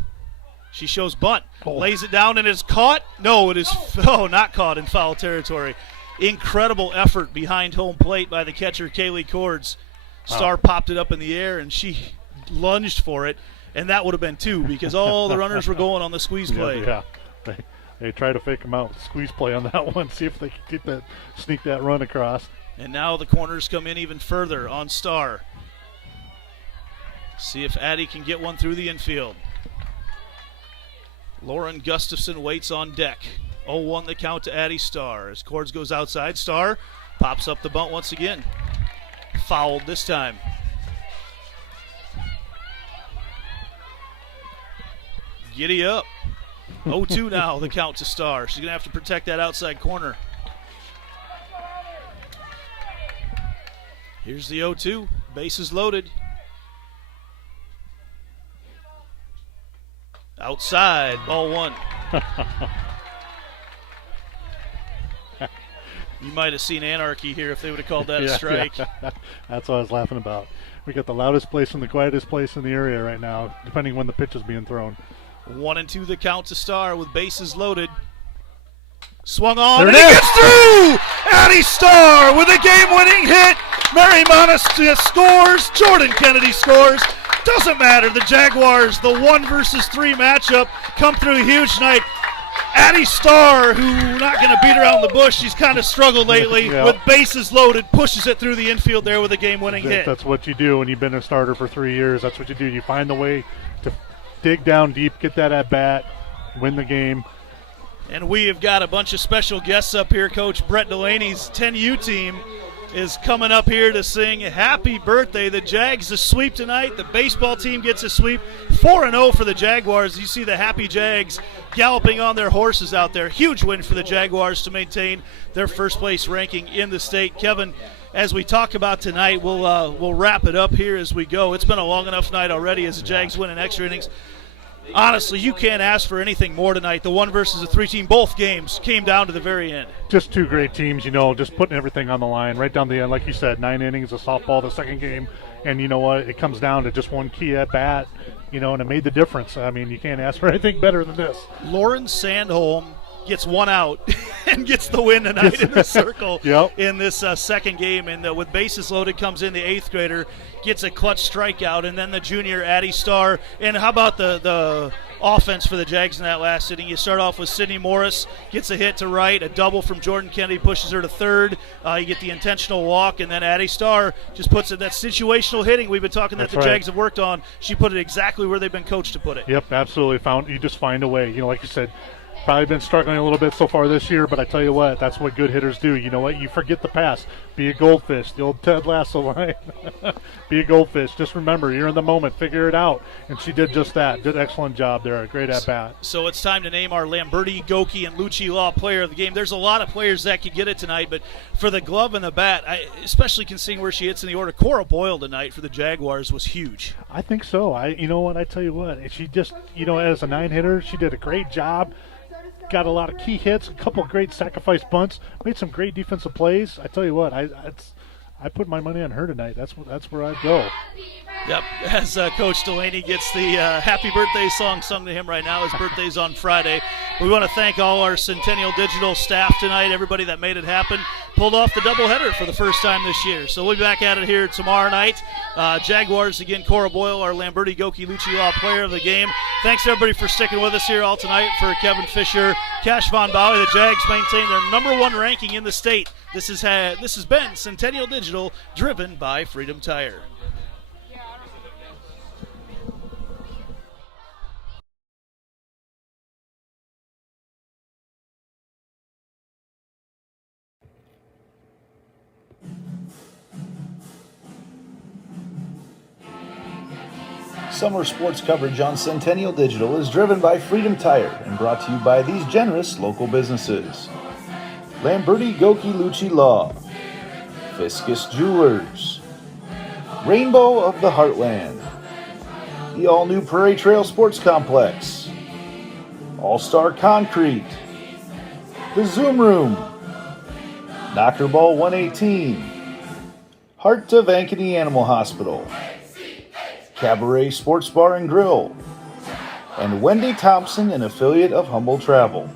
She shows bunt, lays it down, and it's caught. No, it is not caught in foul territory. Incredible effort behind home plate by the catcher, Kaylee Cords. Starr popped it up in the air, and she lunged for it, and that would have been two because all the runners were going on the squeeze play. Yeah. They try to fake them out with squeeze play on that one, see if they can sneak that run across. And now the corners come in even further on Starr. See if Addie can get one through the infield. Lauren Gustafson waits on deck. 0-1 the count to Addie Starr. As Cords goes outside, Starr pops up the bunt once again. Fouled this time. Giddy up. 0-2 now the count to Starr. She's going to have to protect that outside corner. Here's the 0-2. Bases loaded. Outside, ball one. You might have seen anarchy here if they would have called that a strike. Yeah. That's what I was laughing about. We got the loudest place and the quietest place in the area right now, depending when the pitch is being thrown. 1-2 the count to Starr with bases loaded. Swung on, there and it gets through! Addie Starr with a game-winning hit Mary Monis scores. Jordan Kennedy scores. Doesn't matter. The Jaguars, the 1 versus 3 matchup, come through huge night. Addie Starr, who not going to beat around the bush, she's kind of struggled lately, with bases loaded, pushes it through the infield there with a game-winning hit. That's what you do when you've been a starter for 3 years. That's what you do. You find the way to dig down deep, get that at bat, win the game. And we have got a bunch of special guests up here. Coach Brett Delaney's 10U team is coming up here to sing happy birthday. The Jags a sweep tonight. The baseball team gets a sweep. 4-0 for the Jaguars. You see the happy Jags galloping on their horses out there. Huge win for the Jaguars to maintain their first place ranking in the state. Kevin, as we talk about tonight, we'll wrap it up here as we go. It's been a long enough night already as the Jags win in extra innings. Honestly, you can't ask for anything more tonight. The 1 versus the 3 team, both games came down to the very end. Just 2 great teams, just putting everything on the line right down the end. Like you said, 9 innings of softball the second game. And you know what? It comes down to just one key at bat, and it made the difference. I mean, you can't ask for anything better than this. Lauren Sandholm gets 1 out and gets the win tonight in the circle in this second game. And with bases loaded comes in the 8th grader, gets a clutch strikeout, and then the junior Addie Starr. And how about the offense for the Jags in that last inning? You start off with Sydney Morris, gets a hit to right, a double from Jordan Kennedy pushes her to third. You get the intentional walk, and then Addie Starr just puts it, that situational hitting we've been talking that the Jags have worked on. She put it exactly where they've been coached to put it. Yep, absolutely. You just find a way. Like you said, probably been struggling a little bit so far this year, but I tell you what, that's what good hitters do. You know what? You forget the past. Be a goldfish. The old Ted Lasso line. Be a goldfish. Just remember, you're in the moment. Figure it out. And she did just that. Did an excellent job there. A great at-bat. So it's time to name our Lamberti, Goki, and Lucci Law player of the game. There's a lot of players that could get it tonight, but for the glove and the bat, especially considering where she hits in the order, Cora Boyle tonight for the Jaguars was huge. I think so. You know what? I tell you what. She just, as a 9-hitter, she did a great job. Got a lot of key hits, a couple of great sacrifice bunts, made some great defensive plays. I tell you what, I put my money on her tonight. That's where I go. Yep, as Coach Delaney gets the happy birthday song sung to him right now. His birthday's on Friday. We want to thank all our Centennial Digital staff tonight, everybody that made it happen. Pulled off the doubleheader for the first time this year. So we'll be back at it here tomorrow night. Jaguars, again, Cora Boyle, our Lamberti Goki Lucci Law player of the game. Thanks, everybody, for sticking with us here all tonight. For Kevin Fisher, Cash Von Bowie, the Jags maintain their #1 ranking in the state. This has been Centennial Digital, driven by Freedom Tire. Summer sports coverage on Centennial Digital is driven by Freedom Tire and brought to you by these generous local businesses: Lamberti Goki Lucci Law, Fiscus Jewelers, Rainbow of the Heartland, the all-new Prairie Trail Sports Complex, All-Star Concrete, the Zoom Room, Knockerball 118, Heart of Ankeny Animal Hospital, Cabaret Sports Bar and Grill, and Wendy Thompson, an affiliate of Humble Travel.